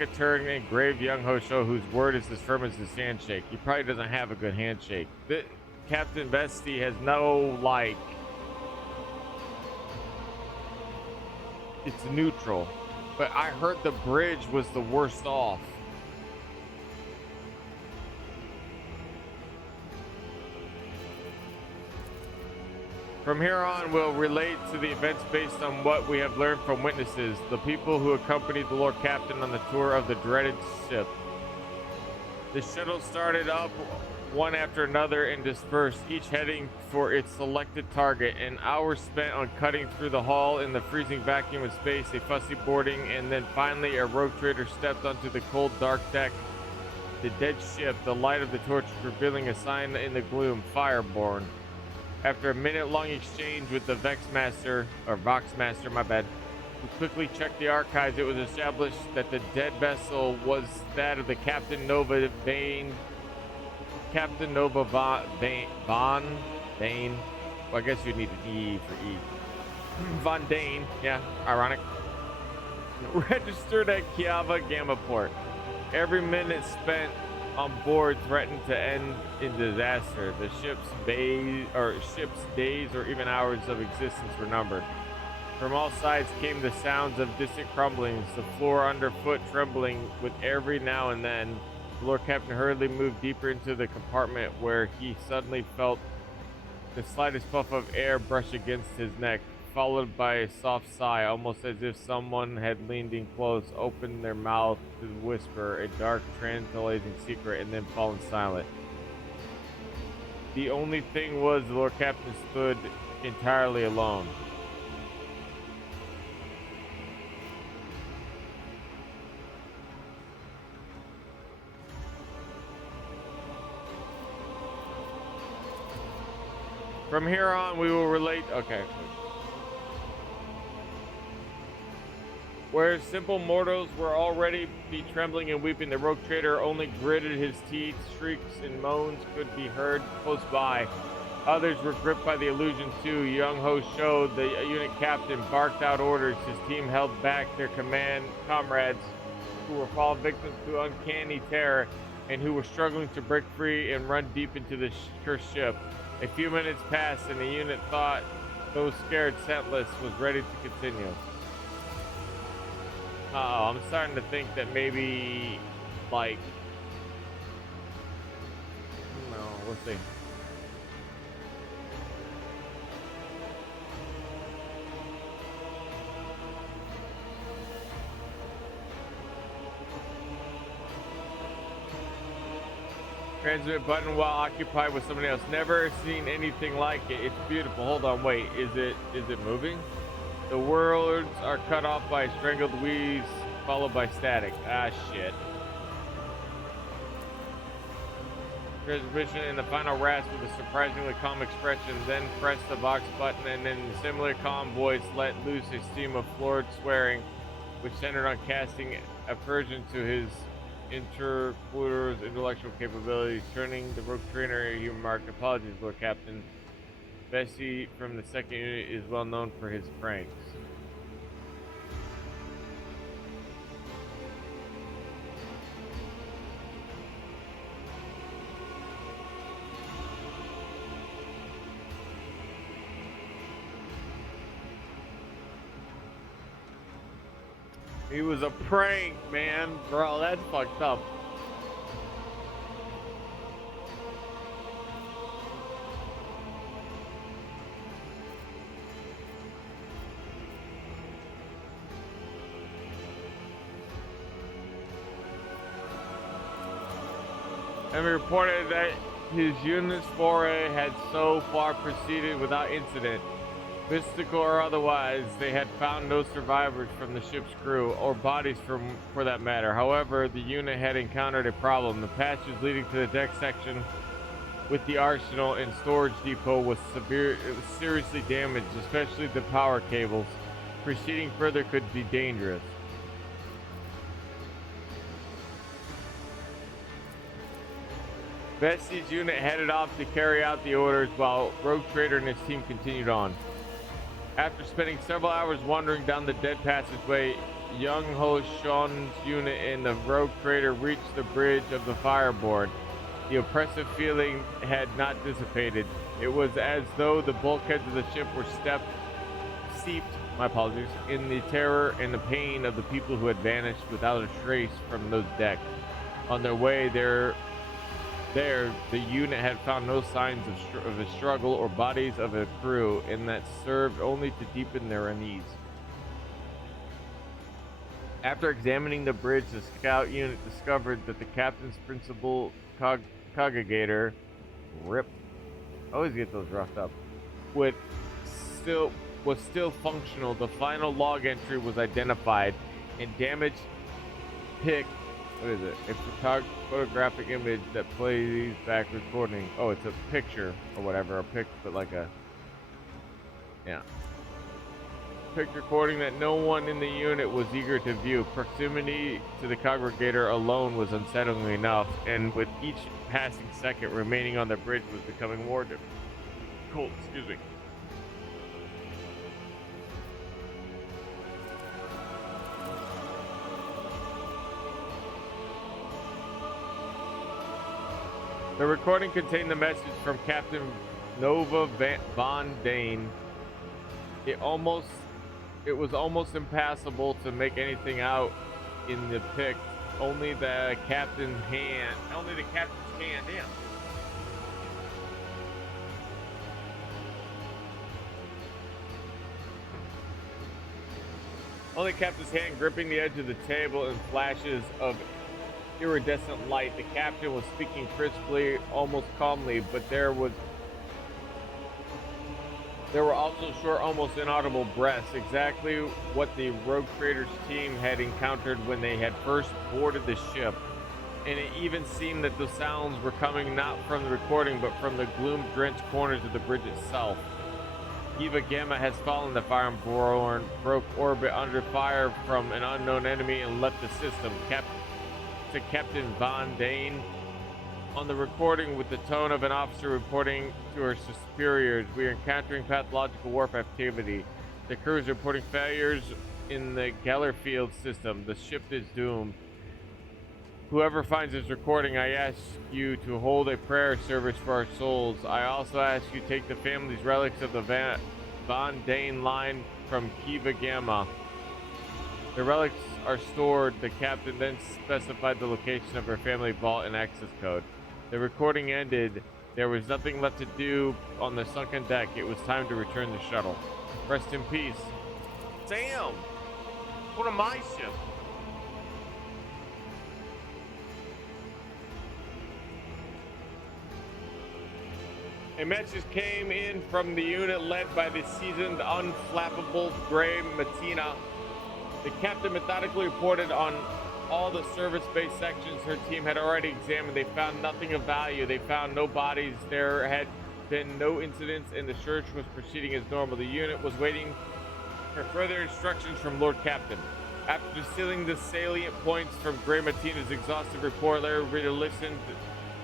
attorney, Grave Young Ho show, whose word is as firm as his handshake. He probably doesn't have a good handshake. Captain Bestie has no, like, it's neutral. But I heard the bridge was the worst off. From here on, we'll relate to the events based on what we have learned from witnesses, the people who accompanied the Lord Captain on the tour of the dreaded ship. The shuttle started up one after another and dispersed, each heading for its selected target. An hour spent on cutting through the hull in the freezing vacuum of space, a fussy boarding, and then finally a rogue trader stepped onto the cold, dark deck. The dead ship, the light of the torch revealing a sign in the gloom, Fireborn. After a minute-long exchange with the Voxmaster, who quickly checked the archives, it was established that the dead vessel was that of the Captain Nova Vane. Captain Nova Vane. Well, I guess you need an E for E. Von Dane, yeah, ironic. Registered at Kiava Gamaport. Every minute spent on board threatened to end in disaster. The ship's days or even hours of existence were numbered. From all sides came the sounds of distant crumblings, the floor underfoot trembling with every now and then. The Lord Captain hurriedly moved deeper into the compartment where he suddenly felt the slightest puff of air brush against his neck, followed by a soft sigh, almost as if someone had leaned in close, opened their mouth to whisper a dark, tantalizing secret, and then fallen silent. The only thing was the Lord Captain stood entirely alone. From here on, we will relate. Okay. Where simple mortals were already be trembling and weeping, the rogue trader only gritted his teeth. Shrieks and moans could be heard close by. Others were gripped by the illusion too. Young Ho showed the unit captain barked out orders. His team held back their command comrades who were fallen victims to uncanny terror and who were struggling to break free and run deep into the cursed ship. A few minutes passed and the unit thought, though scared scentless, was ready to continue. I'm starting to think that maybe, like, no, we'll see. Transmit button while occupied with somebody else. Never seen anything like it. It's beautiful. Hold on, wait. Is it moving? The words are cut off by strangled wheeze followed by static. Ah, shit. Transmission in the final rasp with a surprisingly calm expression, then pressed the box button and in a similar calm voice let loose a stream of floored swearing, which centered on casting aversion to his interlocutor's intellectual capabilities. Turning the rogue trainer, he remarked, "Apologies, Lord Captain. Bessie from the second unit is well known for his pranks." He was a prank, man. Bro, that's fucked up. And reported that his unit's foray had so far proceeded without incident. Mystical or otherwise, they had found no survivors from the ship's crew, or bodies for that matter. However, the unit had encountered a problem. The passage leading to the deck section with the arsenal and storage depot was seriously damaged, especially the power cables. Proceeding further could be dangerous. Bessie's unit headed off to carry out the orders while Rogue Trader and his team continued on. After spending several hours wandering down the dead passageway, Young Ho Shun's unit and the Rogue Trader reached the bridge of the fireboard. The oppressive feeling had not dissipated. It was as though the bulkheads of the ship were steeped, in the terror and the pain of the people who had vanished without a trace from those decks. On their way there, the unit had found no signs of a struggle or bodies of a crew, and that served only to deepen their unease. After examining the bridge, the scout unit discovered that the captain's principal congregator, RIP, I always get those roughed up, was still functional. The final log entry was identified, and damaged pick. What is it? A photographic image that plays back recording. Oh, it's a picture or whatever. A pic, but like a... Yeah. Pic recording that no one in the unit was eager to view. Proximity to the congregator alone was unsettling enough, and with each passing second remaining on the bridge was becoming more difficult. Excuse me. The recording contained the message from Captain Nova Von Dane. It was almost impassable to make anything out in the pic. Only the captain's hand. Damn. Only captain's hand gripping the edge of the table in flashes of iridescent light. The captain was speaking crisply, almost calmly, but there were also short, almost inaudible breaths, exactly what the Rogue Traders team had encountered when they had first boarded the ship. And it even seemed that the sounds were coming not from the recording, but from the gloom-drenched corners of the bridge itself. Eva Gamma has fallen. The Fireborn broke orbit under fire from an unknown enemy and left the system. To Captain Von Dane. On the recording, with the tone of an officer reporting to her superiors, we are encountering pathological warp activity. The crew is reporting failures in the Gellerfield system. The ship is doomed. Whoever finds this recording, I ask you to hold a prayer service for our souls. I also ask you to take the family's relics of the Von Dane line from Kiva Gamma. The relics are stored. The captain then specified the location of her family vault and access code. The recording ended. There was nothing left to do on the sunken deck. It was time to return the shuttle. Rest in peace. Damn! What a my ship. A message came in from the unit led by the seasoned, unflappable Gray Matina. The captain methodically reported on all the service-based sections her team had already examined. They found nothing of value. They found no bodies. There had been no incidents, and the search was proceeding as normal. The unit was waiting for further instructions from Lord Captain. After distilling the salient points from Gray Matina's exhaustive report, Larry Reader listed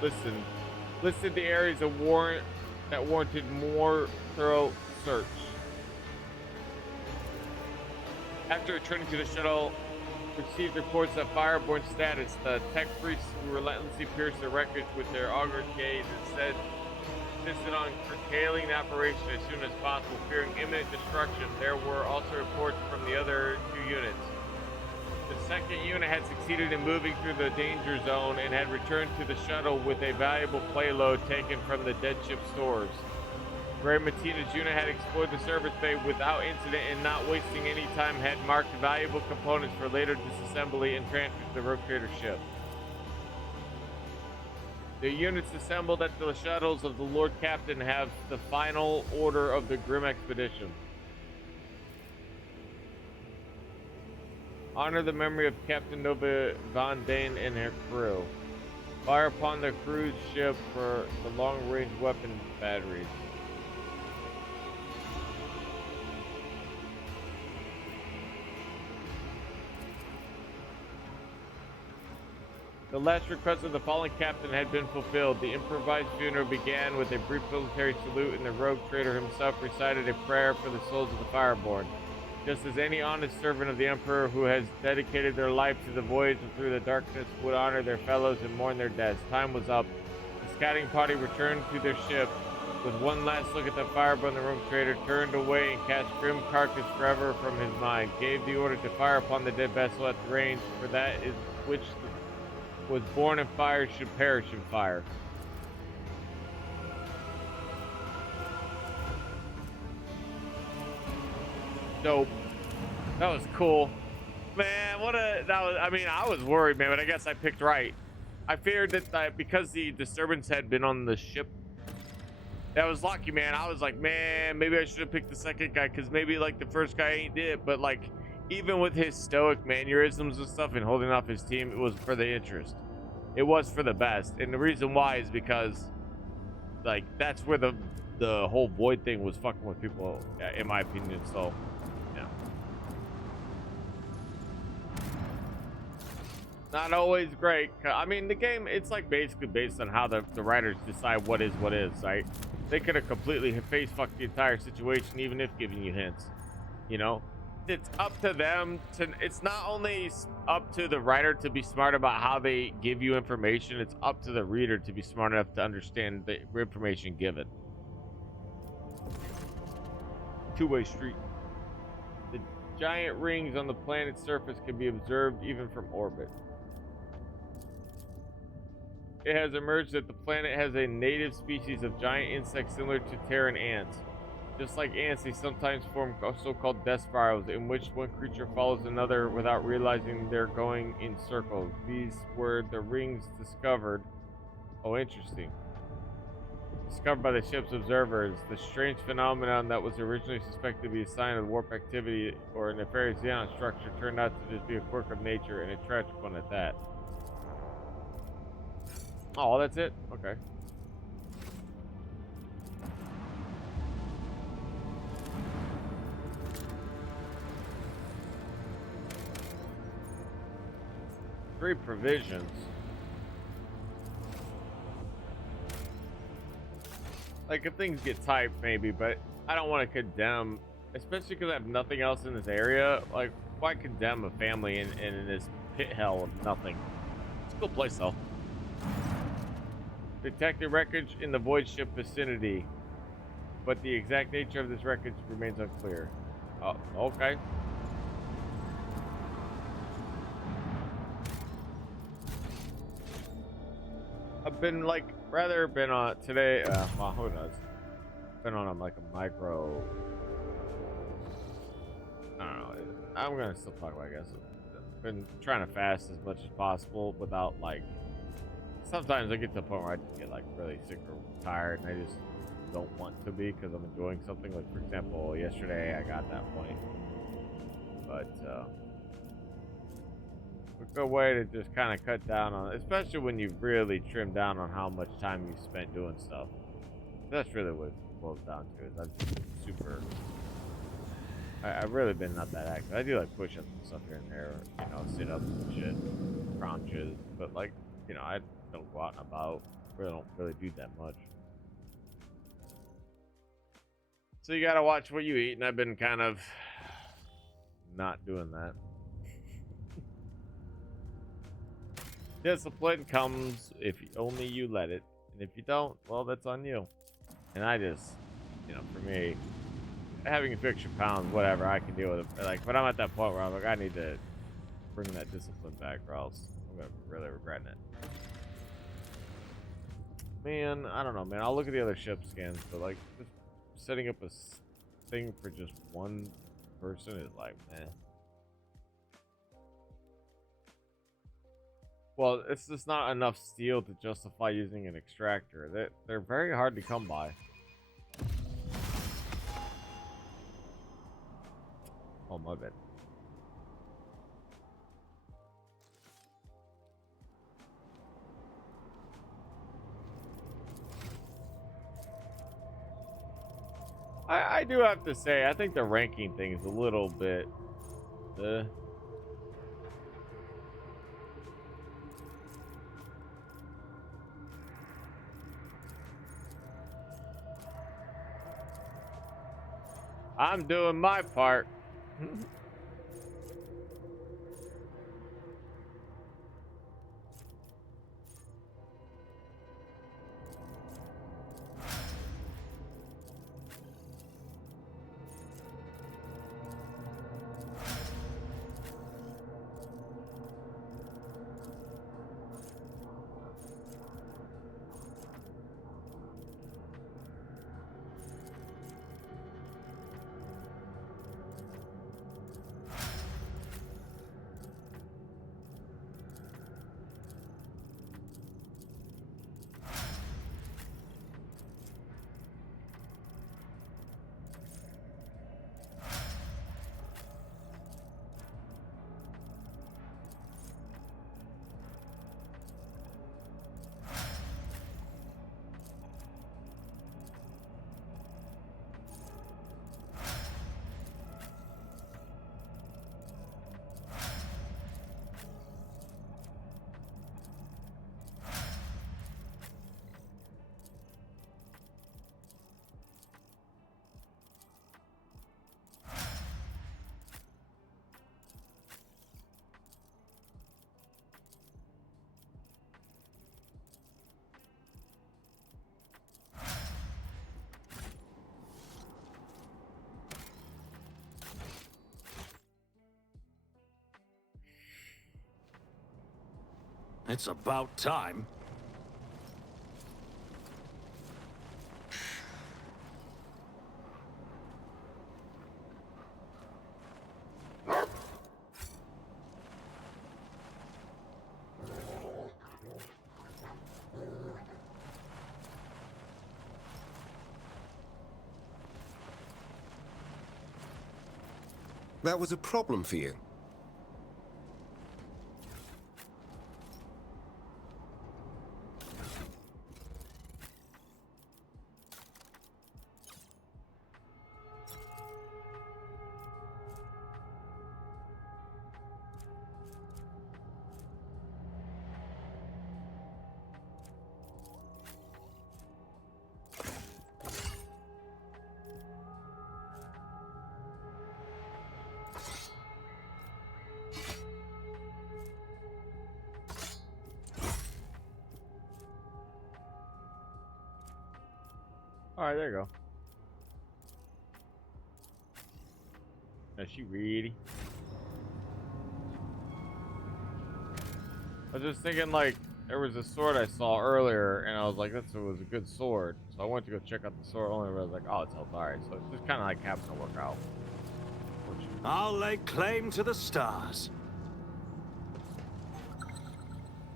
the areas of that warranted more thorough search. After returning to the shuttle, received reports of fireborne status. The tech priests who relentlessly pierced the wreckage with their augured gaze insisted on curtailing the operation as soon as possible, fearing imminent destruction. There were also reports from the other two units. The second unit had succeeded in moving through the danger zone and had returned to the shuttle with a valuable payload taken from the dead ship stores. Gray Matina's unit had explored the service bay without incident and, not wasting any time, had marked valuable components for later disassembly and transfer to the Rogue Trader ship. The units assembled at the shuttles of the Lord Captain have the final order of the Grim Expedition. Honor the memory of Captain Nova Von Dane and her crew. Fire upon the cruise ship for the long-range weapon batteries. The last request of the fallen captain had been fulfilled. The improvised funeral began with a brief military salute, and the rogue trader himself recited a prayer for the souls of the fireborn. Just as any honest servant of the Emperor who has dedicated their life to the voyage through the darkness would honor their fellows and mourn their deaths. Time was up. The scouting party returned to their ship. With one last look at the fireborn, the rogue trader turned away and cast grim carcass forever from his mind. Gave the order to fire upon the dead vessel at the range, for that is which was born in fire should perish in fire. Dope. That was cool. Man, I mean, I was worried, man, but I guess I picked right. I feared that because the disturbance had been on the ship, that was lucky, man. I was like, man, maybe I should have picked the second guy, because maybe like the first guy ain't it, but like even with his stoic mannerisms and stuff and holding off his team, it was for the interest. It was for the best. And the reason why is because like that's where the whole void thing was fucking with people, in my opinion. So yeah, not always great. I mean, the game, it's like basically based on how the writers decide what is, right? They could have completely face fucked the entire situation, even if giving you hints, you know. It's up to them to, it's not only up to the writer to be smart about how they give you information, it's up to the reader to be smart enough to understand the information given. Two-way street. The giant rings on the planet's surface can be observed even from orbit. It has emerged that the planet has a native species of giant insects similar to Terran ants. Just like ants, they sometimes form so-called death spirals, in which one creature follows another without realizing they're going in circles. These were the rings discovered. Oh, interesting. Discovered by the ship's observers. The strange phenomenon that was originally suspected to be a sign of warp activity or a nefarious xenon structure turned out to just be a quirk of nature, and a tragic one at that. Oh, that's it? Okay. Three provisions. Like if things get tight, maybe, but I don't want to condemn, especially because I have nothing else in this area. Like, why condemn a family in this pit hell of nothing? It's a cool place though. Detected wreckage in the void ship vicinity, but the exact nature of this wreckage remains unclear. Oh, okay. I've been like been on today. Well, who knows? Been on like a micro. I don't know. I'm gonna still talk about it, I guess. Been trying to fast as much as possible without like. Sometimes I get to the point where I just get like really sick or tired, and I just don't want to be because I'm enjoying something. Like for example, yesterday I got that point, but a good way to just kind of cut down on, especially when you've really trimmed down on how much time you spent doing stuff. That's really what it boils down to. Is I'm super. I've really been not that active. I do like push-ups and stuff here and there, you know, sit-ups and shit, crunches, but like, you know, I don't go out and about. Really don't really do that much. So you gotta watch what you eat, and I've been kind of not doing that. Discipline comes if only you let it, and if you don't, well, that's on you. And I just, you know, for me, having a extra pounds, whatever, I can deal with it. Like, but I'm at that point where I'm like, I need to bring that discipline back, or else I'm gonna really regret it. Man, I don't know, man. I'll look at the other ship scans, but like, just setting up a thing for just one person is like, man. Well, it's just not enough steel to justify using an extractor. They're very hard to come by. Oh, my bad. I do have to say, I think the ranking thing is a little bit... I'm doing my part. It's about time. That was a problem for you. Alright, there you go. Is she ready? I was just thinking, like, there was a sword I saw earlier, and I was like, this was a good sword. So I went to go check out the sword, only I was like, oh, it's Eldari. So it's just kind of like having to work out. I'll lay claim to the stars.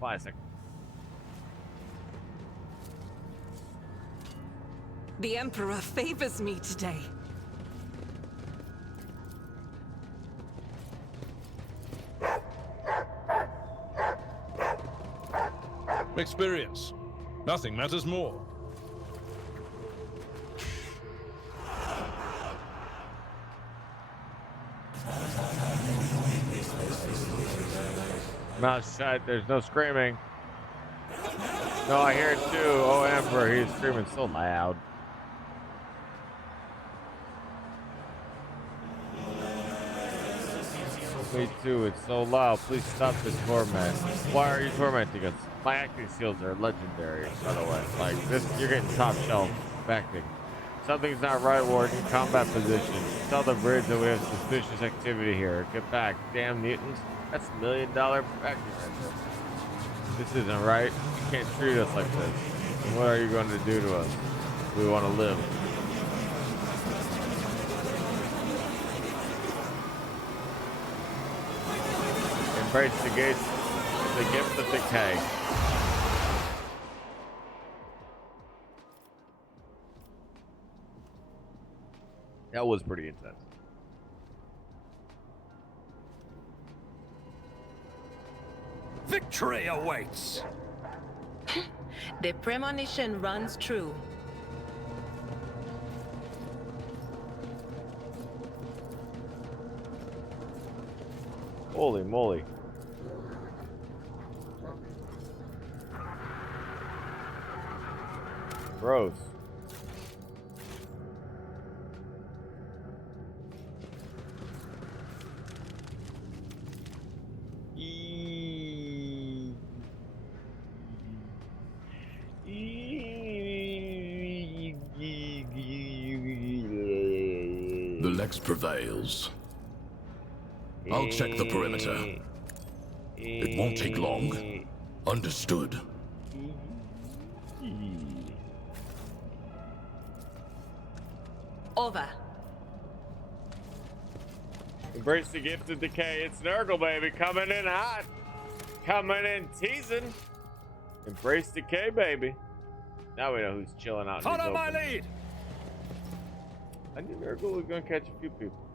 Classic. The Emperor favors me today. Experience. Nothing matters more. Mouth shut. There's no screaming. No, I hear it too. Oh, Emperor, he's screaming so loud. Me too. It's so loud. Please stop this torment. Why are you tormenting us? My acting skills are legendary, by the way. Like this, you're getting top shelf acting. Something's not right, Warden. Combat position. Tell the bridge that we have suspicious activity here. Get back. Damn mutants. That's $1 million acting right there. This isn't right. You can't treat us like this. And what are you going to do to us? We want to live. Embrace the gates, the gift of decay. That was pretty intense. Victory awaits! The premonition runs true. Holy moly. Gross. The Lex prevails. I'll check the perimeter. It won't take long. Understood. Over. Embrace the gift of decay. It's Nurgle, baby. Coming in hot. Coming in teasing. Embrace decay, baby. Now we know who's chilling out. Follow my lead. I knew Nurgle was going to catch a few people.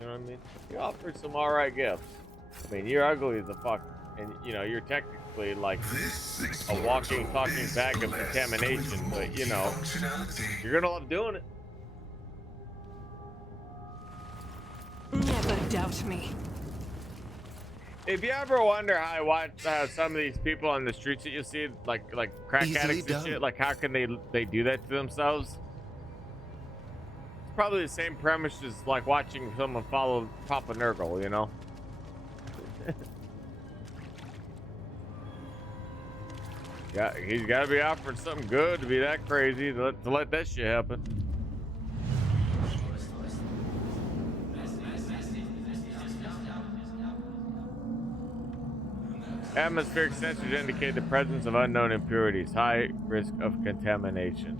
You know what I mean? He offered some alright gifts. I mean, you're ugly as a fuck. And, you know, you're technically like a walking, talking bag of contamination. But, you know, you're going to love doing it. Never doubt me. If you ever wonder how I watch some of these people on the streets that you see, like crack addicts and shit, like how can they do that to themselves? It's probably the same premise as like watching someone follow Papa Nurgle, you know? Yeah, he's got to be offering something good to be that crazy to let that shit happen. Atmospheric sensors indicate the presence of unknown impurities, high risk of contamination.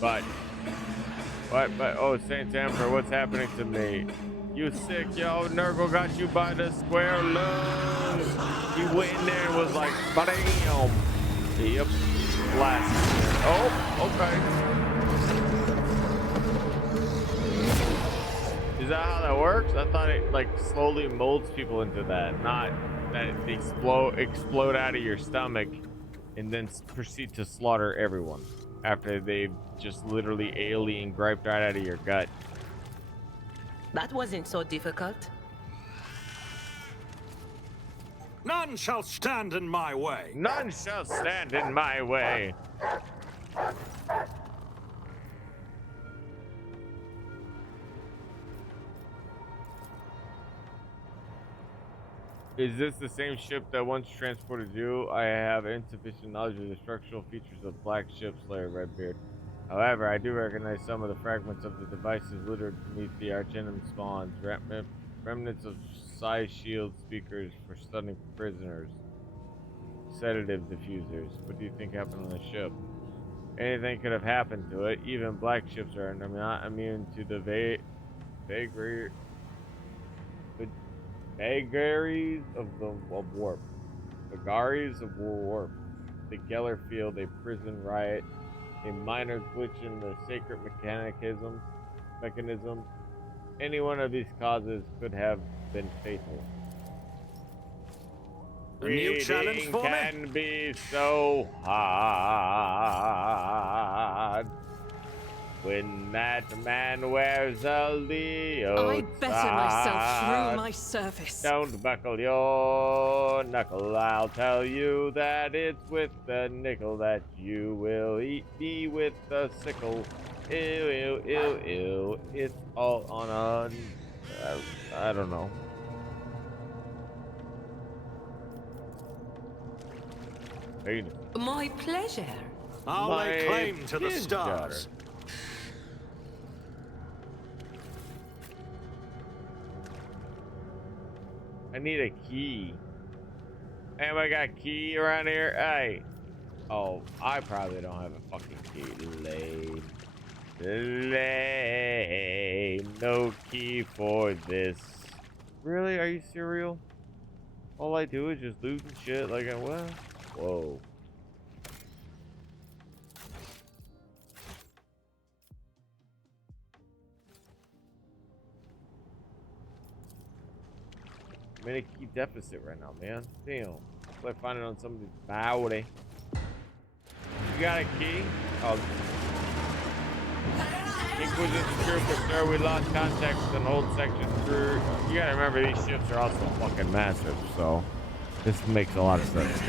But, oh, Saint Emperor, what's happening to me? You sick, yo, Nurgle got you by the square lungs. He went in there and was like, bam. Yep, blast. Oh, okay. Is that how that works? I thought it like slowly molds people into that, not that it explode out of your stomach and then proceed to slaughter everyone after they've just literally alien griped right out of your gut. That wasn't so difficult. None shall stand in my way. None shall stand in my way. Is this the same ship that once transported you? I have insufficient knowledge of the structural features of Black Ship Slayer Redbeard. However, I do recognize some of the fragments of the devices littered beneath the Archenum spawns. Remnants of size shield speakers for stunning prisoners. Sedative diffusers. What do you think happened on the ship? Anything could have happened to it. Even black ships are not immune to the vagaries of warp. Vagaries of warp. The Geller field, a prison riot, a minor glitch in the sacred mechanism. Any one of these causes could have been fatal. A new challenge Reading for me? can be so hard when that man wears a Leo I better myself through my service. Don't buckle your knuckle. I'll tell you that it's with the nickel that you will eat me with the sickle. Ew, ew, ew, ew. It's all on a... I don't know. My pleasure. I'll lay claim to the stars. I need a key. Anybody got a key around here? Hey. Oh, I probably don't have a fucking key. Lame. Lame. No key for this. Really? Are you serial? All I do is just loot and shit. Like, what? Whoa. I'm in a key deficit right now, man. Damn. I find it on somebody's body. You got a key? Oh. Inquisition troop, sir. We lost contact with an old section through. You gotta remember, these ships are also fucking massive, so this makes a lot of sense.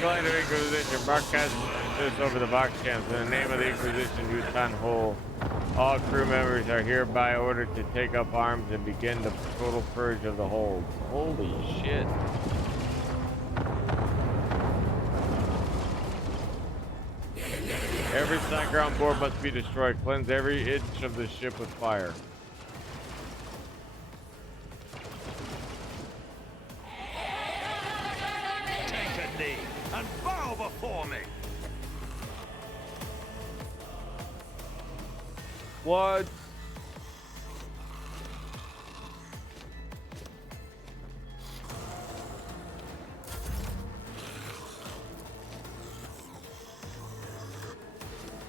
Going to Inquisition, broadcast this over the box cams. In the name of the Inquisition, Yutan Hole, all crew members are hereby ordered to take up arms and begin the total purge of the holds. Holy shit. Every sniper on board must be destroyed. Cleanse every inch of the ship with fire. And bow before me. What?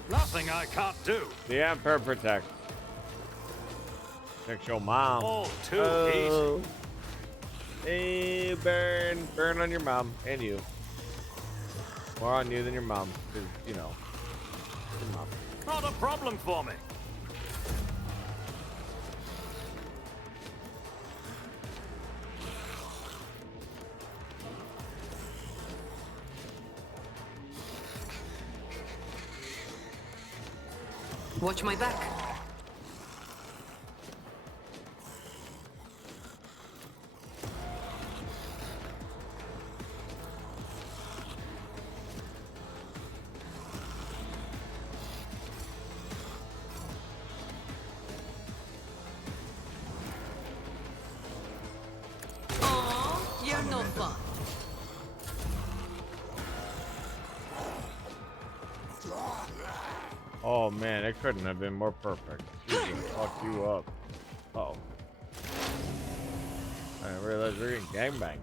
Nothing I can't do. The Emperor protects. Protect your mom. All too easy. Hey, burn on your mom and you. More on you than your mom, because, you know, your mom. Not a problem for me. Watch my back. No fun. Oh man, it couldn't have been more perfect. She's gonna fuck you up. Uh-oh. I didn't realize we were getting gangbanged.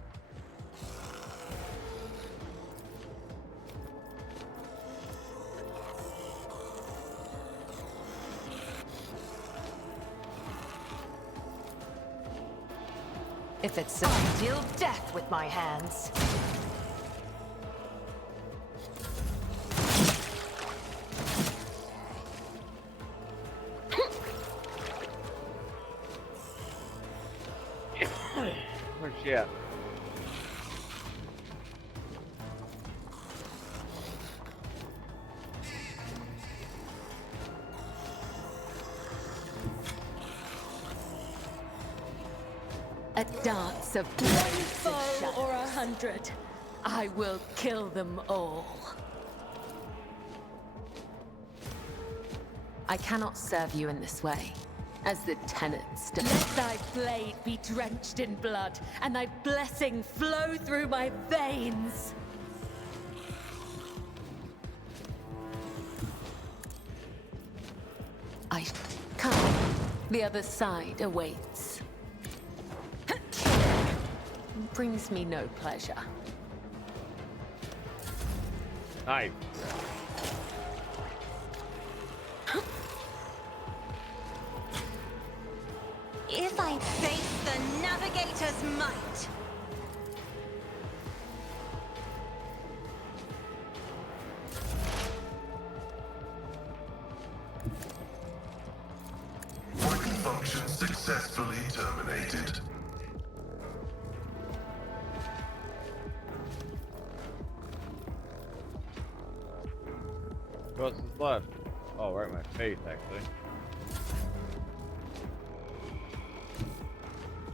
If it's so, I deal death with my hands. Where's she at? A dance of foe or 100. I will kill them all. I cannot serve you in this way, as the tenants do. Let thy blade be drenched in blood, and thy blessing flow through my veins. Come. The other side awaits. Brings me no pleasure. Nice. If I face the Navigator's might. Working function successfully terminated. Who else is left? Oh, right in my face, actually.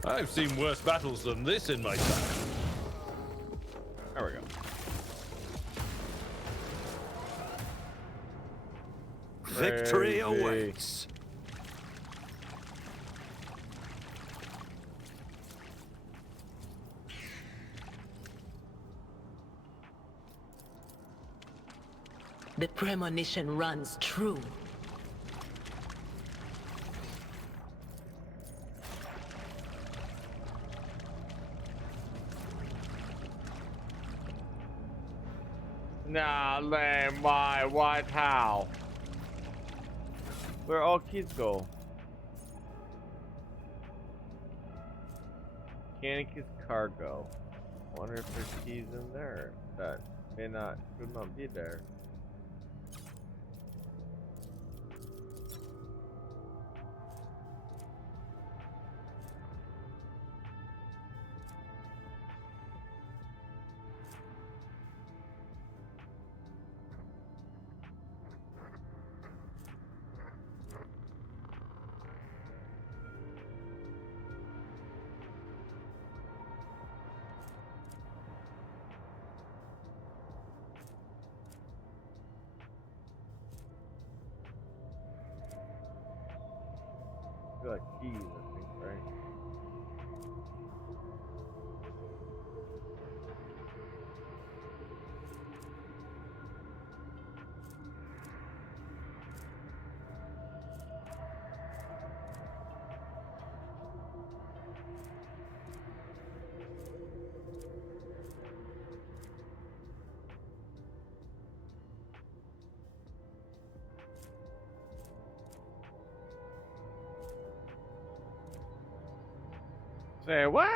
I've seen worse battles than this in my time. There we go. Victory awaits. The premonition runs true. Nah, lame. Why? What? How? Where all keys go? Mechanic cargo. Wonder if there's keys in there that may not, should not be there. I feel like keys, I think, right? Say what?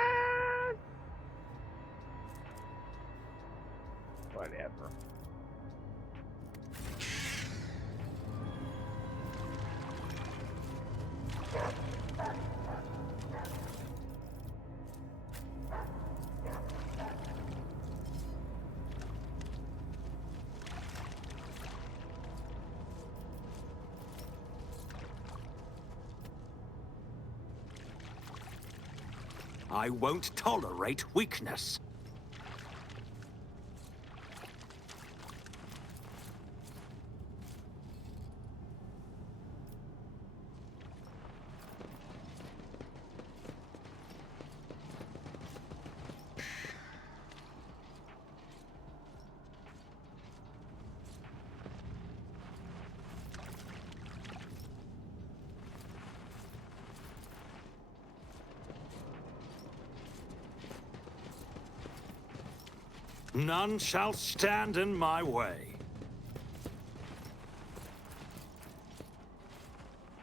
Whatever. I won't tolerate weakness. None shall stand in my way.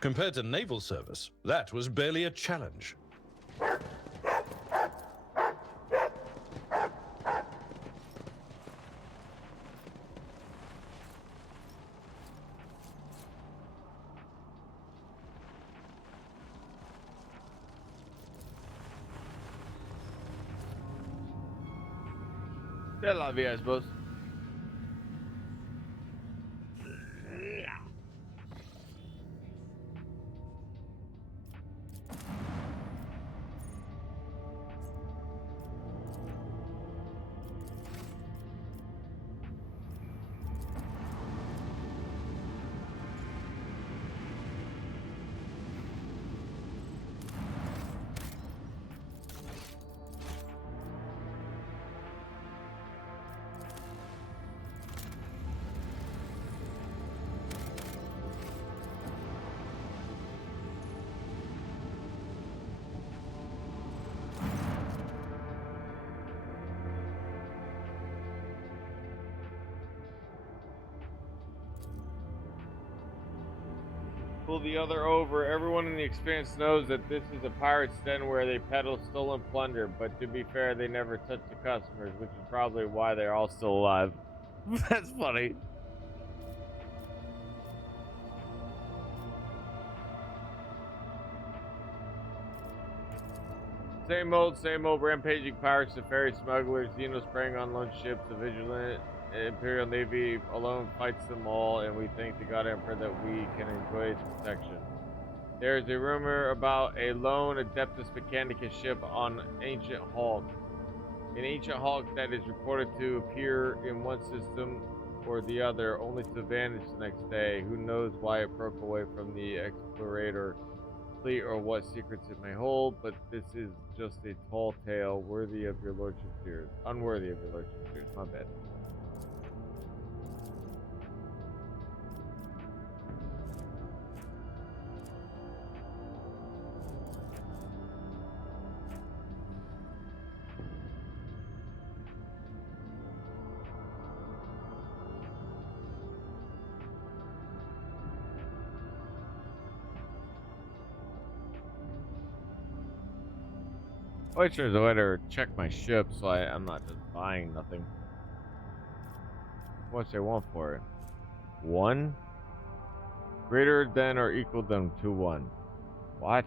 Compared to naval service, that was barely a challenge. Still love you, I suppose. pull the other over. Everyone in the Expanse knows that this is a pirate's den where they peddle stolen plunder, but to be fair, they never touch the customers, which is probably why they're all still alive. That's funny. Same old rampaging pirates, nefarious smugglers, Xenos preying on lone ships, the vigilant Imperial Navy alone fights them all, and we thank the God Emperor that we can enjoy its protection. There is a rumor about a lone Adeptus Mechanicus ship on Ancient Hulk. An Ancient Hulk that is reported to appear in one system or the other, only to vanish the next day. Who knows why it broke away from the Explorator fleet or what secrets it may hold, but this is just a tall tale worthy of your lordship's ears. Unworthy of your lordship's ears, my bad. Which is a way to check my ship so I'm not just buying nothing. How much they want for it? 1? Greater than or equal than to 1. What?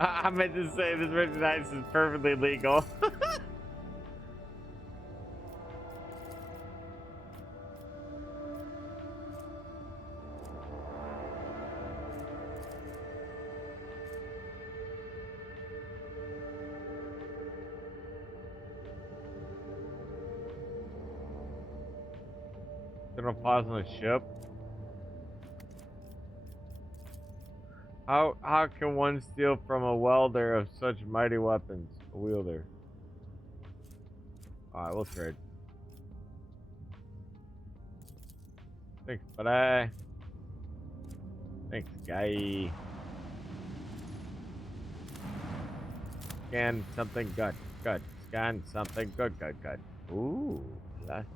I meant to say this merchandise is perfectly legal. Gonna pause on the ship. How can one steal from a welder of such mighty weapons? A wielder. Alright, we'll trade. Thanks, buddy. Thanks, guy. Scan something good. Good. Scan something good. Ooh, that's...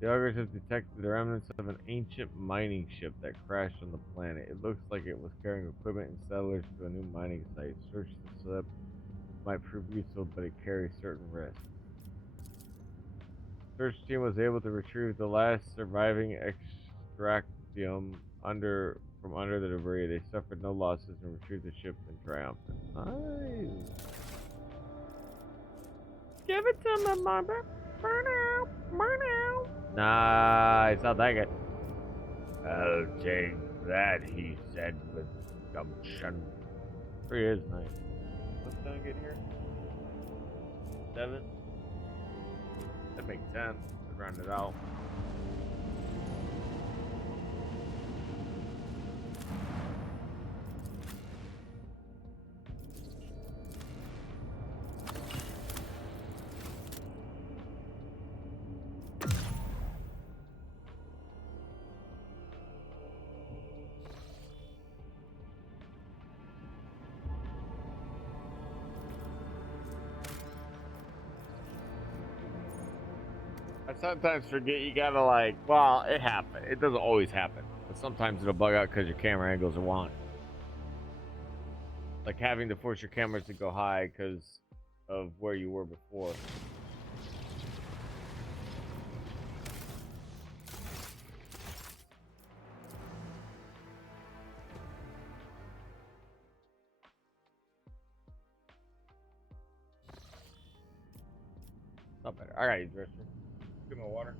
The augurs have detected the remnants of an ancient mining ship that crashed on the planet. It looks like it was carrying equipment and settlers to a new mining site. Search the slip might prove useful, but it carries certain risks. Search team was able to retrieve the last surviving extractium from under the debris. They suffered no losses and retrieved the ship in triumph. Nice. Give it to me, mother. Burn out. Nice, I'll take it. I'll take that, he said with gumption. 3 is nice. What's gonna get here? 7? That makes sense to round it out. I sometimes forget you gotta well, it happens. It doesn't always happen, but sometimes it'll bug out because your camera angles are wrong. Like having to force your cameras to go high because of where you were before. Not better. I gotta use the restroom. Get my water.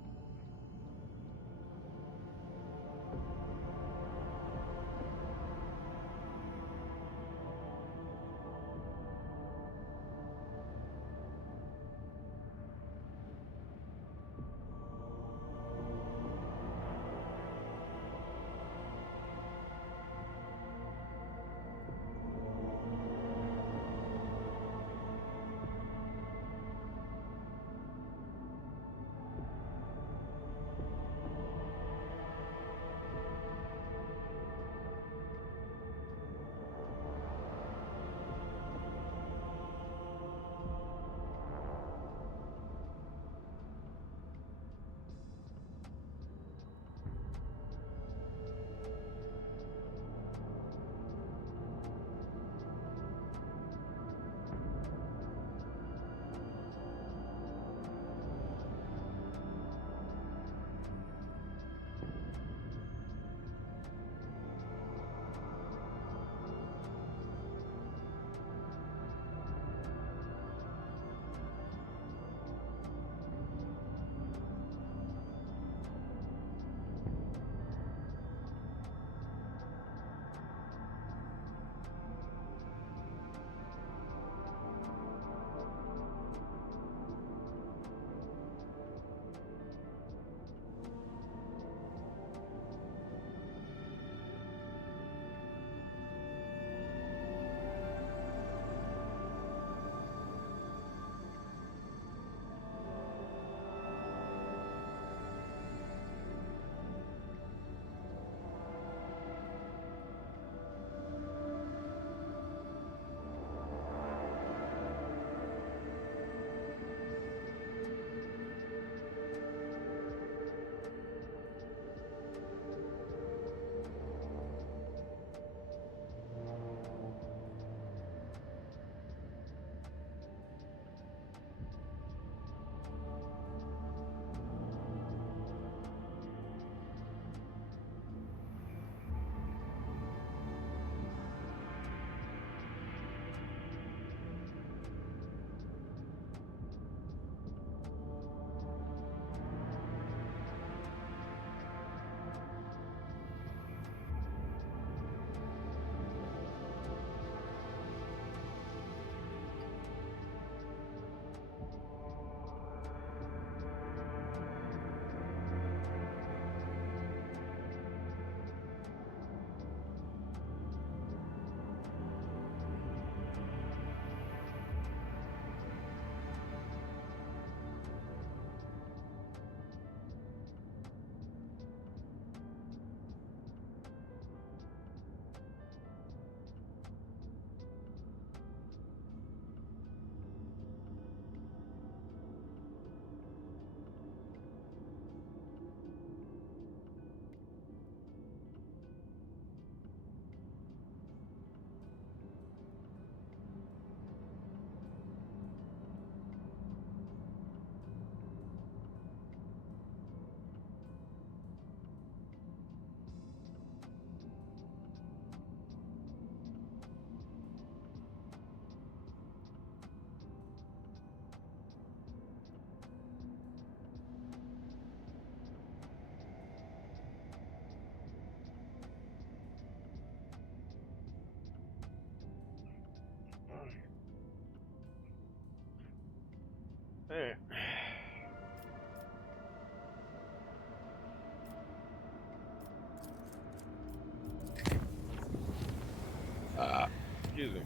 Excuse me.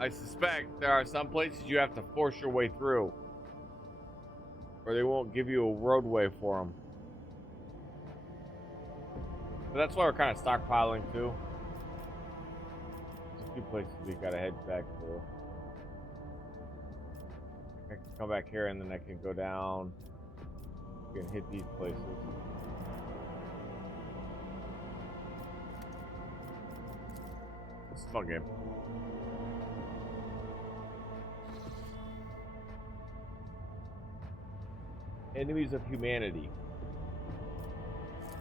I suspect there are some places you have to force your way through, or they won't give you a roadway for them. But that's why we're kind of stockpiling too. There's a few places we gotta head back to. I can come back here and then I can go down. We can hit these places. It's a fun game. Enemies of humanity.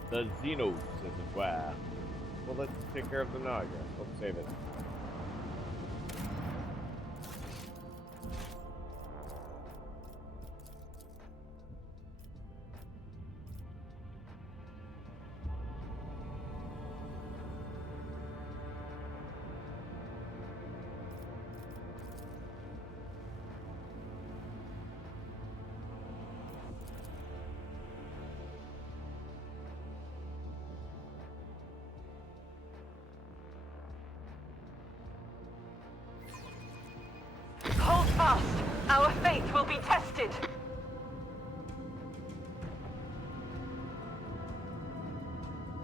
The Xenos, as it were. Well, let's take care of them now, I guess. Let's save it. Hold fast! Our faith will be tested!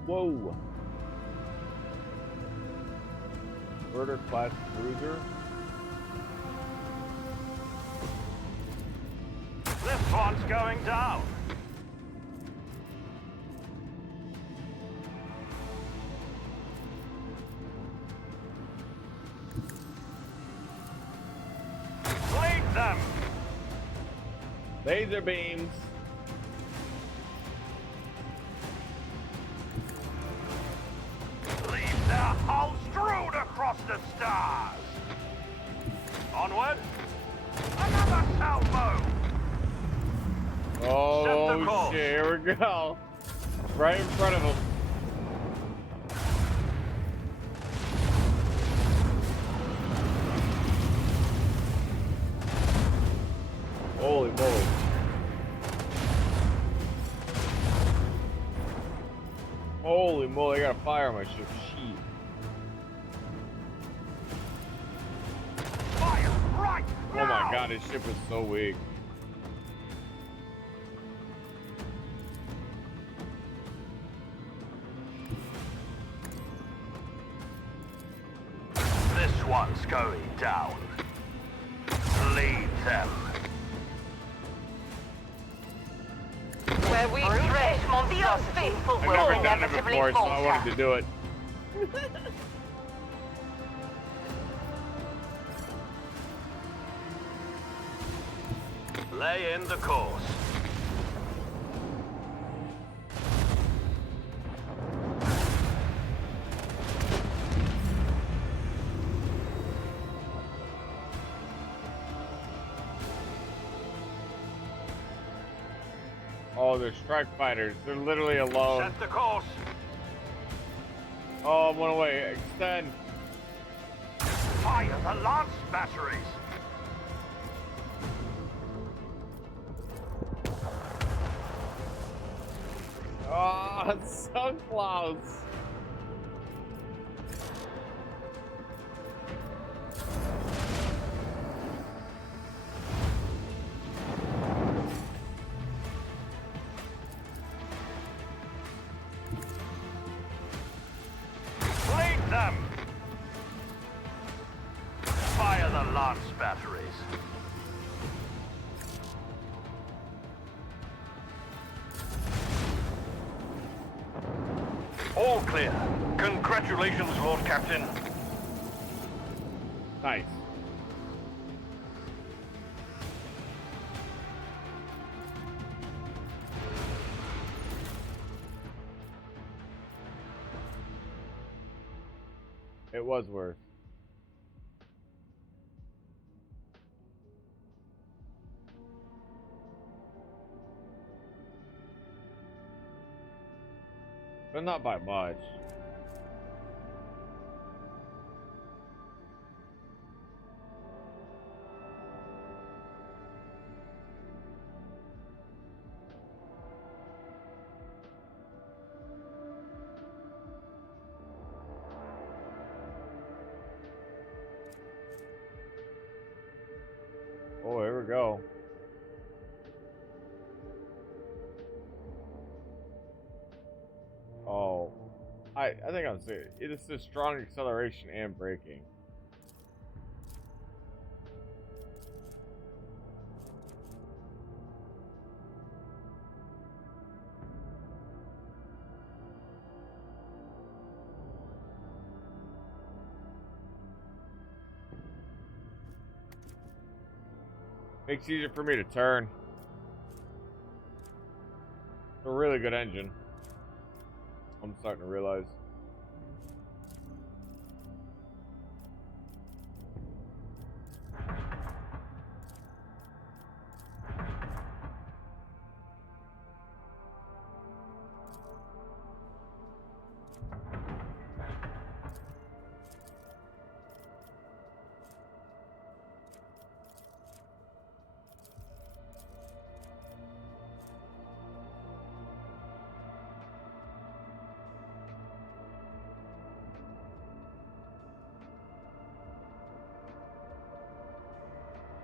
Whoa! Murder class cruiser. This one's going down. Lead them. Laser beams. Leave their hull strewed across the stars. Onward. Another salvo. Oh shit, here we go. Right in front of him. Holy moly. Holy moly, I got a fire on my ship. Shit. Fire right Oh my god, his ship is so weak. This one's going down. Lead them. Where we tread, the unfaithful I've will never done it inevitably before, so I falter. wanted to do it. Lay in the course. Oh, they're strike fighters. They're literally alone. Set the course. Oh, I'm one away. Extend. Fire the lance batteries. Oh, it's so close. Lead them. Fire the lance batteries. All clear. Congratulations, Lord Captain. Nice. It was worth. but not by much. Oh, here we go. Oh, I think I'm saying it is a strong acceleration and braking. Makes it easier for me to turn. It's a really good engine. I'm starting to realize.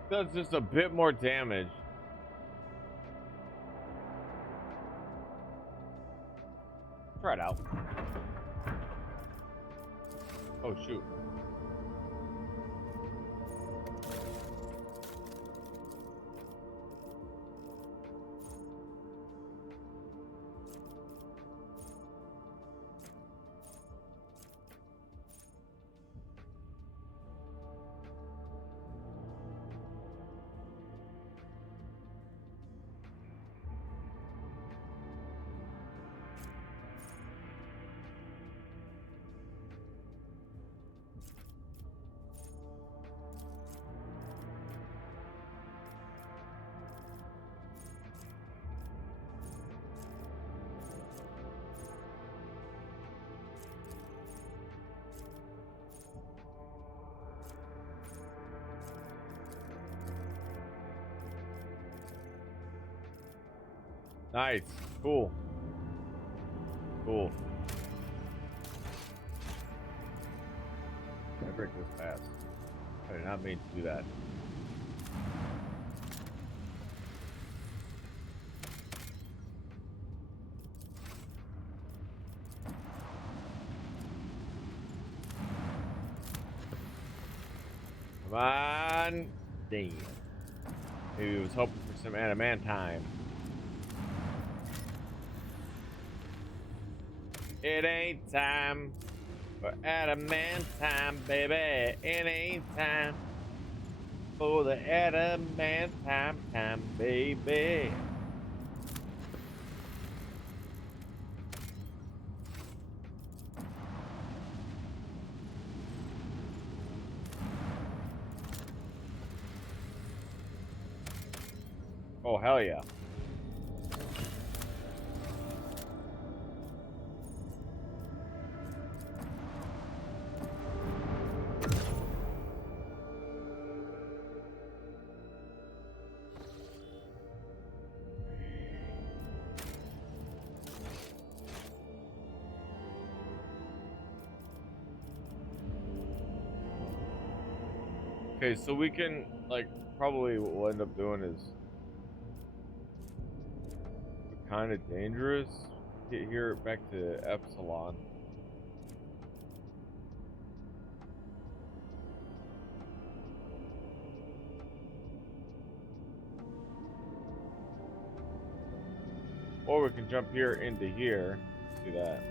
Does just a bit more damage. Try it out. Oh shoot. Nice. Cool. Cool. I break this fast. I did not mean to do that. Come on. Damn. Maybe he was hoping for some adamantine. It ain't time for adamantine, baby. It ain't time for the adamantine time, baby. Oh, hell yeah. Okay, so we can, like, probably what we'll end up doing is kind of dangerous. Get here back to Epsilon. Or we can jump here into here. See that.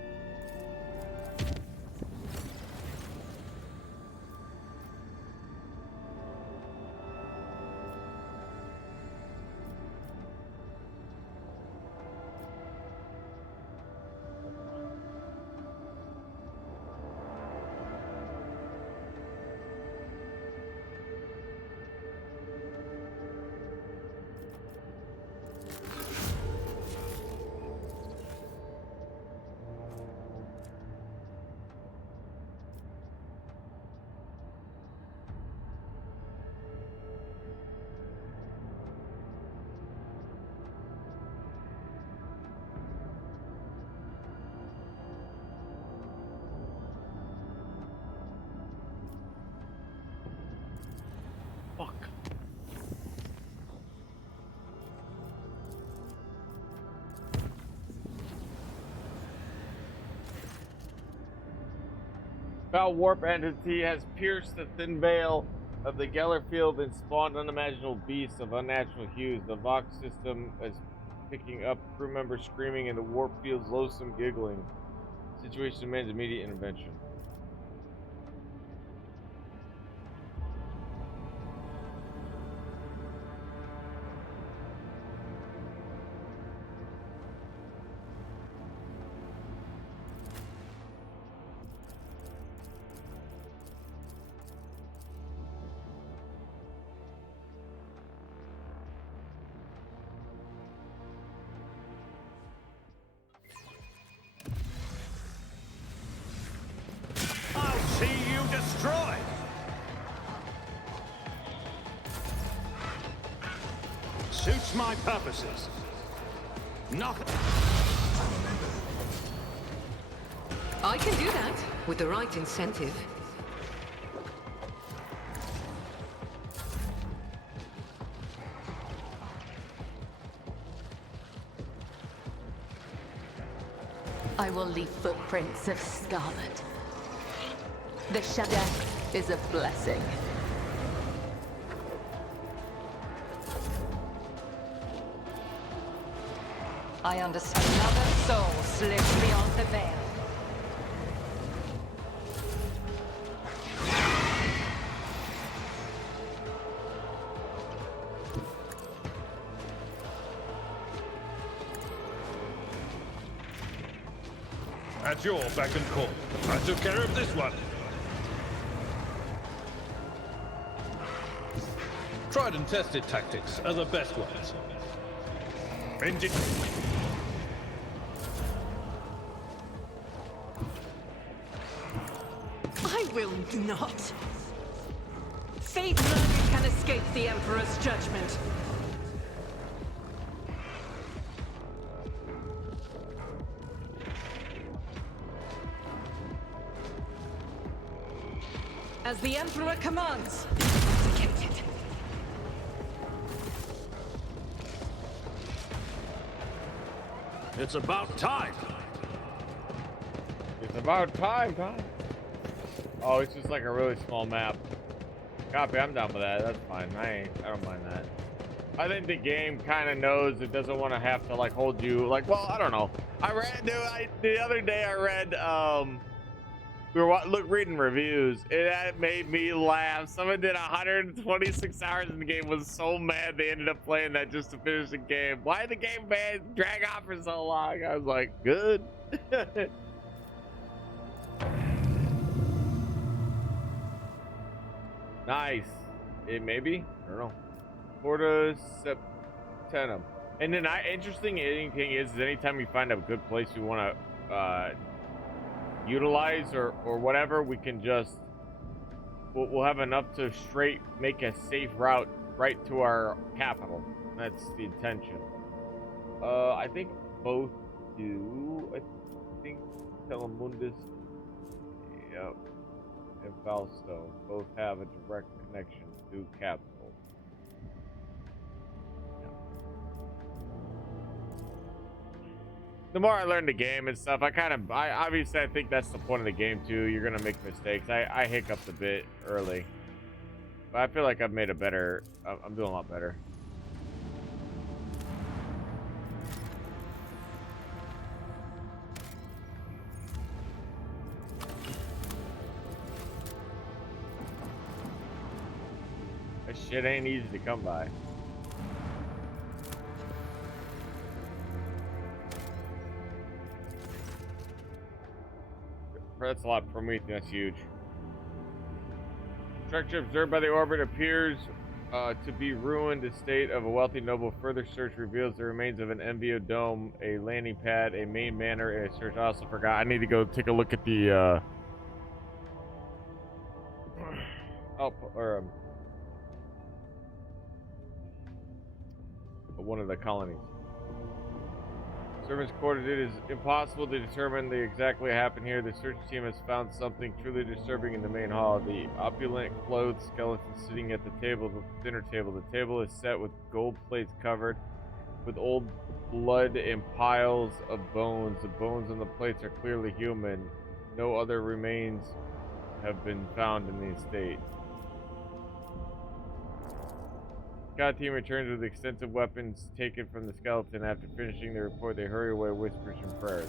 Fuck. Foul warp entity has pierced the thin veil of the Geller field and spawned unimaginable beasts of unnatural hues. The Vox system is picking up crew members screaming and the warp field's loathsome giggling. Situation demands immediate intervention. I'll see you destroyed! Suits my purposes. Nothing. I can do that with the right incentive. I will leave footprints of scarlet. The shadow is a blessing. I understand. Another soul slips beyond the veil. At your beck and call. I took care of this one. Tried and tested tactics are the best ones. Indeed. I will not. Fate never can escape the Emperor's judgment. As the Emperor commands. Executed. It's about time. It's about time. Oh, it's just like a really small map. Copy, I'm down with that. That's fine. I don't mind that. I think the game kind of knows it doesn't want to have to like hold you like, well, I don't know. The other day I read we were reading reviews. It made me laugh. Someone did 126 hours in the game, was so mad they ended up playing that just to finish the game. Why did the game drag on for so long? I was like, good. Nice. It maybe? I don't know. Porta Septenum. And then interesting thing is anytime we find a good place we want to utilize or whatever, we can just we'll have enough to make a safe route right to our capital. That's the intention. I think both do. I think Telemundus, yep, and Falstone both have a direct connection to capital. The more I learn the game and stuff, I obviously I think that's the point of the game too. You're gonna make mistakes. I hiccuped a bit early, but I feel like I've made a better. I'm doing a lot better. That shit ain't easy to come by. That's a lot of Prometheus. That's huge. Structure observed by the orbit appears to be ruined. The state of a wealthy noble. Further search reveals the remains of an MVO dome, a landing pad, a main manor, and a search. I also forgot. I need to go take a look at the one of the colonies. Servants quarters, it is impossible to determine exactly what happened here. The search team has found something truly disturbing in the main hall. The opulent clothed skeleton sitting at the table, the dinner table. The table is set with gold plates covered with old blood and piles of bones. The bones on the plates are clearly human. No other remains have been found in the estate. Scout team returns with extensive weapons taken from the skeleton. After finishing the report, they hurry away, whispers and prayers.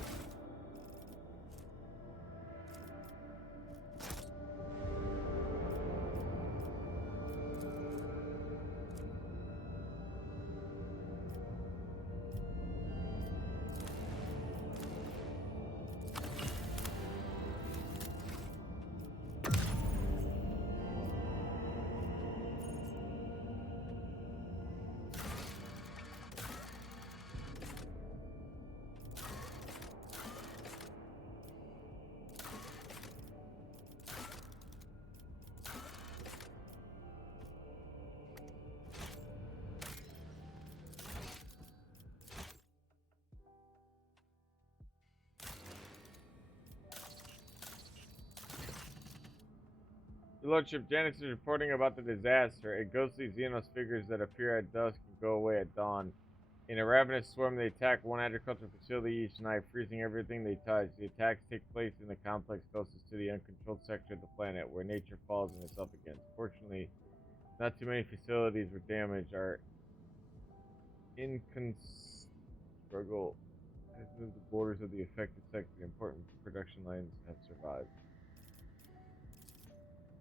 Your Lordship, Janus is reporting about the disaster. A ghostly Xenos figures that appear at dusk and go away at dawn. In a ravenous swarm, they attack one agricultural facility each night, freezing everything they touch. The attacks take place in the complex closest to the uncontrolled sector of the planet, where nature falls on itself again. Fortunately, not too many facilities were damaged. Our struggle has moved the borders of the affected sector. Important production lines have survived.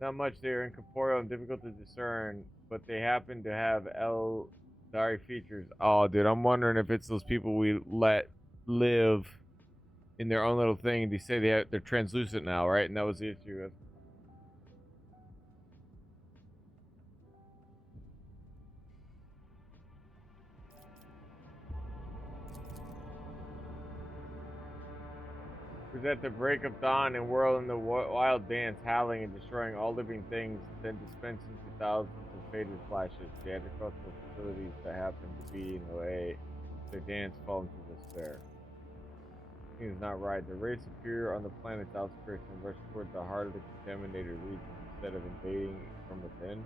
Not much, they are incorporeal and difficult to discern, but they happen to have Eldari features. Oh, dude, I'm wondering if it's those people we let live in their own little thing. They say they're translucent now, right? And that was the issue. Was at the break of dawn and whirl in the wild dance, howling and destroying all living things, then dispensing to thousands of faded flashes. The agricultural facilities that happen to be in the way their dance fall into despair. It is not right. The race appear on the planet's outskirts and rush toward the heart of the contaminated region instead of invading from within.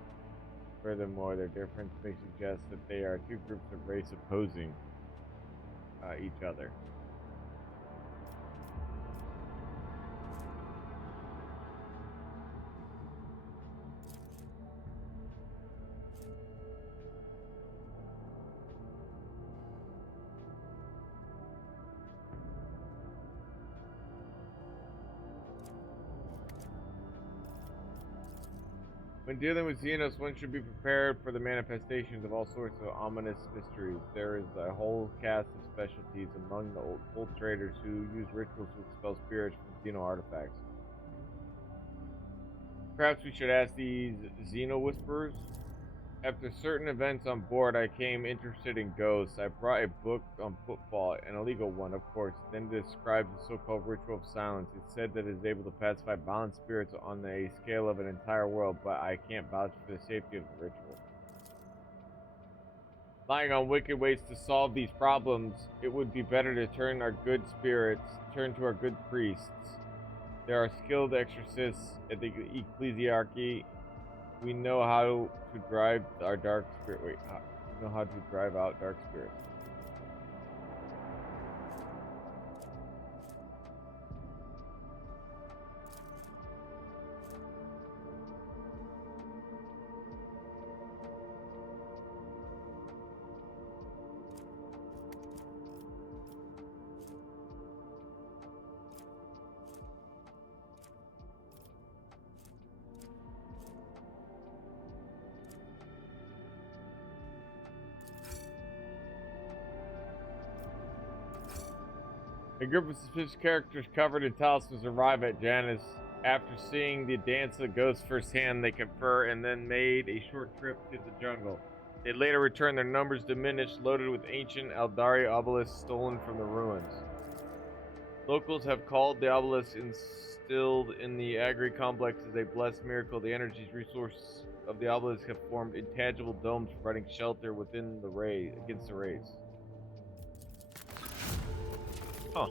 Furthermore, their difference may suggest that they are two groups of race opposing each other. When dealing with Xenos, one should be prepared for the manifestations of all sorts of ominous mysteries. There is a whole cast of specialties among the old traders who use rituals to expel spirits from Xeno artifacts. Perhaps we should ask these Xeno Whisperers. After certain events on board, I became interested in ghosts. I brought a book on footfall, an illegal one, of course, then described the so-called ritual of silence. It said that it is able to pacify bound spirits on a scale of an entire world, but I can't vouch for the safety of the ritual. Relying on wicked ways to solve these problems, it would be better to turn to our good priests. There are skilled exorcists at the ecclesiarchy. We know how to drive our dark spirit. We know how to drive out dark spirits. A group of suspicious characters covered in talismans arrive at Janus. After seeing the dance of the ghosts firsthand, they confer and then made a short trip to the jungle. They later returned, their numbers diminished, loaded with ancient Eldari obelisks stolen from the ruins. Locals have called the obelisks instilled in the Agri complex as a blessed miracle. The energy's resource of the obelisks have formed intangible domes providing shelter within the against the rays. Huh.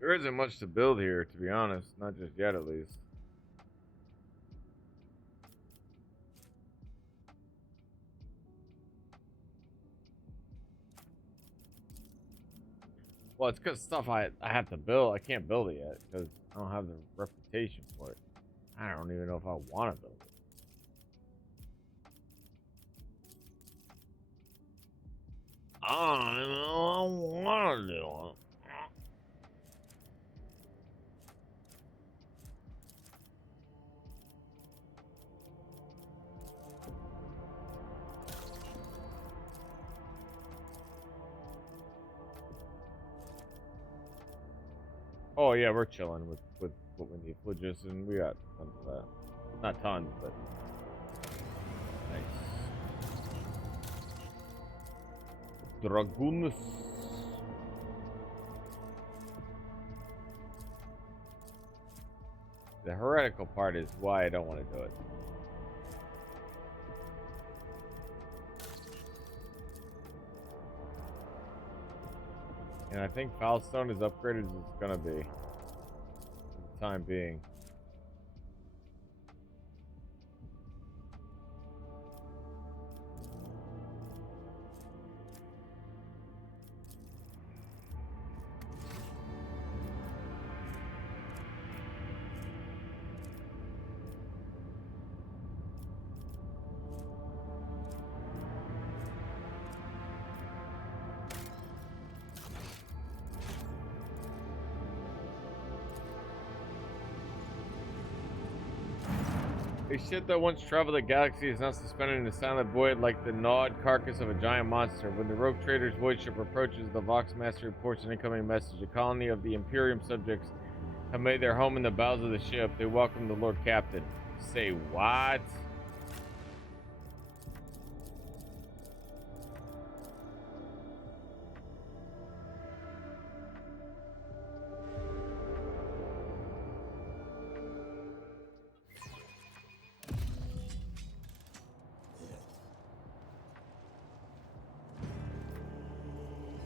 There isn't much to build here, to be honest. Not just yet, at least. Well, it's because stuff I have to build. I can't build it yet because I don't have the reputation for it. I don't even know if I want to build it. I don't even know I want to do it. Oh yeah, we're chilling with what we need. Phlogiston, we got tons of that. Not tons, but nice. Dragoons. The heretical part is why I don't want to do it. And I think Foulstone is upgraded as it's gonna be for the time being. A ship that once traveled the galaxy is now suspended in a silent void like the gnawed carcass of a giant monster. When the rogue trader's void ship approaches, the Vox Master reports an incoming message. A colony of the Imperium subjects have made their home in the bowels of the ship. They welcome the Lord Captain. Say what?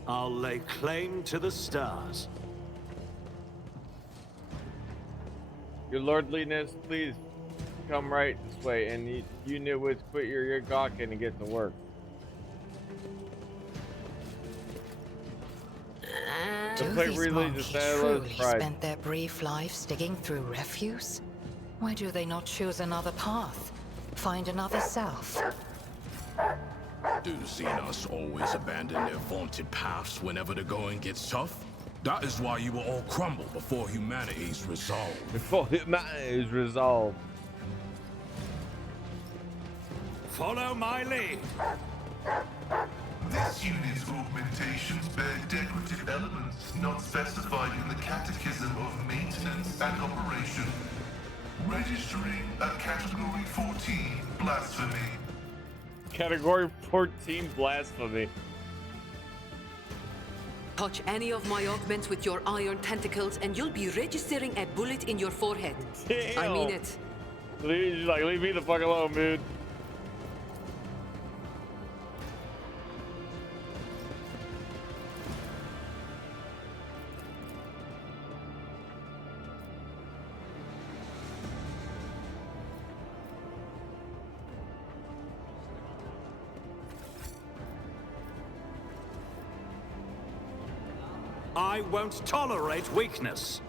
I'll lay claim to the stars. Your lordliness, please come right this way, and you nitwits quit your gawking and get to work. Do these monks truly spend their brief lives digging through refuse? Why do they not choose another path? Find another self? Do Xenos always abandon their vaunted paths whenever the going gets tough? That is why you will all crumble before humanity's resolve. Before humanity is resolved. Follow my lead. This unit's augmentations bear decorative elements not specified in the Catechism of Maintenance and Operation. Registering a Category 14 blasphemy. Category 14 blasphemy. Touch any of my augments with your iron tentacles and you'll be registering a bullet in your forehead. Damn. I mean it. Leave me the fuck alone, dude. I won't tolerate weakness.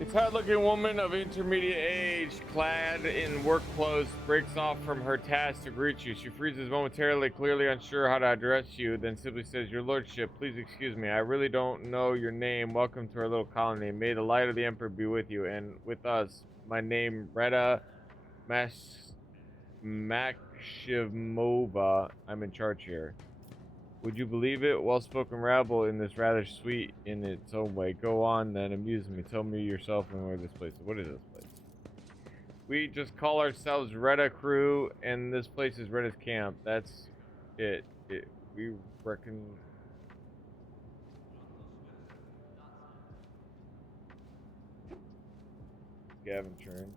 A tired-looking woman of intermediate age, clad in work clothes, breaks off from her task to greet you. She freezes momentarily, clearly unsure how to address you, then simply says, "Your lordship, please excuse me. I really don't know your name. Welcome to our little colony. May the light of the Emperor be with you and with us. My name, Retta Makshimova. I'm in charge here." Would you believe it? Well-spoken rabble in this rather sweet in its own way. Go on then, amuse me. Tell me yourself and where this place is. What is this place? We just call ourselves Retta Crew, and this place is Retta's Camp. That's it. We reckon. Scavenging.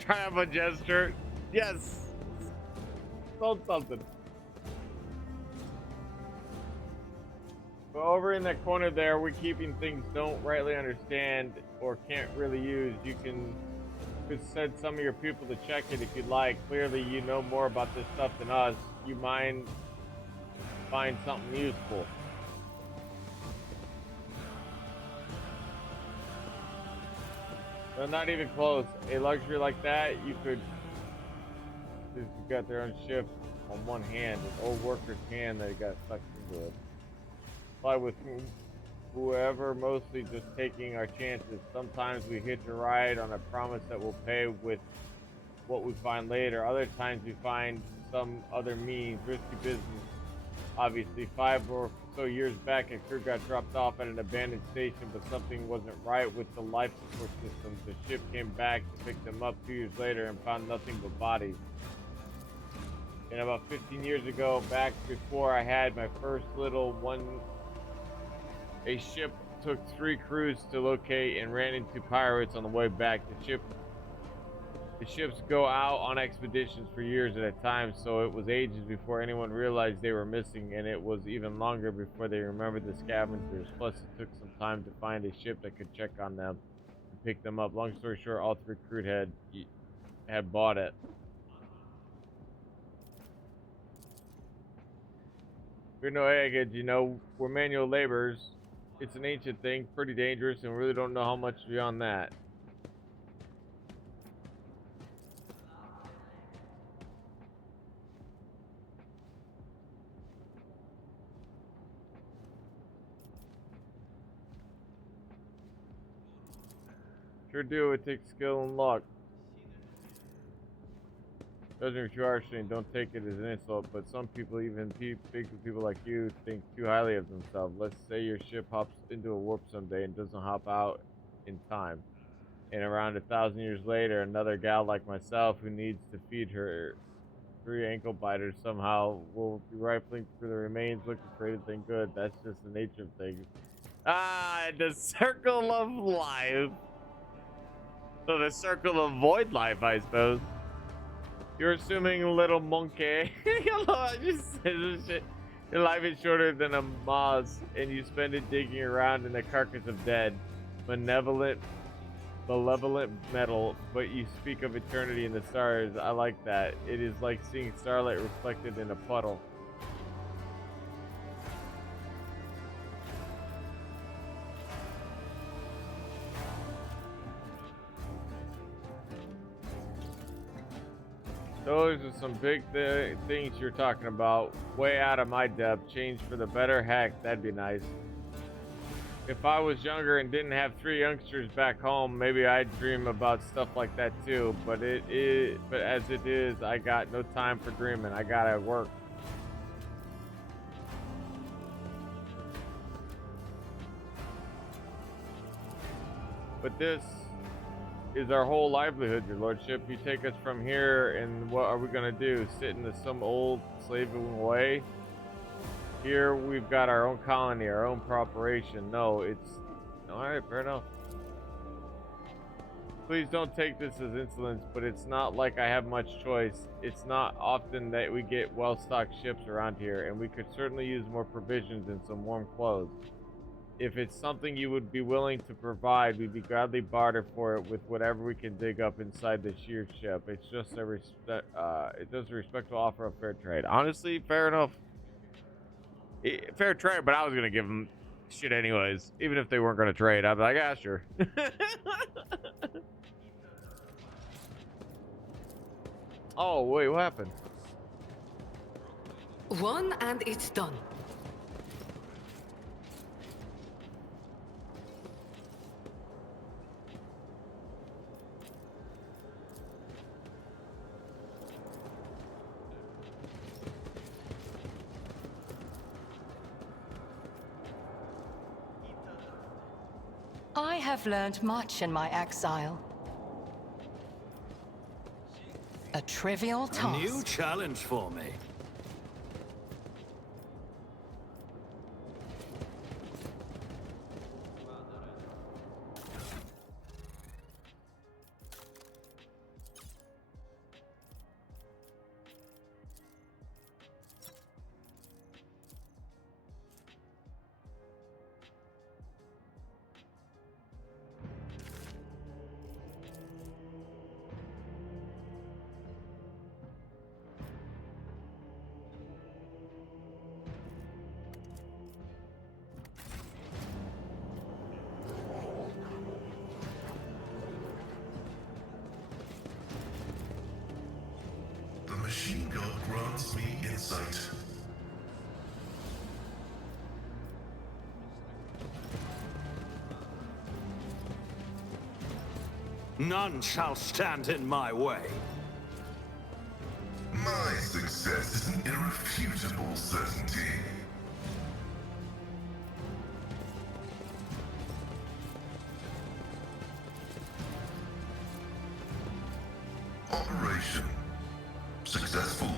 Triumphant gesture. Yes. Sold something. But over in that corner there, we're keeping things don't rightly understand or can't really use. You can just send some of your people to check it if you'd like. Clearly, you know more about this stuff than us. You might find something useful. No, not even close. A luxury like that, you could just got their own ship on one hand, an old worker's hand that got sucked into it. Fly with whoever, mostly just taking our chances. Sometimes we hitch a ride on a promise that we'll pay with what we find later. Other times we find some other means, risky business. Obviously, 5 or so years back, a crew got dropped off at an abandoned station, but something wasn't right with the life support system. The ship came back to pick them up 2 years later and found nothing but bodies. And about 15 years ago, back before I had my first little one, a ship took 3 crews to locate and ran into pirates on the way back. The ships go out on expeditions for years at a time, so it was ages before anyone realized they were missing, and it was even longer before they remembered the scavengers. Plus, it took some time to find a ship that could check on them and pick them up. Long story short, all 3 crew had bought it. We're no eggheads, you know. We're manual laborers. It's an ancient thing, pretty dangerous, and we really don't know how much beyond that. Sure do, it takes skill and luck. Doesn't mean you are saying don't take it as an insult, but some people, even big people like you, think too highly of themselves. Let's say your ship hops into a warp someday and doesn't hop out in time. And around 1,000 years later, another gal like myself who needs to feed her 3 ankle biters somehow will be rifling through the remains looking for anything good. That's just the nature of things. Ah, the circle of life. So the circle of void life, I suppose. You're assuming, little monkey. I just said this shit. Your life is shorter than a moth's, and you spend it digging around in the carcass of dead, malevolent metal. But you speak of eternity in the stars. I like that. It is like seeing starlight reflected in a puddle. Those are some big things you're talking about. Way out of my depth. Change for the better? Heck, that'd be nice. If I was younger and didn't have 3 youngsters back home, maybe I'd dream about stuff like that too. But as it is, I got no time for dreaming. I gotta work. But this is our whole livelihood, your lordship. You take us from here, and what are we gonna do? Sit in some old slaving way? Here we've got our own colony, our own preparation. No, it's... Alright, fair enough. Please don't take this as insolence, but it's not like I have much choice. It's not often that we get well-stocked ships around here, and we could certainly use more provisions and some warm clothes. If it's something you would be willing to provide, we'd be gladly barter for it with whatever we can dig up inside the sheer ship. It's just a respectful offer of fair trade. Honestly, fair enough. Fair trade, but I was gonna give them shit anyways. Even if they weren't gonna trade, I'd be like, yeah, sure. Oh, wait, what happened? One and it's done. I have learned much in my exile. A trivial task. A new challenge for me. The machine god grants me insight. None shall stand in my way. My success is an irrefutable certainty. Operation successful.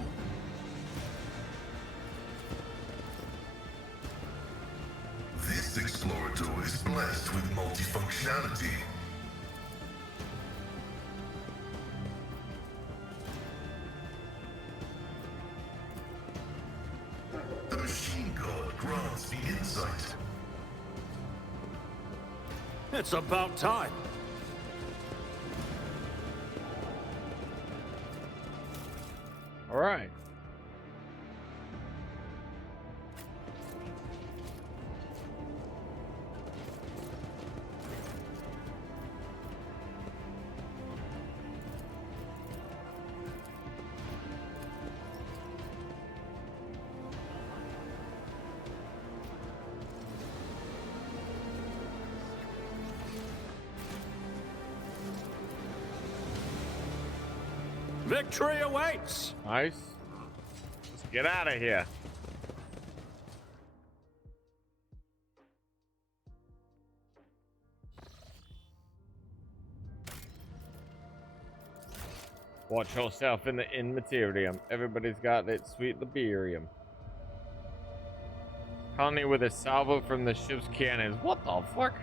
This explorator is blessed with multifunctionality. The machine god grants me insight. It's about time. All right. Victory awaits! Nice. Let's get out of here. Watch yourself in the Materium. Everybody's got that sweet Liberium. Colony with a salvo from the ship's cannons. What the fuck?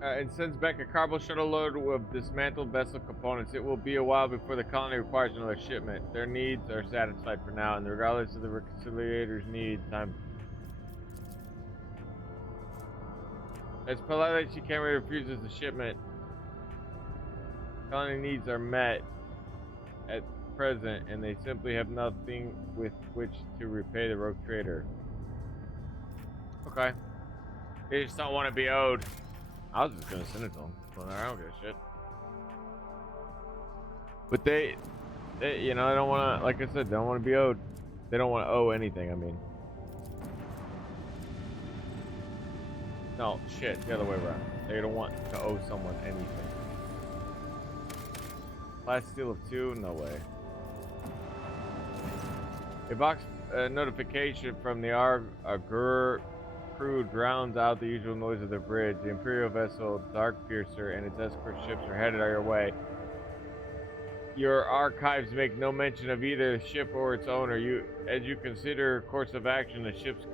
And sends back a cargo shuttle load of dismantled vessel components. It will be a while before the colony requires another shipment. Their needs are satisfied for now, and regardless of the reconciliators' need, time. As politely as she can, refuses the shipment. Colony needs are met at present, and they simply have nothing with which to repay the rogue trader. Okay. They just don't want to be owed. I was just gonna send it to him. one. I don't give a shit. But they you know, they don't want to, like I said, they don't want to be owed. They don't want to owe anything, I mean. No, shit, the other way around. They don't want to owe someone anything. Last steal of 2? No way. A box notification from the Argur crew drowns out the usual noise of the bridge. The Imperial vessel Darkpiercer and its escort ships are headed our way. Your archives make no mention of either ship or its owner. As you consider course of action, the ship's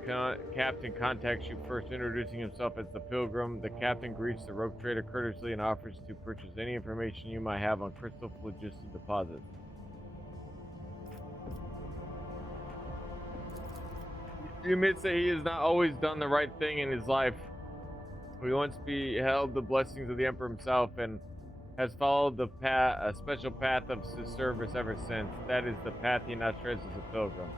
captain contacts you first, introducing himself as the Pilgrim. The captain greets the rogue trader courteously and offers to purchase any information you might have on crystal phlogiston deposits. He admits that he has not always done the right thing in his life. He once beheld the blessings of the Emperor himself and has followed the a special path of his service ever since. That is the path he now treads as a pilgrim.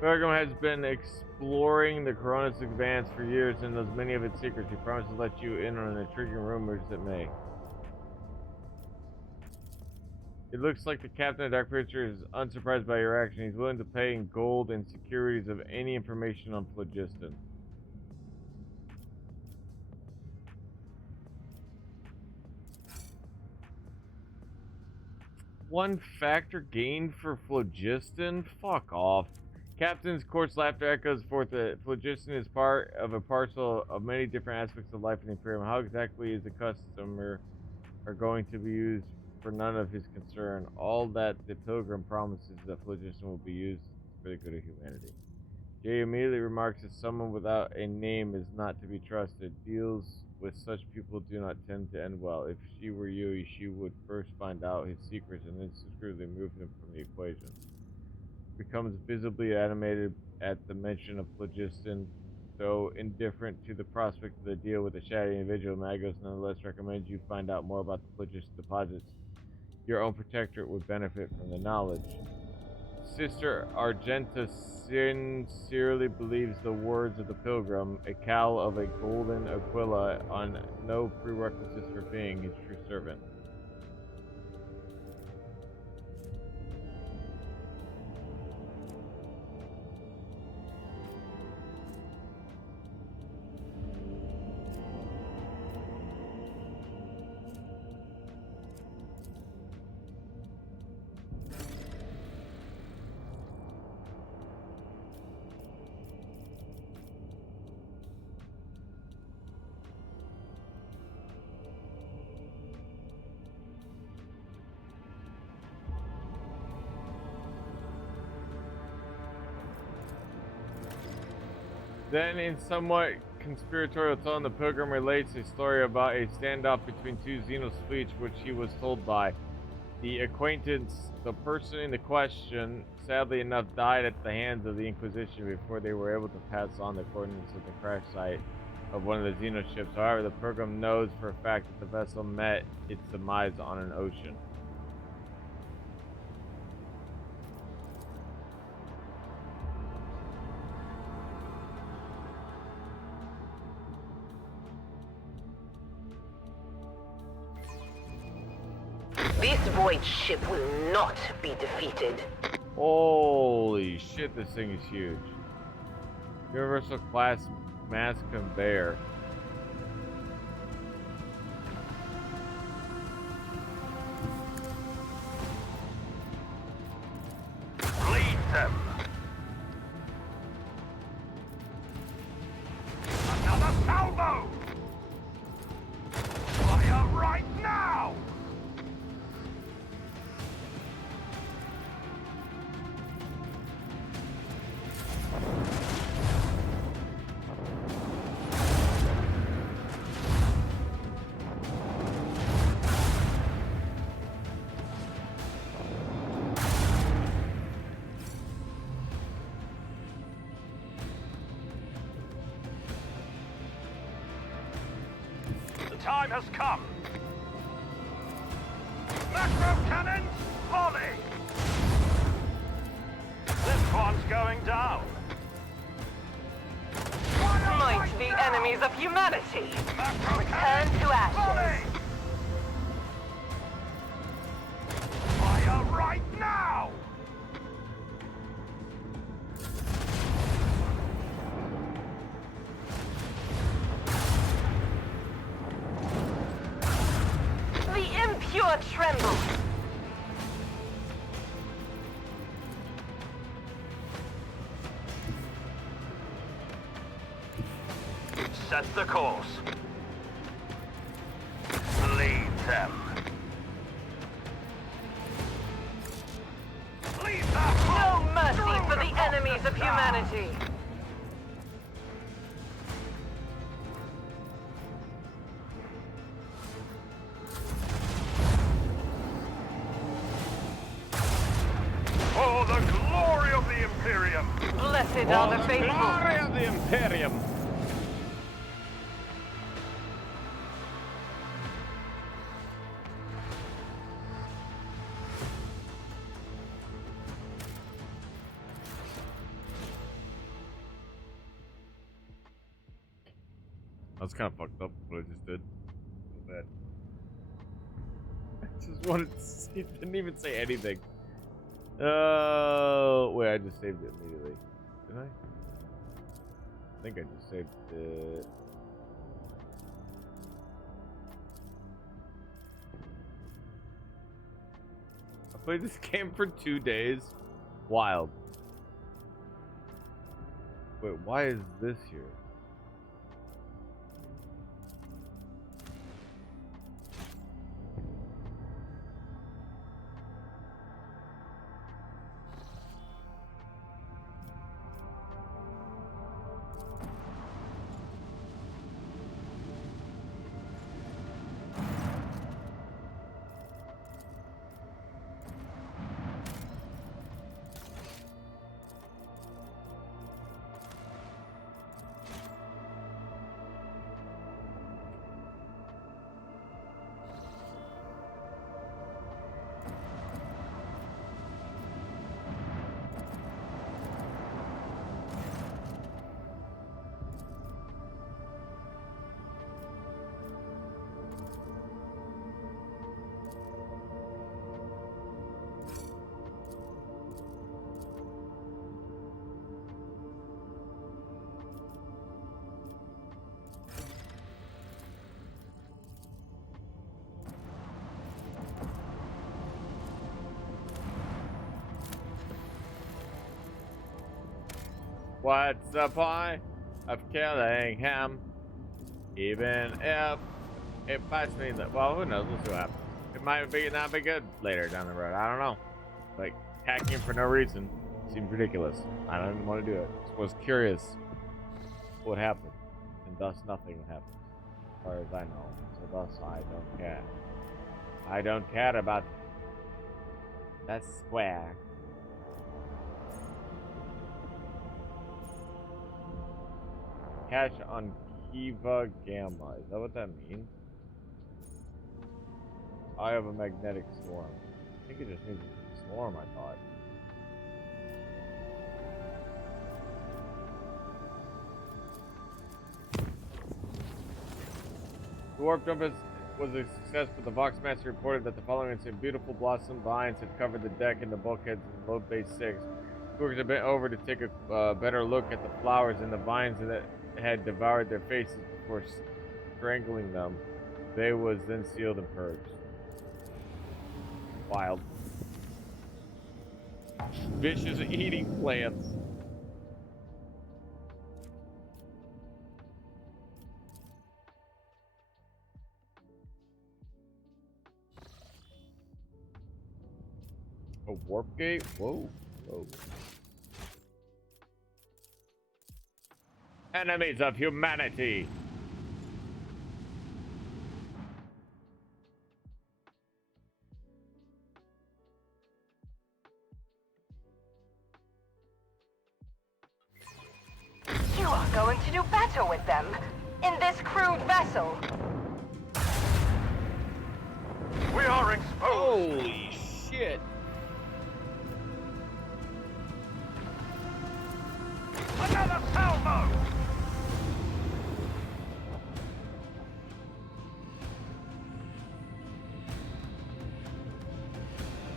Pilgrim has been exploring the Coronis Advance for years and knows many of its secrets. He promises to let you in on intriguing rumors that may. It looks like the captain of Darkpiercer is unsurprised by your action. He's willing to pay in gold and securities of any information on phlogiston. One factor gained for phlogiston? Fuck off. Captain's coarse laughter echoes forth that phlogiston is part of a parcel of many different aspects of life in the Imperium. How exactly is the customer are going to be used for none of his concern? All that the pilgrim promises that phlogiston will be used for the good of humanity. Jay immediately remarks that someone without a name is not to be trusted. Deals with such people do not tend to end well. If she were you, she would first find out his secrets and then secretly remove him from the equation. Becomes visibly animated at the mention of phlogiston. Though indifferent to the prospect of the deal with the shadowy individual, Magos nonetheless recommends you find out more about the phlogiston deposits. Your own protectorate would benefit from the knowledge. Sister Argenta sincerely believes the words of the pilgrim, a cowl of a golden Aquila on no prerequisites for being his true servant. Then, in somewhat conspiratorial tone, the pilgrim relates a story about a standoff between two Xenos fleets, which he was told by. The acquaintance, the person in the question, sadly enough, died at the hands of the Inquisition before they were able to pass on the coordinates of the crash site of one of the Xenos ships. However, the pilgrim knows for a fact that the vessel met its demise on an ocean. This void ship will not be defeated. Holy shit, this thing is huge. Universal class mass conveyor. Lead them. Another salvo. Fire right now. The time has come. Macro cannons, volley! This one's going down. Smite the enemies of humanity. Return to ashes. Fire right now! The impure tremble. Set the course. Lead them. Lead them. No mercy for the enemies of humanity. For the glory of the Imperium. Blessed are the faithful. Glory of the Imperium. That's kind of fucked up what I just did. So bad. I just wanted to see, it didn't even say anything. Oh, wait, I just saved it immediately. Did I? I think I just saved it. I played this game for 2 days. Wild. Wait, why is this here? What's the point of killing him? Even if it bites me, well, who knows? We'll see what happens. It might not be good later down the road. I don't know. Like, hacking him for no reason seems ridiculous. I don't even want to do it. I was curious what happened, and thus nothing happened, as far as I know. So thus I don't care. I don't care about that square. Cache on Kiva Gamma. Is that what that means? Eye of a magnetic storm. I think it just means it's a storm, I thought. The warp jump was a success, but the Voxmaster reported that the following incident: beautiful blossom vines had covered the deck and the bulkheads in load base 6. Workers had bent over to take a better look at the flowers and the vines that had devoured their faces before strangling them. They was then sealed and purged. Wild. Vicious eating plants. A warp gate? Whoa. Whoa. Enemies of humanity. You are going to do battle with them in this crude vessel. We are exposed. Holy shit. Another salvo.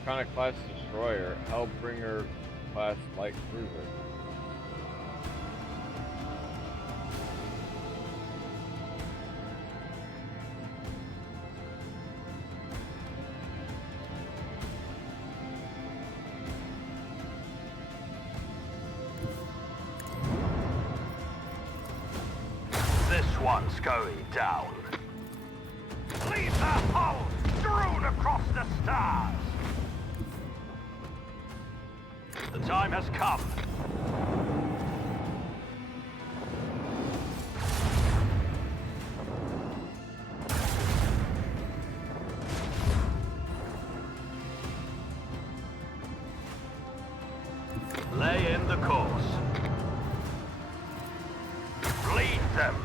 Kind of class destroyer, Hellbringer class light cruiser. This one's going down. Leave that hull strewn across the stars. The time has come. Lay in the course. Lead them.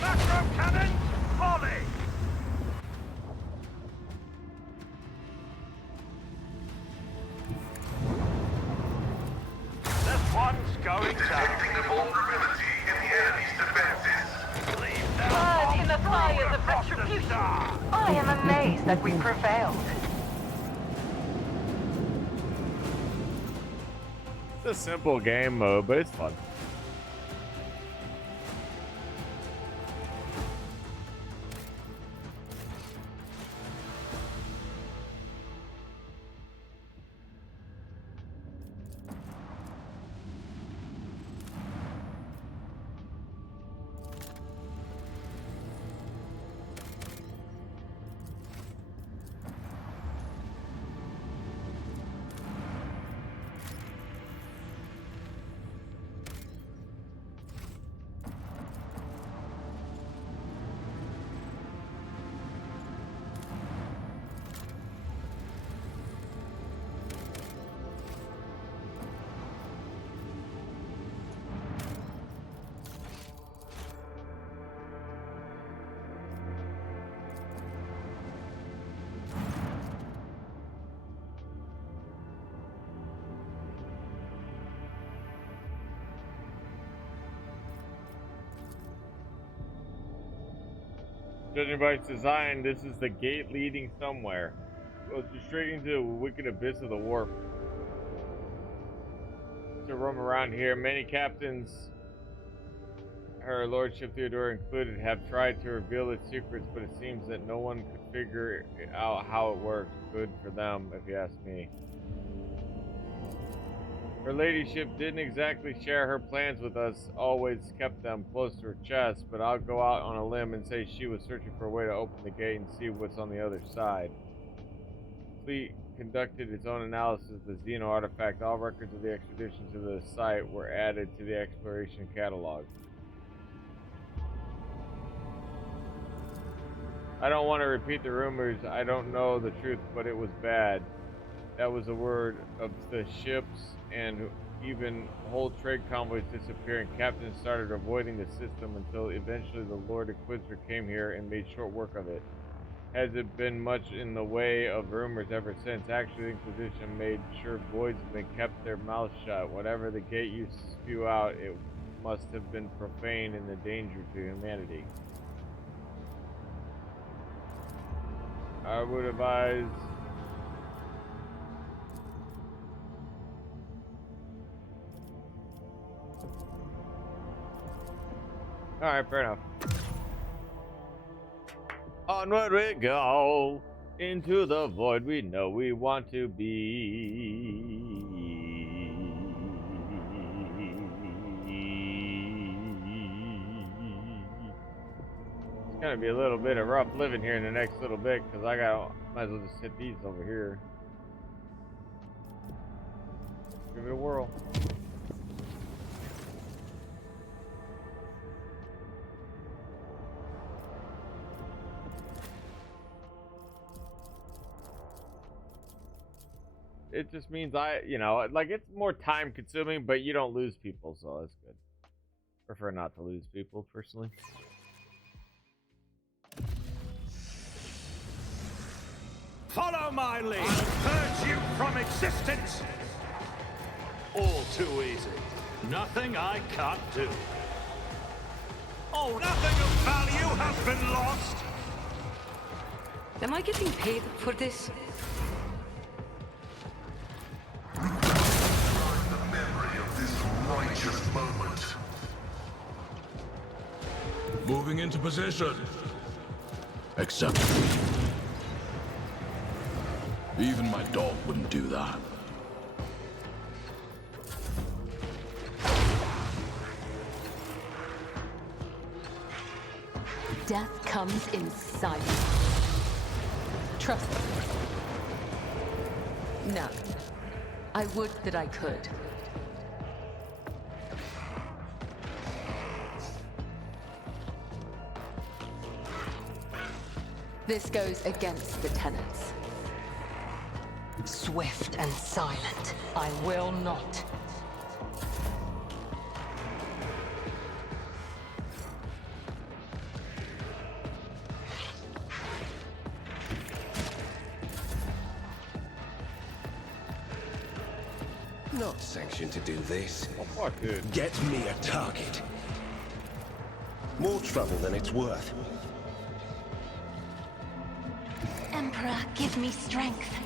Macro cannons, volley! This one's going down. Detecting a vulnerability in the enemy's defenses. Leave them Blood in the fires of across the retribution. stars. I am amazed that we prevailed. It's a simple game mode, but it's fun. Judging by its design, this is the gate leading somewhere. Goes straight into the wicked abyss of the warp. To roam around here, many captains, her lordship Theodora included, have tried to reveal its secrets, but it seems that no one could figure out how it works. Good for them, if you ask me. Her ladyship didn't exactly share her plans with us, always kept them close to her chest, but I'll go out on a limb and say she was searching for a way to open the gate and see what's on the other side. Fleet conducted its own analysis of the Xeno artifact. All records of the expedition to the site were added to the exploration catalog. I don't want to repeat the rumors. I don't know the truth, but it was bad. That was the word of the ships, and even whole trade convoys disappearing. Captains started avoiding the system until eventually the Lord Inquisitor came here and made short work of it. Has it been much in the way of rumors ever since? Actually, the Inquisition made sure voids have been kept their mouths shut. Whatever the gate you spew out, it must have been profane and a danger to humanity. I would advise... Alright, fair enough. Onward we go, into the void we know we want to be. It's gonna be a little bit of rough living here in the next little bit, because might as well just hit these over here. Give it a whirl. It just means like it's more time consuming, but you don't lose people, so that's good. Prefer not to lose people, personally. Follow my lead. I'll purge you from existence. All too easy. Nothing I can't do. Oh, nothing of value has been lost. Am I getting paid for this? The memory of this righteous moment. Moving into position. Accept. Even my dog wouldn't do that. Death comes in silence. Trust me. No. I would that I could. This goes against the tenets. Swift and silent. I will not. Not sanctioned to do this. Oh, fuck, dude. Get me a target. More trouble than it's worth. Emperor, give me strength.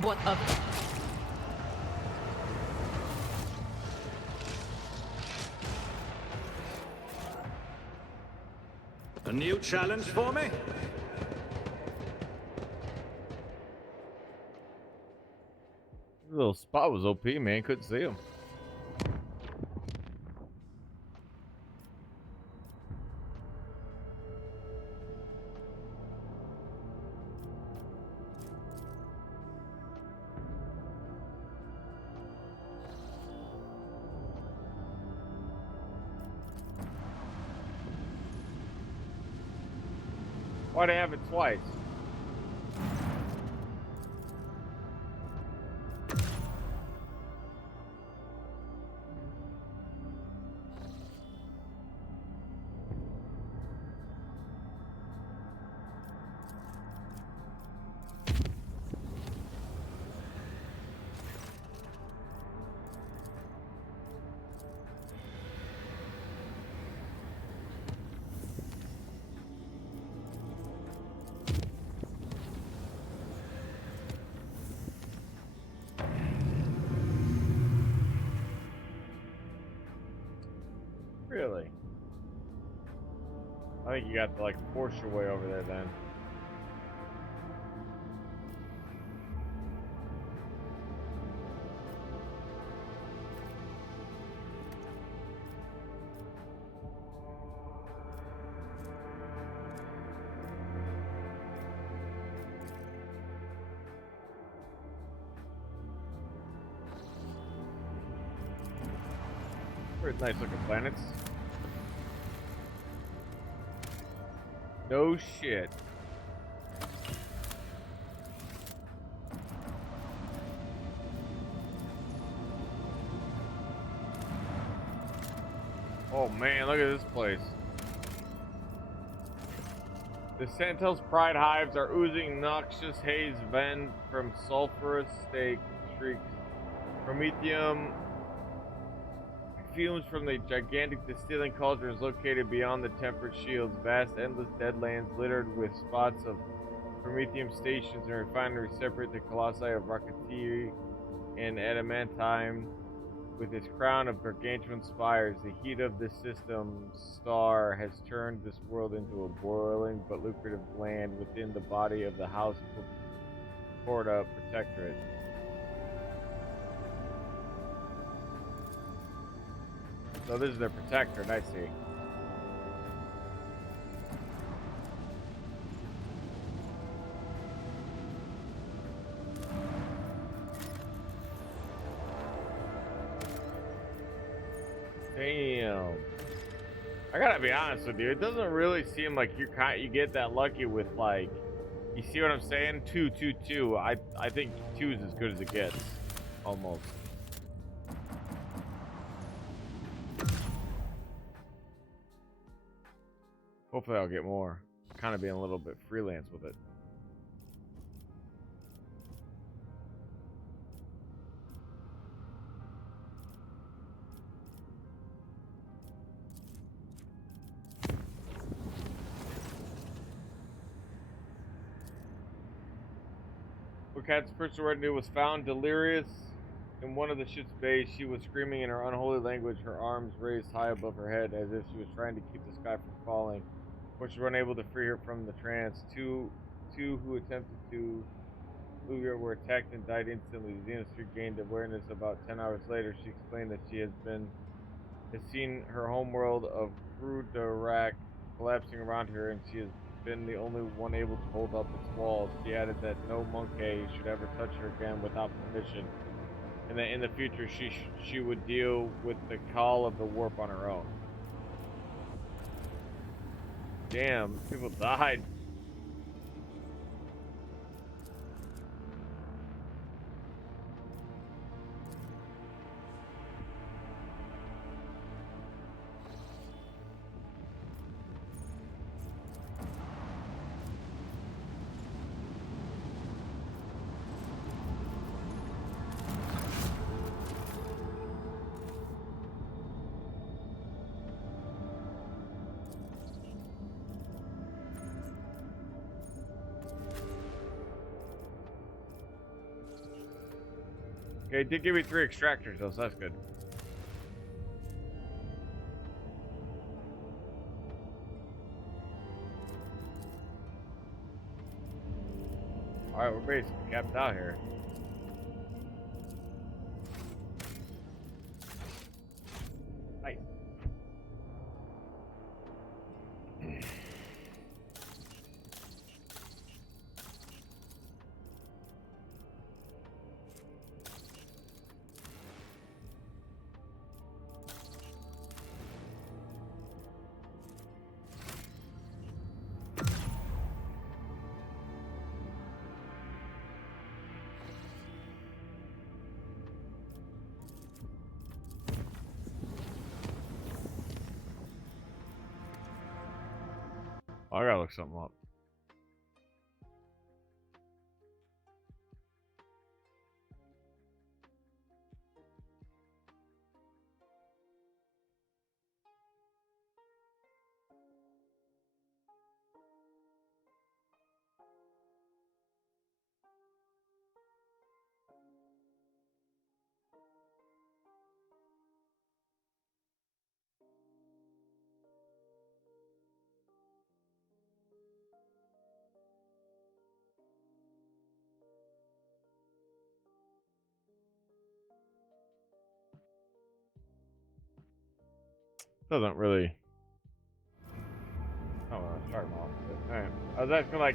What of... A new challenge for me? The little spot was OP, man. Couldn't see him. Why'd I have it twice? Really? I think you got to like force your way over there then. Pretty nice looking planets. No shit. Oh man, look at this place. The Santel's pride hives are oozing noxious haze vent from sulfurous streaks. Promethium fumes from the gigantic distilling cauldrons located beyond the tempered shields. Vast, endless deadlands littered with spots of promethium stations and refineries separate the colossi of Rocketeer and Adamantine with its crown of gargantuan spires. The heat of this system's star has turned this world into a boiling but lucrative land within the body of the House Porta Protectorate. So this is their protectorate, I see. Damn. I gotta be honest with you. It doesn't really seem like you get that lucky with like. You see what I'm saying? 2, 2, 2. I think 2 is as good as it gets, almost. Hopefully, I'll get more. Kind of being a little bit freelance with it. Cat's first retinue was found delirious in one of the ship's bays. She was screaming in her unholy language, her arms raised high above her head as if she was trying to keep the sky from falling. But she was unable to free her from the trance. Two who attempted to move her were attacked and died instantly. Xenos regained awareness about 10 hours later. She explained that she has seen her homeworld of Krudarak collapsing around her, and she has been the only one able to hold up its walls. She added that no monkey should ever touch her again without permission, and that in the future she would deal with the call of the warp on her own. Damn, people died. Okay, it did give me 3 extractors though, so that's good. Alright, we're basically capped out here. Nice. I gotta look something up. Doesn't really. Oh, sorry, Mom. Alright. I was asking, like.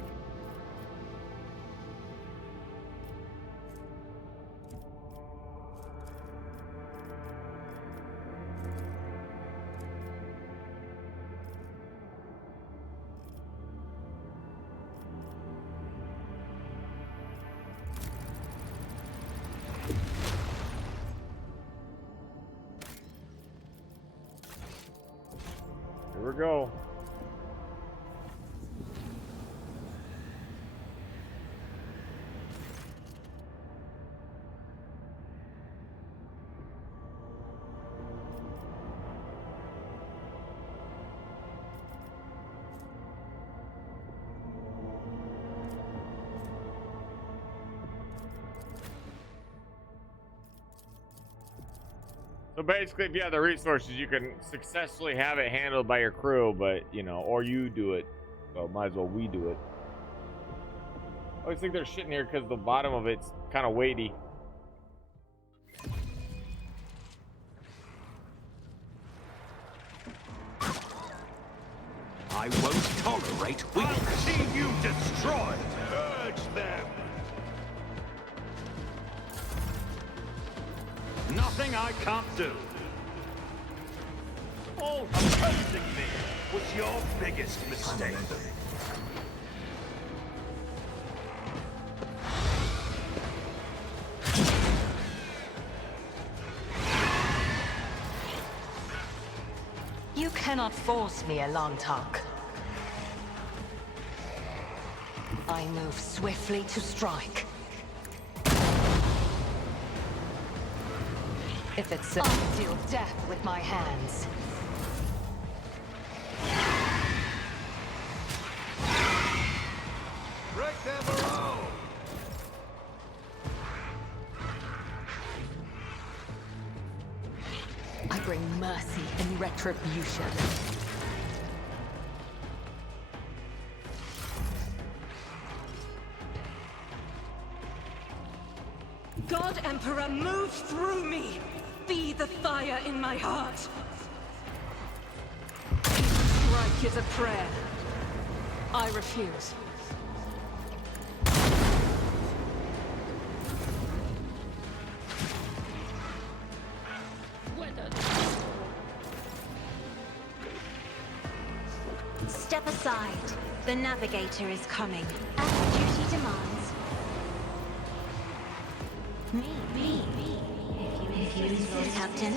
Here we go. So basically, if you have the resources, you can successfully have it handled by your crew, but, you know, or you do it. So might as well we do it. I always think there's shit in here because the bottom of it's kind of weighty. I won't tolerate weakness. I'll see you destroyed. Urge them. Nothing I can't do. All opposing me was your biggest mistake. You cannot force me, Elantak. I move swiftly to strike. If it's so, I'll deal death with my hands. Break their morale! I bring mercy and retribution. God Emperor, move through me! Be the fire in my heart! Strike is a prayer. I refuse. Step aside. The navigator is coming. As duty demands. Me. If you insist, Captain.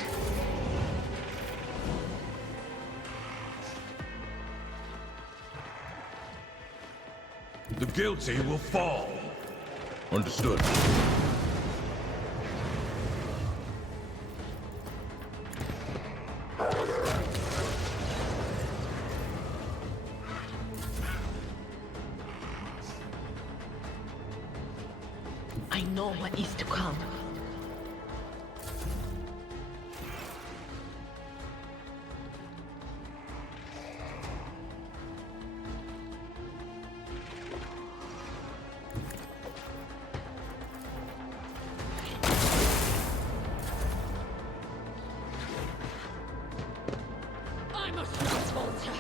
The guilty will fall. Understood. I know what is to come. I must not falter.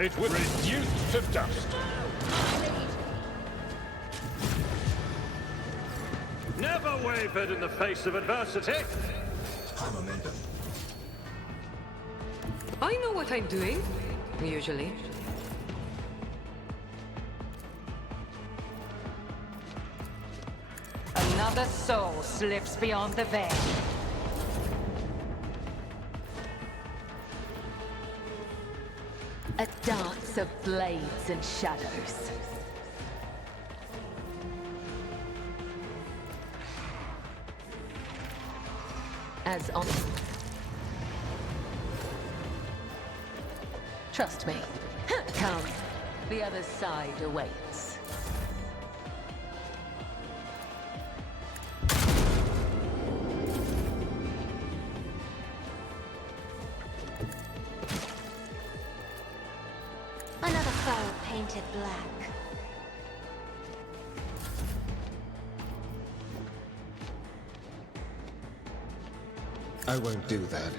It will reduce to dust. Never wavered in the face of adversity. I know what I'm doing, usually. Another soul slips beyond the veil. A dance of blades and shadows. As on... Trust me. Come. The other side awaits. Another foe painted black. I won't do that.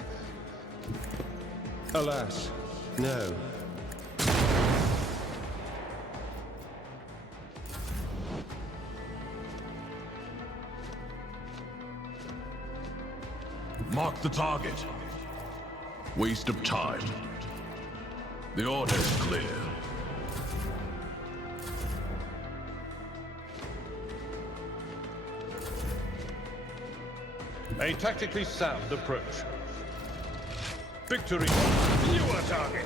Alas, no. Mark the target. Waste of time. The order is clear. A tactically sound approach. Victory. Newer target.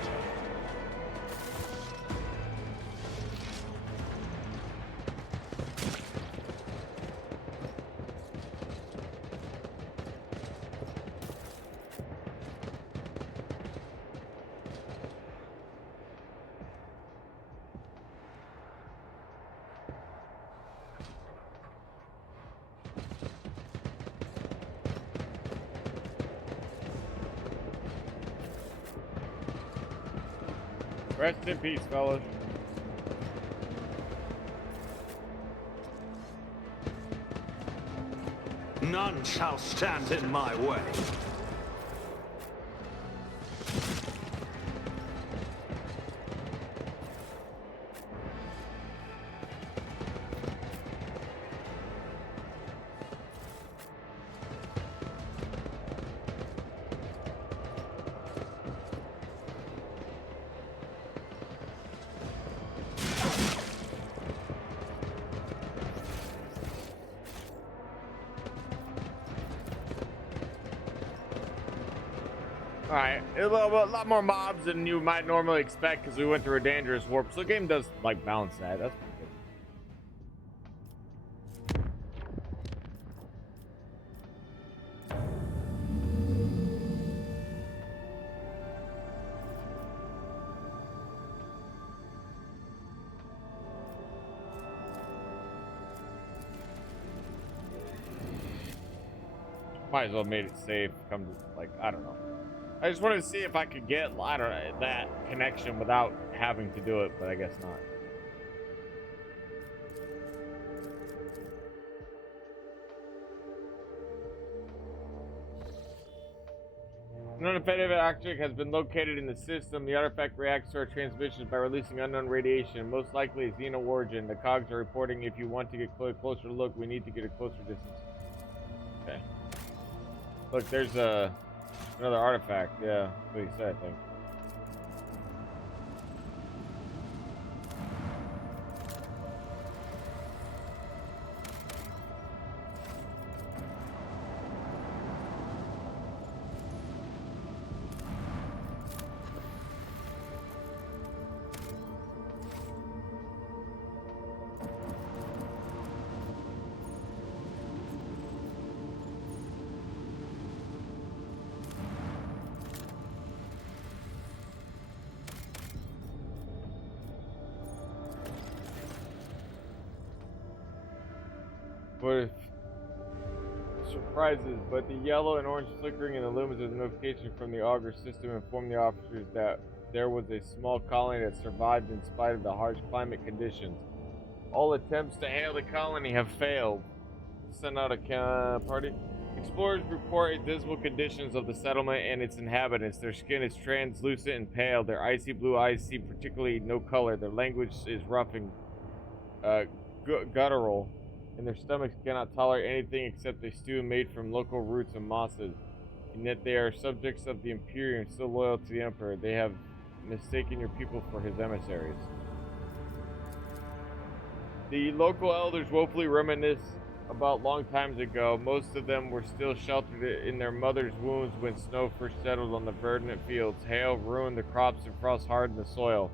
Rest in peace, fellas. None shall stand in my way. Alright, a lot more mobs than you might normally expect because we went through a dangerous warp. So the game does, like, balance that. That's pretty good. Might as well made it safe. Come to, like, I don't know. I just wanted to see if I could get, I don't know, that connection without having to do it, but I guess not. An unaffected object has been located in the system. The artifact reacts to our transmissions by releasing unknown radiation, most likely a Xeno origin. The cogs are reporting if you want to get a closer look, we need to get a closer distance. Okay. Look, there's another artifact. Yeah, that's what he said, I think. But surprises, but the yellow and orange flickering in the lumens of the notification from the auger system informed the officers that there was a small colony that survived in spite of the harsh climate conditions. All attempts to hail the colony have failed. Send out a party. Explorers report dismal conditions of the settlement and its inhabitants. Their skin is translucent and pale. Their icy blue eyes see particularly no color. Their language is rough and guttural, and their stomachs cannot tolerate anything except a stew made from local roots and mosses. And yet they are subjects of the Imperium, still loyal to the Emperor. They have mistaken your people for his emissaries. The local elders woefully reminisce about long times ago. Most of them were still sheltered in their mother's wombs when snow first settled on the verdant fields. Hail ruined the crops and frost hardened the soil.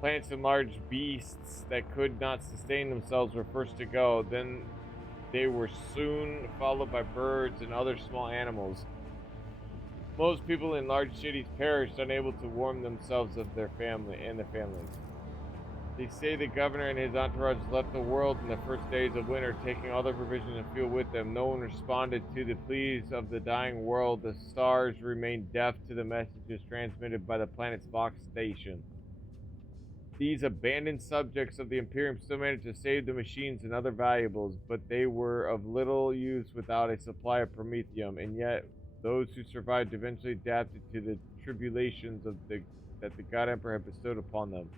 Plants and large beasts that could not sustain themselves were first to go. Then they were soon followed by birds and other small animals. Most people in large cities perished, unable to warm themselves of their family and their families. They say the governor and his entourage left the world in the first days of winter, taking all their provisions and fuel with them. No one responded to the pleas of the dying world. The stars remained deaf to the messages transmitted by the planet's Vox station. These abandoned subjects of the Imperium still managed to save the machines and other valuables, but they were of little use without a supply of promethium, and yet those who survived eventually adapted to the tribulations that the God Emperor had bestowed upon them.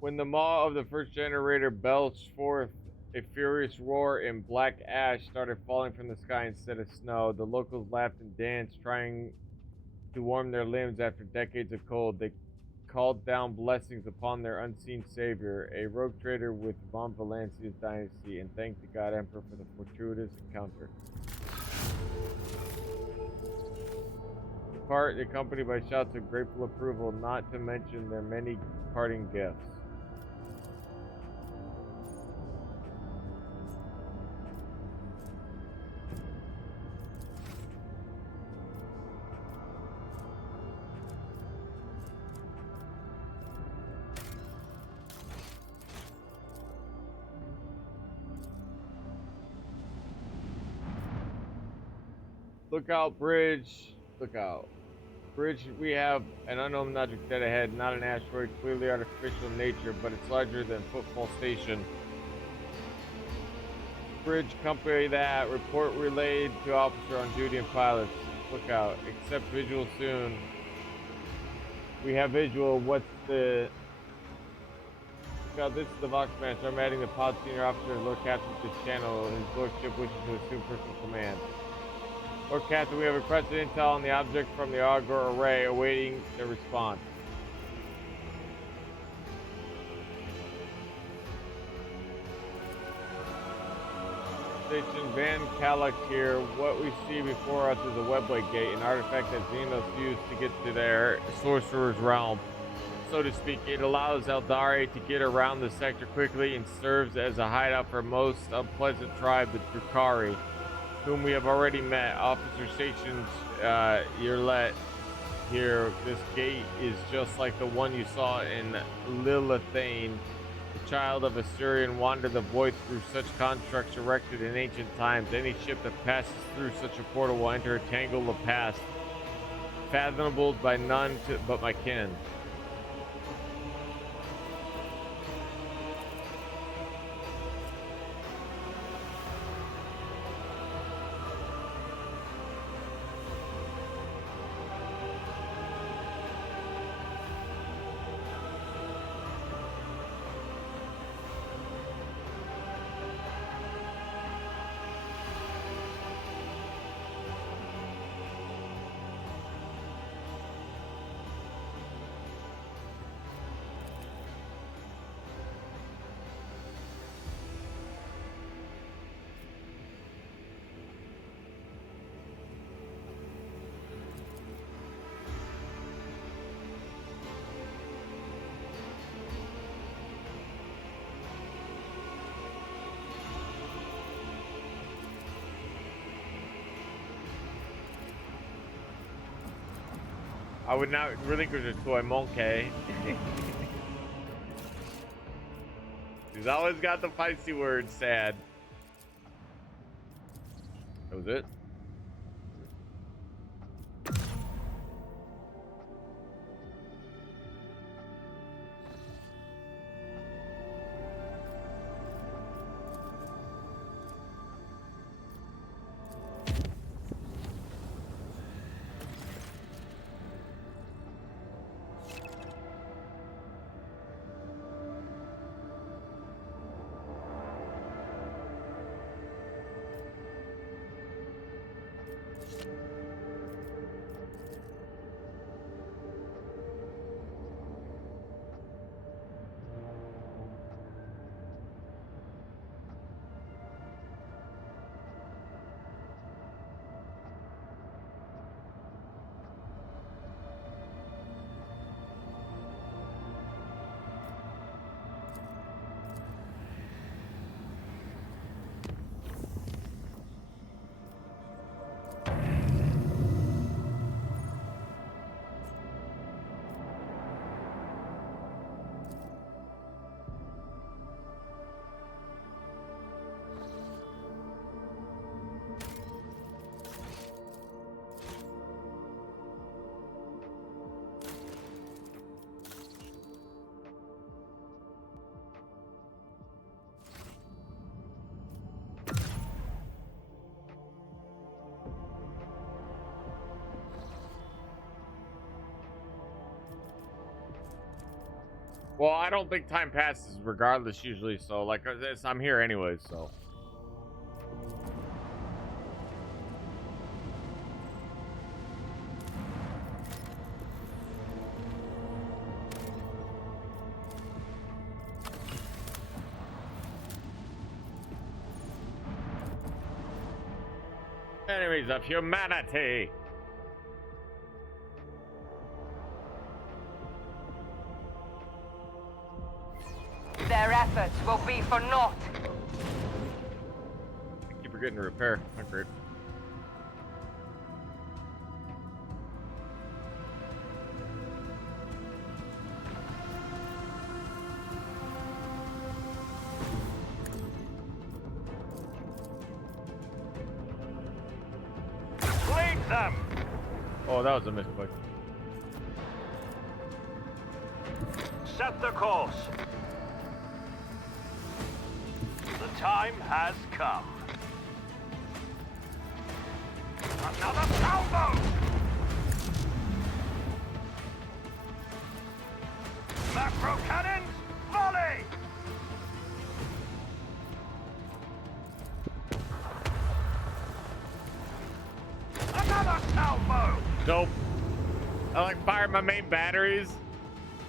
When the maw of the first generator belched forth a furious roar and black ash started falling from the sky instead of snow, the locals laughed and danced, trying to warm their limbs after decades of cold. They called down blessings upon their unseen savior, a rogue trader with von Valancia's dynasty, and thanked the God Emperor for the fortuitous encounter. Depart accompanied by shouts of grateful approval, not to mention their many parting gifts. Look out, bridge. Look out. Bridge, we have an unknown object dead ahead, not an asteroid, clearly artificial in nature, but it's larger than Footfall Station. Bridge, company that. Report relayed to officer on duty and pilots. Look out. Accept visual soon. We have visual. What's the... Look out, this is the Vox Master. I'm adding the pod senior officer, Lord Captain, to this channel. His lordship wishes to assume personal command. Lord Captain, we have requested intel on the object from the Augur array, awaiting the response. Station Van Kalak here. What we see before us is a Webblade Gate, an artifact that Xenos used to get to their sorcerer's realm. So to speak, it allows Eldari to get around the sector quickly and serves as a hideout for most unpleasant tribe, the Drukhari, whom we have already met. Officer stationed Yerlet here. This gate is just like the one you saw in Lilithane. The child of Assyrian wandered the void through such constructs erected in ancient times. Any ship that passes through such a portal will enter a tangle of past, fathomable by none but my kin. I would not relinquish it to a monkey. He's always got the feisty word, sad. That was it? Well, I don't think time passes regardless usually, so like I'm here anyways, so. Enemies of humanity. Their efforts will be for naught. I keep forgetting to repair. Not great. Lead them! Oh, that was a misclick. Set the course. The time has come. Another salvo! Macro cannons, volley! Nope. I like fired my main batteries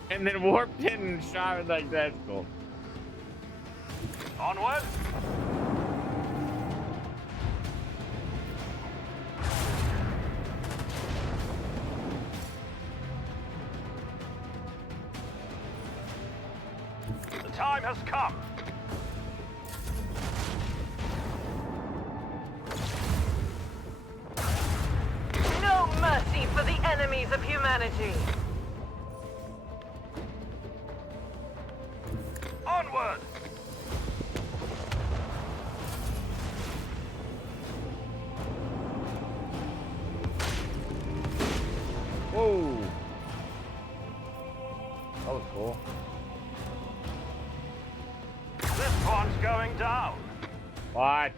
and then warped in and shot it. Like, that's cool. Onward! The time has come. No mercy for the enemies of humanity. Onward! Whoa. That was cool. This one's going down. What?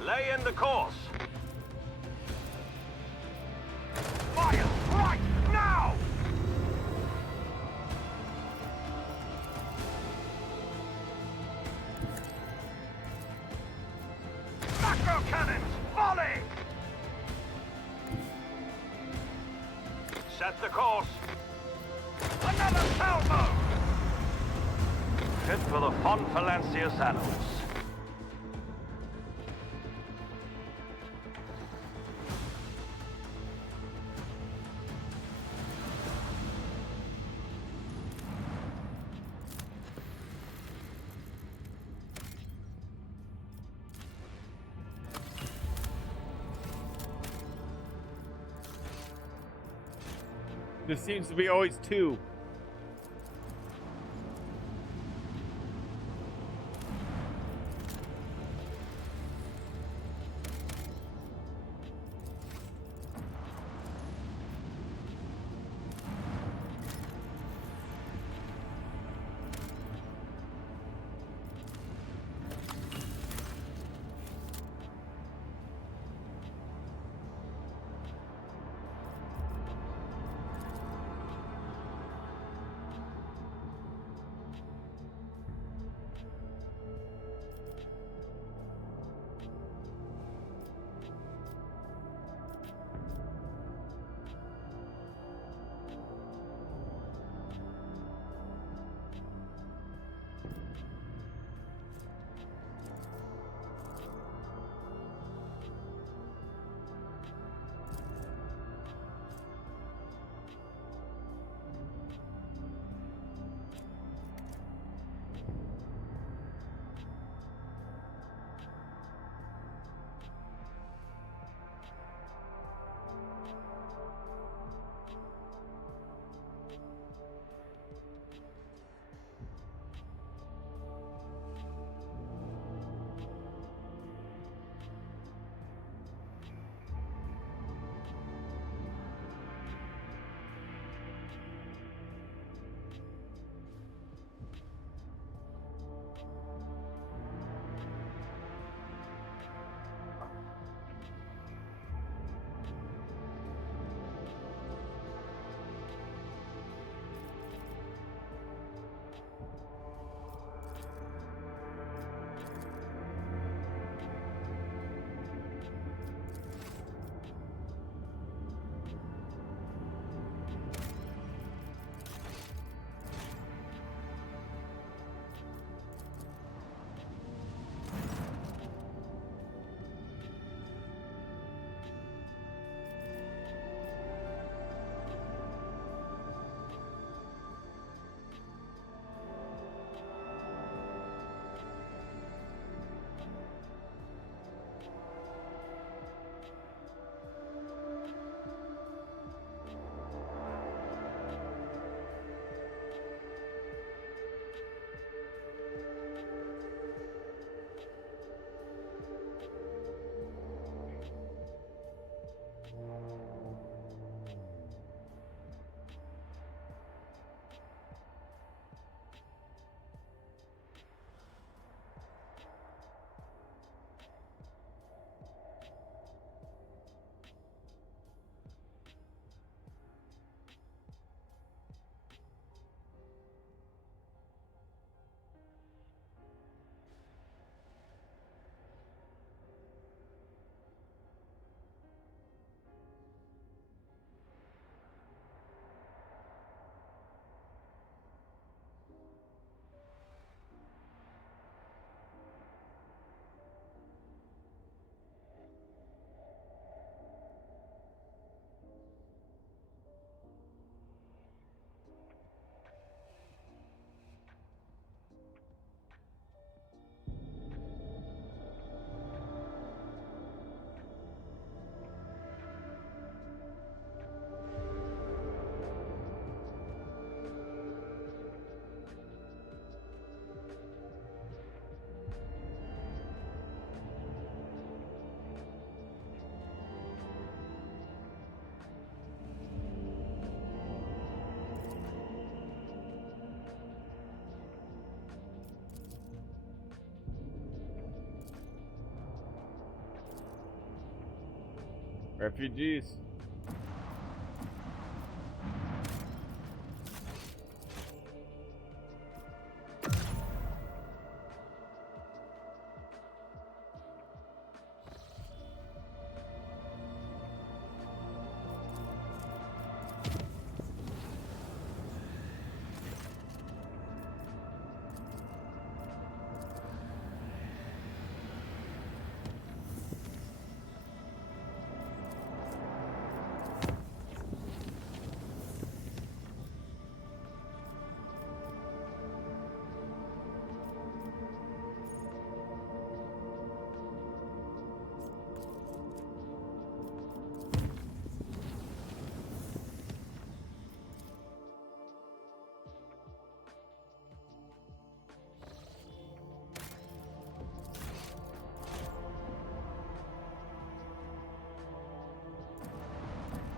Lay in the course. Fire right now! Macro cannons, volley! Set the course. Another salvo! Fit for the Fon Valancius annals. There seems to be always two. Refugees.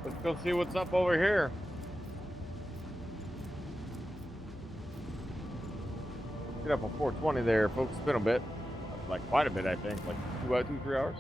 Let's go see what's up over here. Get up on 420 there, folks. It's been a bit. Like quite a bit, I think. Like 3 hours.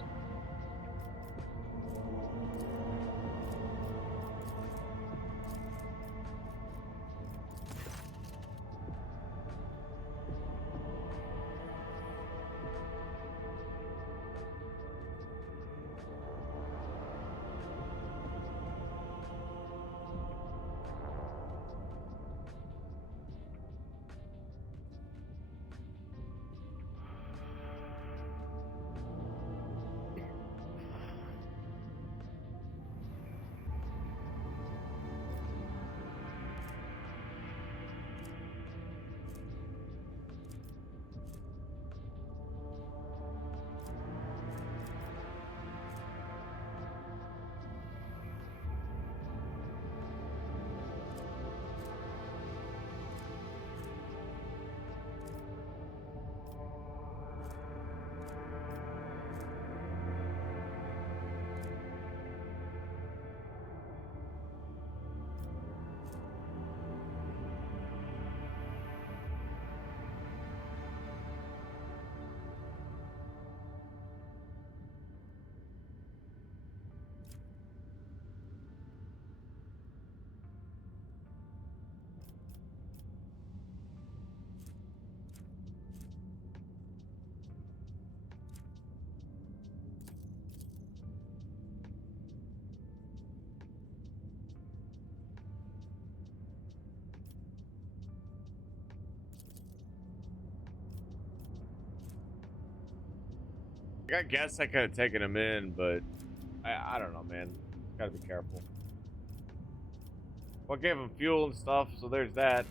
I guess I could have taken him in, but I don't know, man. Gotta be careful. Well, I gave him fuel and stuff, so there's that.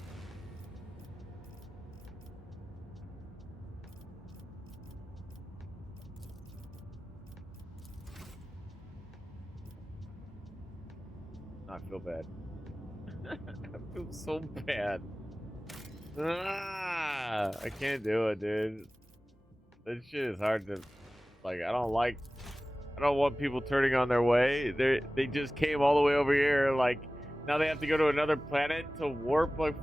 I feel bad. I feel so bad. Ah, I can't do it, dude. This shit is hard to, like, I don't want people turning on their way. They just came all the way over here, like, now they have to go to another planet to warp, like,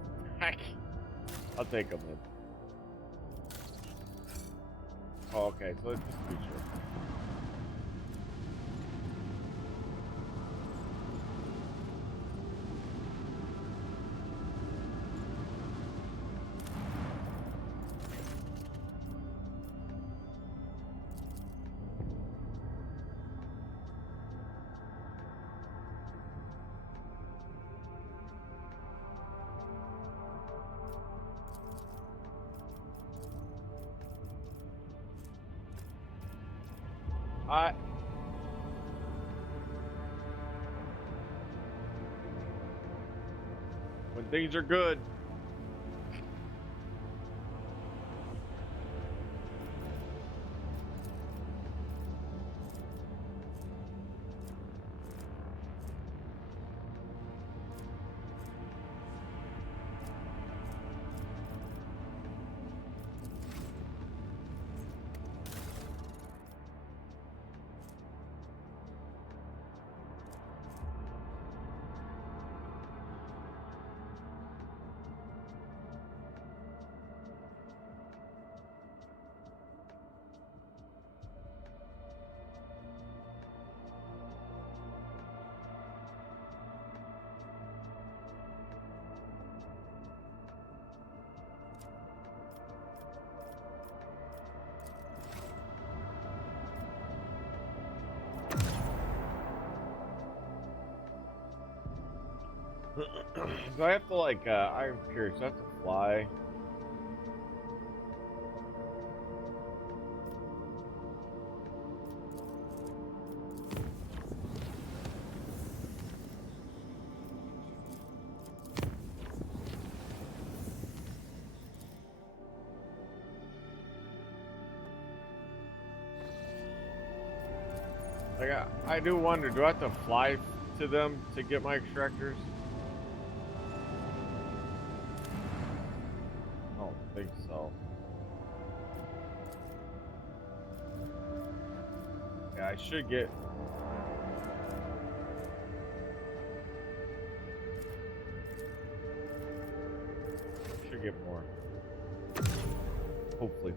I'll take them in. Oh, okay, so let's just be sure. When things are good. Do I have to like? I'm curious. Do I have to fly? Like, I do wonder, do I have to fly to them to get my extractors? I don't think so. Yeah, I should get... Should get more. Hopefully.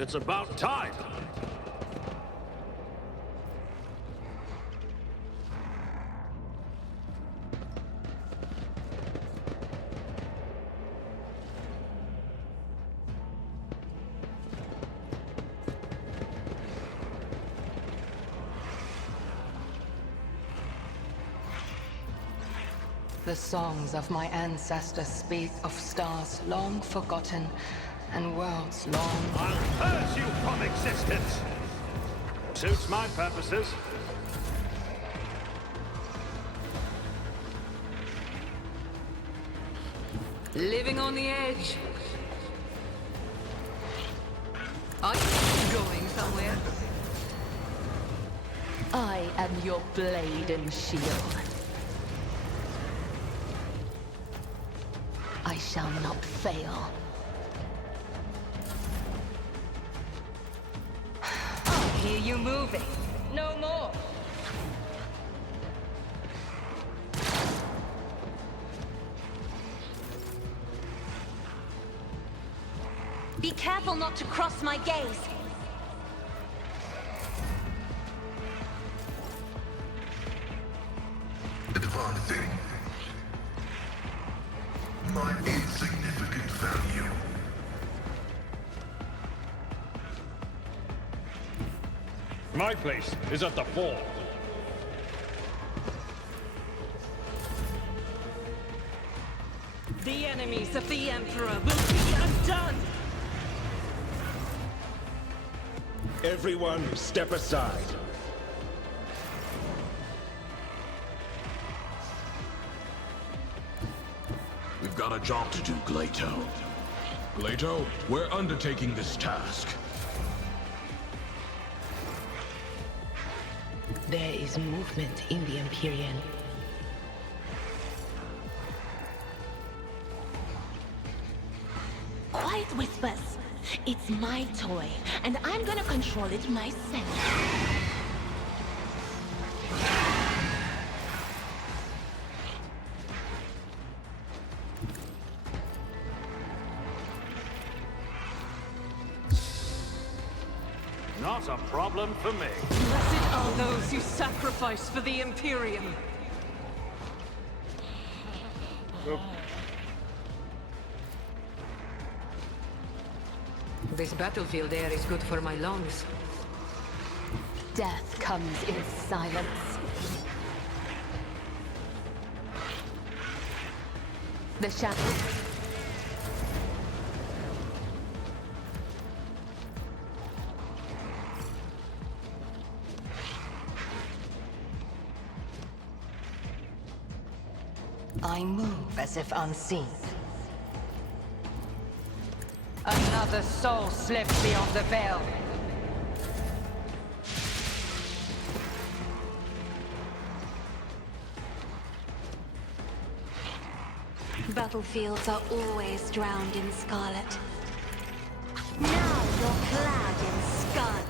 It's about time! The songs of my ancestors speak of stars long forgotten and worlds long... I'll purge you from existence! Suits my purposes. Living on the edge. Are you going somewhere? I am your blade and shield. I shall not fail. I hear you moving. No more. Be careful not to cross my gaze. Advancing. My insignificant value. My place is at the fore. The enemies of the Emperor will be undone! Everyone, step aside. We've got a job to do, Glato. Glato, we're undertaking this task. There is movement in the Empyrean. Quiet, Whispers. It's my toy, and I'm gonna control it myself. Not a problem for me. Blessed are those who sacrifice for the Imperium. This battlefield air is good for my lungs. Death comes in silence. The shadow. I move as if unseen. Another soul slips beyond the veil. Battlefields are always drowned in scarlet. Now you're clad in scarlet.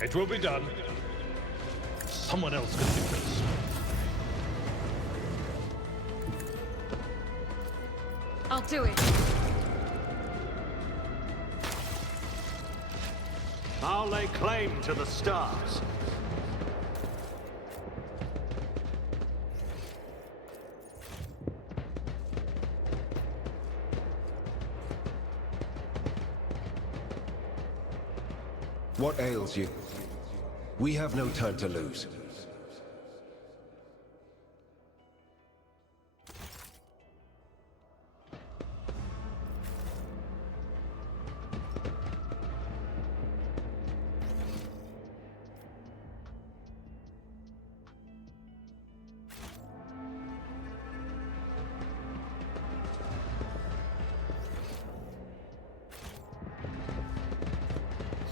It will be done. Someone else can do this. I'll do it. I'll lay claim to the stars. What ails you? We have no time to lose.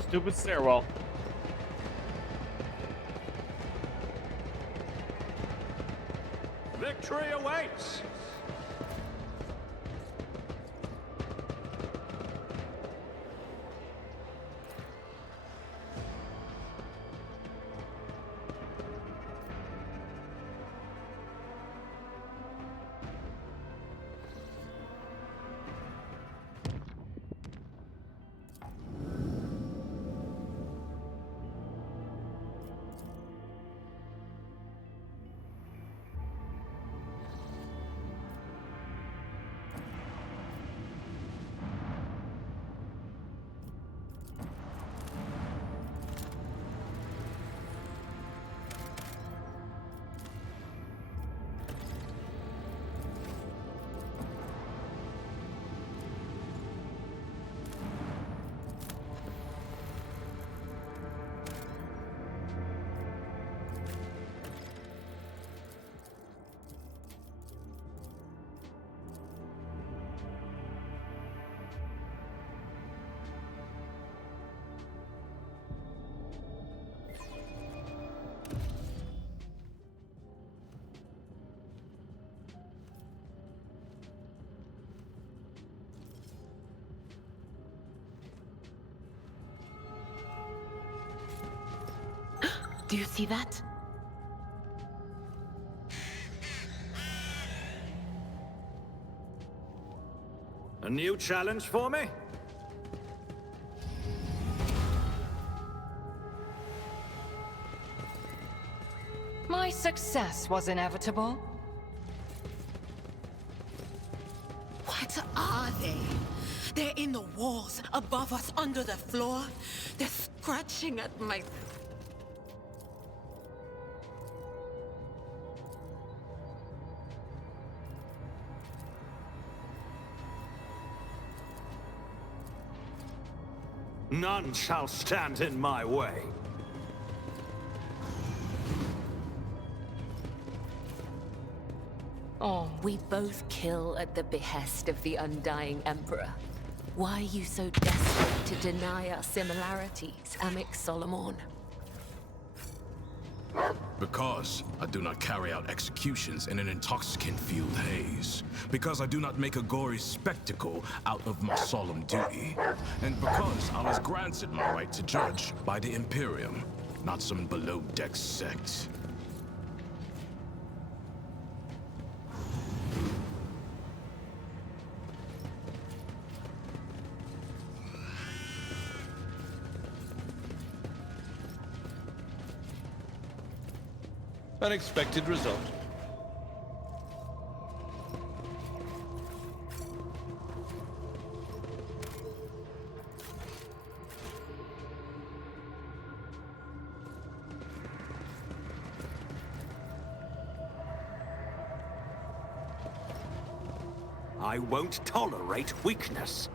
Stupid stairwell. Victory awaits! Do you see that? A new challenge for me? My success was inevitable. What are they? They're in the walls, above us, under the floor. They're scratching at my... None shall stand in my way. Oh, we both kill at the behest of the Undying Emperor. Why are you so desperate to deny our similarities, Amik Solomon? Because I do not carry out executions in an intoxicant-fueled haze. Because I do not make a gory spectacle out of my solemn duty. And because I was granted my right to judge by the Imperium, not some below-deck sect. Unexpected result. I won't tolerate weakness.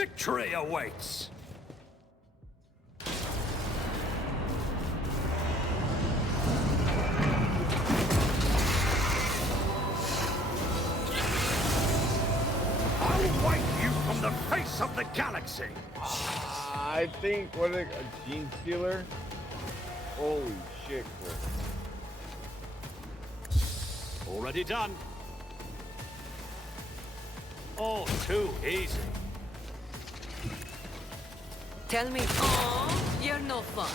Victory awaits! I'll wipe you from the face of the galaxy! I think, what is it, a gene stealer? Holy shit, cool. Already done. All too easy. Tell me, oh, you're no fun.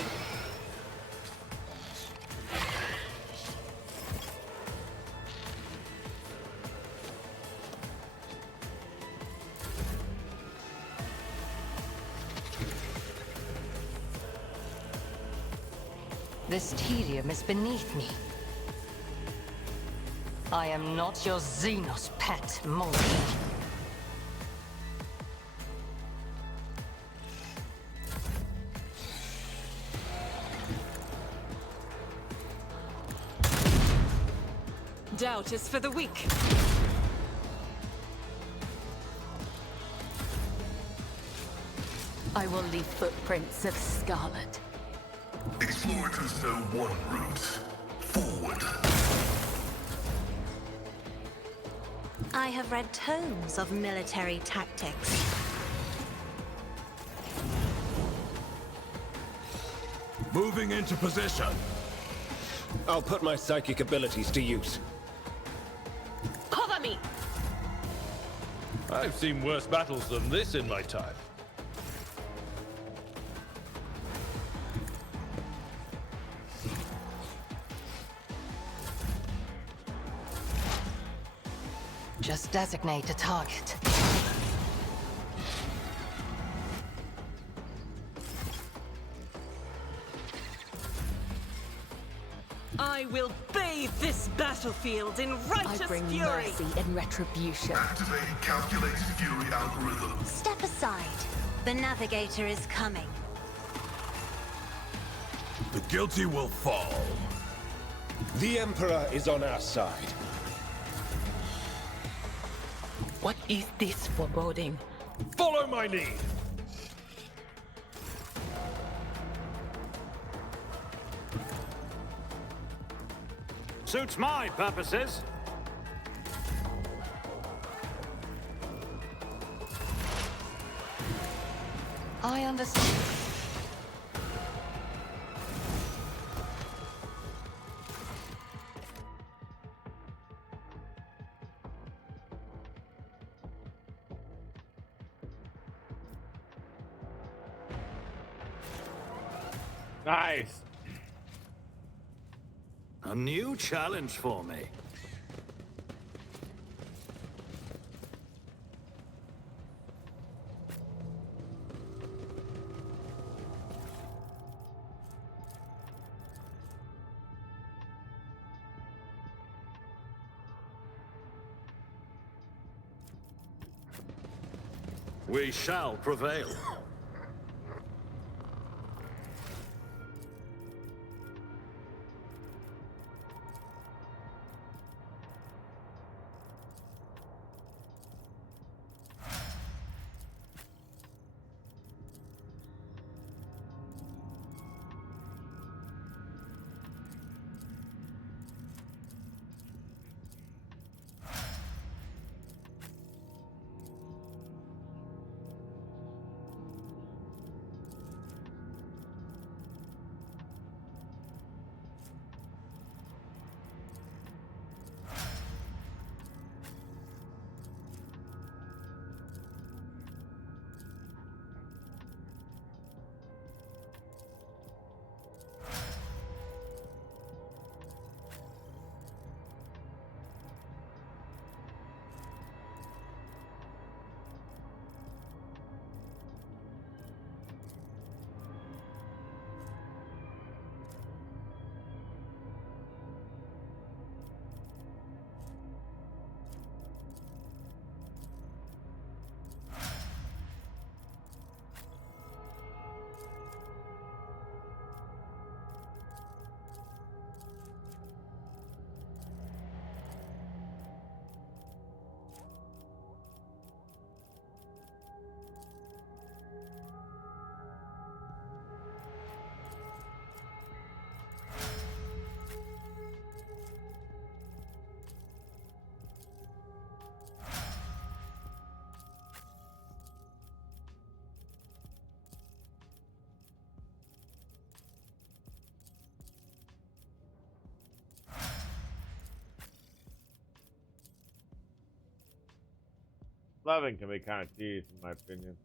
This tedium is beneath me. I am not your Xenos pet, monkey. Doubt is for the weak. I will leave footprints of Scarlet. Explorers know one route. Forward. I have read tomes of military tactics. Moving into position. I'll put my psychic abilities to use. Cover me! I've seen worse battles than this in my time. Just designate a target. I will bathe this battlefield in righteous I bring fury. mercy and retribution. Activating calculated fury algorithm. Step aside. The navigator is coming. The guilty will fall. The Emperor is on our side. What is this foreboding? Follow my lead! Suits my purposes. I understand. Nice. A new challenge for me. We shall prevail. Loving can be kind of tedious, in my opinion.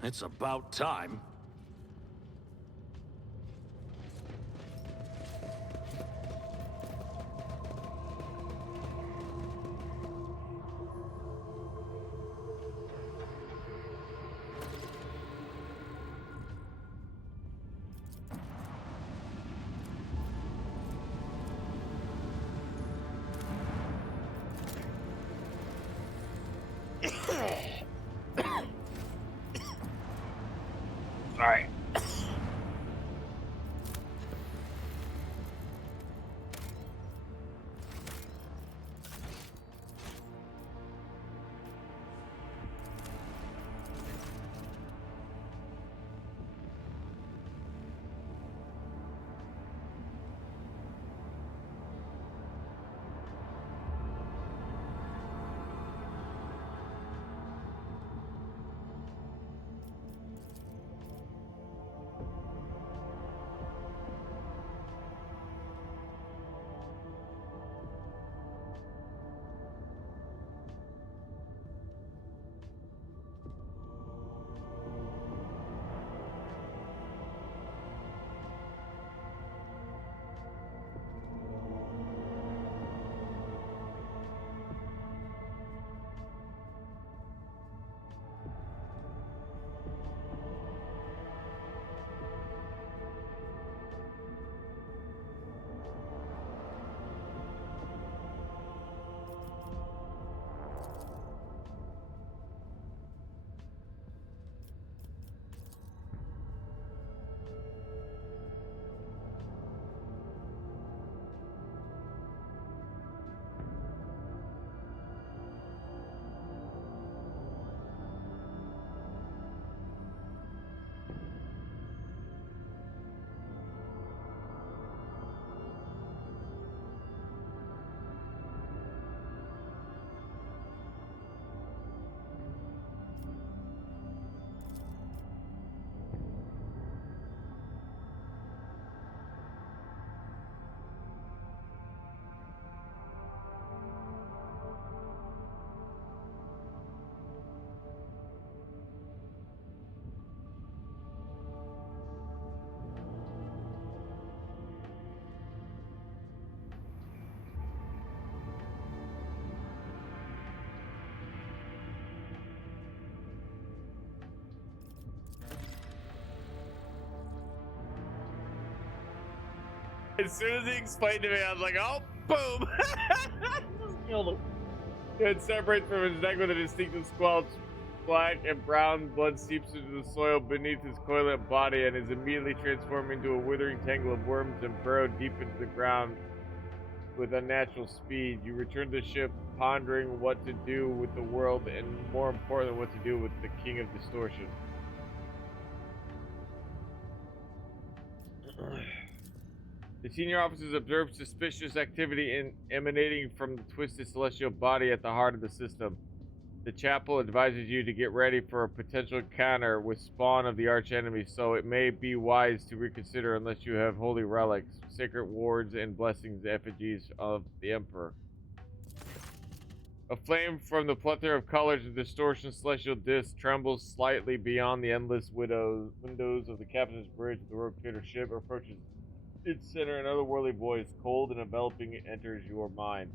It's about time. Alright. As soon as he explained to me, I was like, oh, boom! Just killed him. It separates from his neck with a distinctive squelch. Black and brown blood seeps into the soil beneath his coilet body and is immediately transformed into a withering tangle of worms and burrow deep into the ground with unnatural speed. You return to the ship, pondering what to do with the world and, more importantly, what to do with the King of Distortion. The senior officers observed suspicious activity emanating from the twisted celestial body at the heart of the system. The chapel advises you to get ready for a potential encounter with spawn of the archenemy, so it may be wise to reconsider unless you have holy relics, sacred wards, and blessings effigies of the Emperor. A flame from the plethora of colors of distortion celestial disc trembles slightly beyond the endless windows of the captain's bridge of the rogue trader ship approaches its center. An otherworldly voice, cold and enveloping, enters your mind.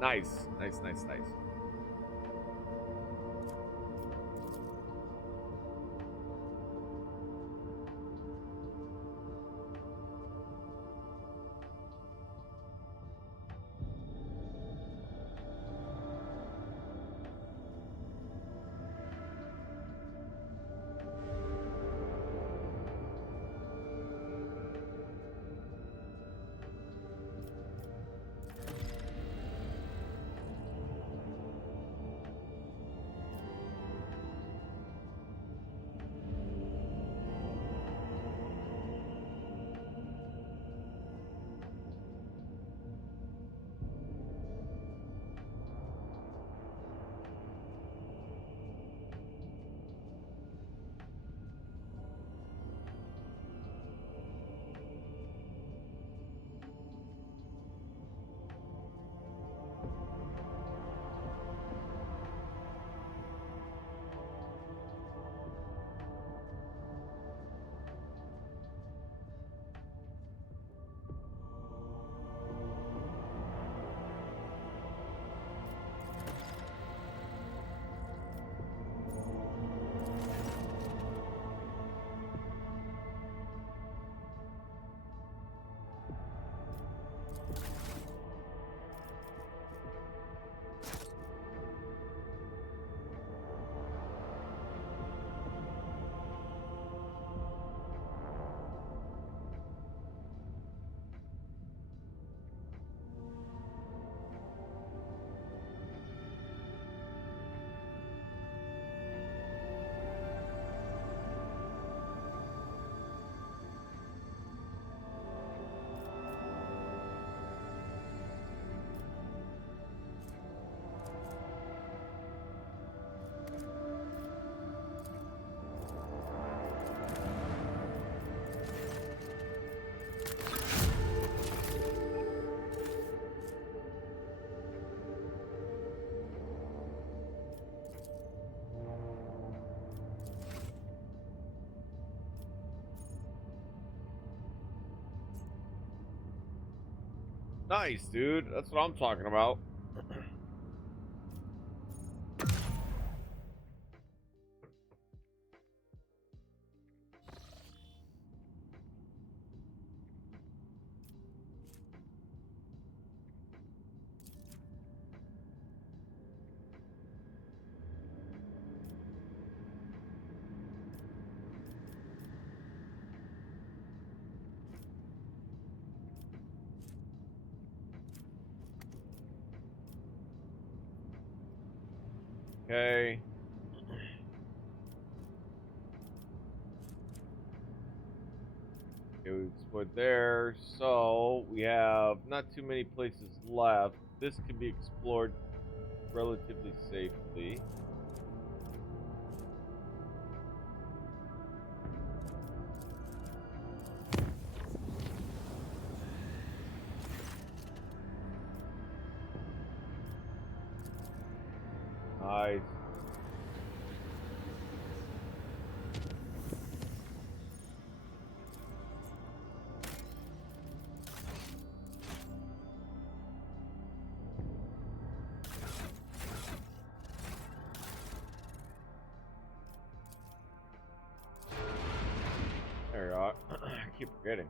Nice, nice, nice, nice. Nice, dude. That's what I'm talking about. Okay. Okay, we explored there. So we have not too many places left. This can be explored relatively safely. Nice. There you are. I keep forgetting.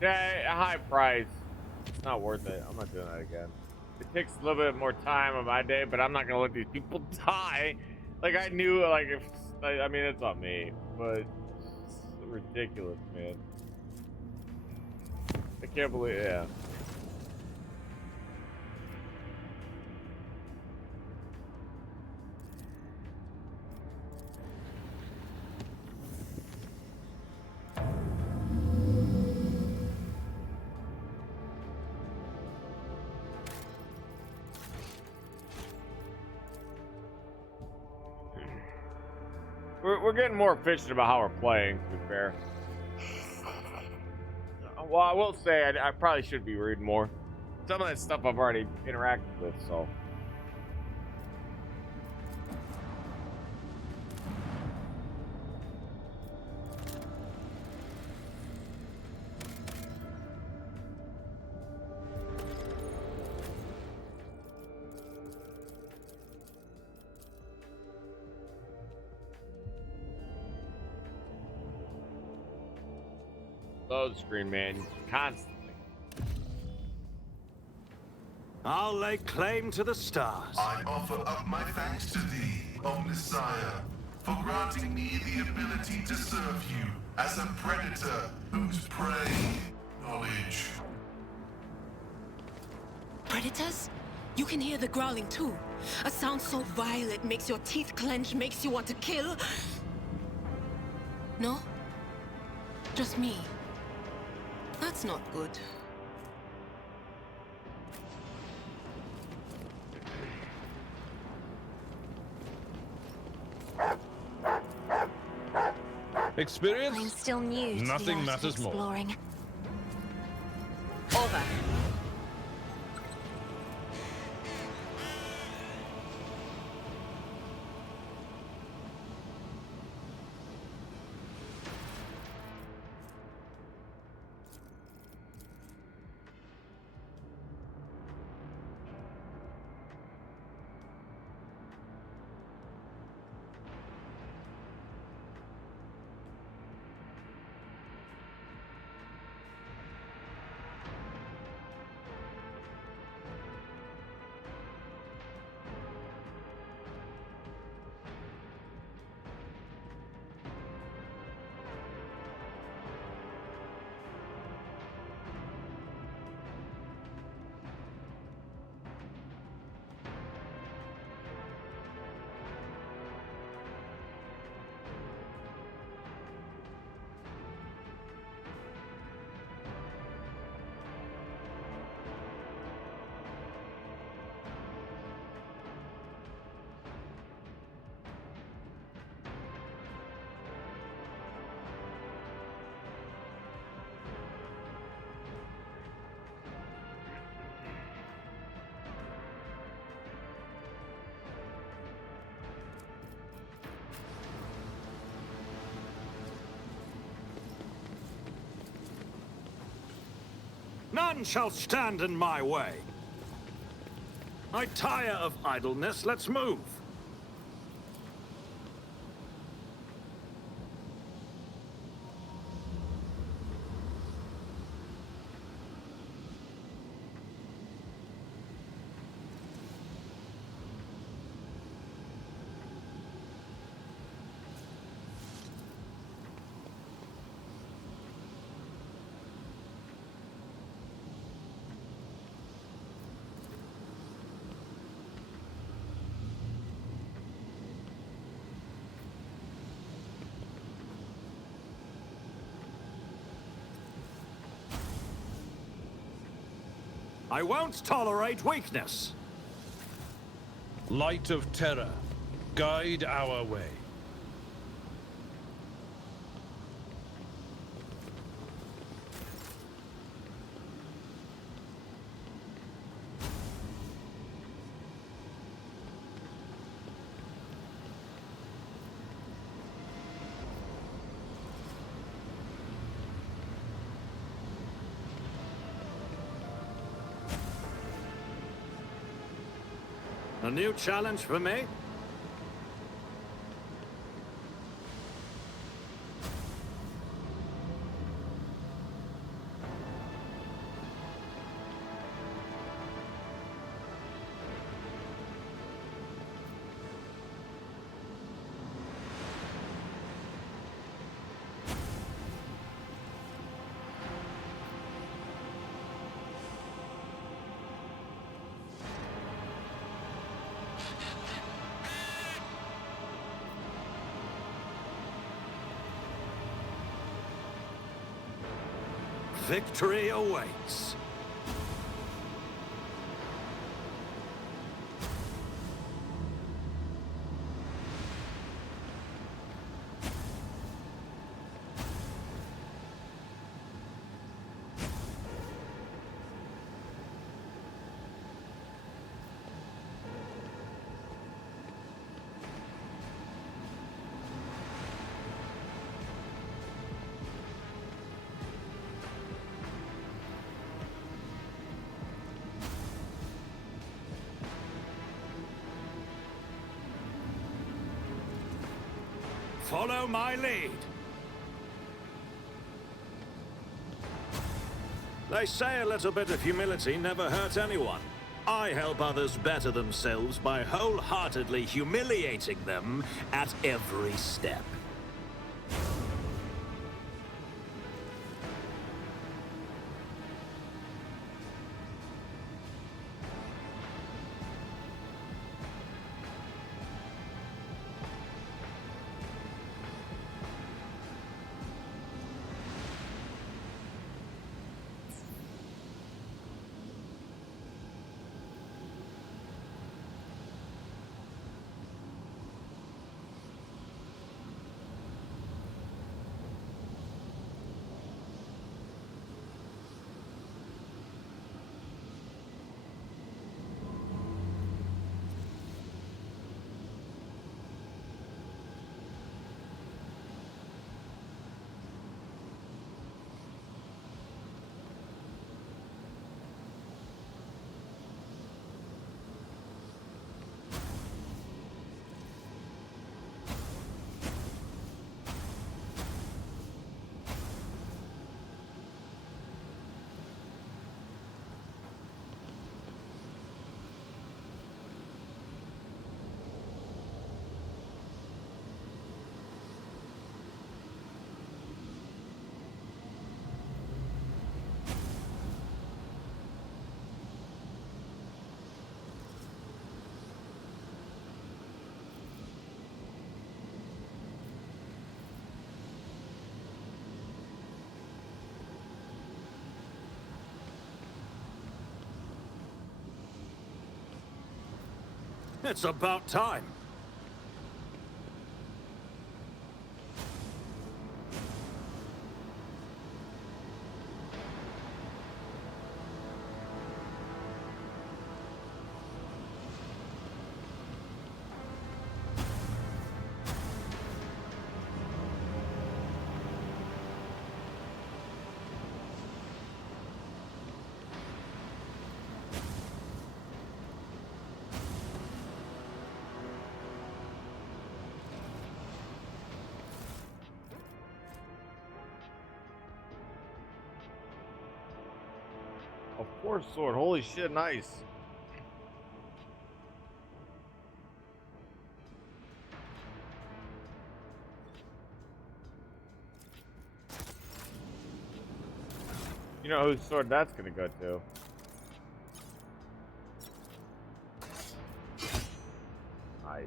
Yeah, a high price. It's not worth it. I'm not doing that again. It takes a little bit more time of my day, but I'm not gonna let these people die. Like I knew, like if I mean, it's on me, but it's ridiculous, man. I can't believe, yeah. we're getting more efficient about how we're playing, to be fair. Well, I will say I probably should be reading more. Some of that stuff I've already interacted with, so. Load screen, man, constantly. I'll lay claim to the stars. I offer up my thanks to thee, O Messiah, for granting me the ability to serve you as a predator whose prey knowledge. Predators? You can hear the growling too. A sound so vile it makes your teeth clench, makes you want to kill. No? Just me. That's not good. Experience? I'm still new to Nothing the art of matters more. exploring. Over. None shall stand in my way. I tire of idleness. Let's move. I won't tolerate weakness. Light of terror, guide our way. A new challenge for me? Victory awaits. Follow my lead. They say a little bit of humility never hurts anyone. I help others better themselves by wholeheartedly humiliating them at every step. It's about time. Of course, sword. Holy shit, nice. You know whose sword that's gonna go to? Nice.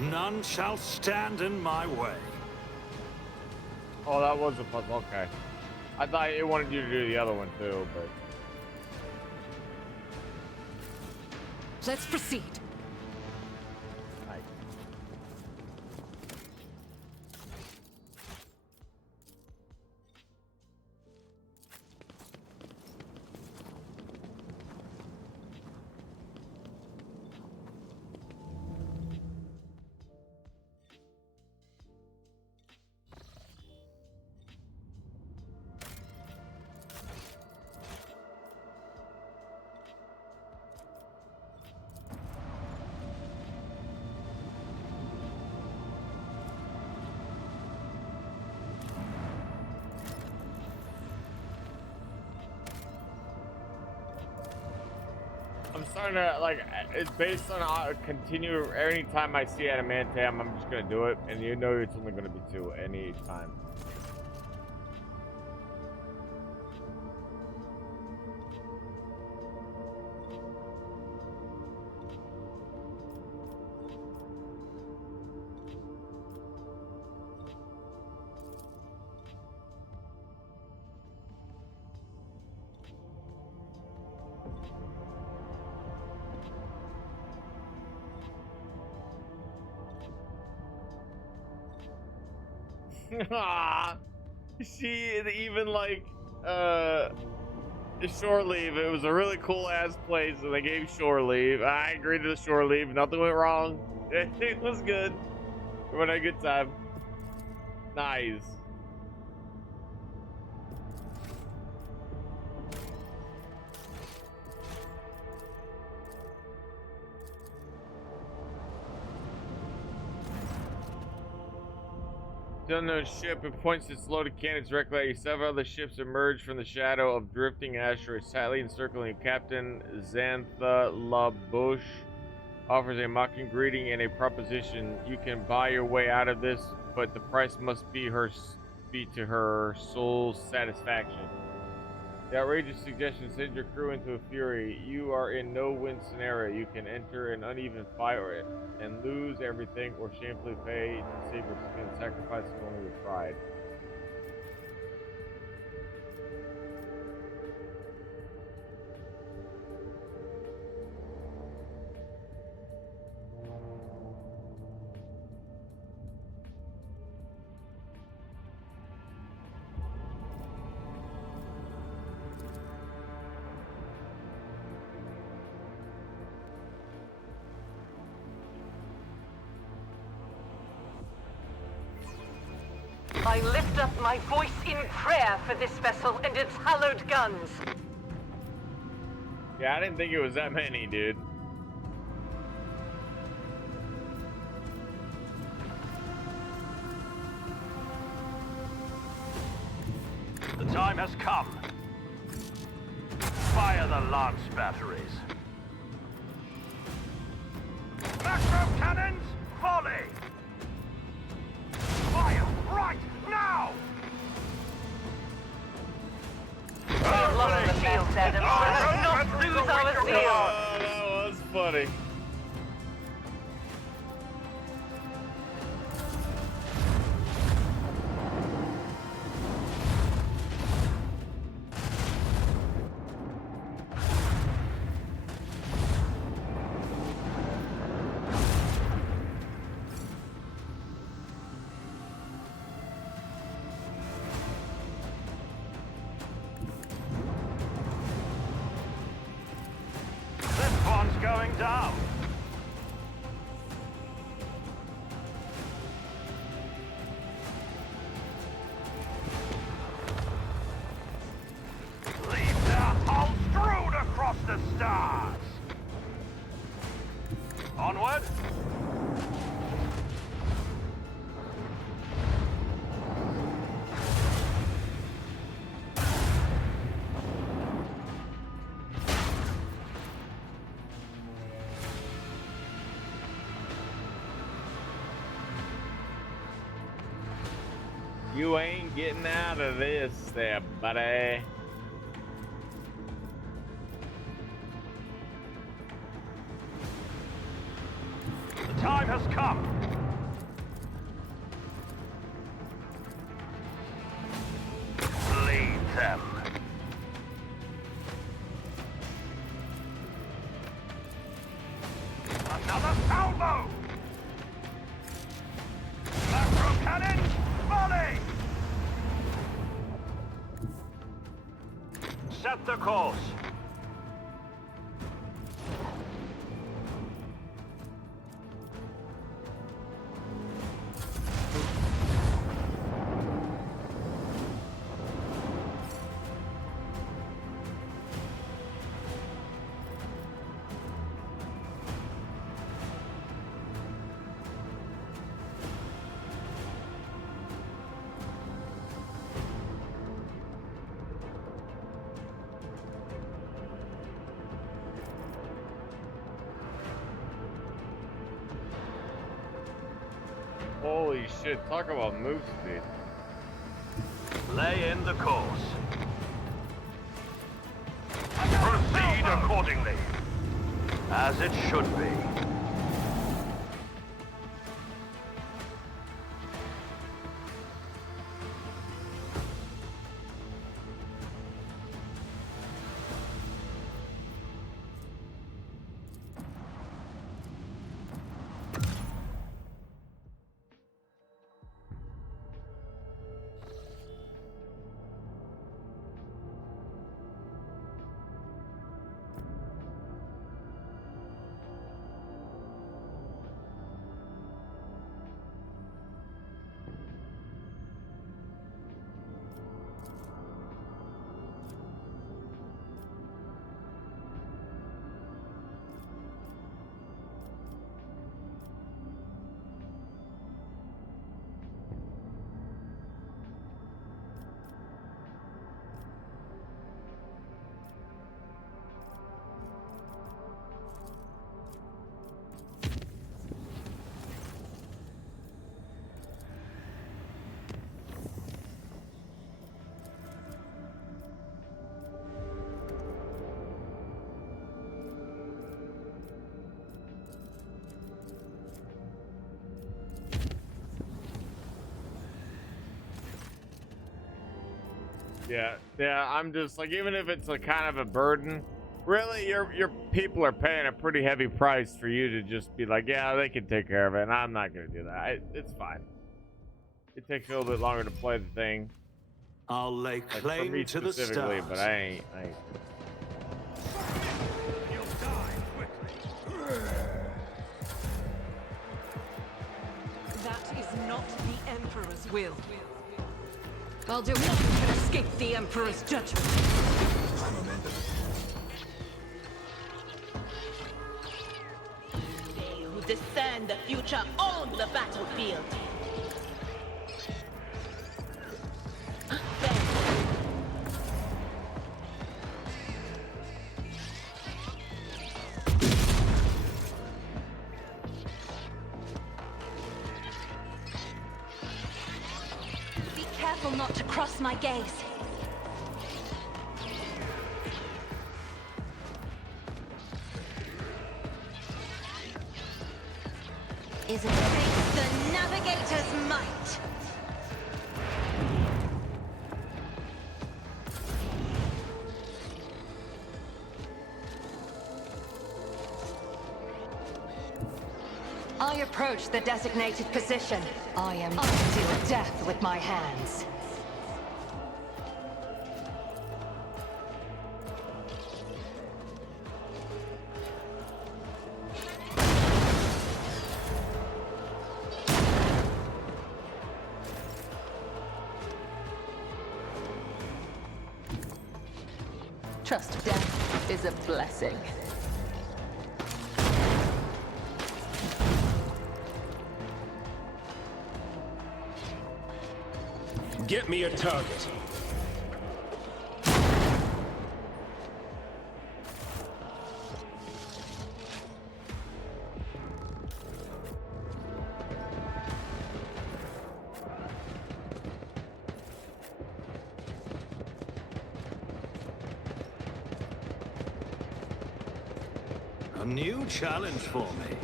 None shall stand in my way. Oh, that was a puzzle. Okay. I thought it wanted you to do the other one too, but. Let's proceed. I'm starting to, like, it's based on continue, anytime I see adamantium, I'm just gonna do it, and you know it's only gonna be 2 any time. She even like shore leave. It was a really cool ass place, and they gave shore leave. I agreed to the shore leave. Nothing went wrong. It was good. We had a good time. Nice. The unknown ship, it points its loaded cannons directly at you. Several other ships emerge from the shadow of drifting asteroids, tightly encircling you. Captain Xantha LaBouche offers a mocking greeting and a proposition. You can buy your way out of this, but the price must be to her soul's satisfaction. The outrageous suggestion sends your crew into a fury. You are in no-win scenario. You can enter an uneven fight and lose everything, or shamefully pay to save your skin, sacrificing only your pride. I lift up my voice in prayer for this vessel and its hallowed guns. Yeah, I didn't think it was that many, dude. The time has come. Fire the lance batteries. Macro cannons, volley! Fire right now! We have lost the field, Adam. Let us not lose our zeal. Oh, that was funny. This one's going down. Leave their hull strewn across the stars. Onward. You ain't getting out of this there, buddy. The time has come. Lead them. Another salvo! Macro cannon, volley! Set the course. Holy shit, talk about move speed. Lay in the course. Proceed accordingly, as it should be. Yeah, I'm just like, even if it's a kind of a burden, really, your people are paying a pretty heavy price for you to just be like, yeah, they can take care of it, and I'm not gonna do that. It's fine. It takes me a little bit longer to play the thing. I'll lay Like, for claim me to the specifically, stars. but I ain't. That is not the Emperor's will. I'll do nothing to escape the Emperor's judgment. They who discern the future own the battlefield. Be careful not to cross my gaze. Is it face the navigator's might? I approach the designated position. I am to deal death with my hands. Trust death is a blessing. Get me a target. A new challenge for me.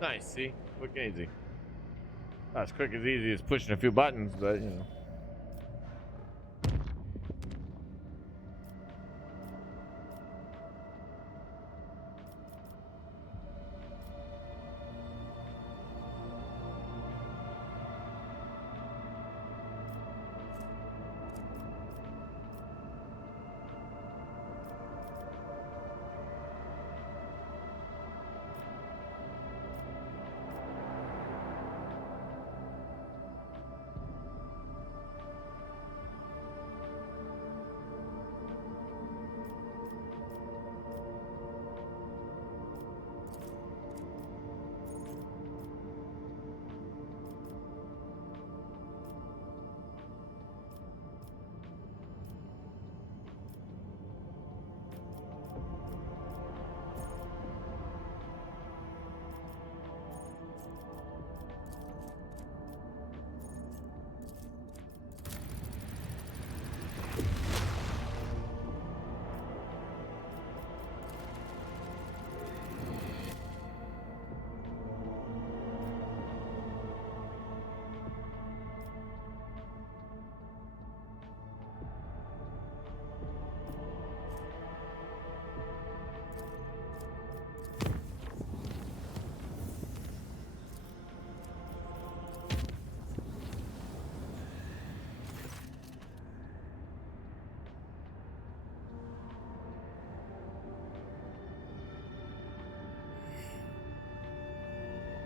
Nice, see? Quick and easy. Not as quick as easy as pushing a few buttons, but you know.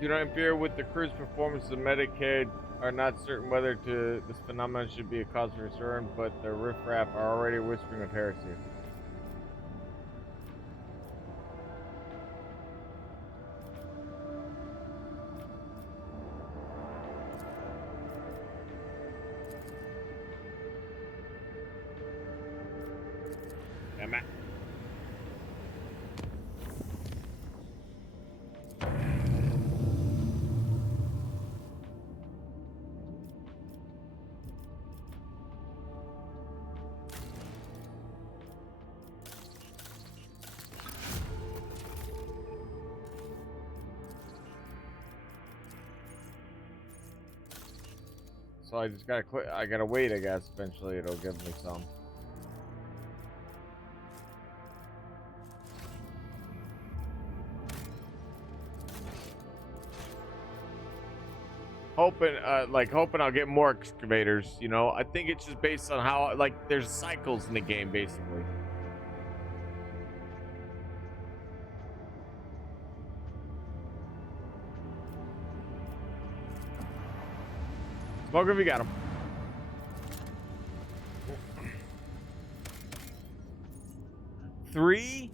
Do not interfere with the crew's performance of Medicaid. Are not certain whether this phenomenon should be a cause for concern, but the riffraff are already whispering of heresy. Damn it. so I just gotta quit. I gotta wait, I guess. Eventually it'll give me some. Hoping, hoping I'll get more excavators, you know? I think it's just based on how, like, there's cycles in the game, basically. Smoke if you got him. Three?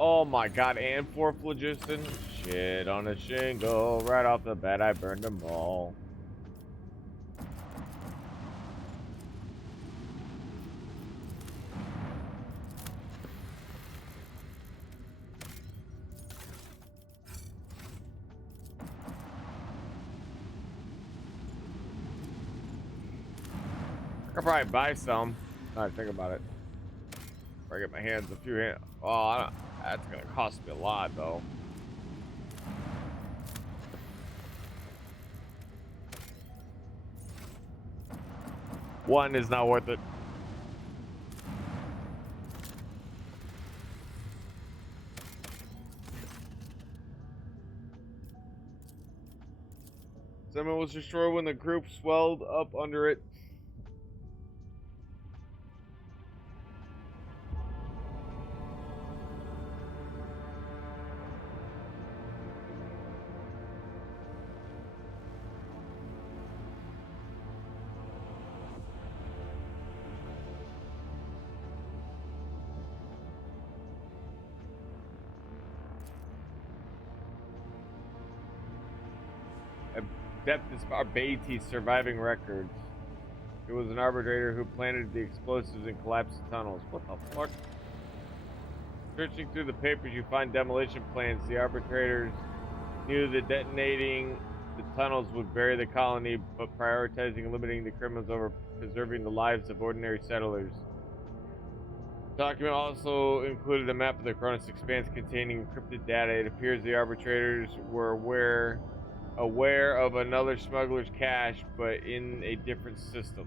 Oh my god, and 4 phlogiston. Shit on a shingle. Right off the bat, I burned them all. I could probably buy some. Now I think about it. If I get my hands a few hands. Oh, that's gonna cost me a lot though. One is not worth it. Someone was destroyed when the group swelled up under it. Depth is Beatty's surviving records. It was an arbitrator who planted the explosives in collapsed tunnels. What the fuck? Searching through the papers, you find demolition plans. The arbitrators knew that detonating the tunnels would bury the colony, but prioritizing limiting the criminals over preserving the lives of ordinary settlers. The document also included a map of the Cronus Expanse containing encrypted data. It appears the arbitrators were aware of another smuggler's cache, but in a different system.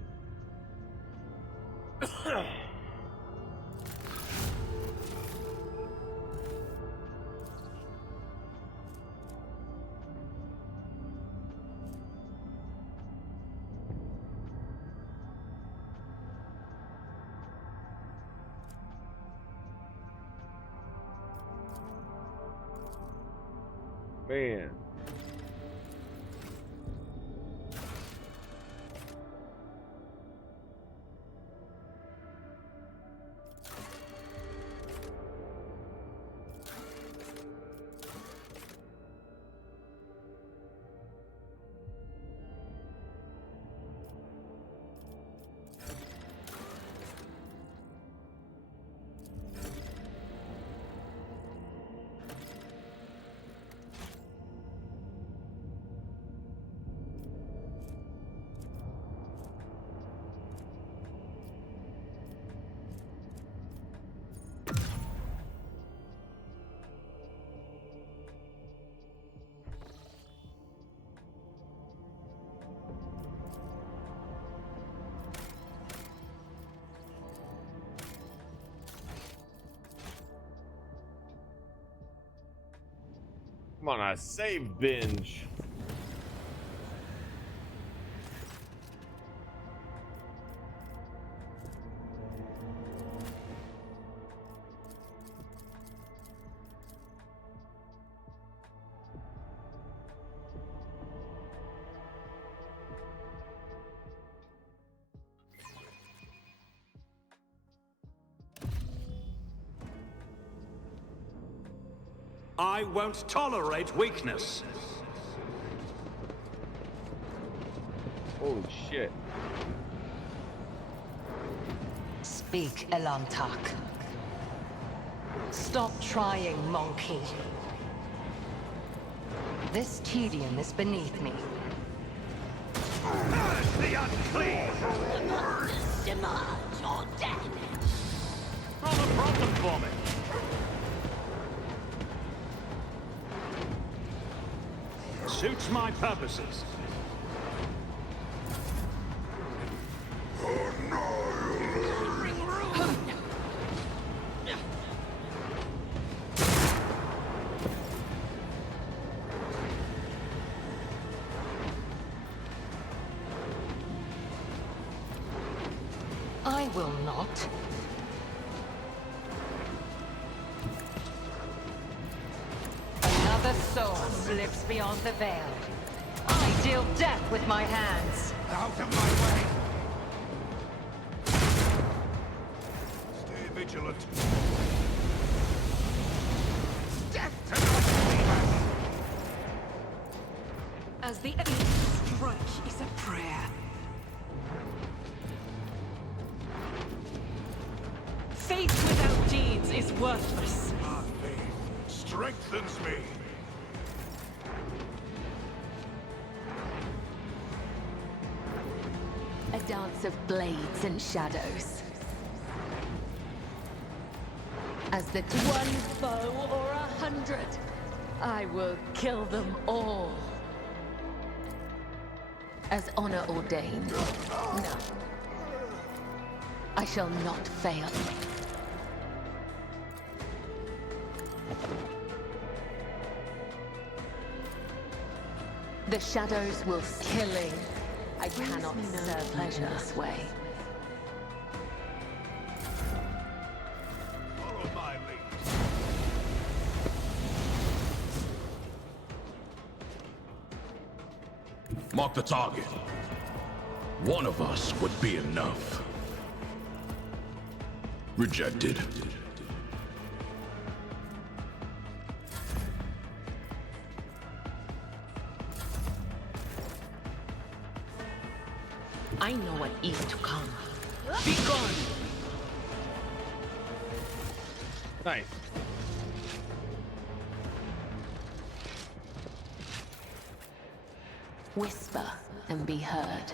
Man. I'm on a save binge. I won't tolerate weakness. Holy shit. Speak, Elantak. Stop trying, monkey. This tedium is beneath me. The unclean! Demand your death. Not a problem for me. Suits my purposes. will not. Another soul slips beyond the veil. I deal death with my hands. Out of my way! Stay vigilant. Death to unbelievers! As the enemy's strike is a prayer. Faith without deeds is worthless. My faith strengthens me. A dance of blades and shadows. As the one foe or 100, I will kill them all. As honor ordained. No. I shall not fail. The shadows will killing. I cannot serve pleasure this way. Follow my lead. Mark the target. One of us would be enough. Rejected. I know what is to come. Be gone! Nice. Whisper and be heard.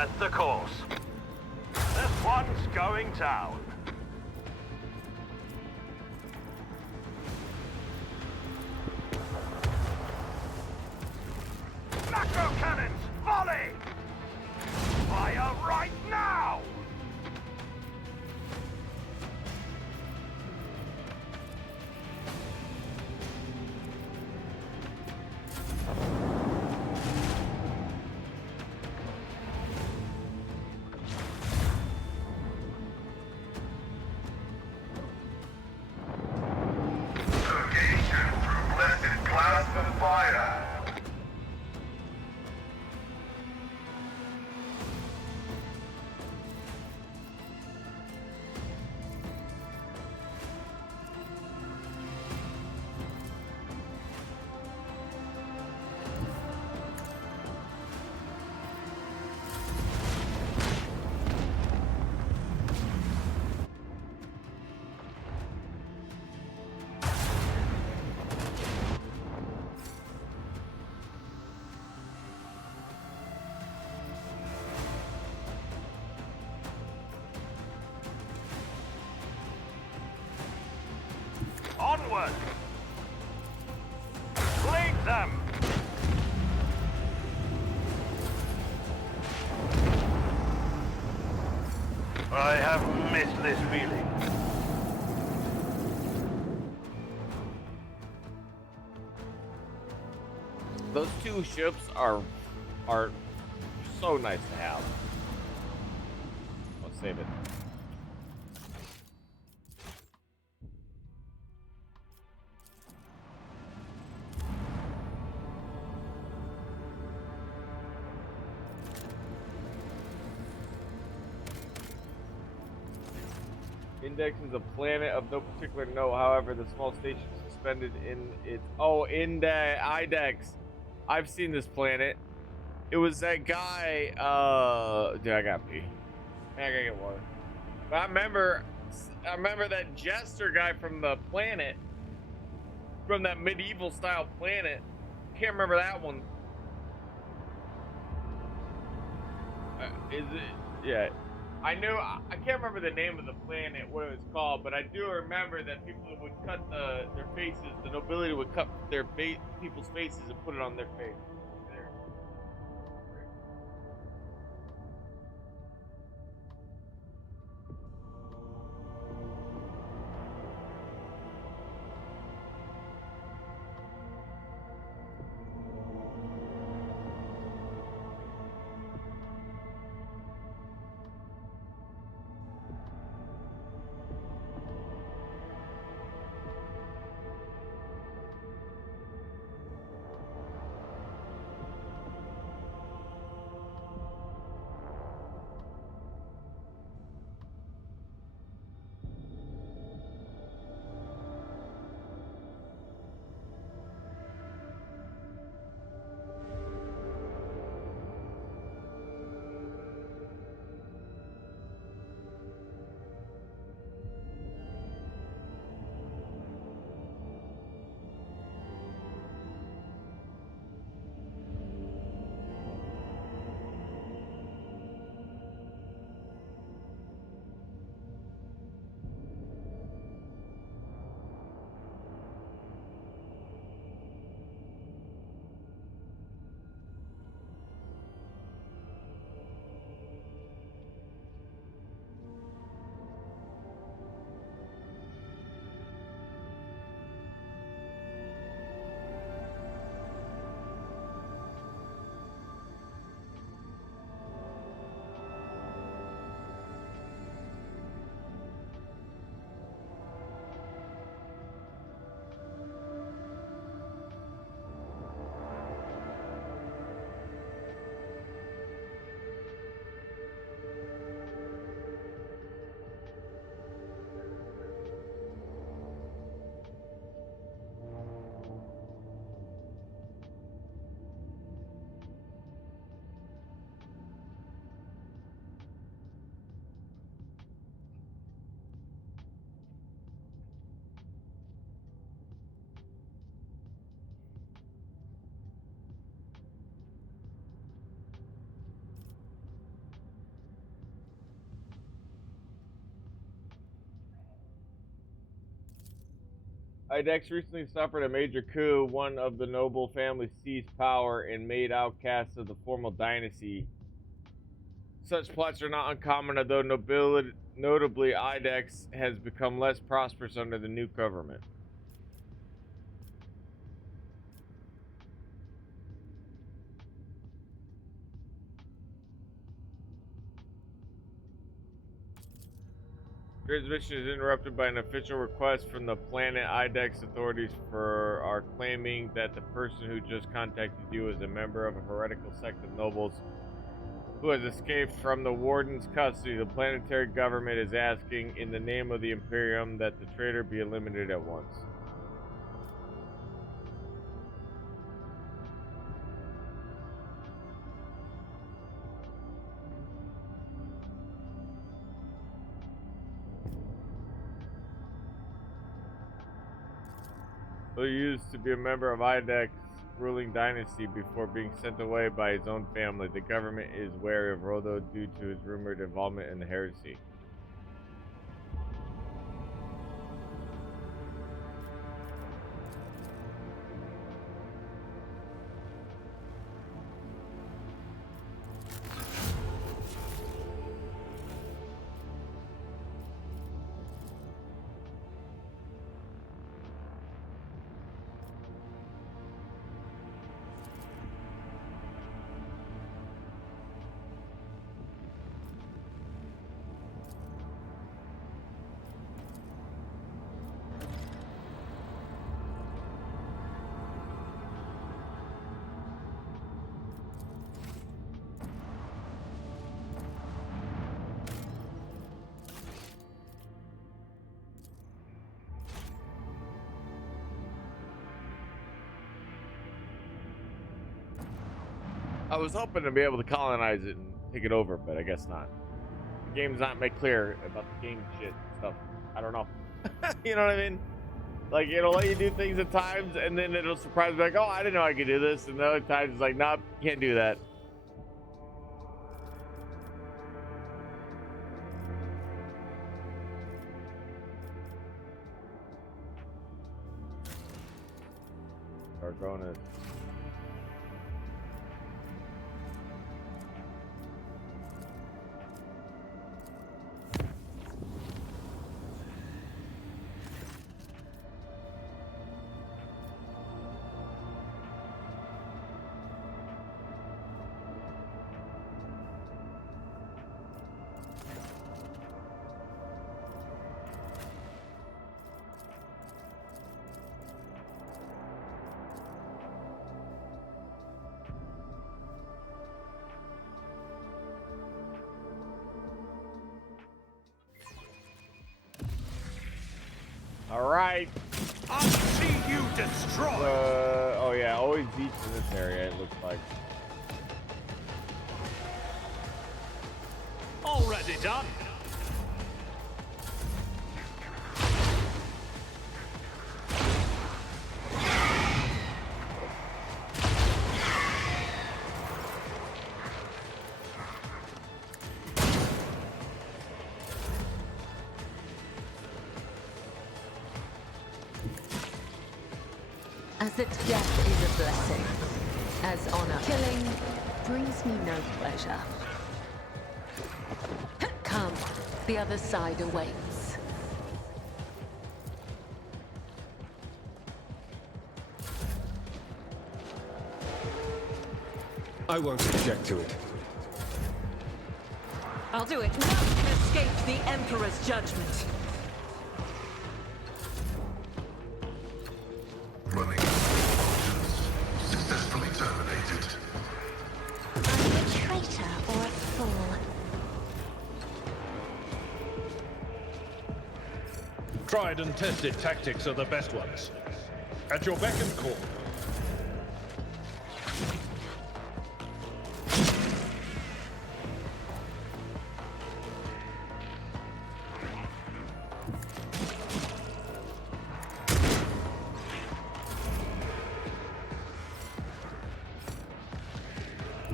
set the course. This one's going down. Macro cannons, volley! Fire right now! Onward! Lead them! I have missed this feeling. Those two ships are so nice to have. Let's save it. Index is a planet of no particular note. However, the small station suspended in its in the IDEX. I've seen this planet. It was that guy. Dude, I gotta pee. I gotta get water. But I remember that jester guy from the planet, from that medieval style planet. Can't remember that one. Is it? Yeah. I can't remember the name of the planet, what it was called, but I do remember that people would cut their faces, the nobility would cut their people's faces and put it on their face. There. Idex recently suffered a major coup. One of the noble families seized power and made outcasts of the formal dynasty. Such plots are not uncommon, although notably Idex has become less prosperous under the new government. Transmission is interrupted by an official request from the planet Idex authorities are claiming that the person who just contacted you is a member of a heretical sect of nobles who has escaped from the warden's custody. The planetary government is asking, in the name of the Imperium, that the traitor be eliminated at once. Who used to be a member of Idex ruling dynasty before being sent away by his own family. The government is wary of Rodo due to his rumored involvement in the heresy. I was hoping to be able to colonize it and take it over, but I guess not. The game's not made clear about the game shit stuff. I don't know. You know what I mean? Like, it'll let you do things at times, and then it'll surprise me, like, oh, I didn't know I could do this. And the other times, it's like, nope, can't do that. Argonis. All right. I'll see you destroyed. Oh yeah, always beats in this area. It looks like. Already done. As that death is a blessing, as honor, killing brings me no pleasure. Come, the other side awaits. I won't object to it. I'll do it. None can escape the Emperor's judgment. Running functions successfully terminated. Are you a traitor or a fool? Tried and tested tactics are the best ones. At your beck and call.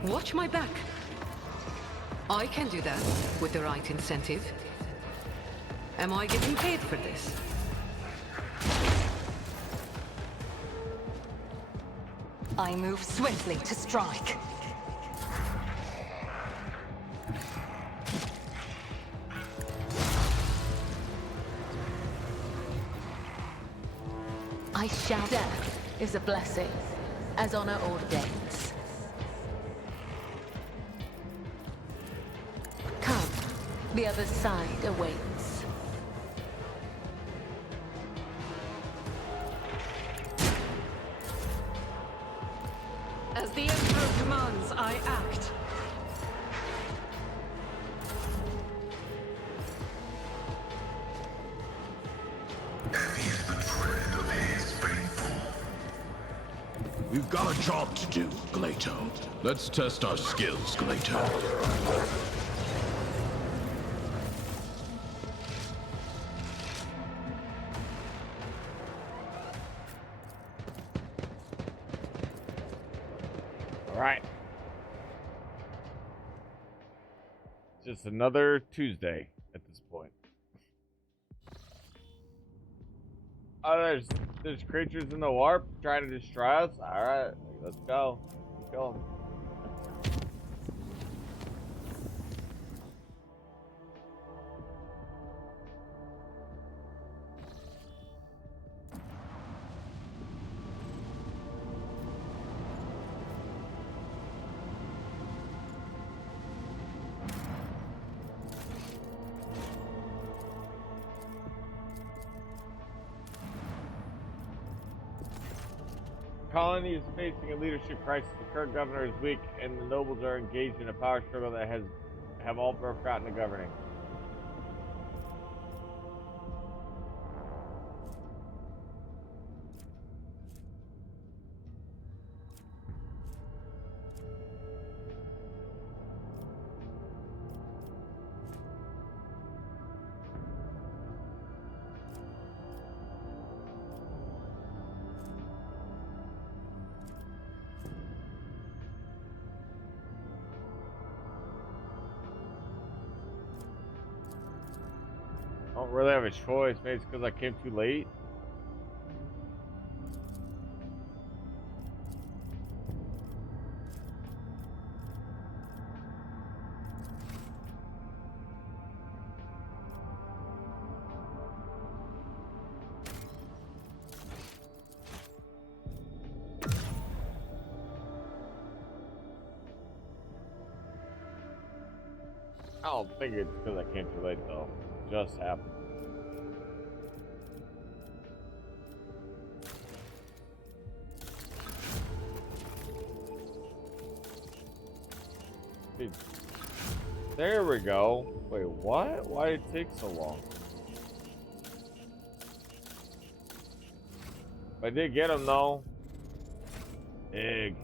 Watch my back. I can do that with the right incentive. Am I getting paid for this? I move swiftly to strike. I shall. Death is a blessing, as honor ordains. Come, the other side awaits. As the Emperor commands, I act. We've got a job to do, Glato. Let's test our skills, Glato. All right. Just another Tuesday at this point. Oh, there's creatures in the warp trying to destroy us. All right, let's go. Let's go. Colony is facing a leadership crisis. The current governor is weak, and the nobles are engaged in a power struggle that have all forgotten the governing. I don't really have a choice. Maybe it's because I came too late. I don't think it's because I came too late, though. It just happened. Dude. There we go. Wait, what? Why did it take so long? I did get him, though. Big.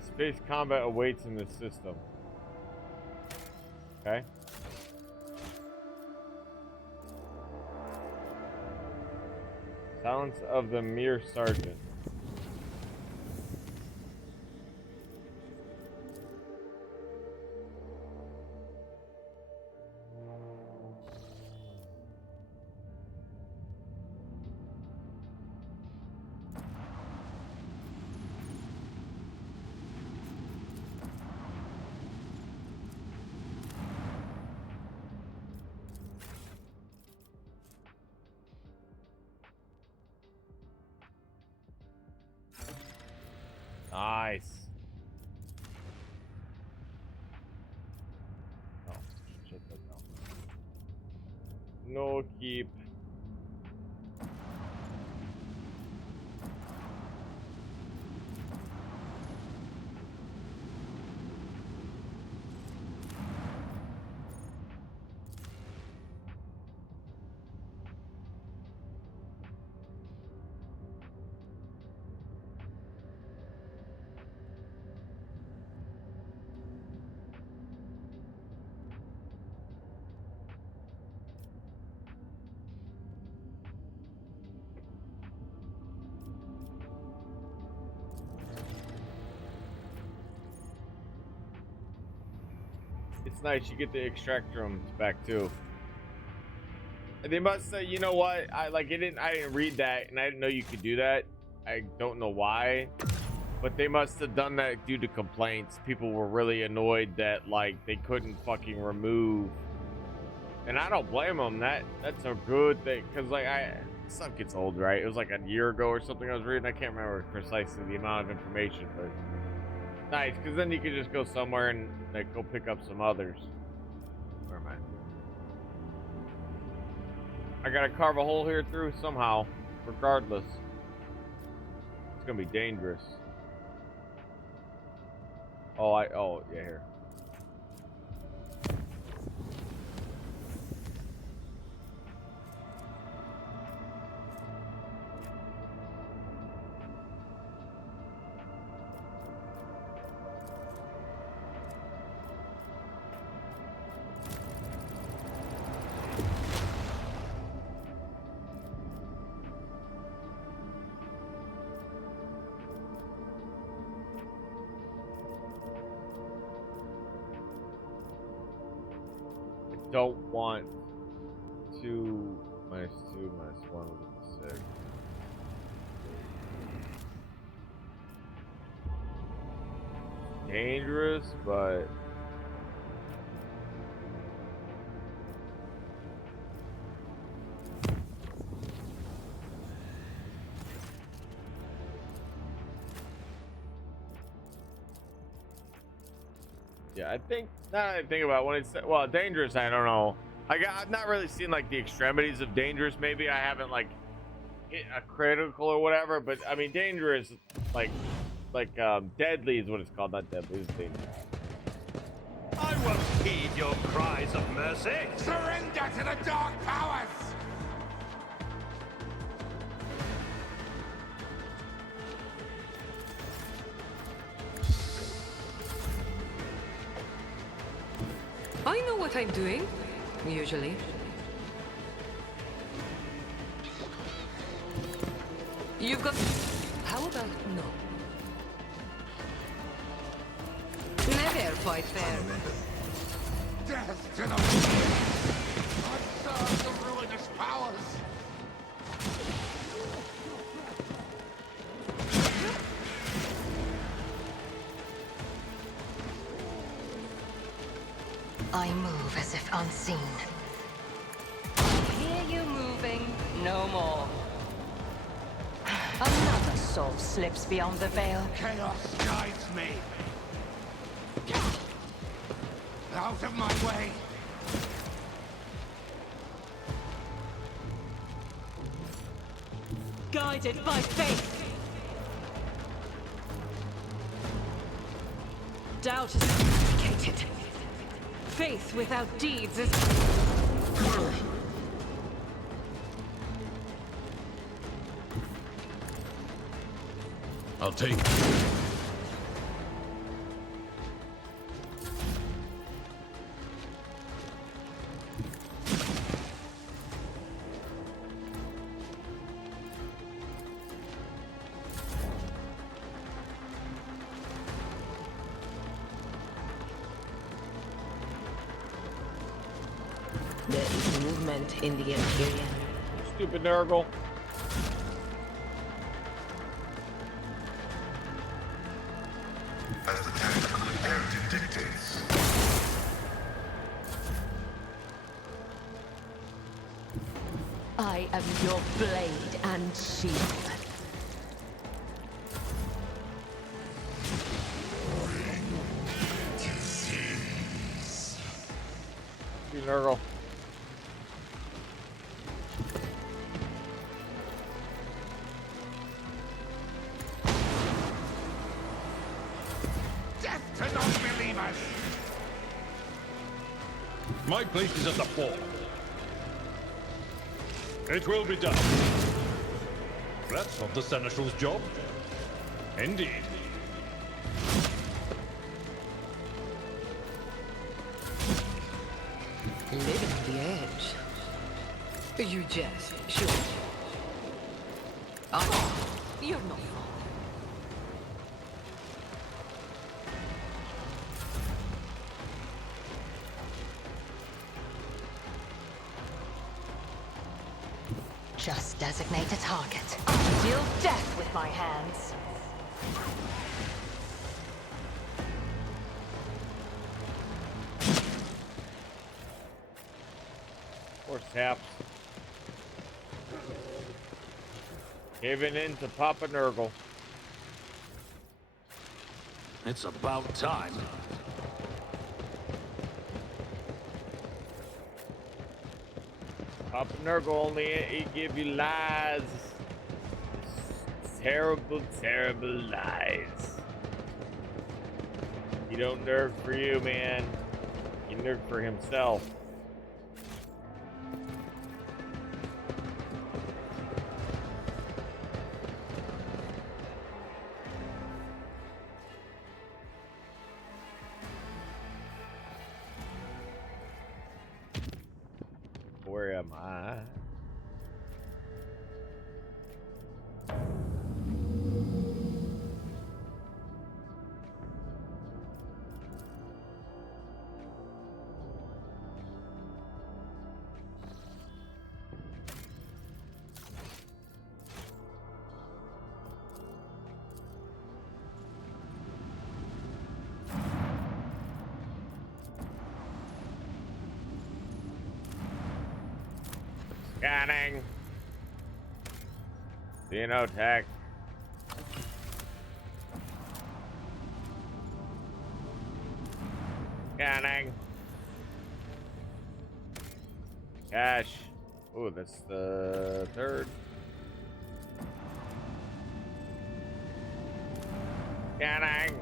Space combat awaits in this system. Okay. Silence of the Mere Sergeant. Nice. Oh, check that out. No keep. It's nice you get the extractrums back too. And they must say, you know what? I didn't read that, and I didn't know you could do that. I don't know why, but they must have done that due to complaints. People were really annoyed that like they couldn't fucking remove. And I don't blame them. That's a good thing, because like stuff gets old, right? It was like a year ago or something I was reading. I can't remember precisely the amount of information, but nice, because then you could just go somewhere and like go pick up some others. Where am I gotta carve a hole here through somehow, regardless. It's gonna be dangerous. Oh yeah, here. Don't want 2 minus 2 minus 1 will be 6. Dangerous, but yeah, I think now that I think about it, when it's dangerous, I don't know. I've not really seen like the extremities of dangerous. Maybe I haven't like hit a critical or whatever, but I mean dangerous, like deadly is what it's called, not deadly. It's dangerous. I won't heed your cries of mercy. Surrender to the dark powers! I know what I'm doing, usually. You've got... How about no? Never fight fair. Death to the... Unserve the ruinous powers! I move as if unseen. I hear you moving, no more. Another soul slips beyond the veil. Chaos guides me! Out of my way! Guided by faith. Doubt is complicated. Faith without deeds is... I'll take it. There is movement in the Empyrean. Stupid Nurgle. As the tactical imperative dictates. I am your blade and shield. Stupid Nurgle. Death to non-believers! My place is at the fore. It will be done. That's not the Seneschal's job. Indeed. Living on the edge. You jest, sure. You're not wrong. just designate a target. I'll deal death with my hands. Poor Saps. Giving in to Papa Nurgle. It's about time. Papa Nurgle only he give you lies. Terrible, terrible lies. He don't nerf for you, man. He nerf for himself. Where am I? Scanning. Xenotech. Scanning. Cash. Oh, that's the third. Scanning.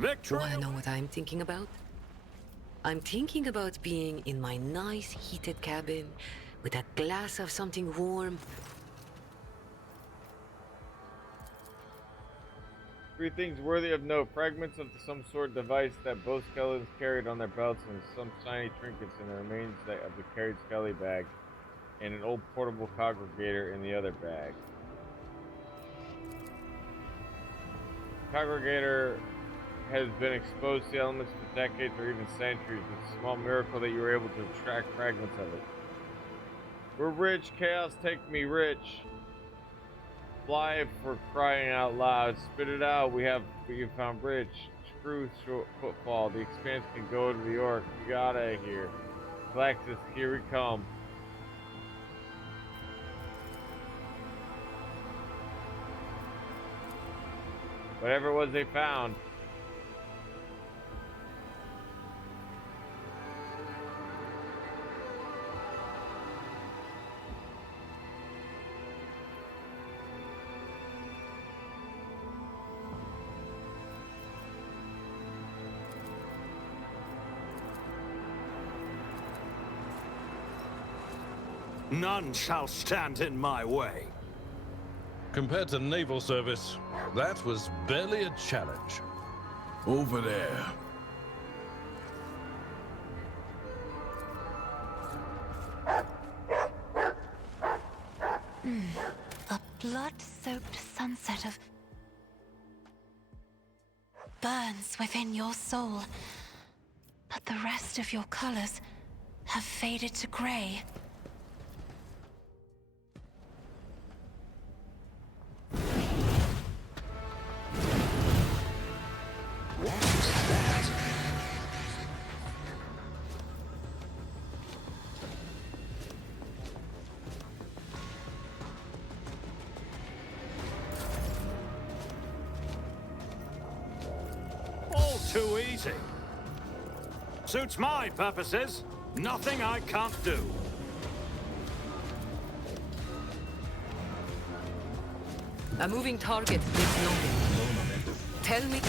Victory! Wanna know what I'm thinking about? I'm thinking about being in my nice heated cabin with a glass of something warm. Three things worthy of note. Fragments of some sort device that both skeletons carried on their belts, and some shiny trinkets in the remains of the carried skelly bag, and an old portable congregator in the other bag. Congregator has been exposed to elements for decades or even centuries. It's a small miracle that you were able to extract fragments of it. We're rich. Chaos, take me rich. Fly for crying out loud. Spit it out. We have found rich. Screw short footfall. The expanse can go to New York. We got out of here. Galactus, here we come. Whatever it was they found. None shall stand in my way. Compared to naval service, that was barely a challenge. Over there. A blood-soaked sunset of burns within your soul, but the rest of your colors have faded to gray. What is that? All too easy. Suits my purposes. Nothing I can't do. A moving target is nothing. Tell me.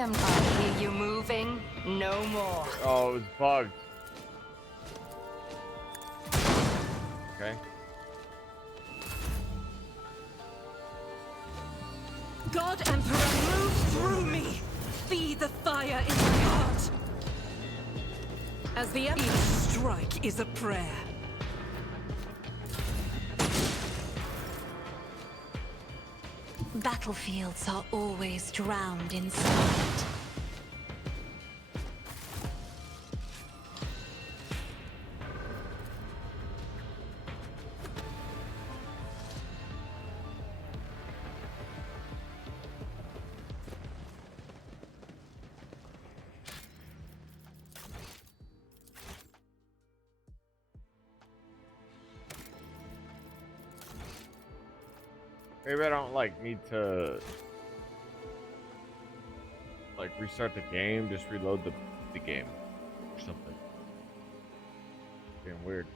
I hear you moving. No more. Oh, it was bugged. Okay. God Emperor, move through me! Be the fire in my heart! As the Emperor, each strike is a prayer. Battlefields are always drowned in sound. Maybe I don't like need to like restart the game, just reload the game or something. Being weird.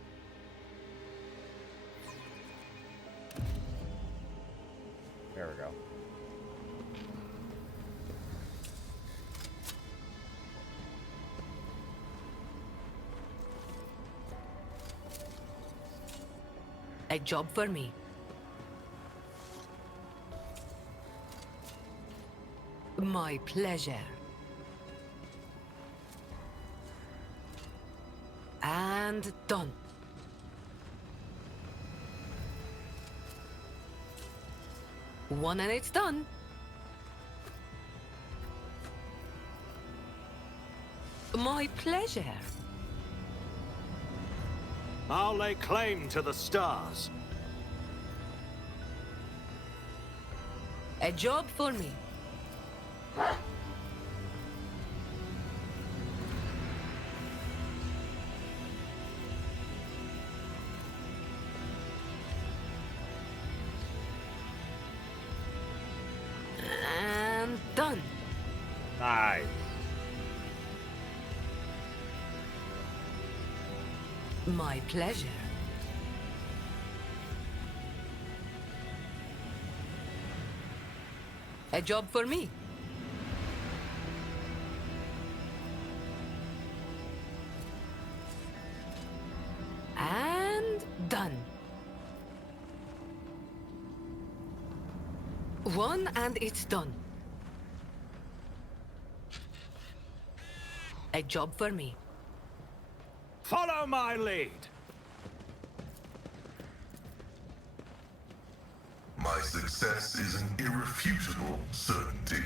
There we go. A job for me. My pleasure. And done. One and it's done. My pleasure. I'll lay claim to the stars. A job for me. And done. Nice. My pleasure. A job for me. And done. One and it's done. A job for me. Follow my lead. My success is an irrefutable certainty.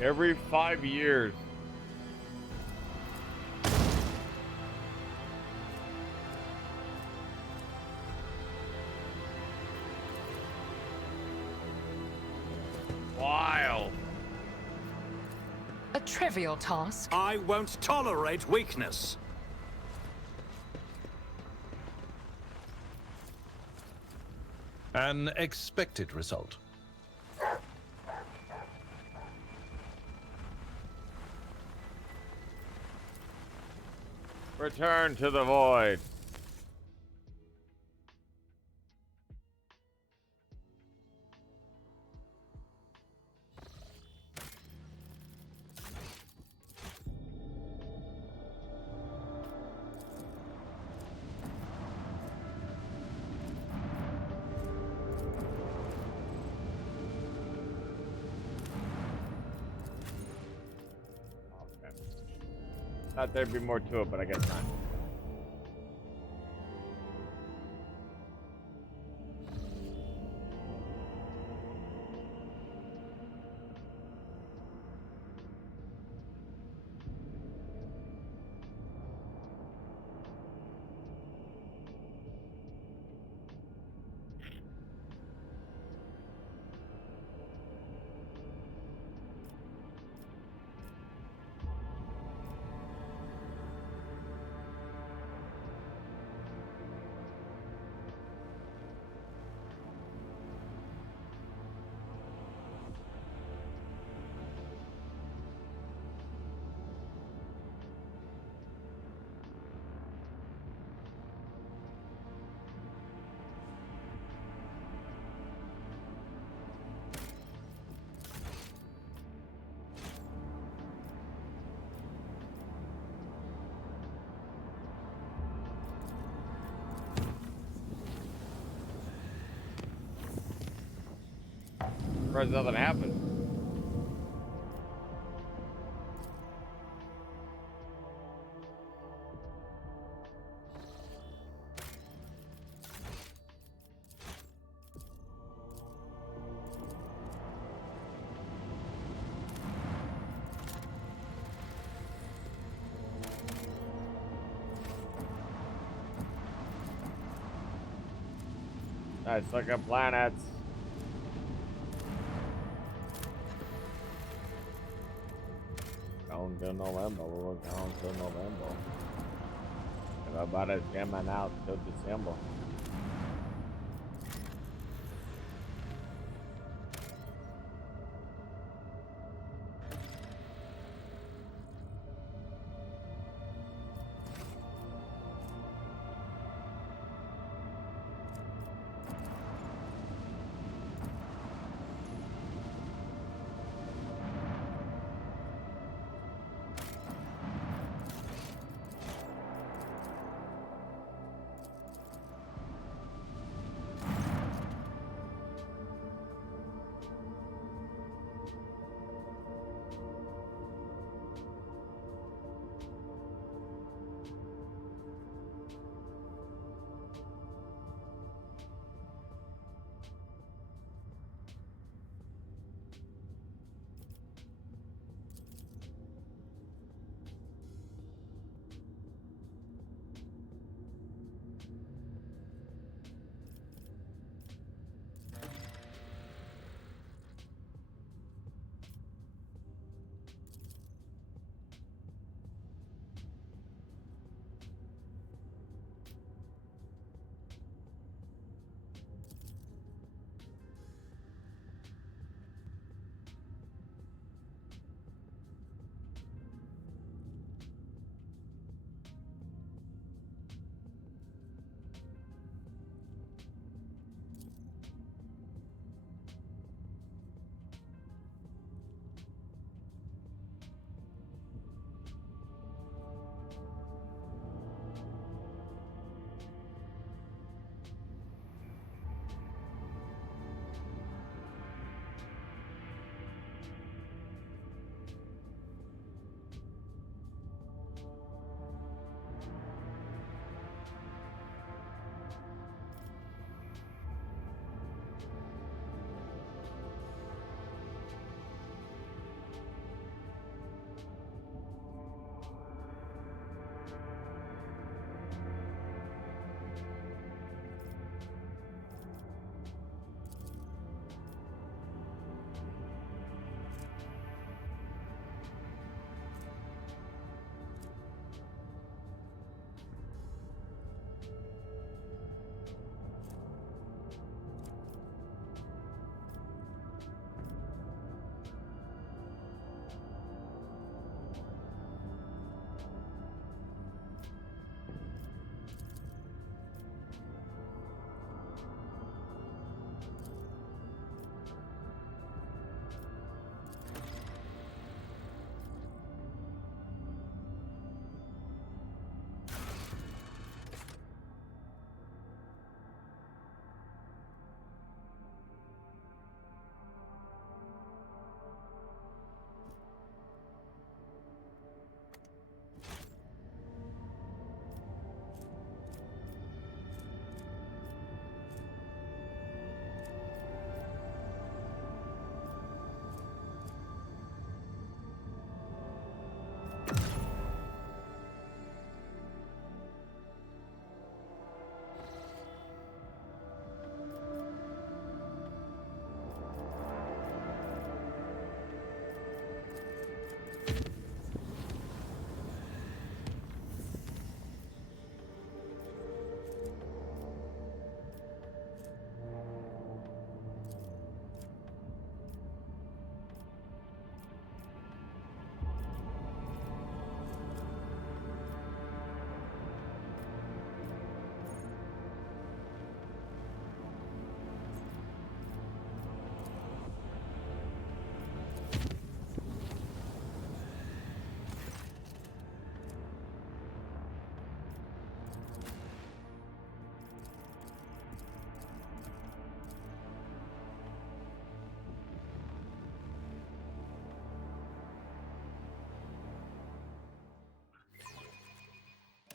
Every 5 years. Wild. A trivial task. I won't tolerate weakness. An expected result. Return to the void. Thought there'd be more to it, but I guess not. Surprised nothing happened. Nice looking planets. Down to November, we're down to November. Everybody's jamming out till December.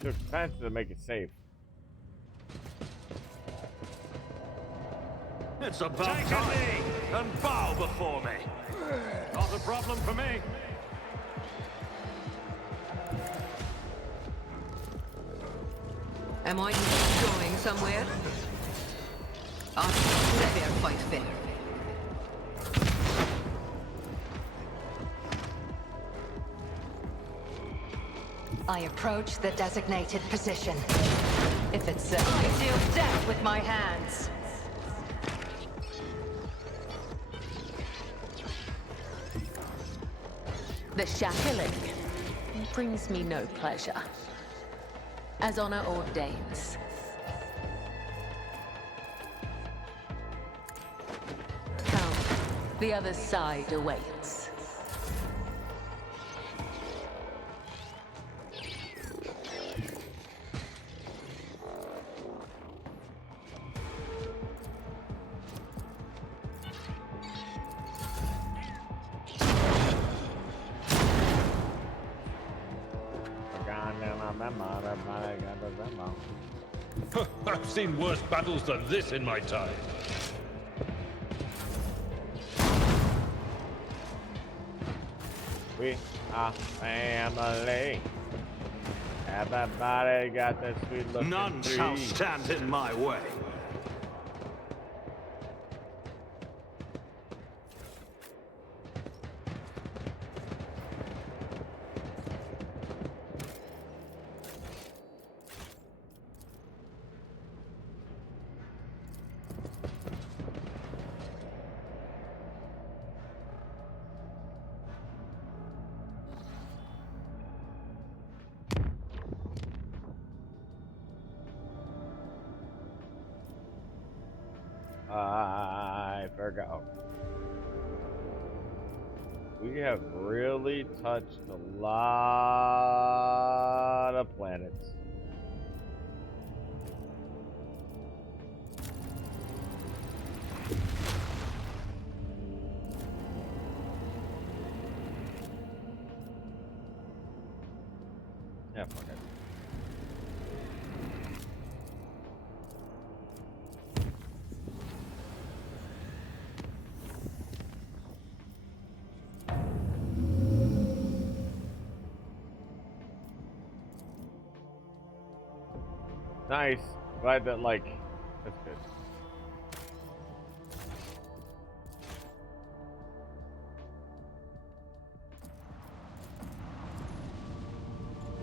too expensive to make it safe. It's about time. And bow before me. Not a problem for me. Am I going somewhere? Let their fight fair. I approach the designated position. If it's so, I deal death with my hands. The shackling brings me no pleasure, as honor ordains. Come, the other side awaits. I've seen worse battles than this in my time. We are family. Everybody got that sweet look. None shall stand in my way. I forgot. We have really touched a lot of planets. Yeah, fuck it. Nice. Glad that, like, that's good.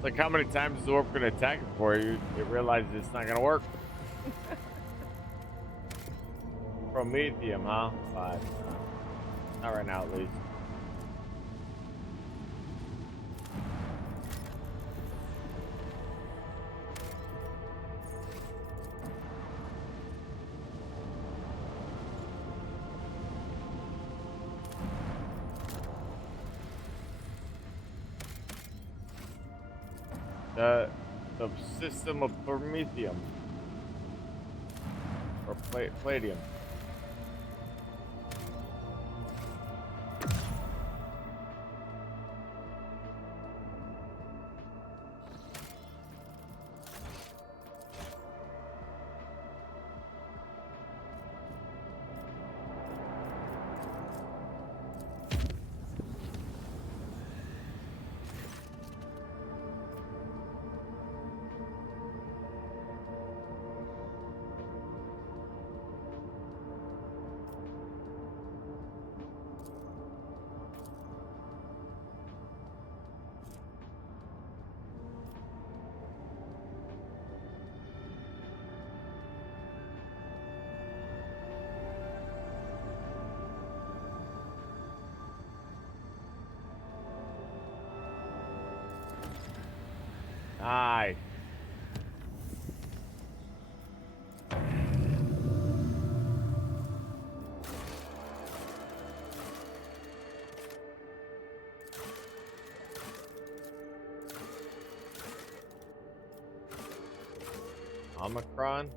Like, how many times is the orc gonna attack it before you realize it's not gonna work? Prometheum, huh? 5. Not right now, at least. The system of Prometheum. Or Palladium. Nice. Omicron?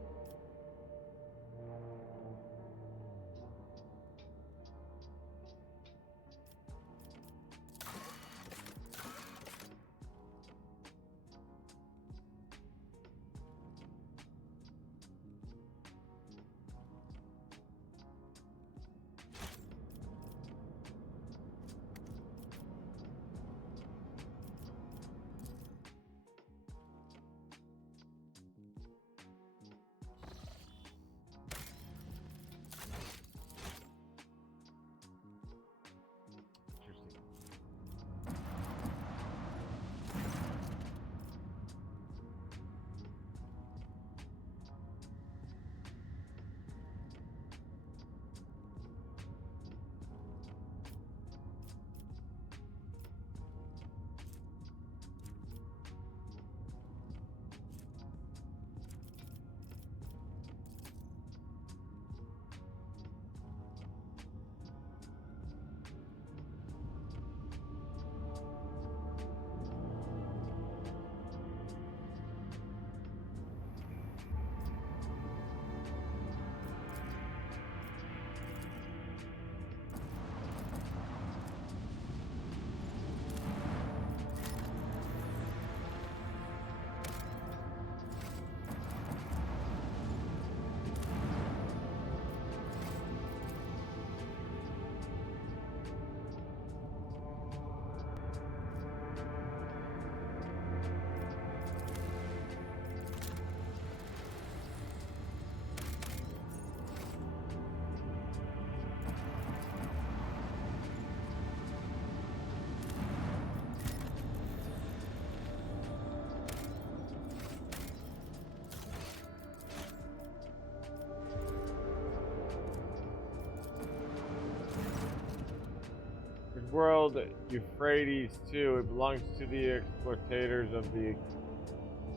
world Euphrates too. It belongs to the exploitators of the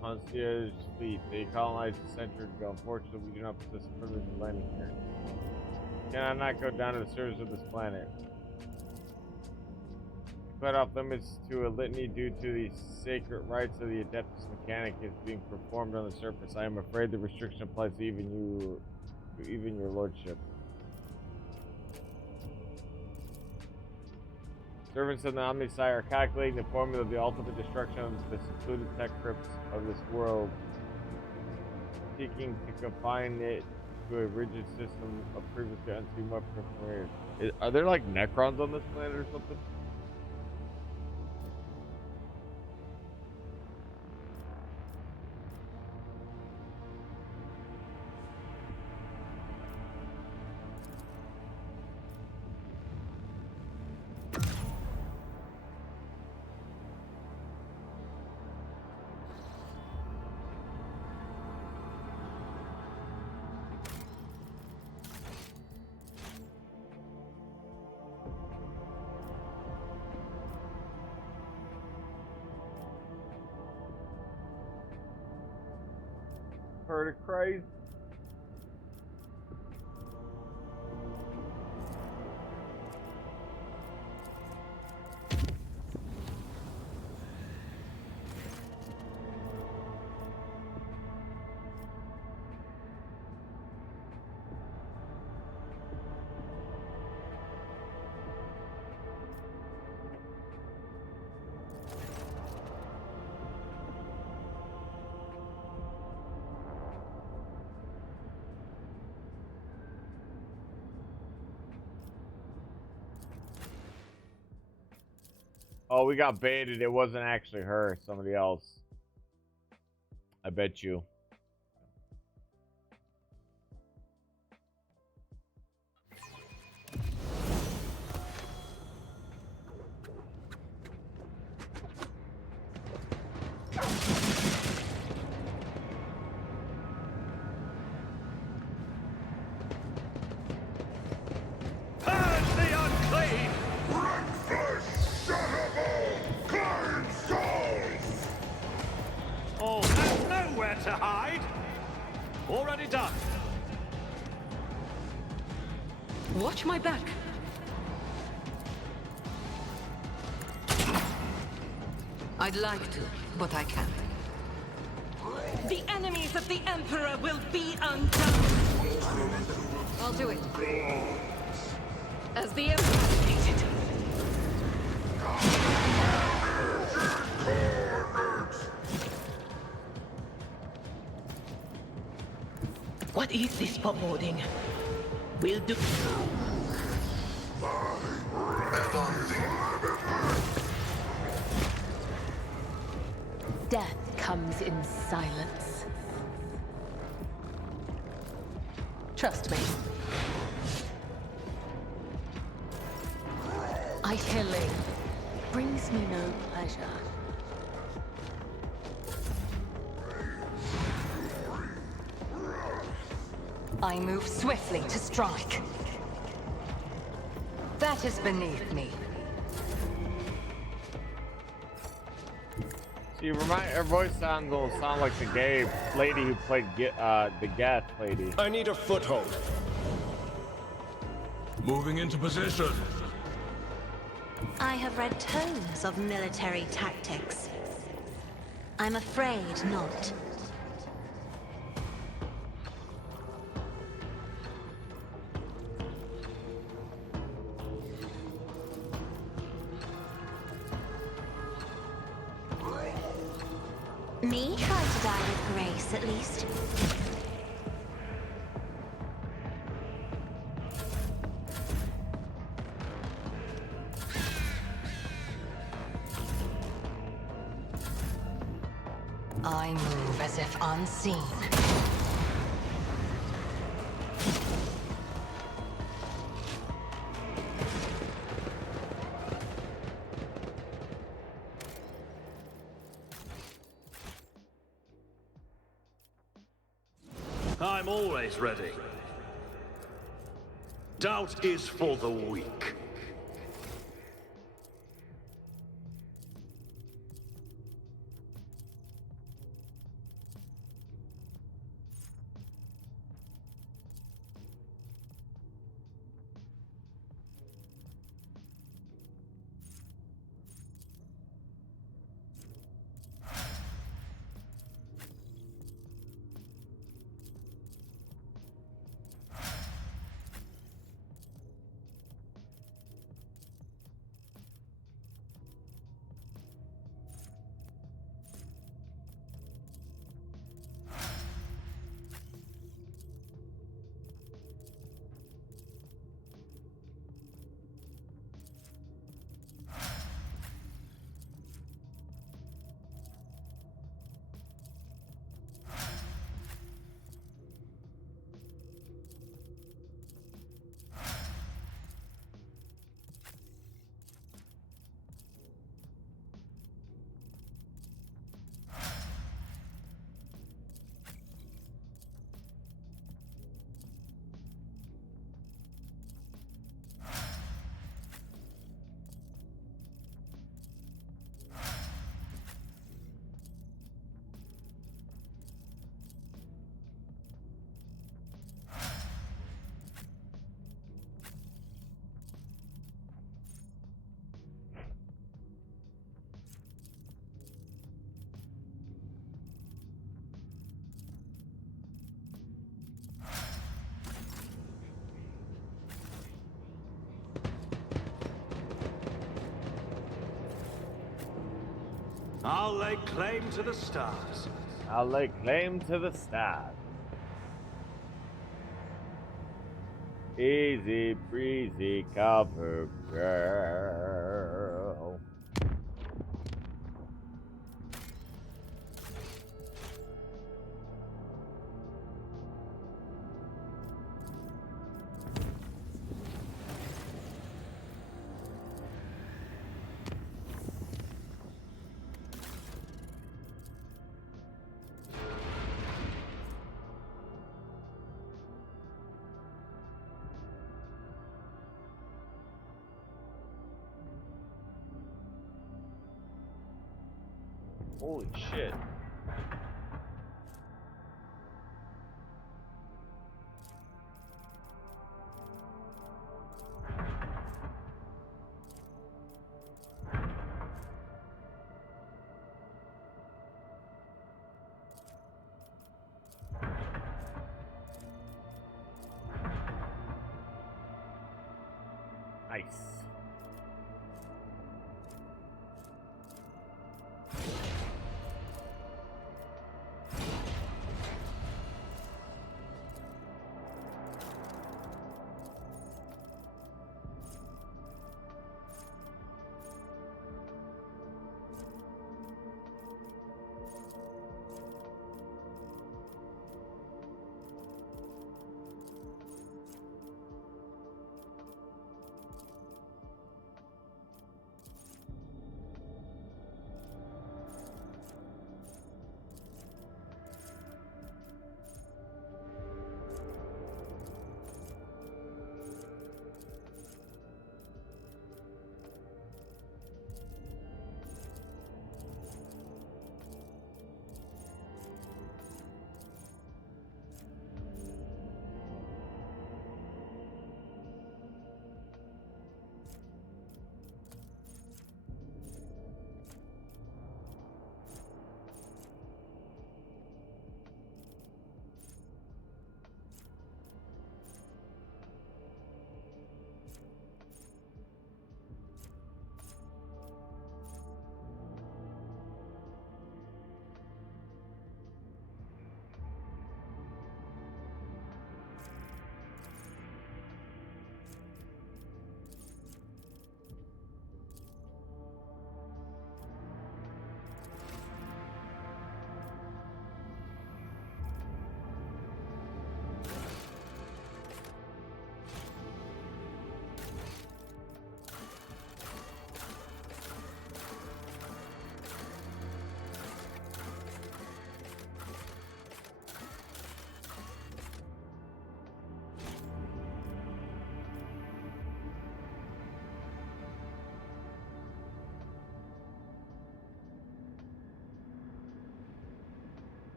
concierge fleet. They colonized a century ago. Unfortunately, we do not possess a privilege of landing here. Can I not go down to the surface of this planet? Cut off limits to a litany due to the sacred rites of the Adeptus Mechanicus being performed on the surface. I am afraid the restriction applies to even your lordship. Servants of the Omnisci are calculating the formula of the ultimate destruction of the secluded tech crypts of this world, seeking to confine it to a rigid system of previously unseen weapons. Are there like Necrons on this planet or something? Heard of craze? Oh, we got baited. It wasn't actually her. Somebody else. I bet you. To hide? Already done. Watch my back. I'd like to, but I can't. The enemies of the Emperor will be undone. I'll do it. As the Emperor stated. What is this foreboding? We'll do. Death comes in silence. Trust me. Killing brings me no pleasure. I move swiftly to strike. That is beneath me. See, her voice sounds will sound like the gay lady who played the Gath lady. I need a foothold. Moving into position. I have read tomes of military tactics. I'm afraid not. Me try to die with grace, at least. I move as if unseen. I'm always ready. Doubt is for the weak. I'll lay claim to the stars. I'll lay claim to the stars. Easy breezy cover girl. Holy shit. Nice.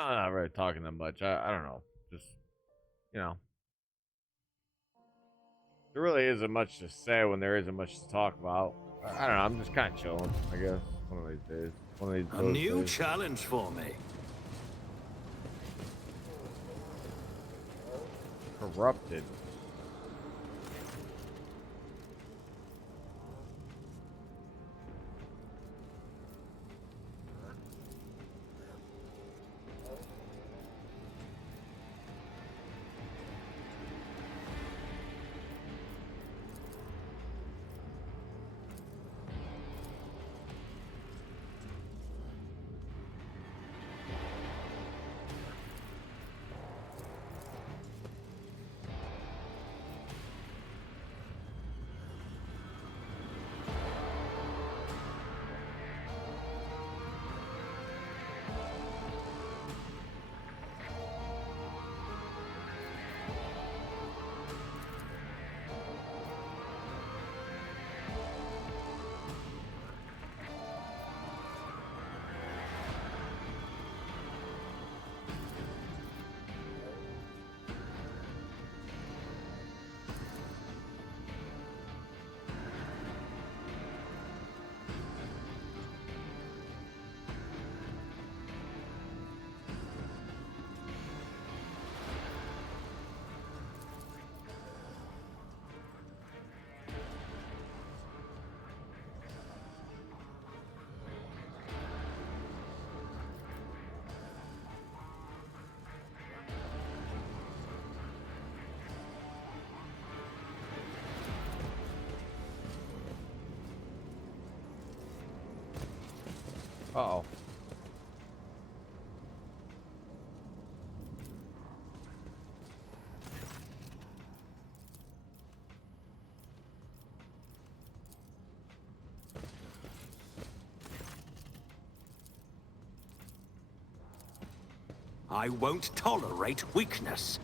I'm not really talking that much. I don't know. Just, you know. There really isn't much to say when there isn't much to talk about. I don't know. I'm just kind of chilling, I guess. One of these days. One of these A new days. challenge for me. Corrupted. Uh-oh. I won't tolerate weakness.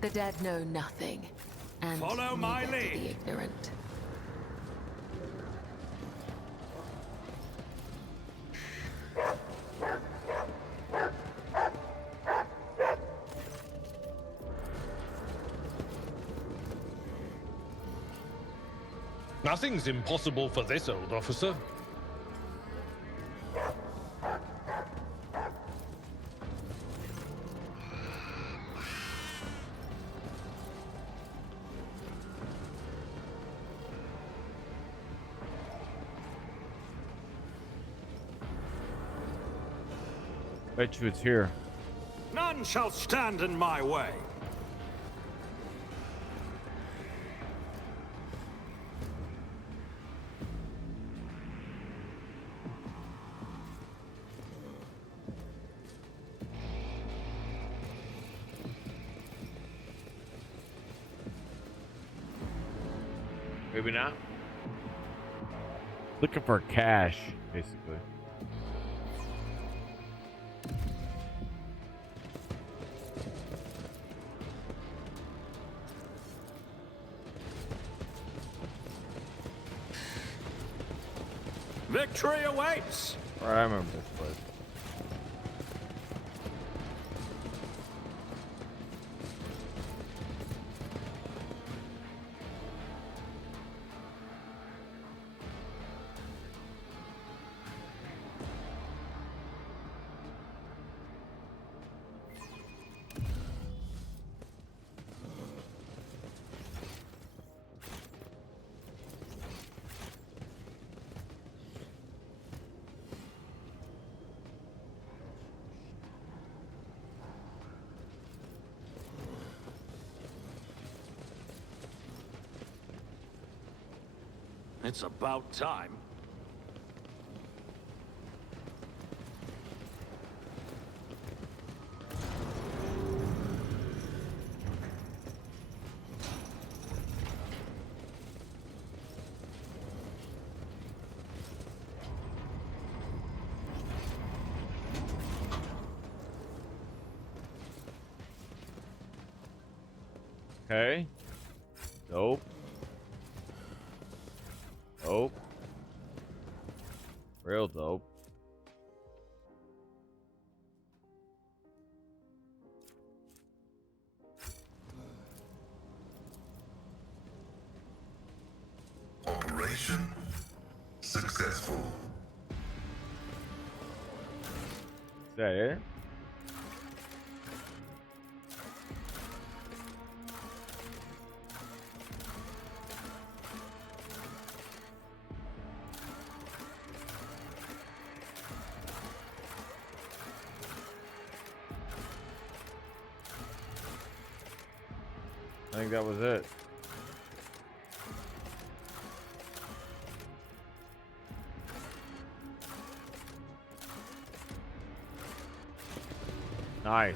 The dead know nothing, and Follow my neither do lead. the ignorant. Nothing's impossible for this old officer. Bet you it's here. None shall stand in my way. Maybe not. Looking for cash, basically. Victory awaits! Alright, I remember this place. It's about time. Okay. Dope. Dope. Real dope. Operation successful. Is that it? I think that was it. Nice.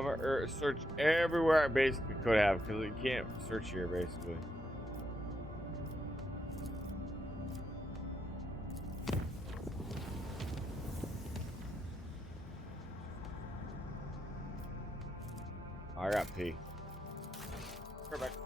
Cover or search everywhere I basically could have, because you can't search here basically. I got P. Perfect.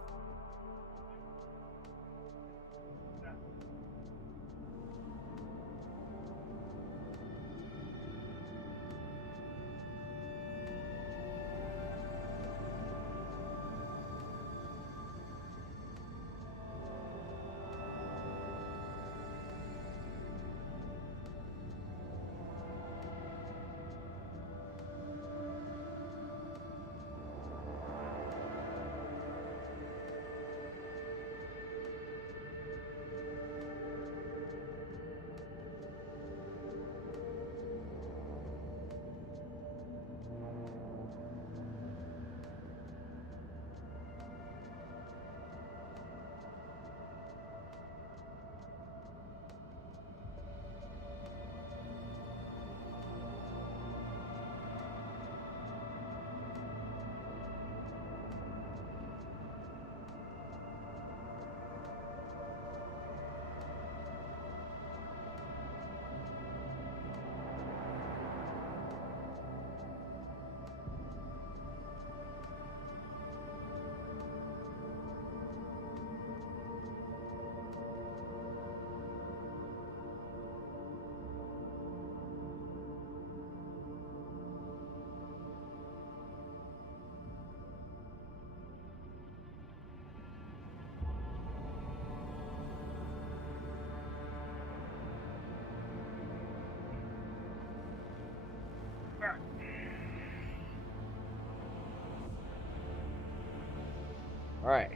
All right.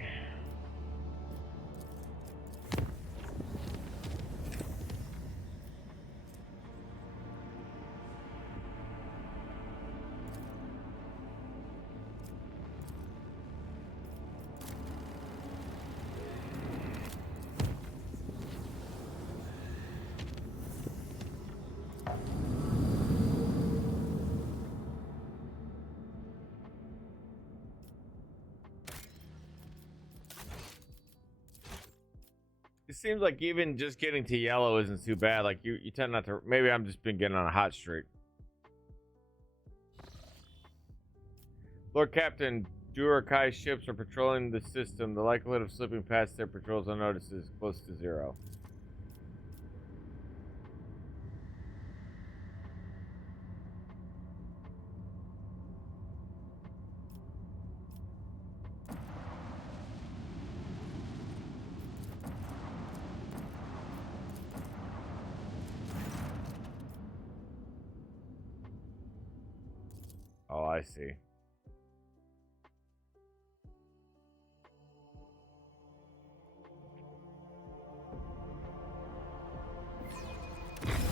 It seems like even just getting to yellow isn't too bad. Like you tend not to. Maybe I'm just been getting on a hot streak. Lord Captain, Durakai's ships are patrolling the system. The likelihood of slipping past their patrols unnoticed is close to 0. Oh, I see.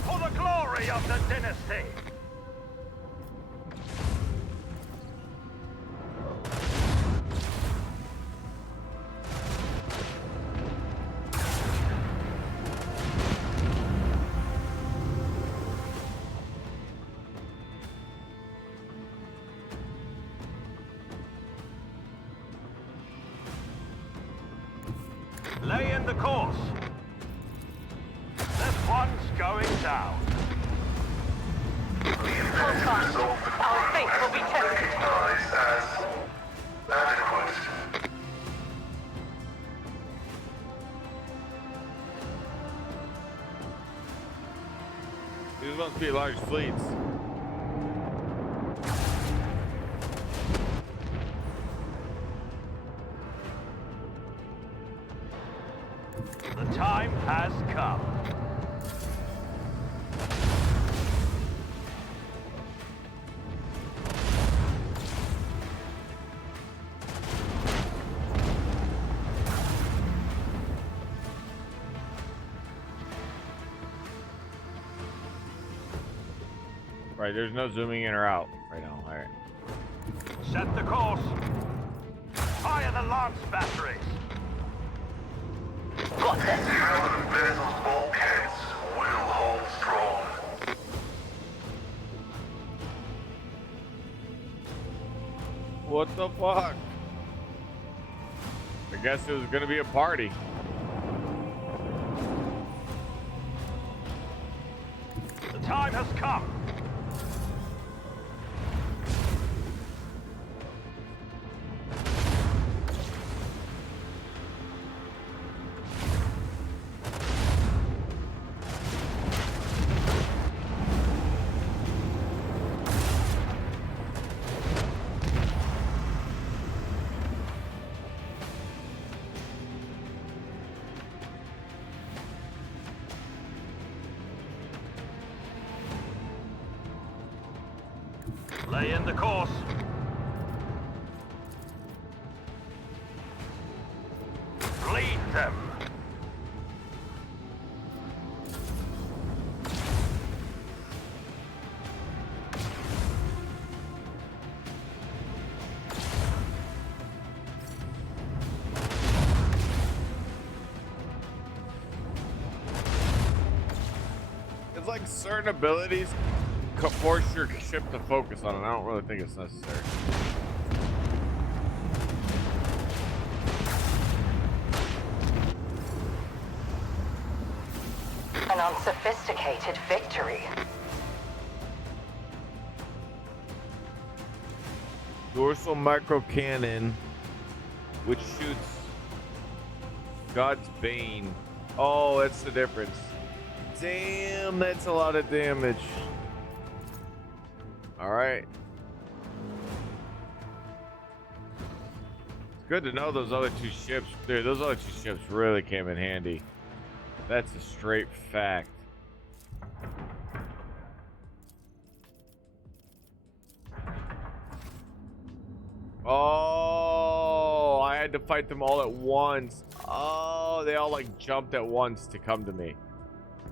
For the glory of the dynasty! Lay in the course. This one's going down. Our faith will be tested. As adequate. These must be large fleets. The time has come. Right, there's no zooming in or out right now. All right. Set the course. Fire the lance batteries. Got this. The vessel's bulkheads will hold strong. What the fuck? I guess it was gonna be a party. The time has come. Lay in the course. Lead them. It's like certain abilities force your ship to focus on it. I don't really think it's necessary. An unsophisticated victory. Dorsal micro cannon, which shoots God's Bane. Oh, that's the difference. Damn, that's a lot of damage. All right. It's good to know those other two ships. Dude, those other two ships really came in handy. That's a straight fact. Oh, I had to fight them all at once. Oh, they all like jumped at once to come to me.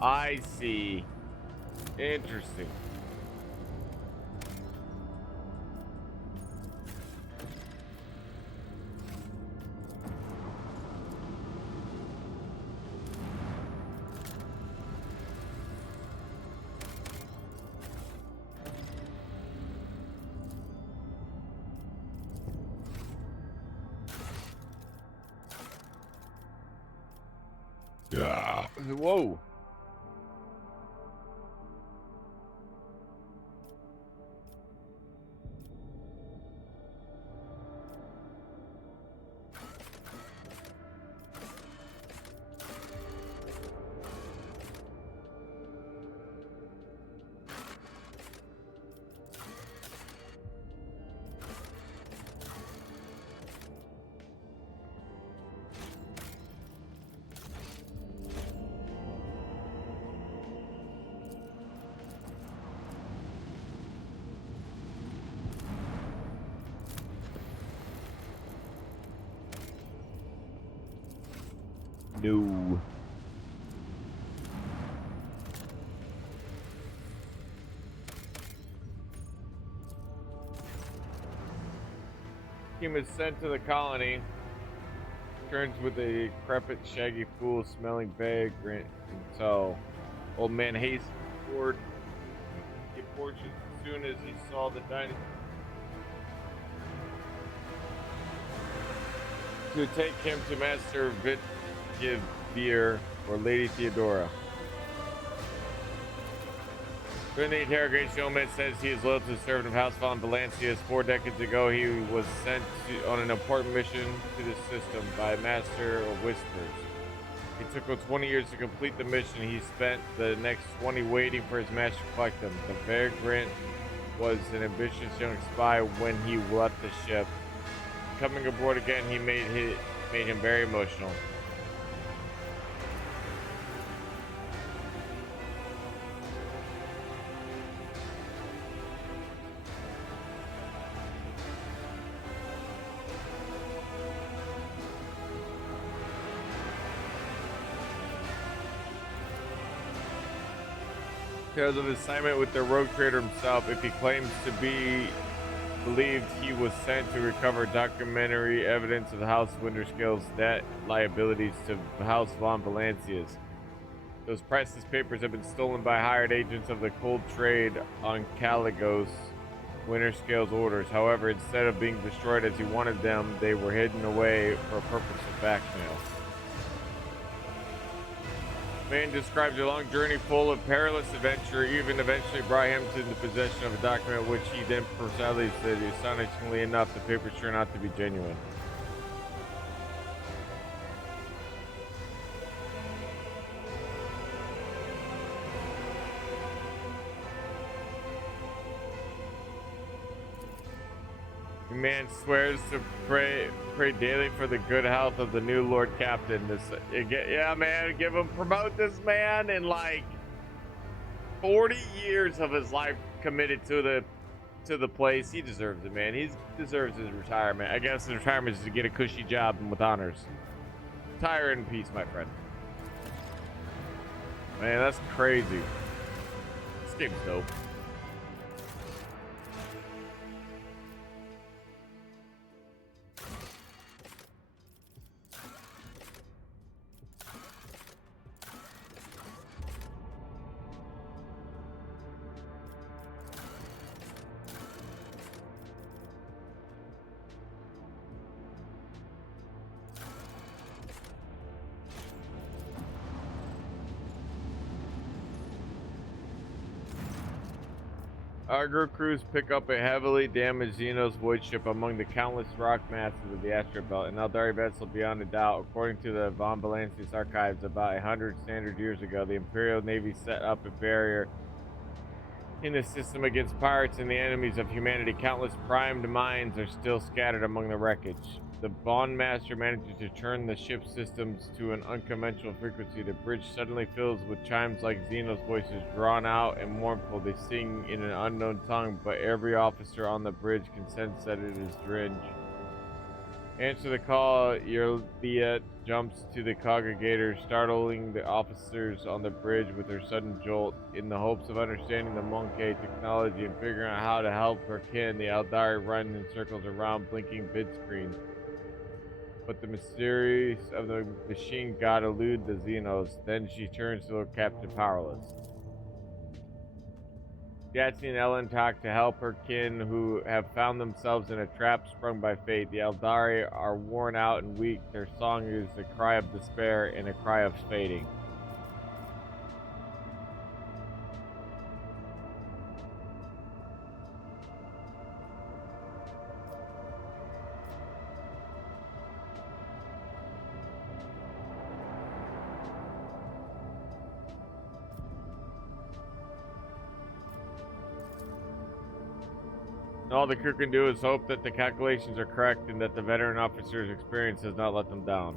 I see. Interesting. Yeah. Whoa. No. Team is sent to the colony. Returns with a decrepit, shaggy fool smelling vagrant in tow. Old man hastens forward. He approaches as soon as he saw the dining. To take him to Master Vitgivir or Lady Theodora. During the interrogation, Omen says he is loyal to the servant of House Von Valancius. 4 decades ago, he was sent on an important mission to the system by Master of Whispers. It took him 20 years to complete the mission. He spent the next 20 waiting for his master to collect them. The vagrant was an ambitious young spy when he left the ship. Coming aboard again, he made him very emotional. Because of his assignment with the rogue trader himself, if he claims to be believed he was sent to recover documentary evidence of House Winterscale's debt liabilities to House Von Valancius. Those priceless papers have been stolen by hired agents of the cold trade on Caligos Winterscale's orders. However, instead of being destroyed as he wanted them, they were hidden away for a purpose of blackmail. Man describes a long journey full of perilous adventure, even eventually brought him to the possession of a document which he then proudly said, astonishingly enough, the papers turned out to be genuine. The man swears to pray daily for the good health of the new Lord Captain. Yeah, man, promote this man in like 40 years of his life committed to the place. He deserves it, man. He deserves his retirement. I guess his retirement is to get a cushy job and with honors. Retire in peace, my friend. Man, that's crazy. This game's dope. Cargo crews pick up a heavily damaged Xenos void ship among the countless rock masses of the asteroid belt, an Eldari vessel beyond a doubt. According to the Von Valancius archives, about 100 standard years ago, the Imperial Navy set up a barrier in the system against pirates and the enemies of humanity. Countless primed mines are still scattered among the wreckage. The Bondmaster manages to turn the ship's systems to an unconventional frequency. The bridge suddenly fills with chimes like Xenos voices, drawn out and mournful. They sing in an unknown tongue, but every officer on the bridge can sense that it is Dringe. Answer the call. Yerlia jumps to the congregator, startling the officers on the bridge with her sudden jolt. In the hopes of understanding the Monkey technology and figuring out how to help her kin, the Eldari run in circles around blinking vid screens. But the mysteries of the machine god elude the Xenos. Then she turns to look Captain powerless. Yahtzee and Ellen talk to help her kin, who have found themselves in a trap sprung by fate. The Eldari are worn out and weak. Their song is a cry of despair and a cry of fading. All the crew can do is hope that the calculations are correct and that the veteran officer's experience has not let them down.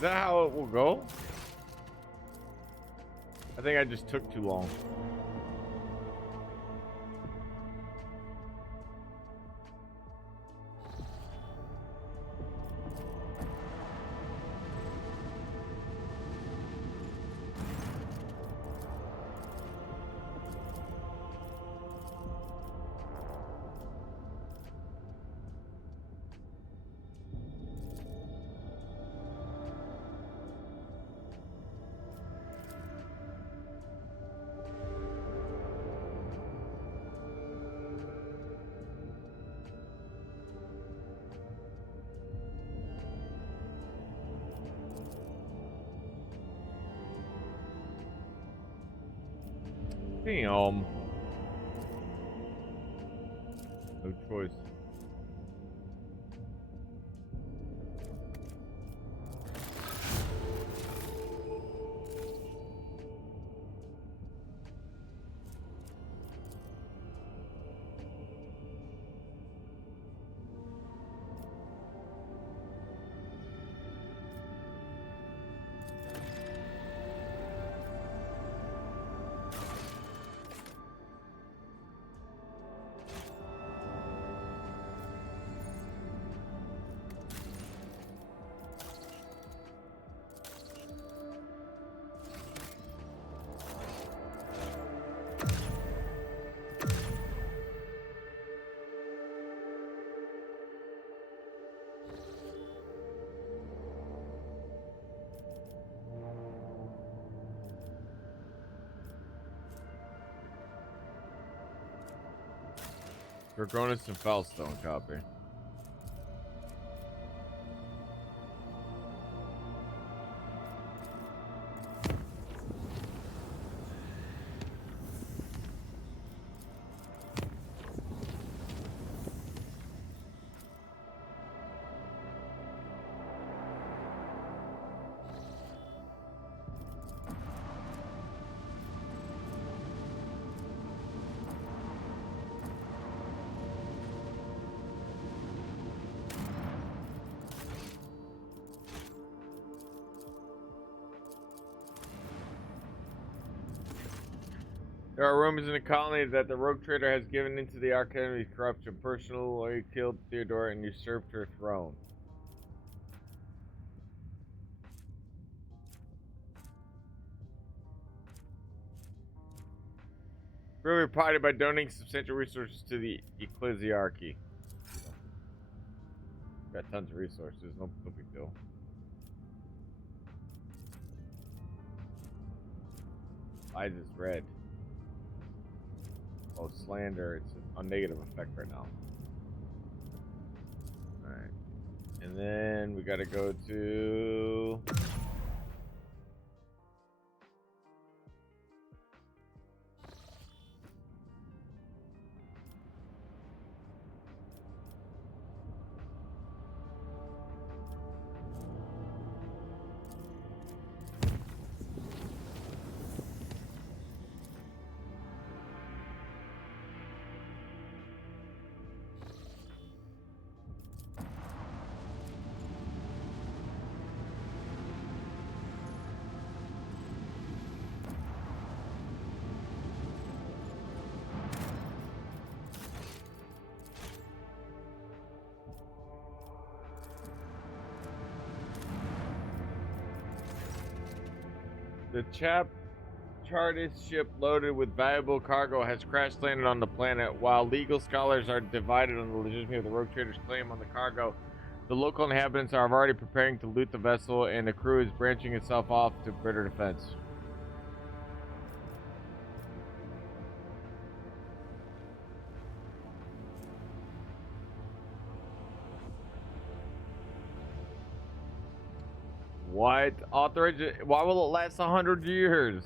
Is that how it will go? I think I just took too long. Damn. No choice. Dragonis and Falstone copy. There are rumors in the colony that the rogue trader has given into the Academy's corruption, personally killed Theodora and usurped her throne. We replied by donating substantial resources to the ecclesiarchy. Got tons of resources, no big deal. Eyes is red. Oh, slander, it's a negative effect right now. Alright. And then we gotta go to... The Chartist ship loaded with valuable cargo has crash landed on the planet. While legal scholars are divided on the legitimacy of the rogue trader's claim on the cargo, the local inhabitants are already preparing to loot the vessel, and the crew is branching itself off to greater defense. What? Authorization? Why will it last 100 years?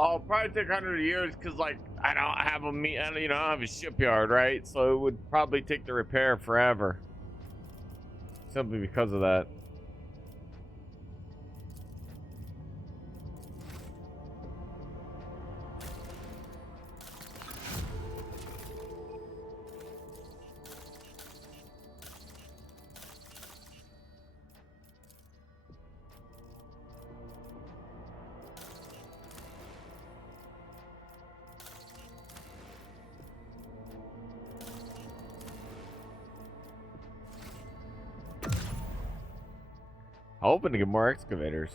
Oh, probably take 100 years because, like, I don't have I don't have a shipyard, right? So it would probably take the repair forever. Simply because of that. I'm hoping to get more excavators.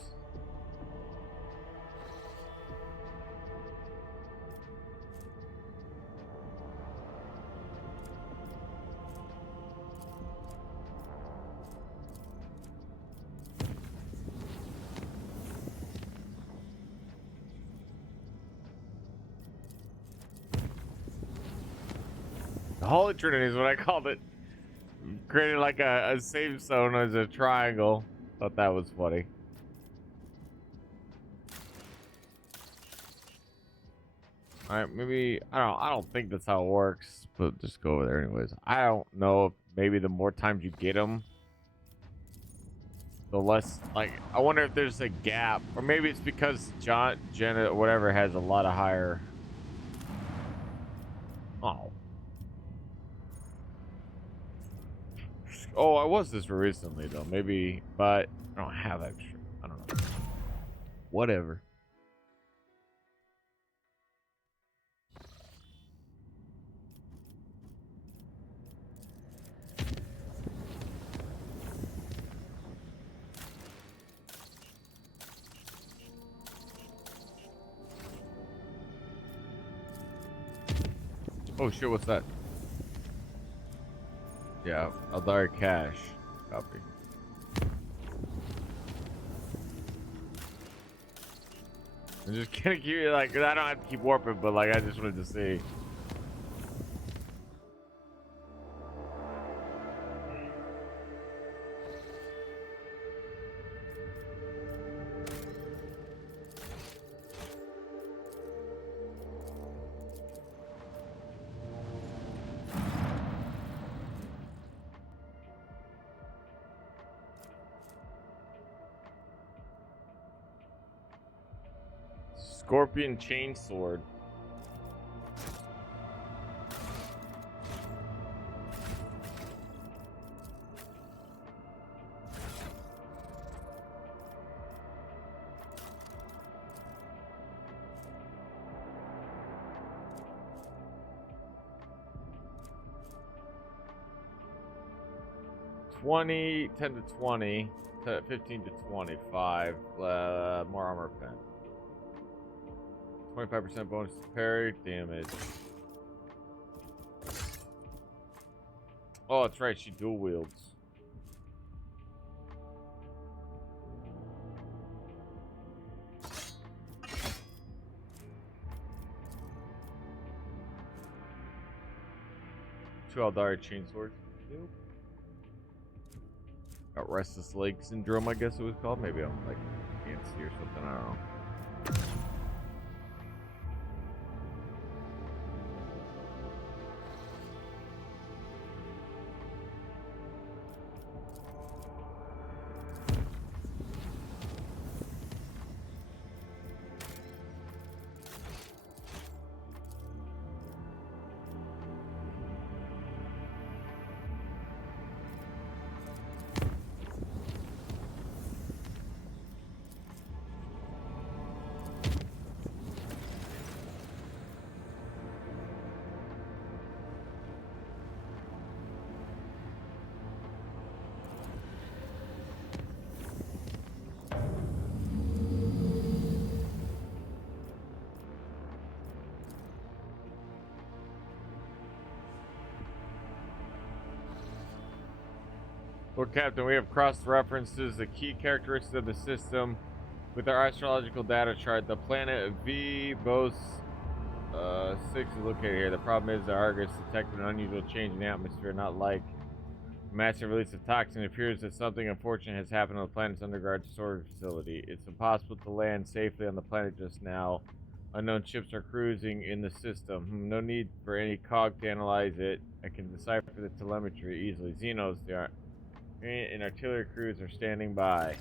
The Holy Trinity is what I called it. Created like a safe zone as a triangle. Thought that was funny. Alright, maybe I don't think that's how it works, but just go over there anyways. I don't know if maybe the more times you get them, the less, like, I wonder if there's a gap, or maybe it's because Jenna, whatever, has a lot of higher. Oh, I was this recently though, maybe, but I don't have extra. I don't know. Whatever. Oh shit, what's that? Yeah, Aldari Cash. Copy. I'm just gonna keep it like, I don't have to keep warping, but like I just wanted to see. Scorpion Chainsword. $20, 10 to 20, 15 to 25. More armor pen. 25% bonus to parry damage. Oh, that's right. She dual wields. Two Aldari Chainswords. Nope. Got Restless Leg Syndrome, I guess it was called. Maybe I'm like fancy or something. I don't know. Lord Captain, we have cross-references the key characteristics of the system with our astrological data chart. The planet V-Bos 6 is located here. The problem is that Argus detected an unusual change in the atmosphere, not like a massive release of toxin. It appears that something unfortunate has happened on the planet's underground storage facility. It's impossible to land safely on the planet just now. Unknown ships are cruising in the system. No need for any cog to analyze it. I can decipher the telemetry easily. Xenos, and artillery crews are standing by.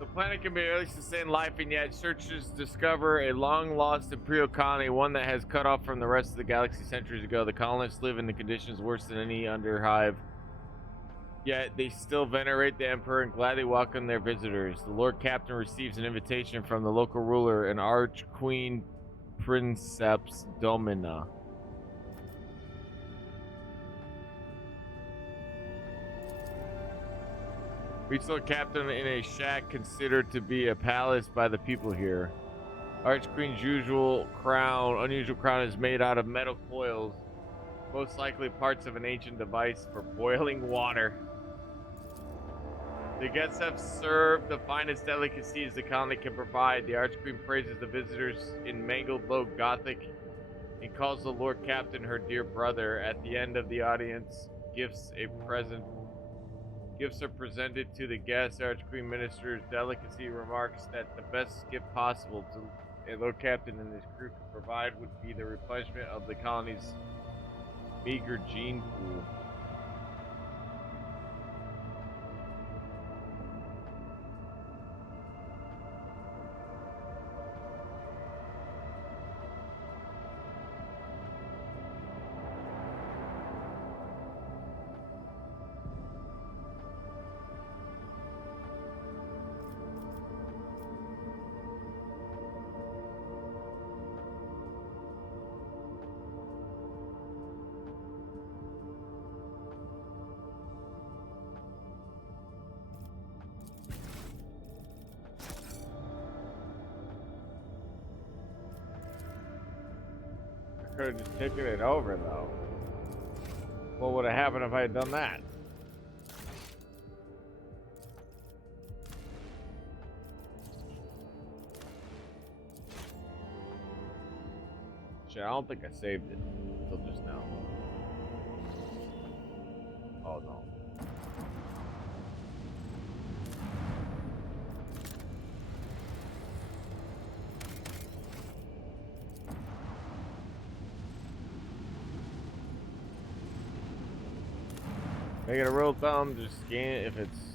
The planet can barely sustain life, and yet searchers discover a long-lost Imperial colony, one that has cut off from the rest of the galaxy centuries ago. The colonists live in the conditions worse than any underhive, yet they still venerate the Emperor and gladly welcome their visitors. The Lord Captain receives an invitation from the local ruler and Archqueen Princeps Domina. Reach Lord Captain in a shack considered to be a palace by the people here. Archqueen's unusual crown is made out of metal coils, most likely parts of an ancient device for boiling water. The guests have served the finest delicacies the colony can provide. The Archqueen praises the visitors in mangled low Gothic and calls the Lord Captain her dear brother. At the end of the audience, gifts are presented to the guests. Archqueen Minister's delicacy remarks that the best gift possible to a Lord Captain and his crew could provide would be the replenishment of the colony's meager gene pool. Could have just taken it over, though. What would have happened if I had done that? Shit, I don't think I saved it until just now. Oh no. Make it a real thumb, just scan it if it's...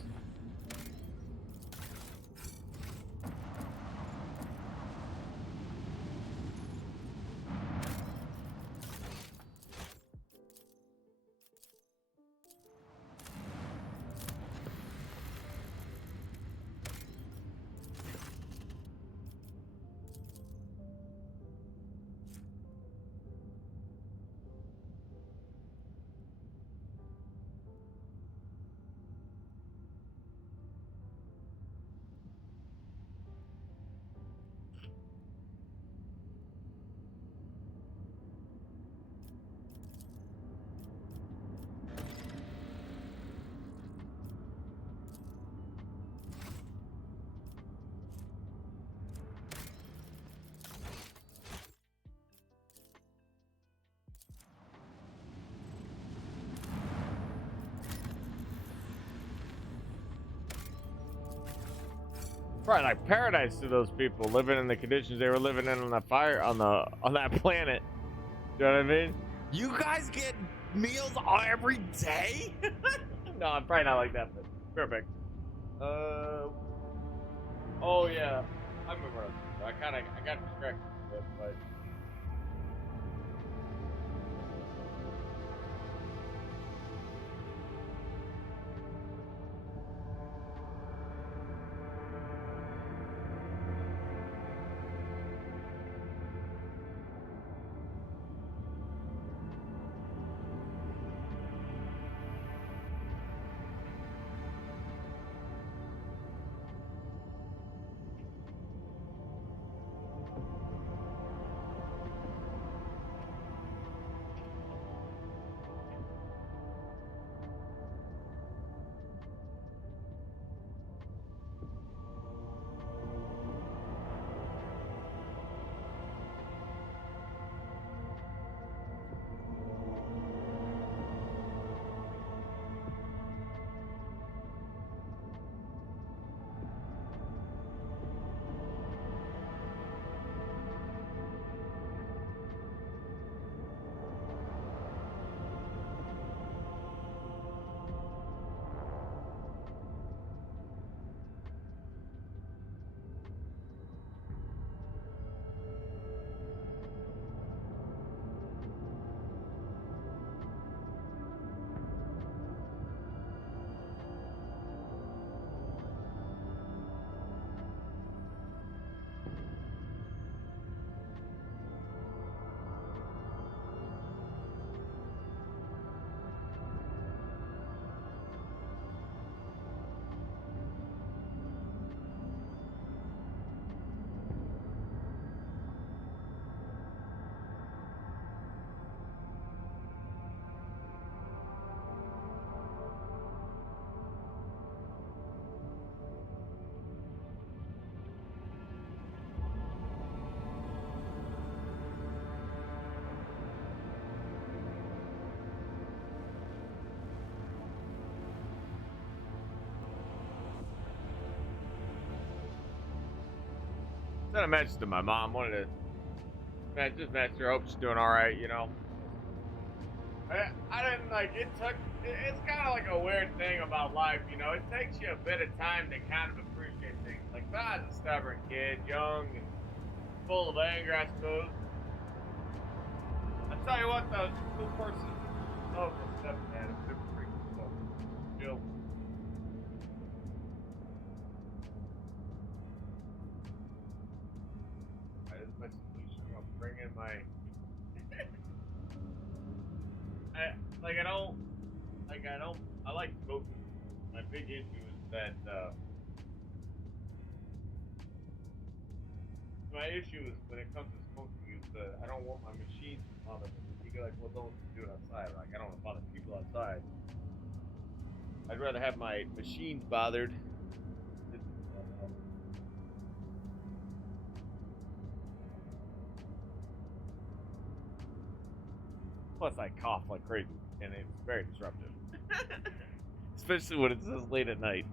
Probably like paradise to those people living in the conditions they were living in on that on that planet. You know what I mean? You guys get meals every day? No, I'm probably not like that, but perfect. Oh yeah, I remember. I got distracted a bit, but Sent a message to my mom. Wanted to just message her. Hope she's doing all right. You know. I didn't like it. It's kind of like a weird thing about life. You know, it takes you a bit of time to kind of appreciate things. Like I was a stubborn kid, young and full of anger, I suppose. I tell you what, though, she's a cool person. Oh, my stepdad, a super freaky stuff. Chill. Alright, this is my solution. I'm gonna bring in my. I like smoking. My big issue is that, my issue is when it comes to smoking is that I don't want my machines to bother me. You're like, well, don't do it outside. Like, I don't want to bother people outside. I'd rather have my machines bothered. Plus, I cough like crazy, and it's very disruptive. Especially when it's this late at night.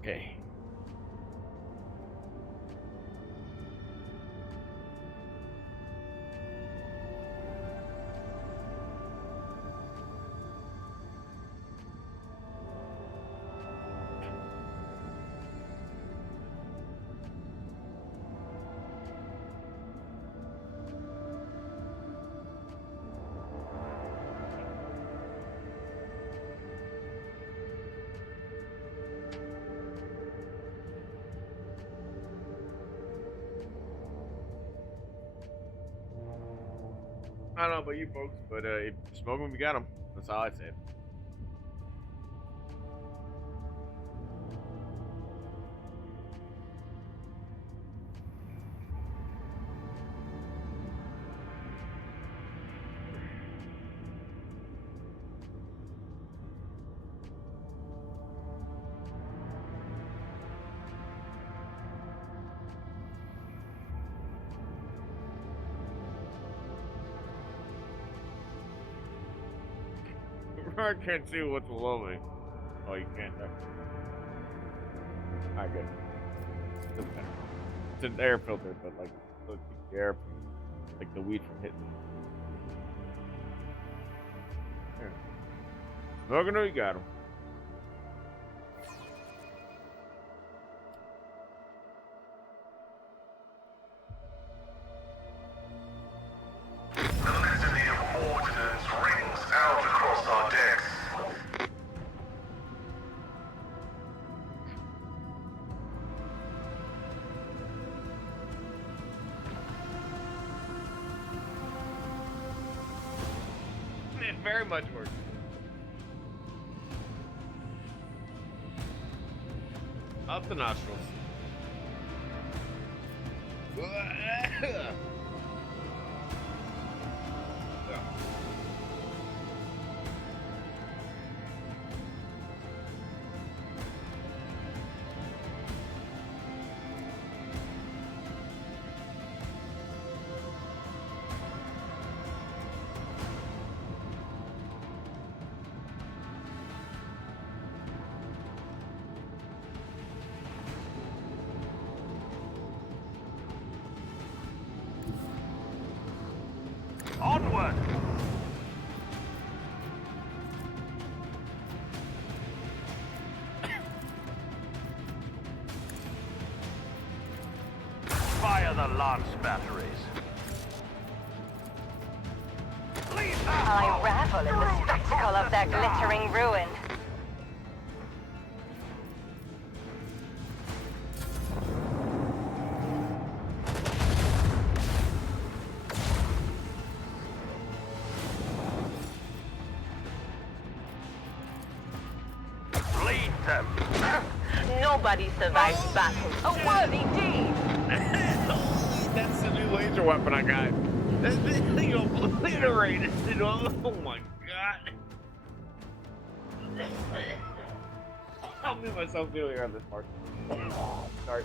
Okay. I don't know about you folks, but if you smoke them, you got them. That's all I say. I can't see what's below me. Oh, you can't. Alright, good. Doesn't matter. It's an air filter, but like, so it keeps the air from, like, the weed from hitting me. Here. Smoking or you got them. The litany of ordnance rings out across our decks. It very much works. Up the nostrils. Onward! Fire the lance batteries. I revel in the spectacle of their glittering ruin. Bleed them. Nobody survives battle. A worthy deed. That's the new laser weapon I got. That thing obliterated it. Oh my god. How me myself feeling on this part. Sorry.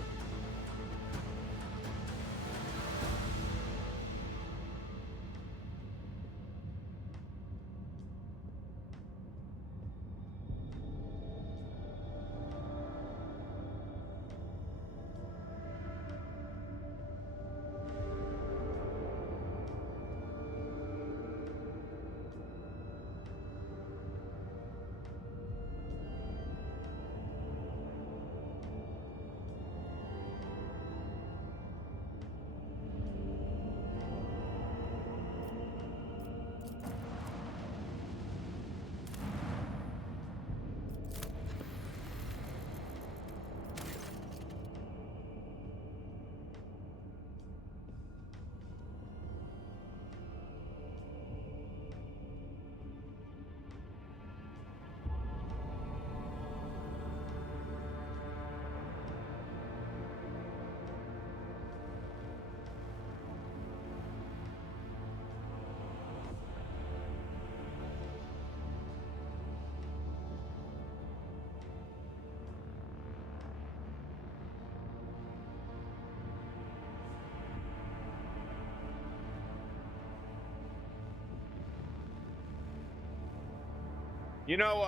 You know,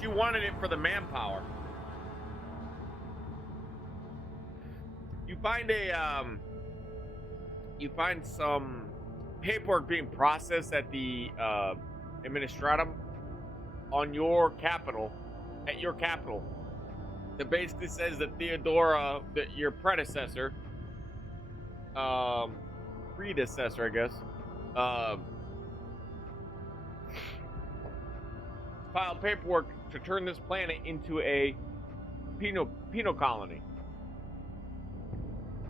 she wanted it for the manpower. You find some paperwork being processed at the administratum on your capital, at your capital, that basically says that Theodora, that your predecessor, predecessor, I guess, filed paperwork to turn this planet into a penal colony.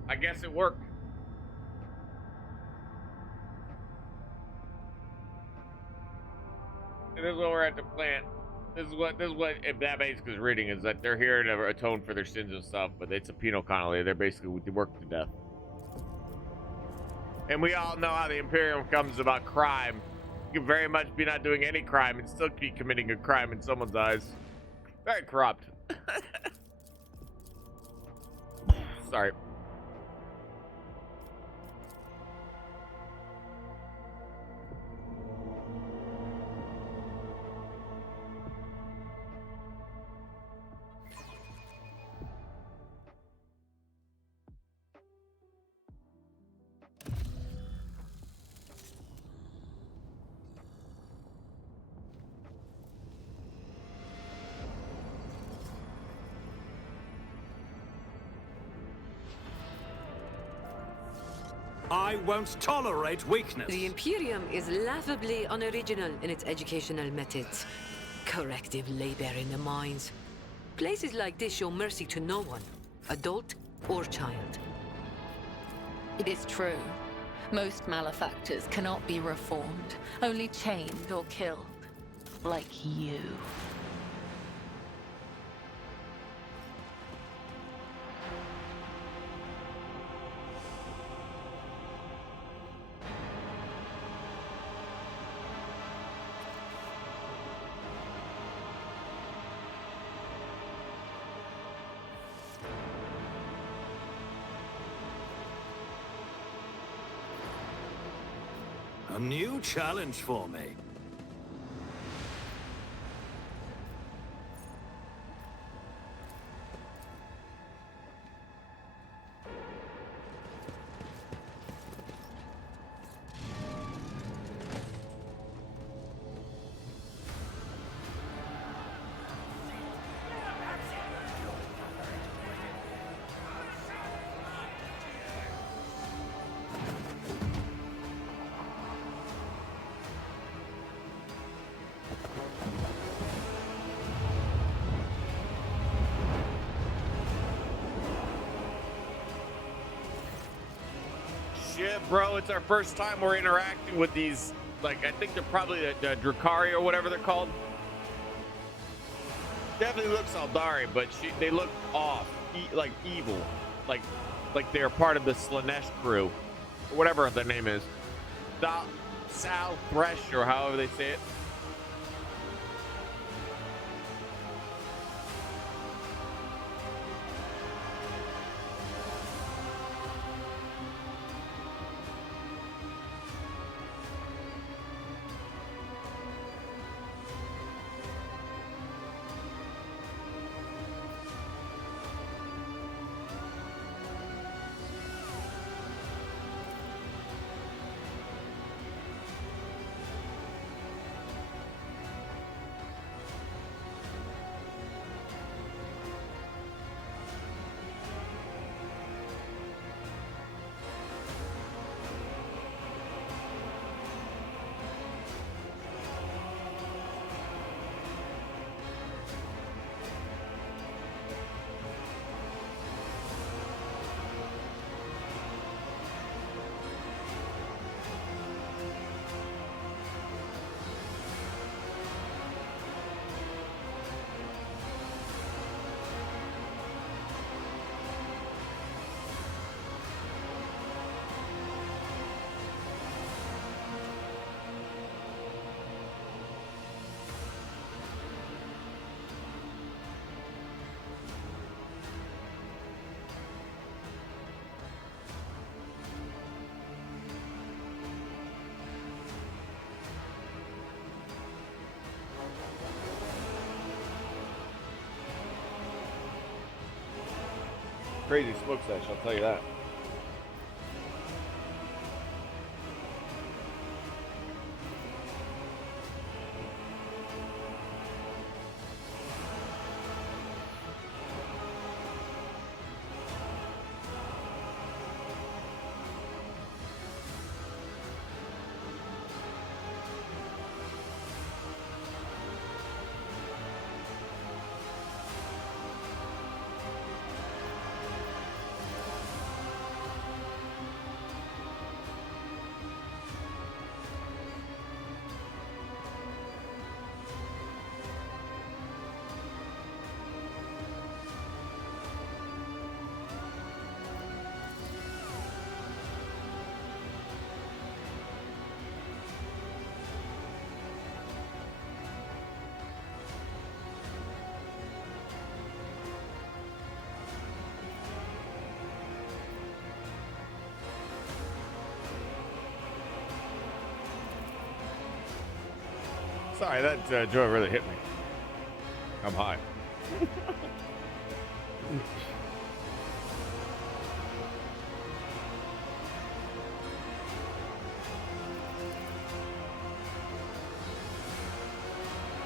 I guess it worked. And this is what we're at the plant. This is what if that basically is reading, is that they're here to atone for their sins and stuff, but it's a penal colony. They're basically worked to death. And we all know how the Imperium comes about crime. You can very much be not doing any crime and still be committing a crime in someone's eyes. Very corrupt. Sorry. I won't tolerate weakness. The Imperium is laughably unoriginal in its educational methods. Corrective labor in the mines. Places like this show mercy to no one, adult or child. It is true. Most malefactors cannot be reformed, only chained or killed. Like you. A new challenge for me. Shit, bro, it's our first time we're interacting with these, like, I think they're probably the Drukari or whatever they're called. Definitely looks Aldari, but they look off, like evil, like they're part of the Slanesh crew, or whatever their name is. Sal Thresh, or however they say it. crazy smoke sesh, I'll tell you that. Sorry, that joy really hit me. I'm high.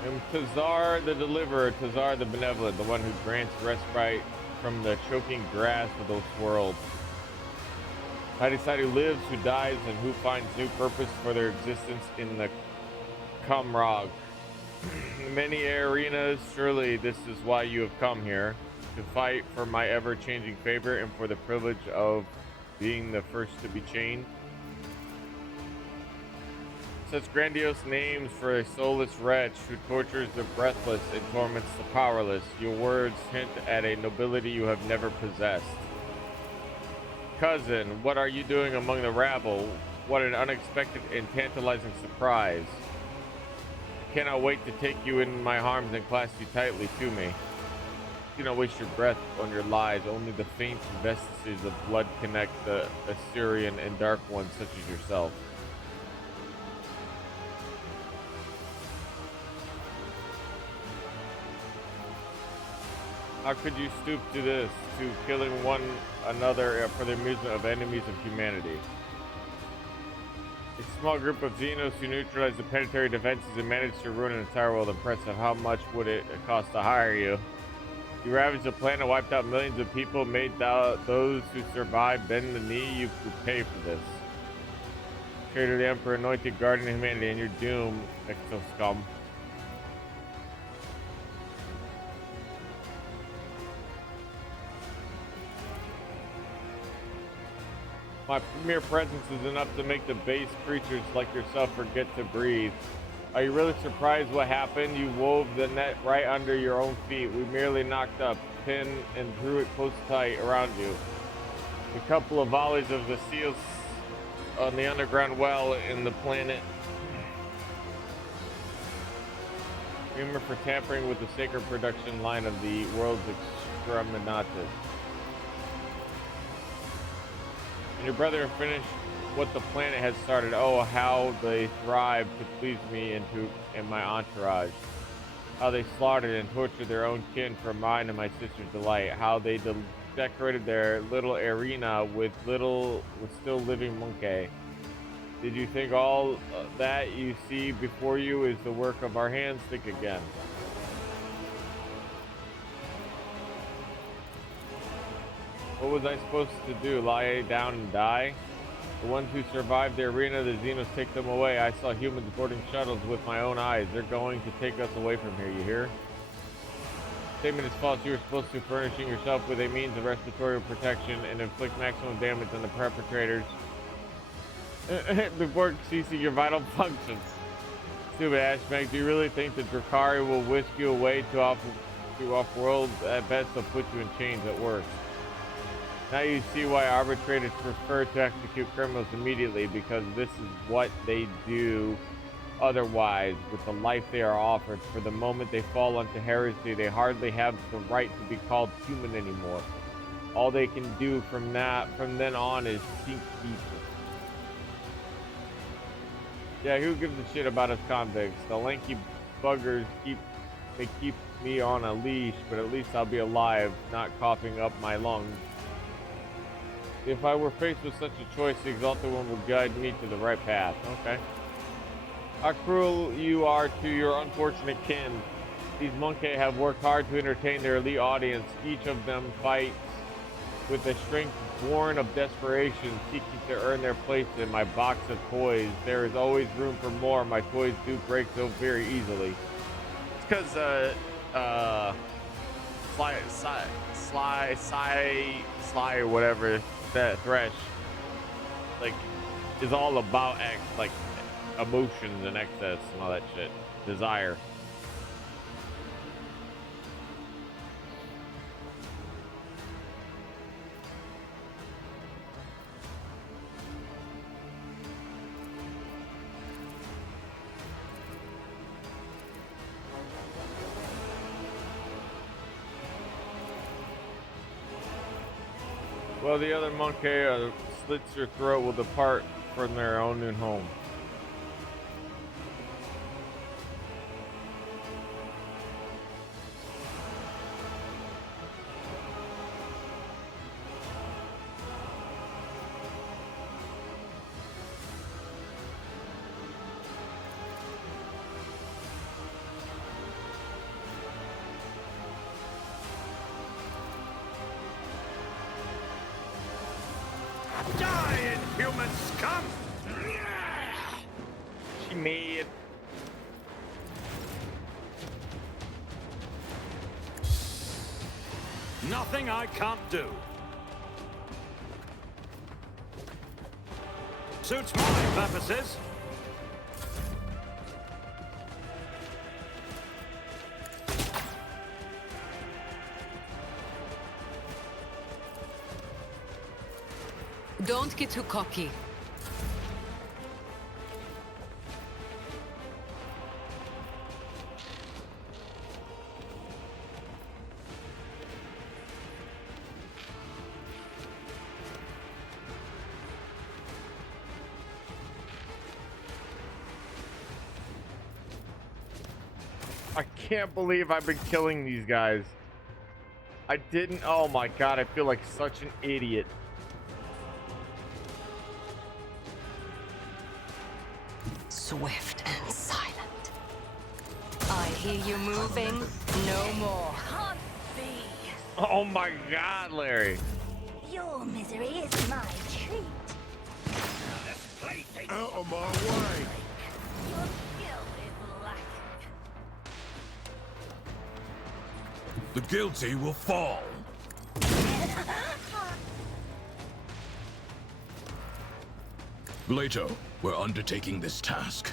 I'm Tazar the Deliverer, Tazar the Benevolent, the one who grants respite from the choking grasp of those worlds. I decide who lives, who dies, and who finds new purpose for their existence in the Kamrog. Many arenas, surely this is why you have come here, to fight for my ever-changing favor and for the privilege of being the first to be chained. Such grandiose names for a soulless wretch who tortures the breathless and torments the powerless. Your words hint at a nobility you have never possessed. Cousin, what are you doing among the rabble? What an unexpected and tantalizing surprise. I cannot wait to take you in my arms and clasp you tightly to me. Do not waste your breath on your lies. Only the faint vestiges of blood connect the Assyrian and dark ones such as yourself. How could you stoop to this, to killing one another for the amusement of enemies of humanity? A small group of Xenos who neutralize the planetary defenses and manage to ruin an entire world. Impressive. How much would it cost to hire you? You ravaged the planet, wiped out millions of people, made those who survived bend the knee. You could pay for this. Traitor the Emperor, anointed guardian of humanity, and your doom, exoscum. My mere presence is enough to make the base creatures like yourself forget to breathe. Are you really surprised what happened? You wove the net right under your own feet. We merely knocked a pin and drew it close tight around you. A couple of volleys of the seals on the underground well in the planet. Humor for tampering with the sacred production line of the world's exterminatus. And your brother finished what the planet has started. Oh, how they thrive to please me and my entourage. How they slaughtered and tortured their own kin for mine and my sister's delight. How they decorated their little arena with still living monkey. Did you think all that you see before you is the work of our hands? Think again. What was I supposed to do? Lie down and die? The ones who survived the arena, the Xenos take them away. I saw humans boarding shuttles with my own eyes. They're going to take us away from here, you hear? Statement is false. You were supposed to furnishing yourself with a means of respiratory protection and inflict maximum damage on the perpetrators before ceasing your vital functions. Stupid Ashmag, do you really think the Drakari will whisk you away to off-world? At best, they'll put you in chains at worst. Now you see why arbitrators prefer to execute criminals immediately, because this is what they do otherwise with the life they are offered. For the moment they fall onto heresy, they hardly have the right to be called human anymore. All they can do from then on is sink deeper. Yeah, who gives a shit about us convicts? The lanky buggers keep me on a leash, but at least I'll be alive, not coughing up my lungs. If I were faced with such a choice, the Exalted One would guide me to the right path. Okay. How cruel you are to your unfortunate kin. These monkey have worked hard to entertain their elite audience. Each of them fights with a strength born of desperation, seeking to earn their place in my box of toys. There is always room for more. My toys do break so very easily. It's because, Sly, or whatever, that Thresh, like, is all about, like, emotions and excess and all that shit. Desire. Well, the other monkey slits your throat will depart from their own new home. Die, inhuman scum! She made. Nothing I can't do. Suits my purposes. Don't get too cocky. I can't believe I've been killing these guys. I didn't. Oh my god, I feel like such an idiot. Swift and silent. I hear you moving. No more. Can't be. Oh my god, Larry. Your misery is my treat. Out of my way! Your skill is lacking. The guilty will fall. Leto, we're undertaking this task.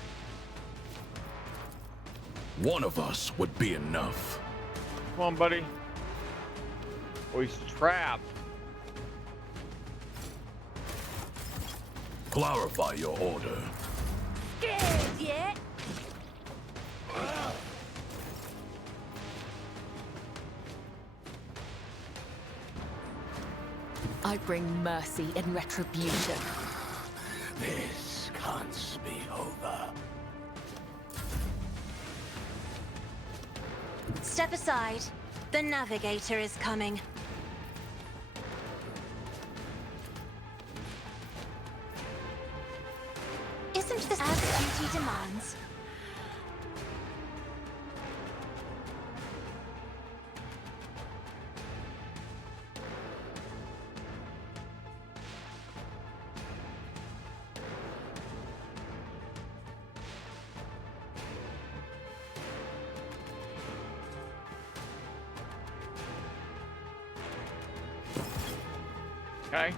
One of us would be enough. Come on, buddy. Oh, he's trapped. Clarify your order. Scared yet? I bring mercy and retribution. This can't be over. Step aside. The navigator is coming. Isn't this as duty demands? Okay.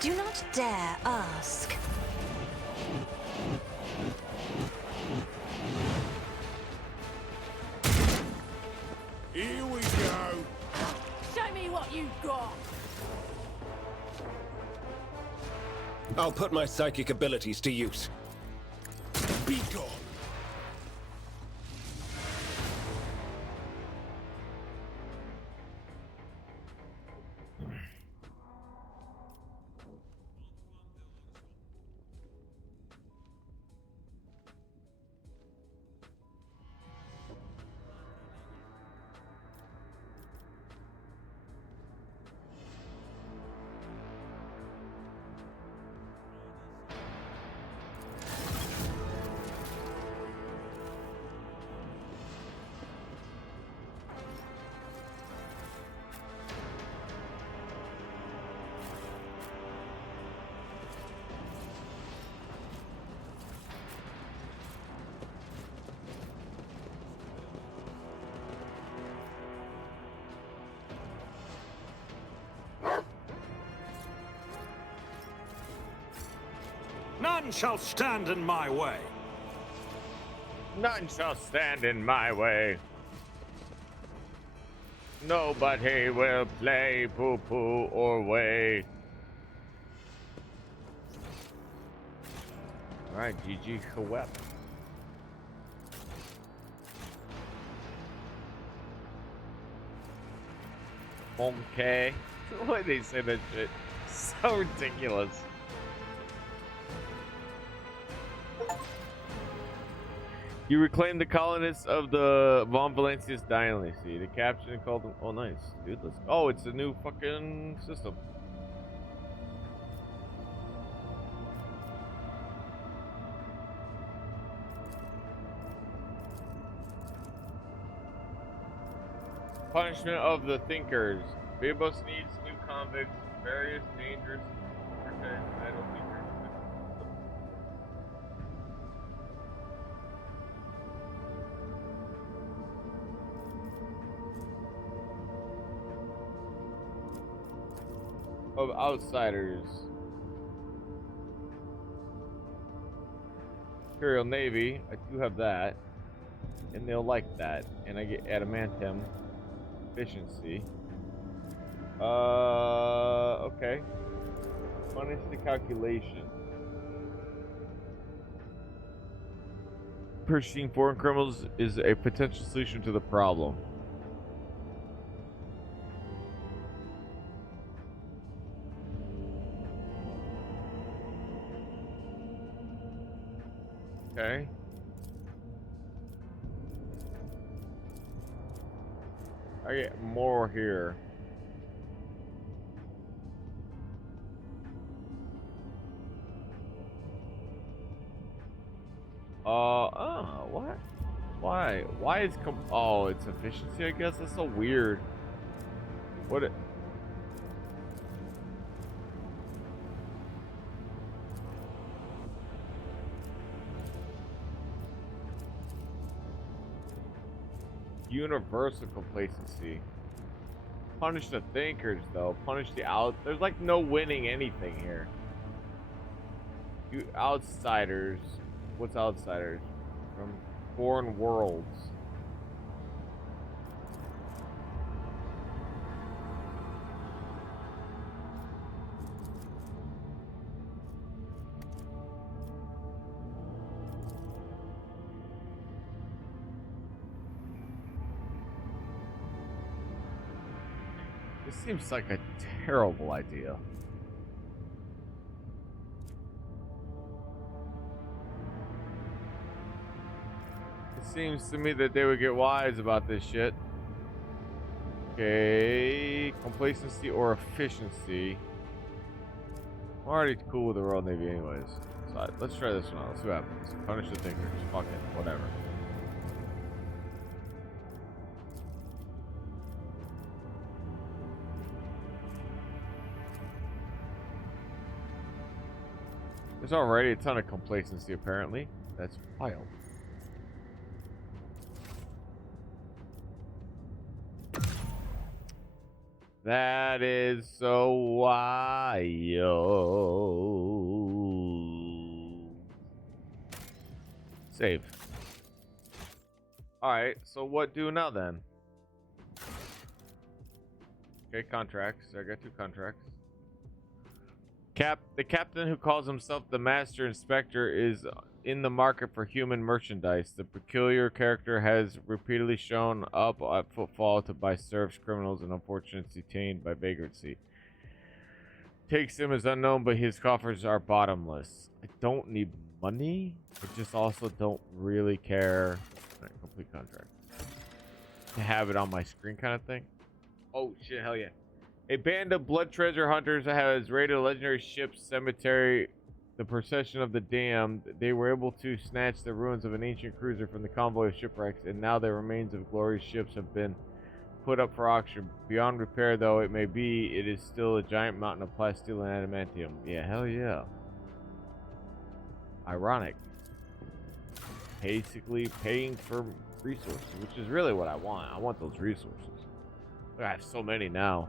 Do not dare ask. Here we go! Show me what you've got. I'll put my psychic abilities to use. Be gone! None shall stand in my way. None shall stand in my way. Nobody will play poo-poo or way. Alright, GG Chawep. Okay. Why they say that shit? So ridiculous. You reclaimed the colonists of the Von Valencia's dynasty. The captain called them. Oh, nice, dude. Let's. Oh, it's a new fucking system. Punishment of the thinkers. Bibos needs new convicts, various dangerous, idle thinkers. Of outsiders. Imperial Navy, I do have that. And they'll like that. And I get adamantium efficiency. Okay. Punish the calculation. Purchasing foreign criminals is a potential solution to the problem. Okay. I get more here. What? Why? Why is oh, it's efficiency, I guess? That's so weird. What it... Universal complacency. Punish the thinkers, though. Punish the out. There's like no winning anything here. You outsiders. What's outsiders? From foreign worlds. This seems like a terrible idea. It seems to me that they would get wise about this shit. Okay, complacency or efficiency. I'm already cool with the Royal Navy anyways. So let's try this one out. Let's see what happens. Punish the thinkers. Fuck it. Whatever. There's already a ton of complacency, apparently. That's wild. That is so wild. Save. Alright, so what do now then? Okay, contracts. I got 2 contracts. The captain who calls himself the Master Inspector is in the market for human merchandise. The peculiar character has repeatedly shown up at Footfall to buy serfs, criminals, and unfortunates detained by vagrancy. Takes him as unknown, but his coffers are bottomless. I don't need money. I just also don't really care. Right, complete contract. To have it on my screen kind of thing. Oh shit, hell yeah. A band of blood treasure hunters has raided a legendary ship's cemetery, the Procession of the Damned. They were able to snatch the ruins of an ancient cruiser from the convoy of shipwrecks, and now the remains of glorious ships have been put up for auction. Beyond repair though it may be, it is still a giant mountain of plasteel and adamantium. Yeah, hell yeah. Ironic. Basically paying for resources, which is really what I want. I want those resources. I have so many now.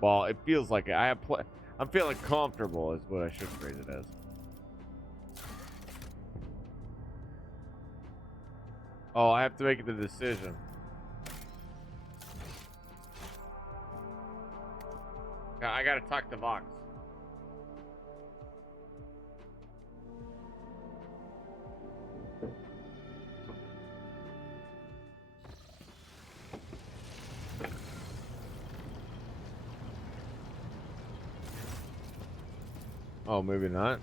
Well, it feels like it. I'm feeling comfortable is what I should phrase it as. Oh, I have to make the decision. I gotta talk to Vox. Oh, maybe not.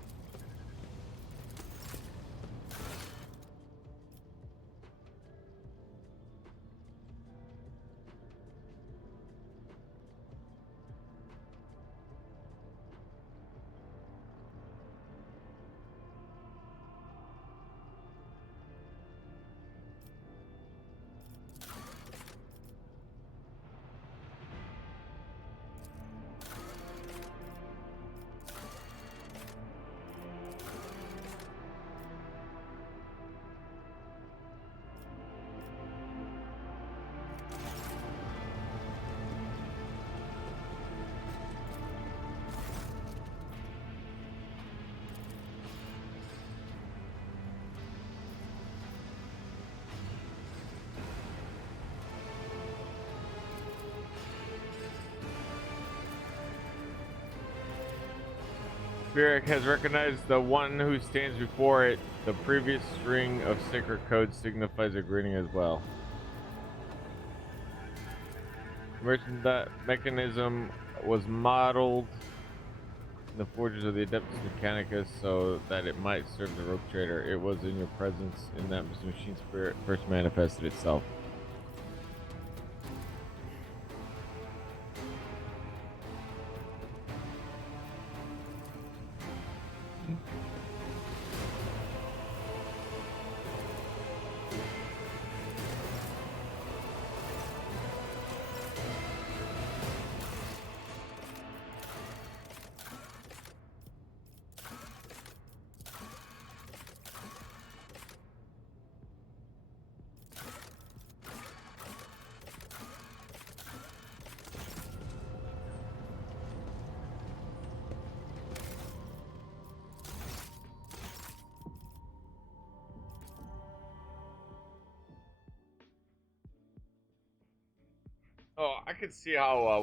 Spirit has recognized the one who stands before it. The previous string of sacred codes signifies a greeting as well. That mechanism was modeled in the forges of the Adeptus Mechanicus so that it might serve the rogue trader. It was in your presence in that machine spirit first manifested itself. Oh, I could see how I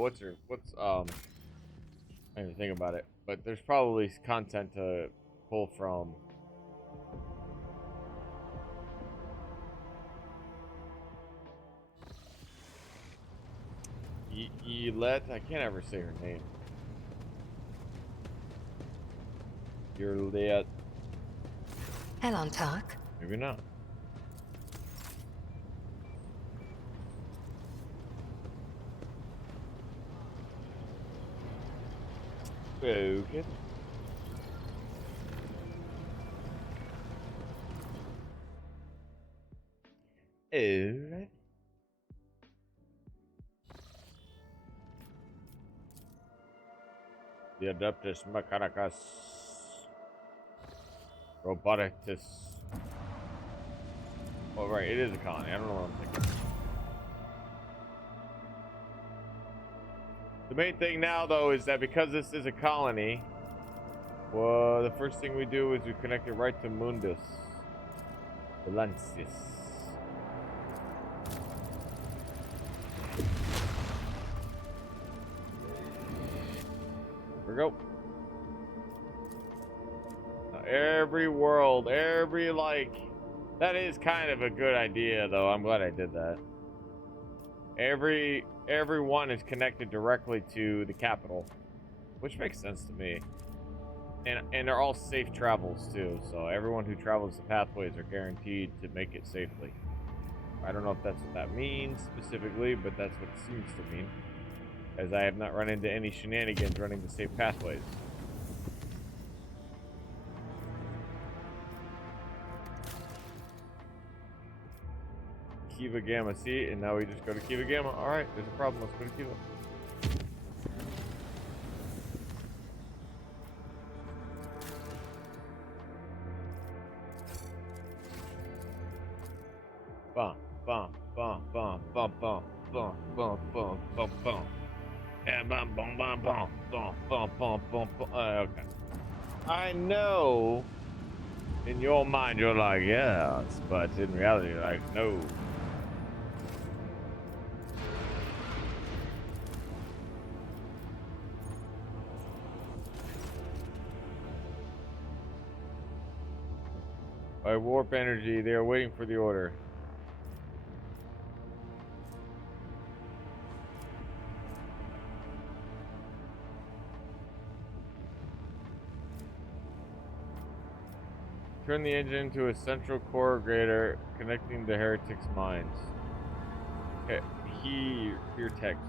didn't think about it, but there's probably content to pull from Ylet. I can't ever say her name. Ylet. Elantark? Maybe not. Okay. Alright. The Adeptus Mechanicus Roboticus. Oh, right, it is a colony. I don't know what I'm thinking. The main thing now, though, is that because this is a colony, well, the first thing we do is we connect it right to Mundus Valensis. Here we go. Now, every world, that is kind of a good idea, though. I'm glad I did that. Everyone is connected directly to the capital, which makes sense to me. And they're all safe travels too, so everyone who travels the pathways are guaranteed to make it safely. I don't know if that's what that means specifically, but that's what it seems to mean, as I have not run into any shenanigans running the safe pathways. Kiva Gamma, see, and now we just go to Kiva Gamma. Alright, there's a problem, let's go to Kiva. Bum, bum, bum, bum, bum, bum, bum, bum, bum, bum, bum. Yeah, bum, bum, bum, bum, bum, bum, bum, bum, bum. Okay. I know In your mind, you're like, yes, but in reality, you're like, no. By warp energy, they are waiting for the order. Turn the engine into a central corrugator connecting the heretics' minds. Here text.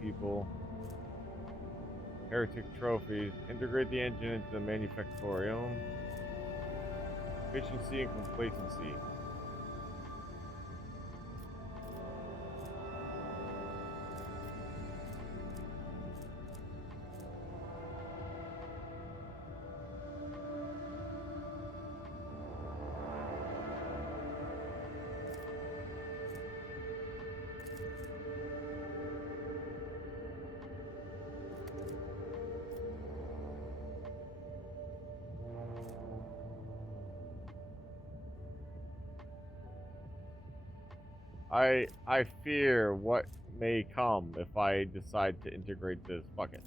People. Heretic trophies. Integrate the engine into the manufactorium. Efficiency and complacency. I fear what may come if I decide to integrate this bucket.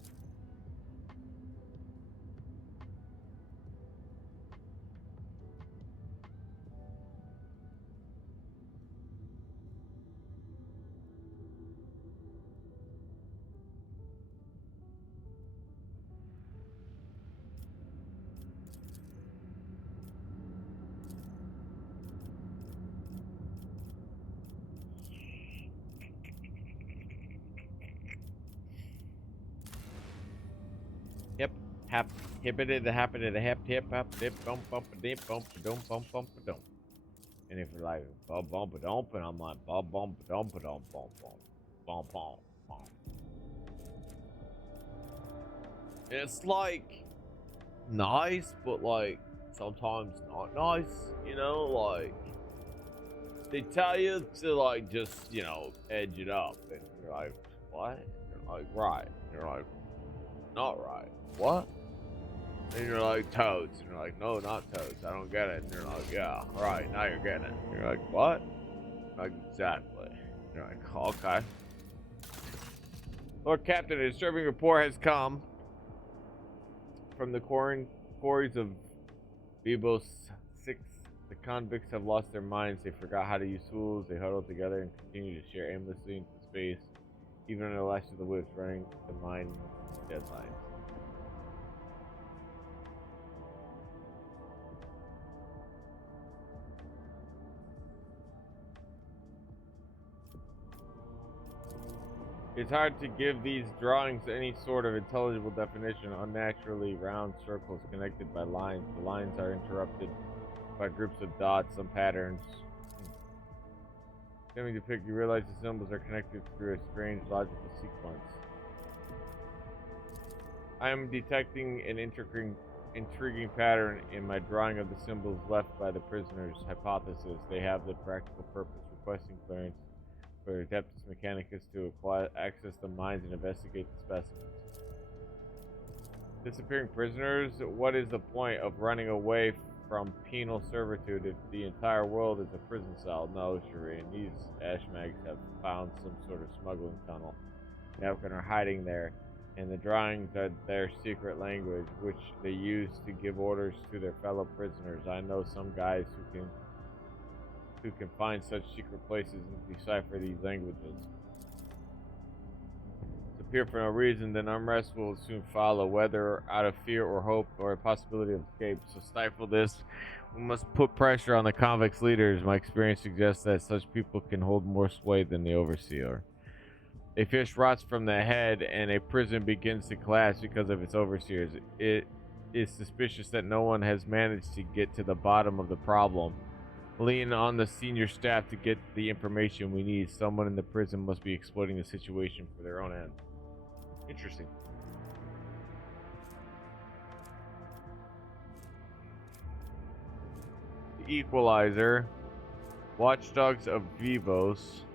Hip, hap, hippity, the happity, the hip, hip, hop, dip, bump, bump, dip, bump, dump, bump, bump, dump. And if you're like, bump, bump, dump, and I'm like, bump, bump, dump, dump, bump, bump, bump, bump, bump. It's like nice, but like sometimes not nice, you know, like they tell you to like just, you know, edge it up, and you're like, what? And you're like, right. And you're like, not right. What? And you're like, toads. And you're like, no, not toads. I don't get it. And you're like, yeah, right. Now you're getting it. And you're like, what? Like, exactly. And you're like, okay. Lord Captain, a disturbing report has come from the quarries of Vivos 6. The convicts have lost their minds. They forgot how to use tools. They huddle together and continue to share aimlessly into space, even under the lash of the whips, running the mine deadlines. It's hard to give these drawings any sort of intelligible definition. Unnaturally round circles connected by lines. The lines are interrupted by groups of dots, some patterns. Coming to pick, you realize the symbols are connected through a strange logical sequence. I am detecting an intriguing pattern in my drawing of the symbols left by the prisoners. Hypothesis: they have the practical purpose, requesting clearance for Adeptus Mechanicus to access the mines and investigate the specimens. Disappearing prisoners? What is the point of running away from penal servitude if the entire world is a prison cell? No, Shireen, these Ashmags have found some sort of smuggling tunnel. Nepkin are hiding there, and the drawings are their secret language, which they use to give orders to their fellow prisoners. I know some guys who can find such secret places and decipher these languages. Disappear for no reason, then unrest will soon follow, whether out of fear or hope or a possibility of escape. So stifle this. We must put pressure on the convicts' leaders. My experience suggests that such people can hold more sway than the overseer. A fish rots from the head and a prison begins to collapse because of its overseers. It is suspicious that no one has managed to get to the bottom of the problem. Lean on the senior staff to get the information we need. Someone in the prison must be exploiting the situation for their own end. Interesting. The Equalizer. Watchdogs of Vivos.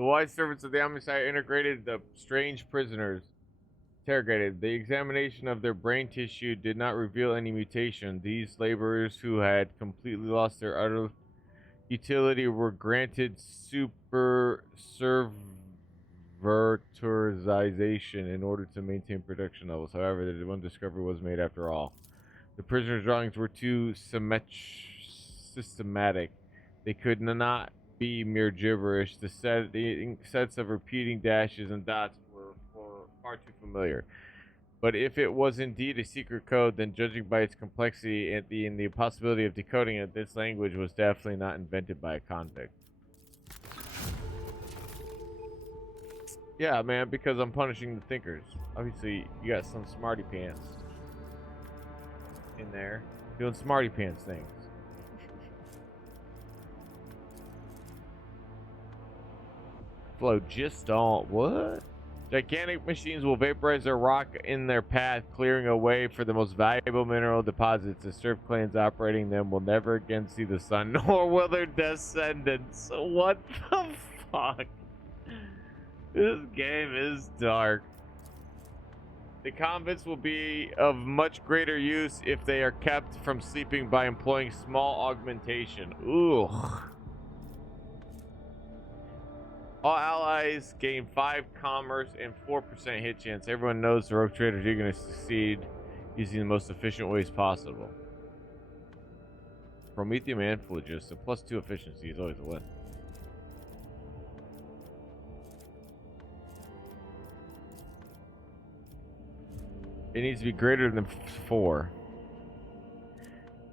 The wise servants of the Omniscient integrated the strange prisoners. Interrogated. The examination of their brain tissue did not reveal any mutation. These laborers who had completely lost their utter utility were granted super servitorization in order to maintain production levels. However, the one discovery was made after all. The prisoners' drawings were too systematic. They could not be mere gibberish. The sets of repeating dashes and dots were far too familiar. But if it was indeed a secret code, then judging by its complexity and the possibility of decoding it, this language was definitely not invented by a convict. Yeah, man, because I'm punishing the thinkers. Obviously, you got some smarty pants in there doing smarty pants things. Phlogiston, what? Gigantic machines will vaporize their rock in their path, clearing a way for the most valuable mineral deposits. The serf clans operating them will never again see the sun, nor will their descendants. What the fuck? This game is dark. The convents will be of much greater use if they are kept from sleeping by employing small augmentation. Ooh. All allies gain 5 commerce and 4% hit chance. Everyone knows the rogue traders are going to succeed using the most efficient ways possible. Promethium and Phlogiston, plus 2 efficiency is always a win. It needs to be greater than 4.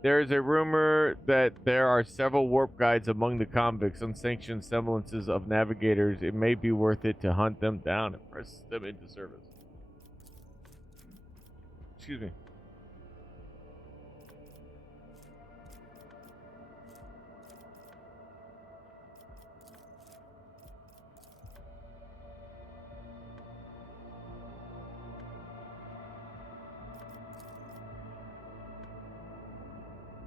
There is a rumor that there are several warp guides among the convicts, unsanctioned semblances of navigators. It may be worth it to hunt them down and press them into service. Excuse me.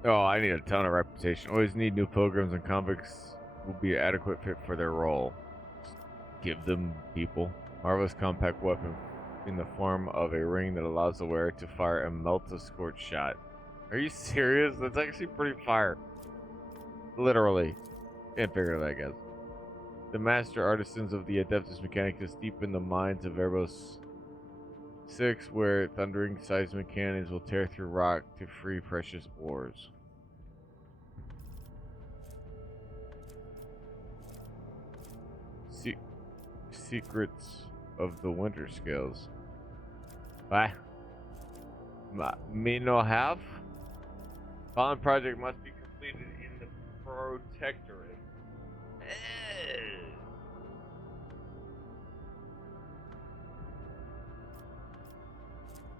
Oh, I need a ton of reputation. Always need new pilgrims, and convicts will be an adequate fit for their role. Just give them people. Marvelous compact weapon in the form of a ring that allows the wearer to fire a melt-to-scorch shot. Are you serious? That's actually pretty fire. Literally. Can't figure it out, I guess. The master artisans of the Adeptus Mechanicus deep in the mines of Verbos 6, where thundering seismic cannons will tear through rock to free precious ores. Secrets of the Winter Scales. Bye. Me no have. Fallen project must be completed in the Protectorate.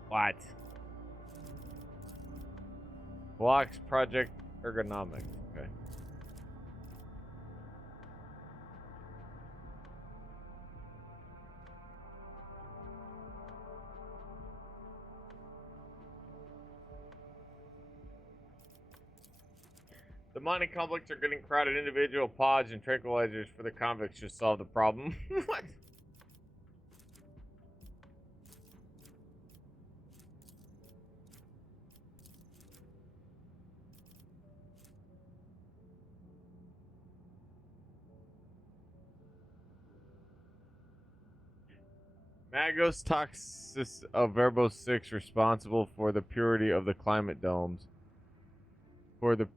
What? Blocks project ergonomics. Okay. The mining complex are getting crowded. Individual pods and tranquilizers for the convicts should solve the problem. What? Magos Toxis of Verbos 6 responsible for the purity of the climate domes. For the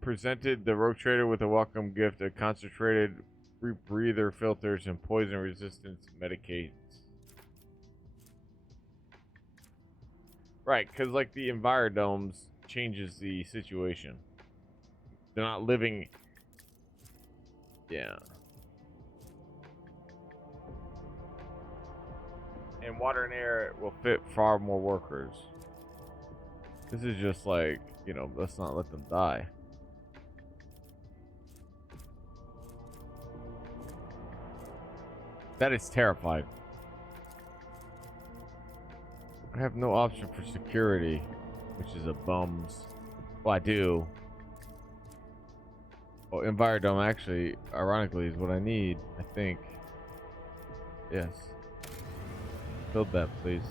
presented the rogue trader with a welcome gift of concentrated rebreather filters and poison resistance medications. Right, because like the envirodomes changes the situation. They're not living. Yeah. And water and air will fit far more workers. This is just like, you know, let's not let them die. That is terrifying. I have no option for security, which is a bums. Well, I do. Oh, Envirodome actually, ironically, is what I need, I think. Yes. Build that, please.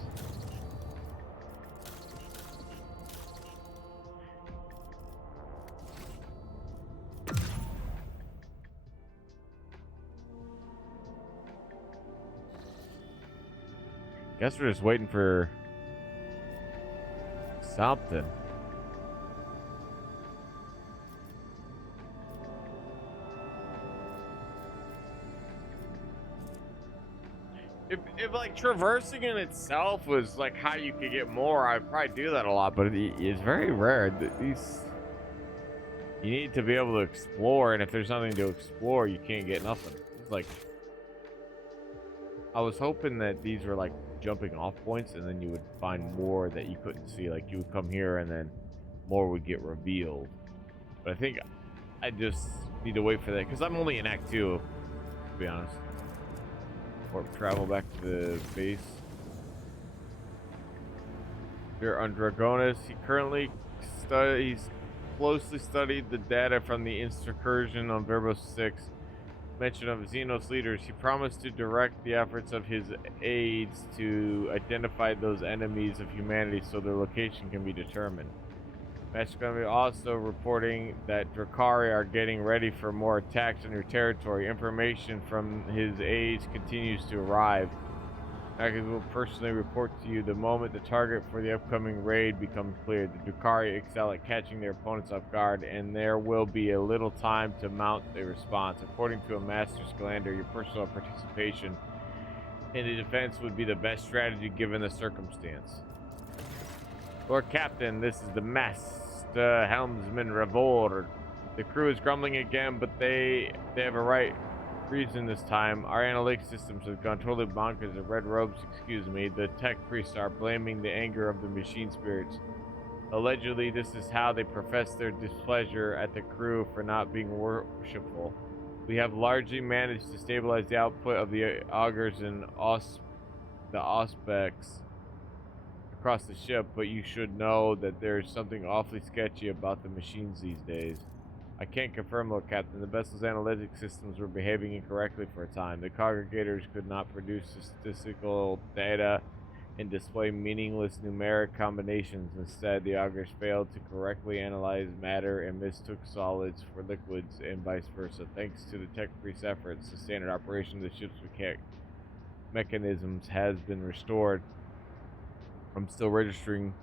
Guess we're just waiting for something. If like traversing in itself was like how you could get more, I'd probably do that a lot, but it's very rare. These, you need to be able to explore, and if there's nothing to explore, you can't get nothing. It's like, I was hoping that these were like jumping off points, and then you would find more that you couldn't see. Like you would come here, and then more would get revealed. But I think I just need to wait for that because I'm only in Act 2, to be honest. Warp travel back to the base. Here on Dragonis, he currently he's closely studied the data from the incursion on Verbos 6. Mention of Xenos leaders, he promised to direct the efforts of his aides to identify those enemies of humanity so their location can be determined. Master Gunby also reporting that Drakari are getting ready for more attacks on your territory. Information from his aides continues to arrive. Magus will personally report to you the moment the target for the upcoming raid becomes clear. The Drakari excel at catching their opponents off guard, and there will be a little time to mount a response. According to a Master Scalander, your personal participation in the defense would be the best strategy given the circumstance. Lord Captain, this is the Master Helmsman Revord. The crew is grumbling again, but they have a right reason this time. Our analytics systems have gone totally bonkers. The red robes, excuse me, the tech priests are blaming the anger of the machine spirits. Allegedly, this is how they profess their displeasure at the crew for not being worshipful. We have largely managed to stabilize the output of the augurs and the auspex across the ship, but you should know that there's something awfully sketchy about the machines these days. I can't confirm, Lord Captain. The vessel's analytic systems were behaving incorrectly for a time. The congregators could not produce statistical data and display meaningless numeric combinations. Instead, the augurs failed to correctly analyze matter and mistook solids for liquids and vice versa. Thanks to the tech priest's efforts, the standard operation of the ship's mechanisms has been restored. I'm still registering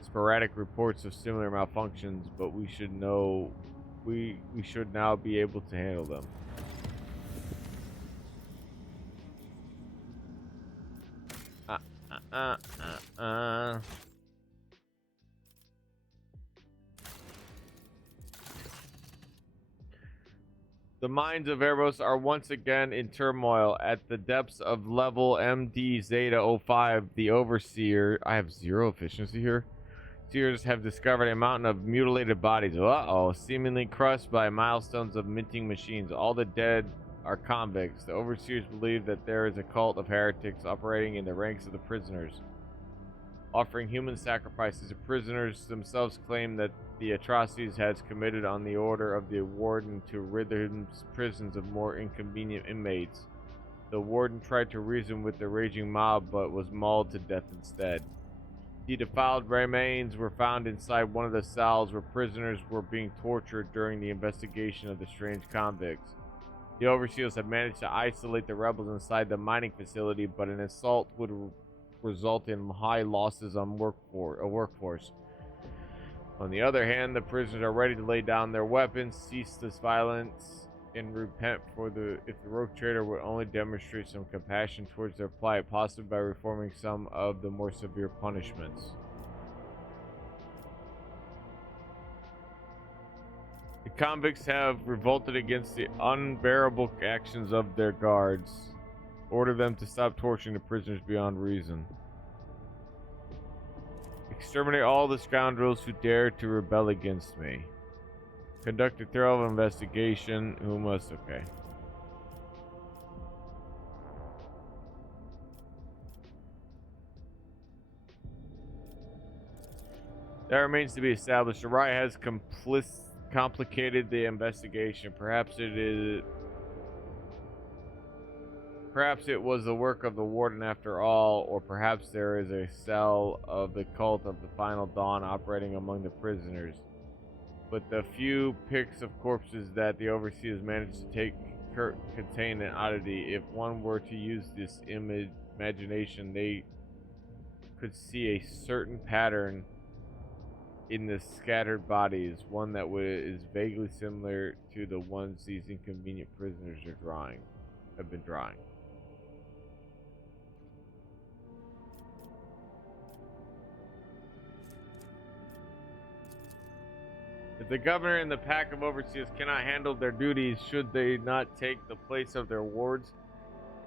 sporadic reports of similar malfunctions, but we should know we should now be able to handle them. The minds of Erebos are once again in turmoil. At the depths of level MD Zeta 05, the Overseer, I have 0 efficiency here. Seers have discovered a mountain of mutilated bodies. Uh-oh, seemingly crushed by milestones of minting machines. All the dead are convicts. The Overseers believe that there is a cult of heretics operating in the ranks of the prisoners, offering human sacrifices. The prisoners themselves claim that the atrocities has committed on the order of the warden to rid the prisons of more inconvenient inmates. The warden tried to reason with the raging mob, but was mauled to death instead. The defiled remains were found inside one of the cells where prisoners were being tortured during the investigation of the strange convicts. The Overseers have managed to isolate the rebels inside the mining facility, but an assault would result in high losses on workforce. On the other hand, the prisoners are ready to lay down their weapons, cease this violence, and repent if the rogue trader would only demonstrate some compassion towards their plight, possibly by reforming some of the more severe punishments. The convicts have revolted against the unbearable actions of their guards. Order them to stop torturing the prisoners beyond reason. Exterminate all the scoundrels who dare to rebel against me. Conduct a thorough investigation. Who must? Okay. That remains to be established. Araya has complicated the investigation. Perhaps it was the work of the warden after all, or perhaps there is a cell of the cult of the Final Dawn operating among the prisoners. But the few pics of corpses that the overseers managed to contain an oddity. If one were to use this imagination, they could see a certain pattern in the scattered bodies, one that is vaguely similar to the ones these inconvenient prisoners have been drawing. If the governor and the pack of overseers cannot handle their duties, should they not take the place of their wards?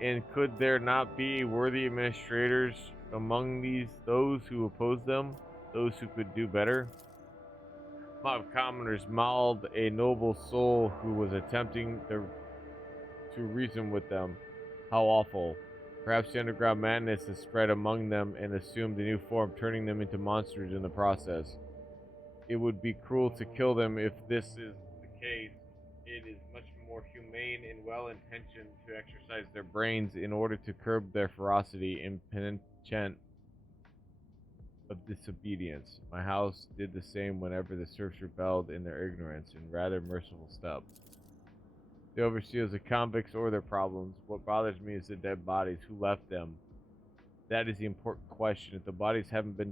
And could there not be worthy administrators among those who oppose them, those who could do better? Mob of commoners mauled a noble soul who was attempting to reason with them. How awful. Perhaps the underground madness has spread among them and assumed a new form, turning them into monsters in the process. It would be cruel to kill them if this is the case. It is much more humane and well-intentioned to exercise their brains in order to curb their ferocity and penchant of disobedience. My house did the same whenever the serfs rebelled in their ignorance, in rather merciful step. The overseers of convicts or their problems. What bothers me is the dead bodies. Who left them? That is the important question. If the bodies haven't been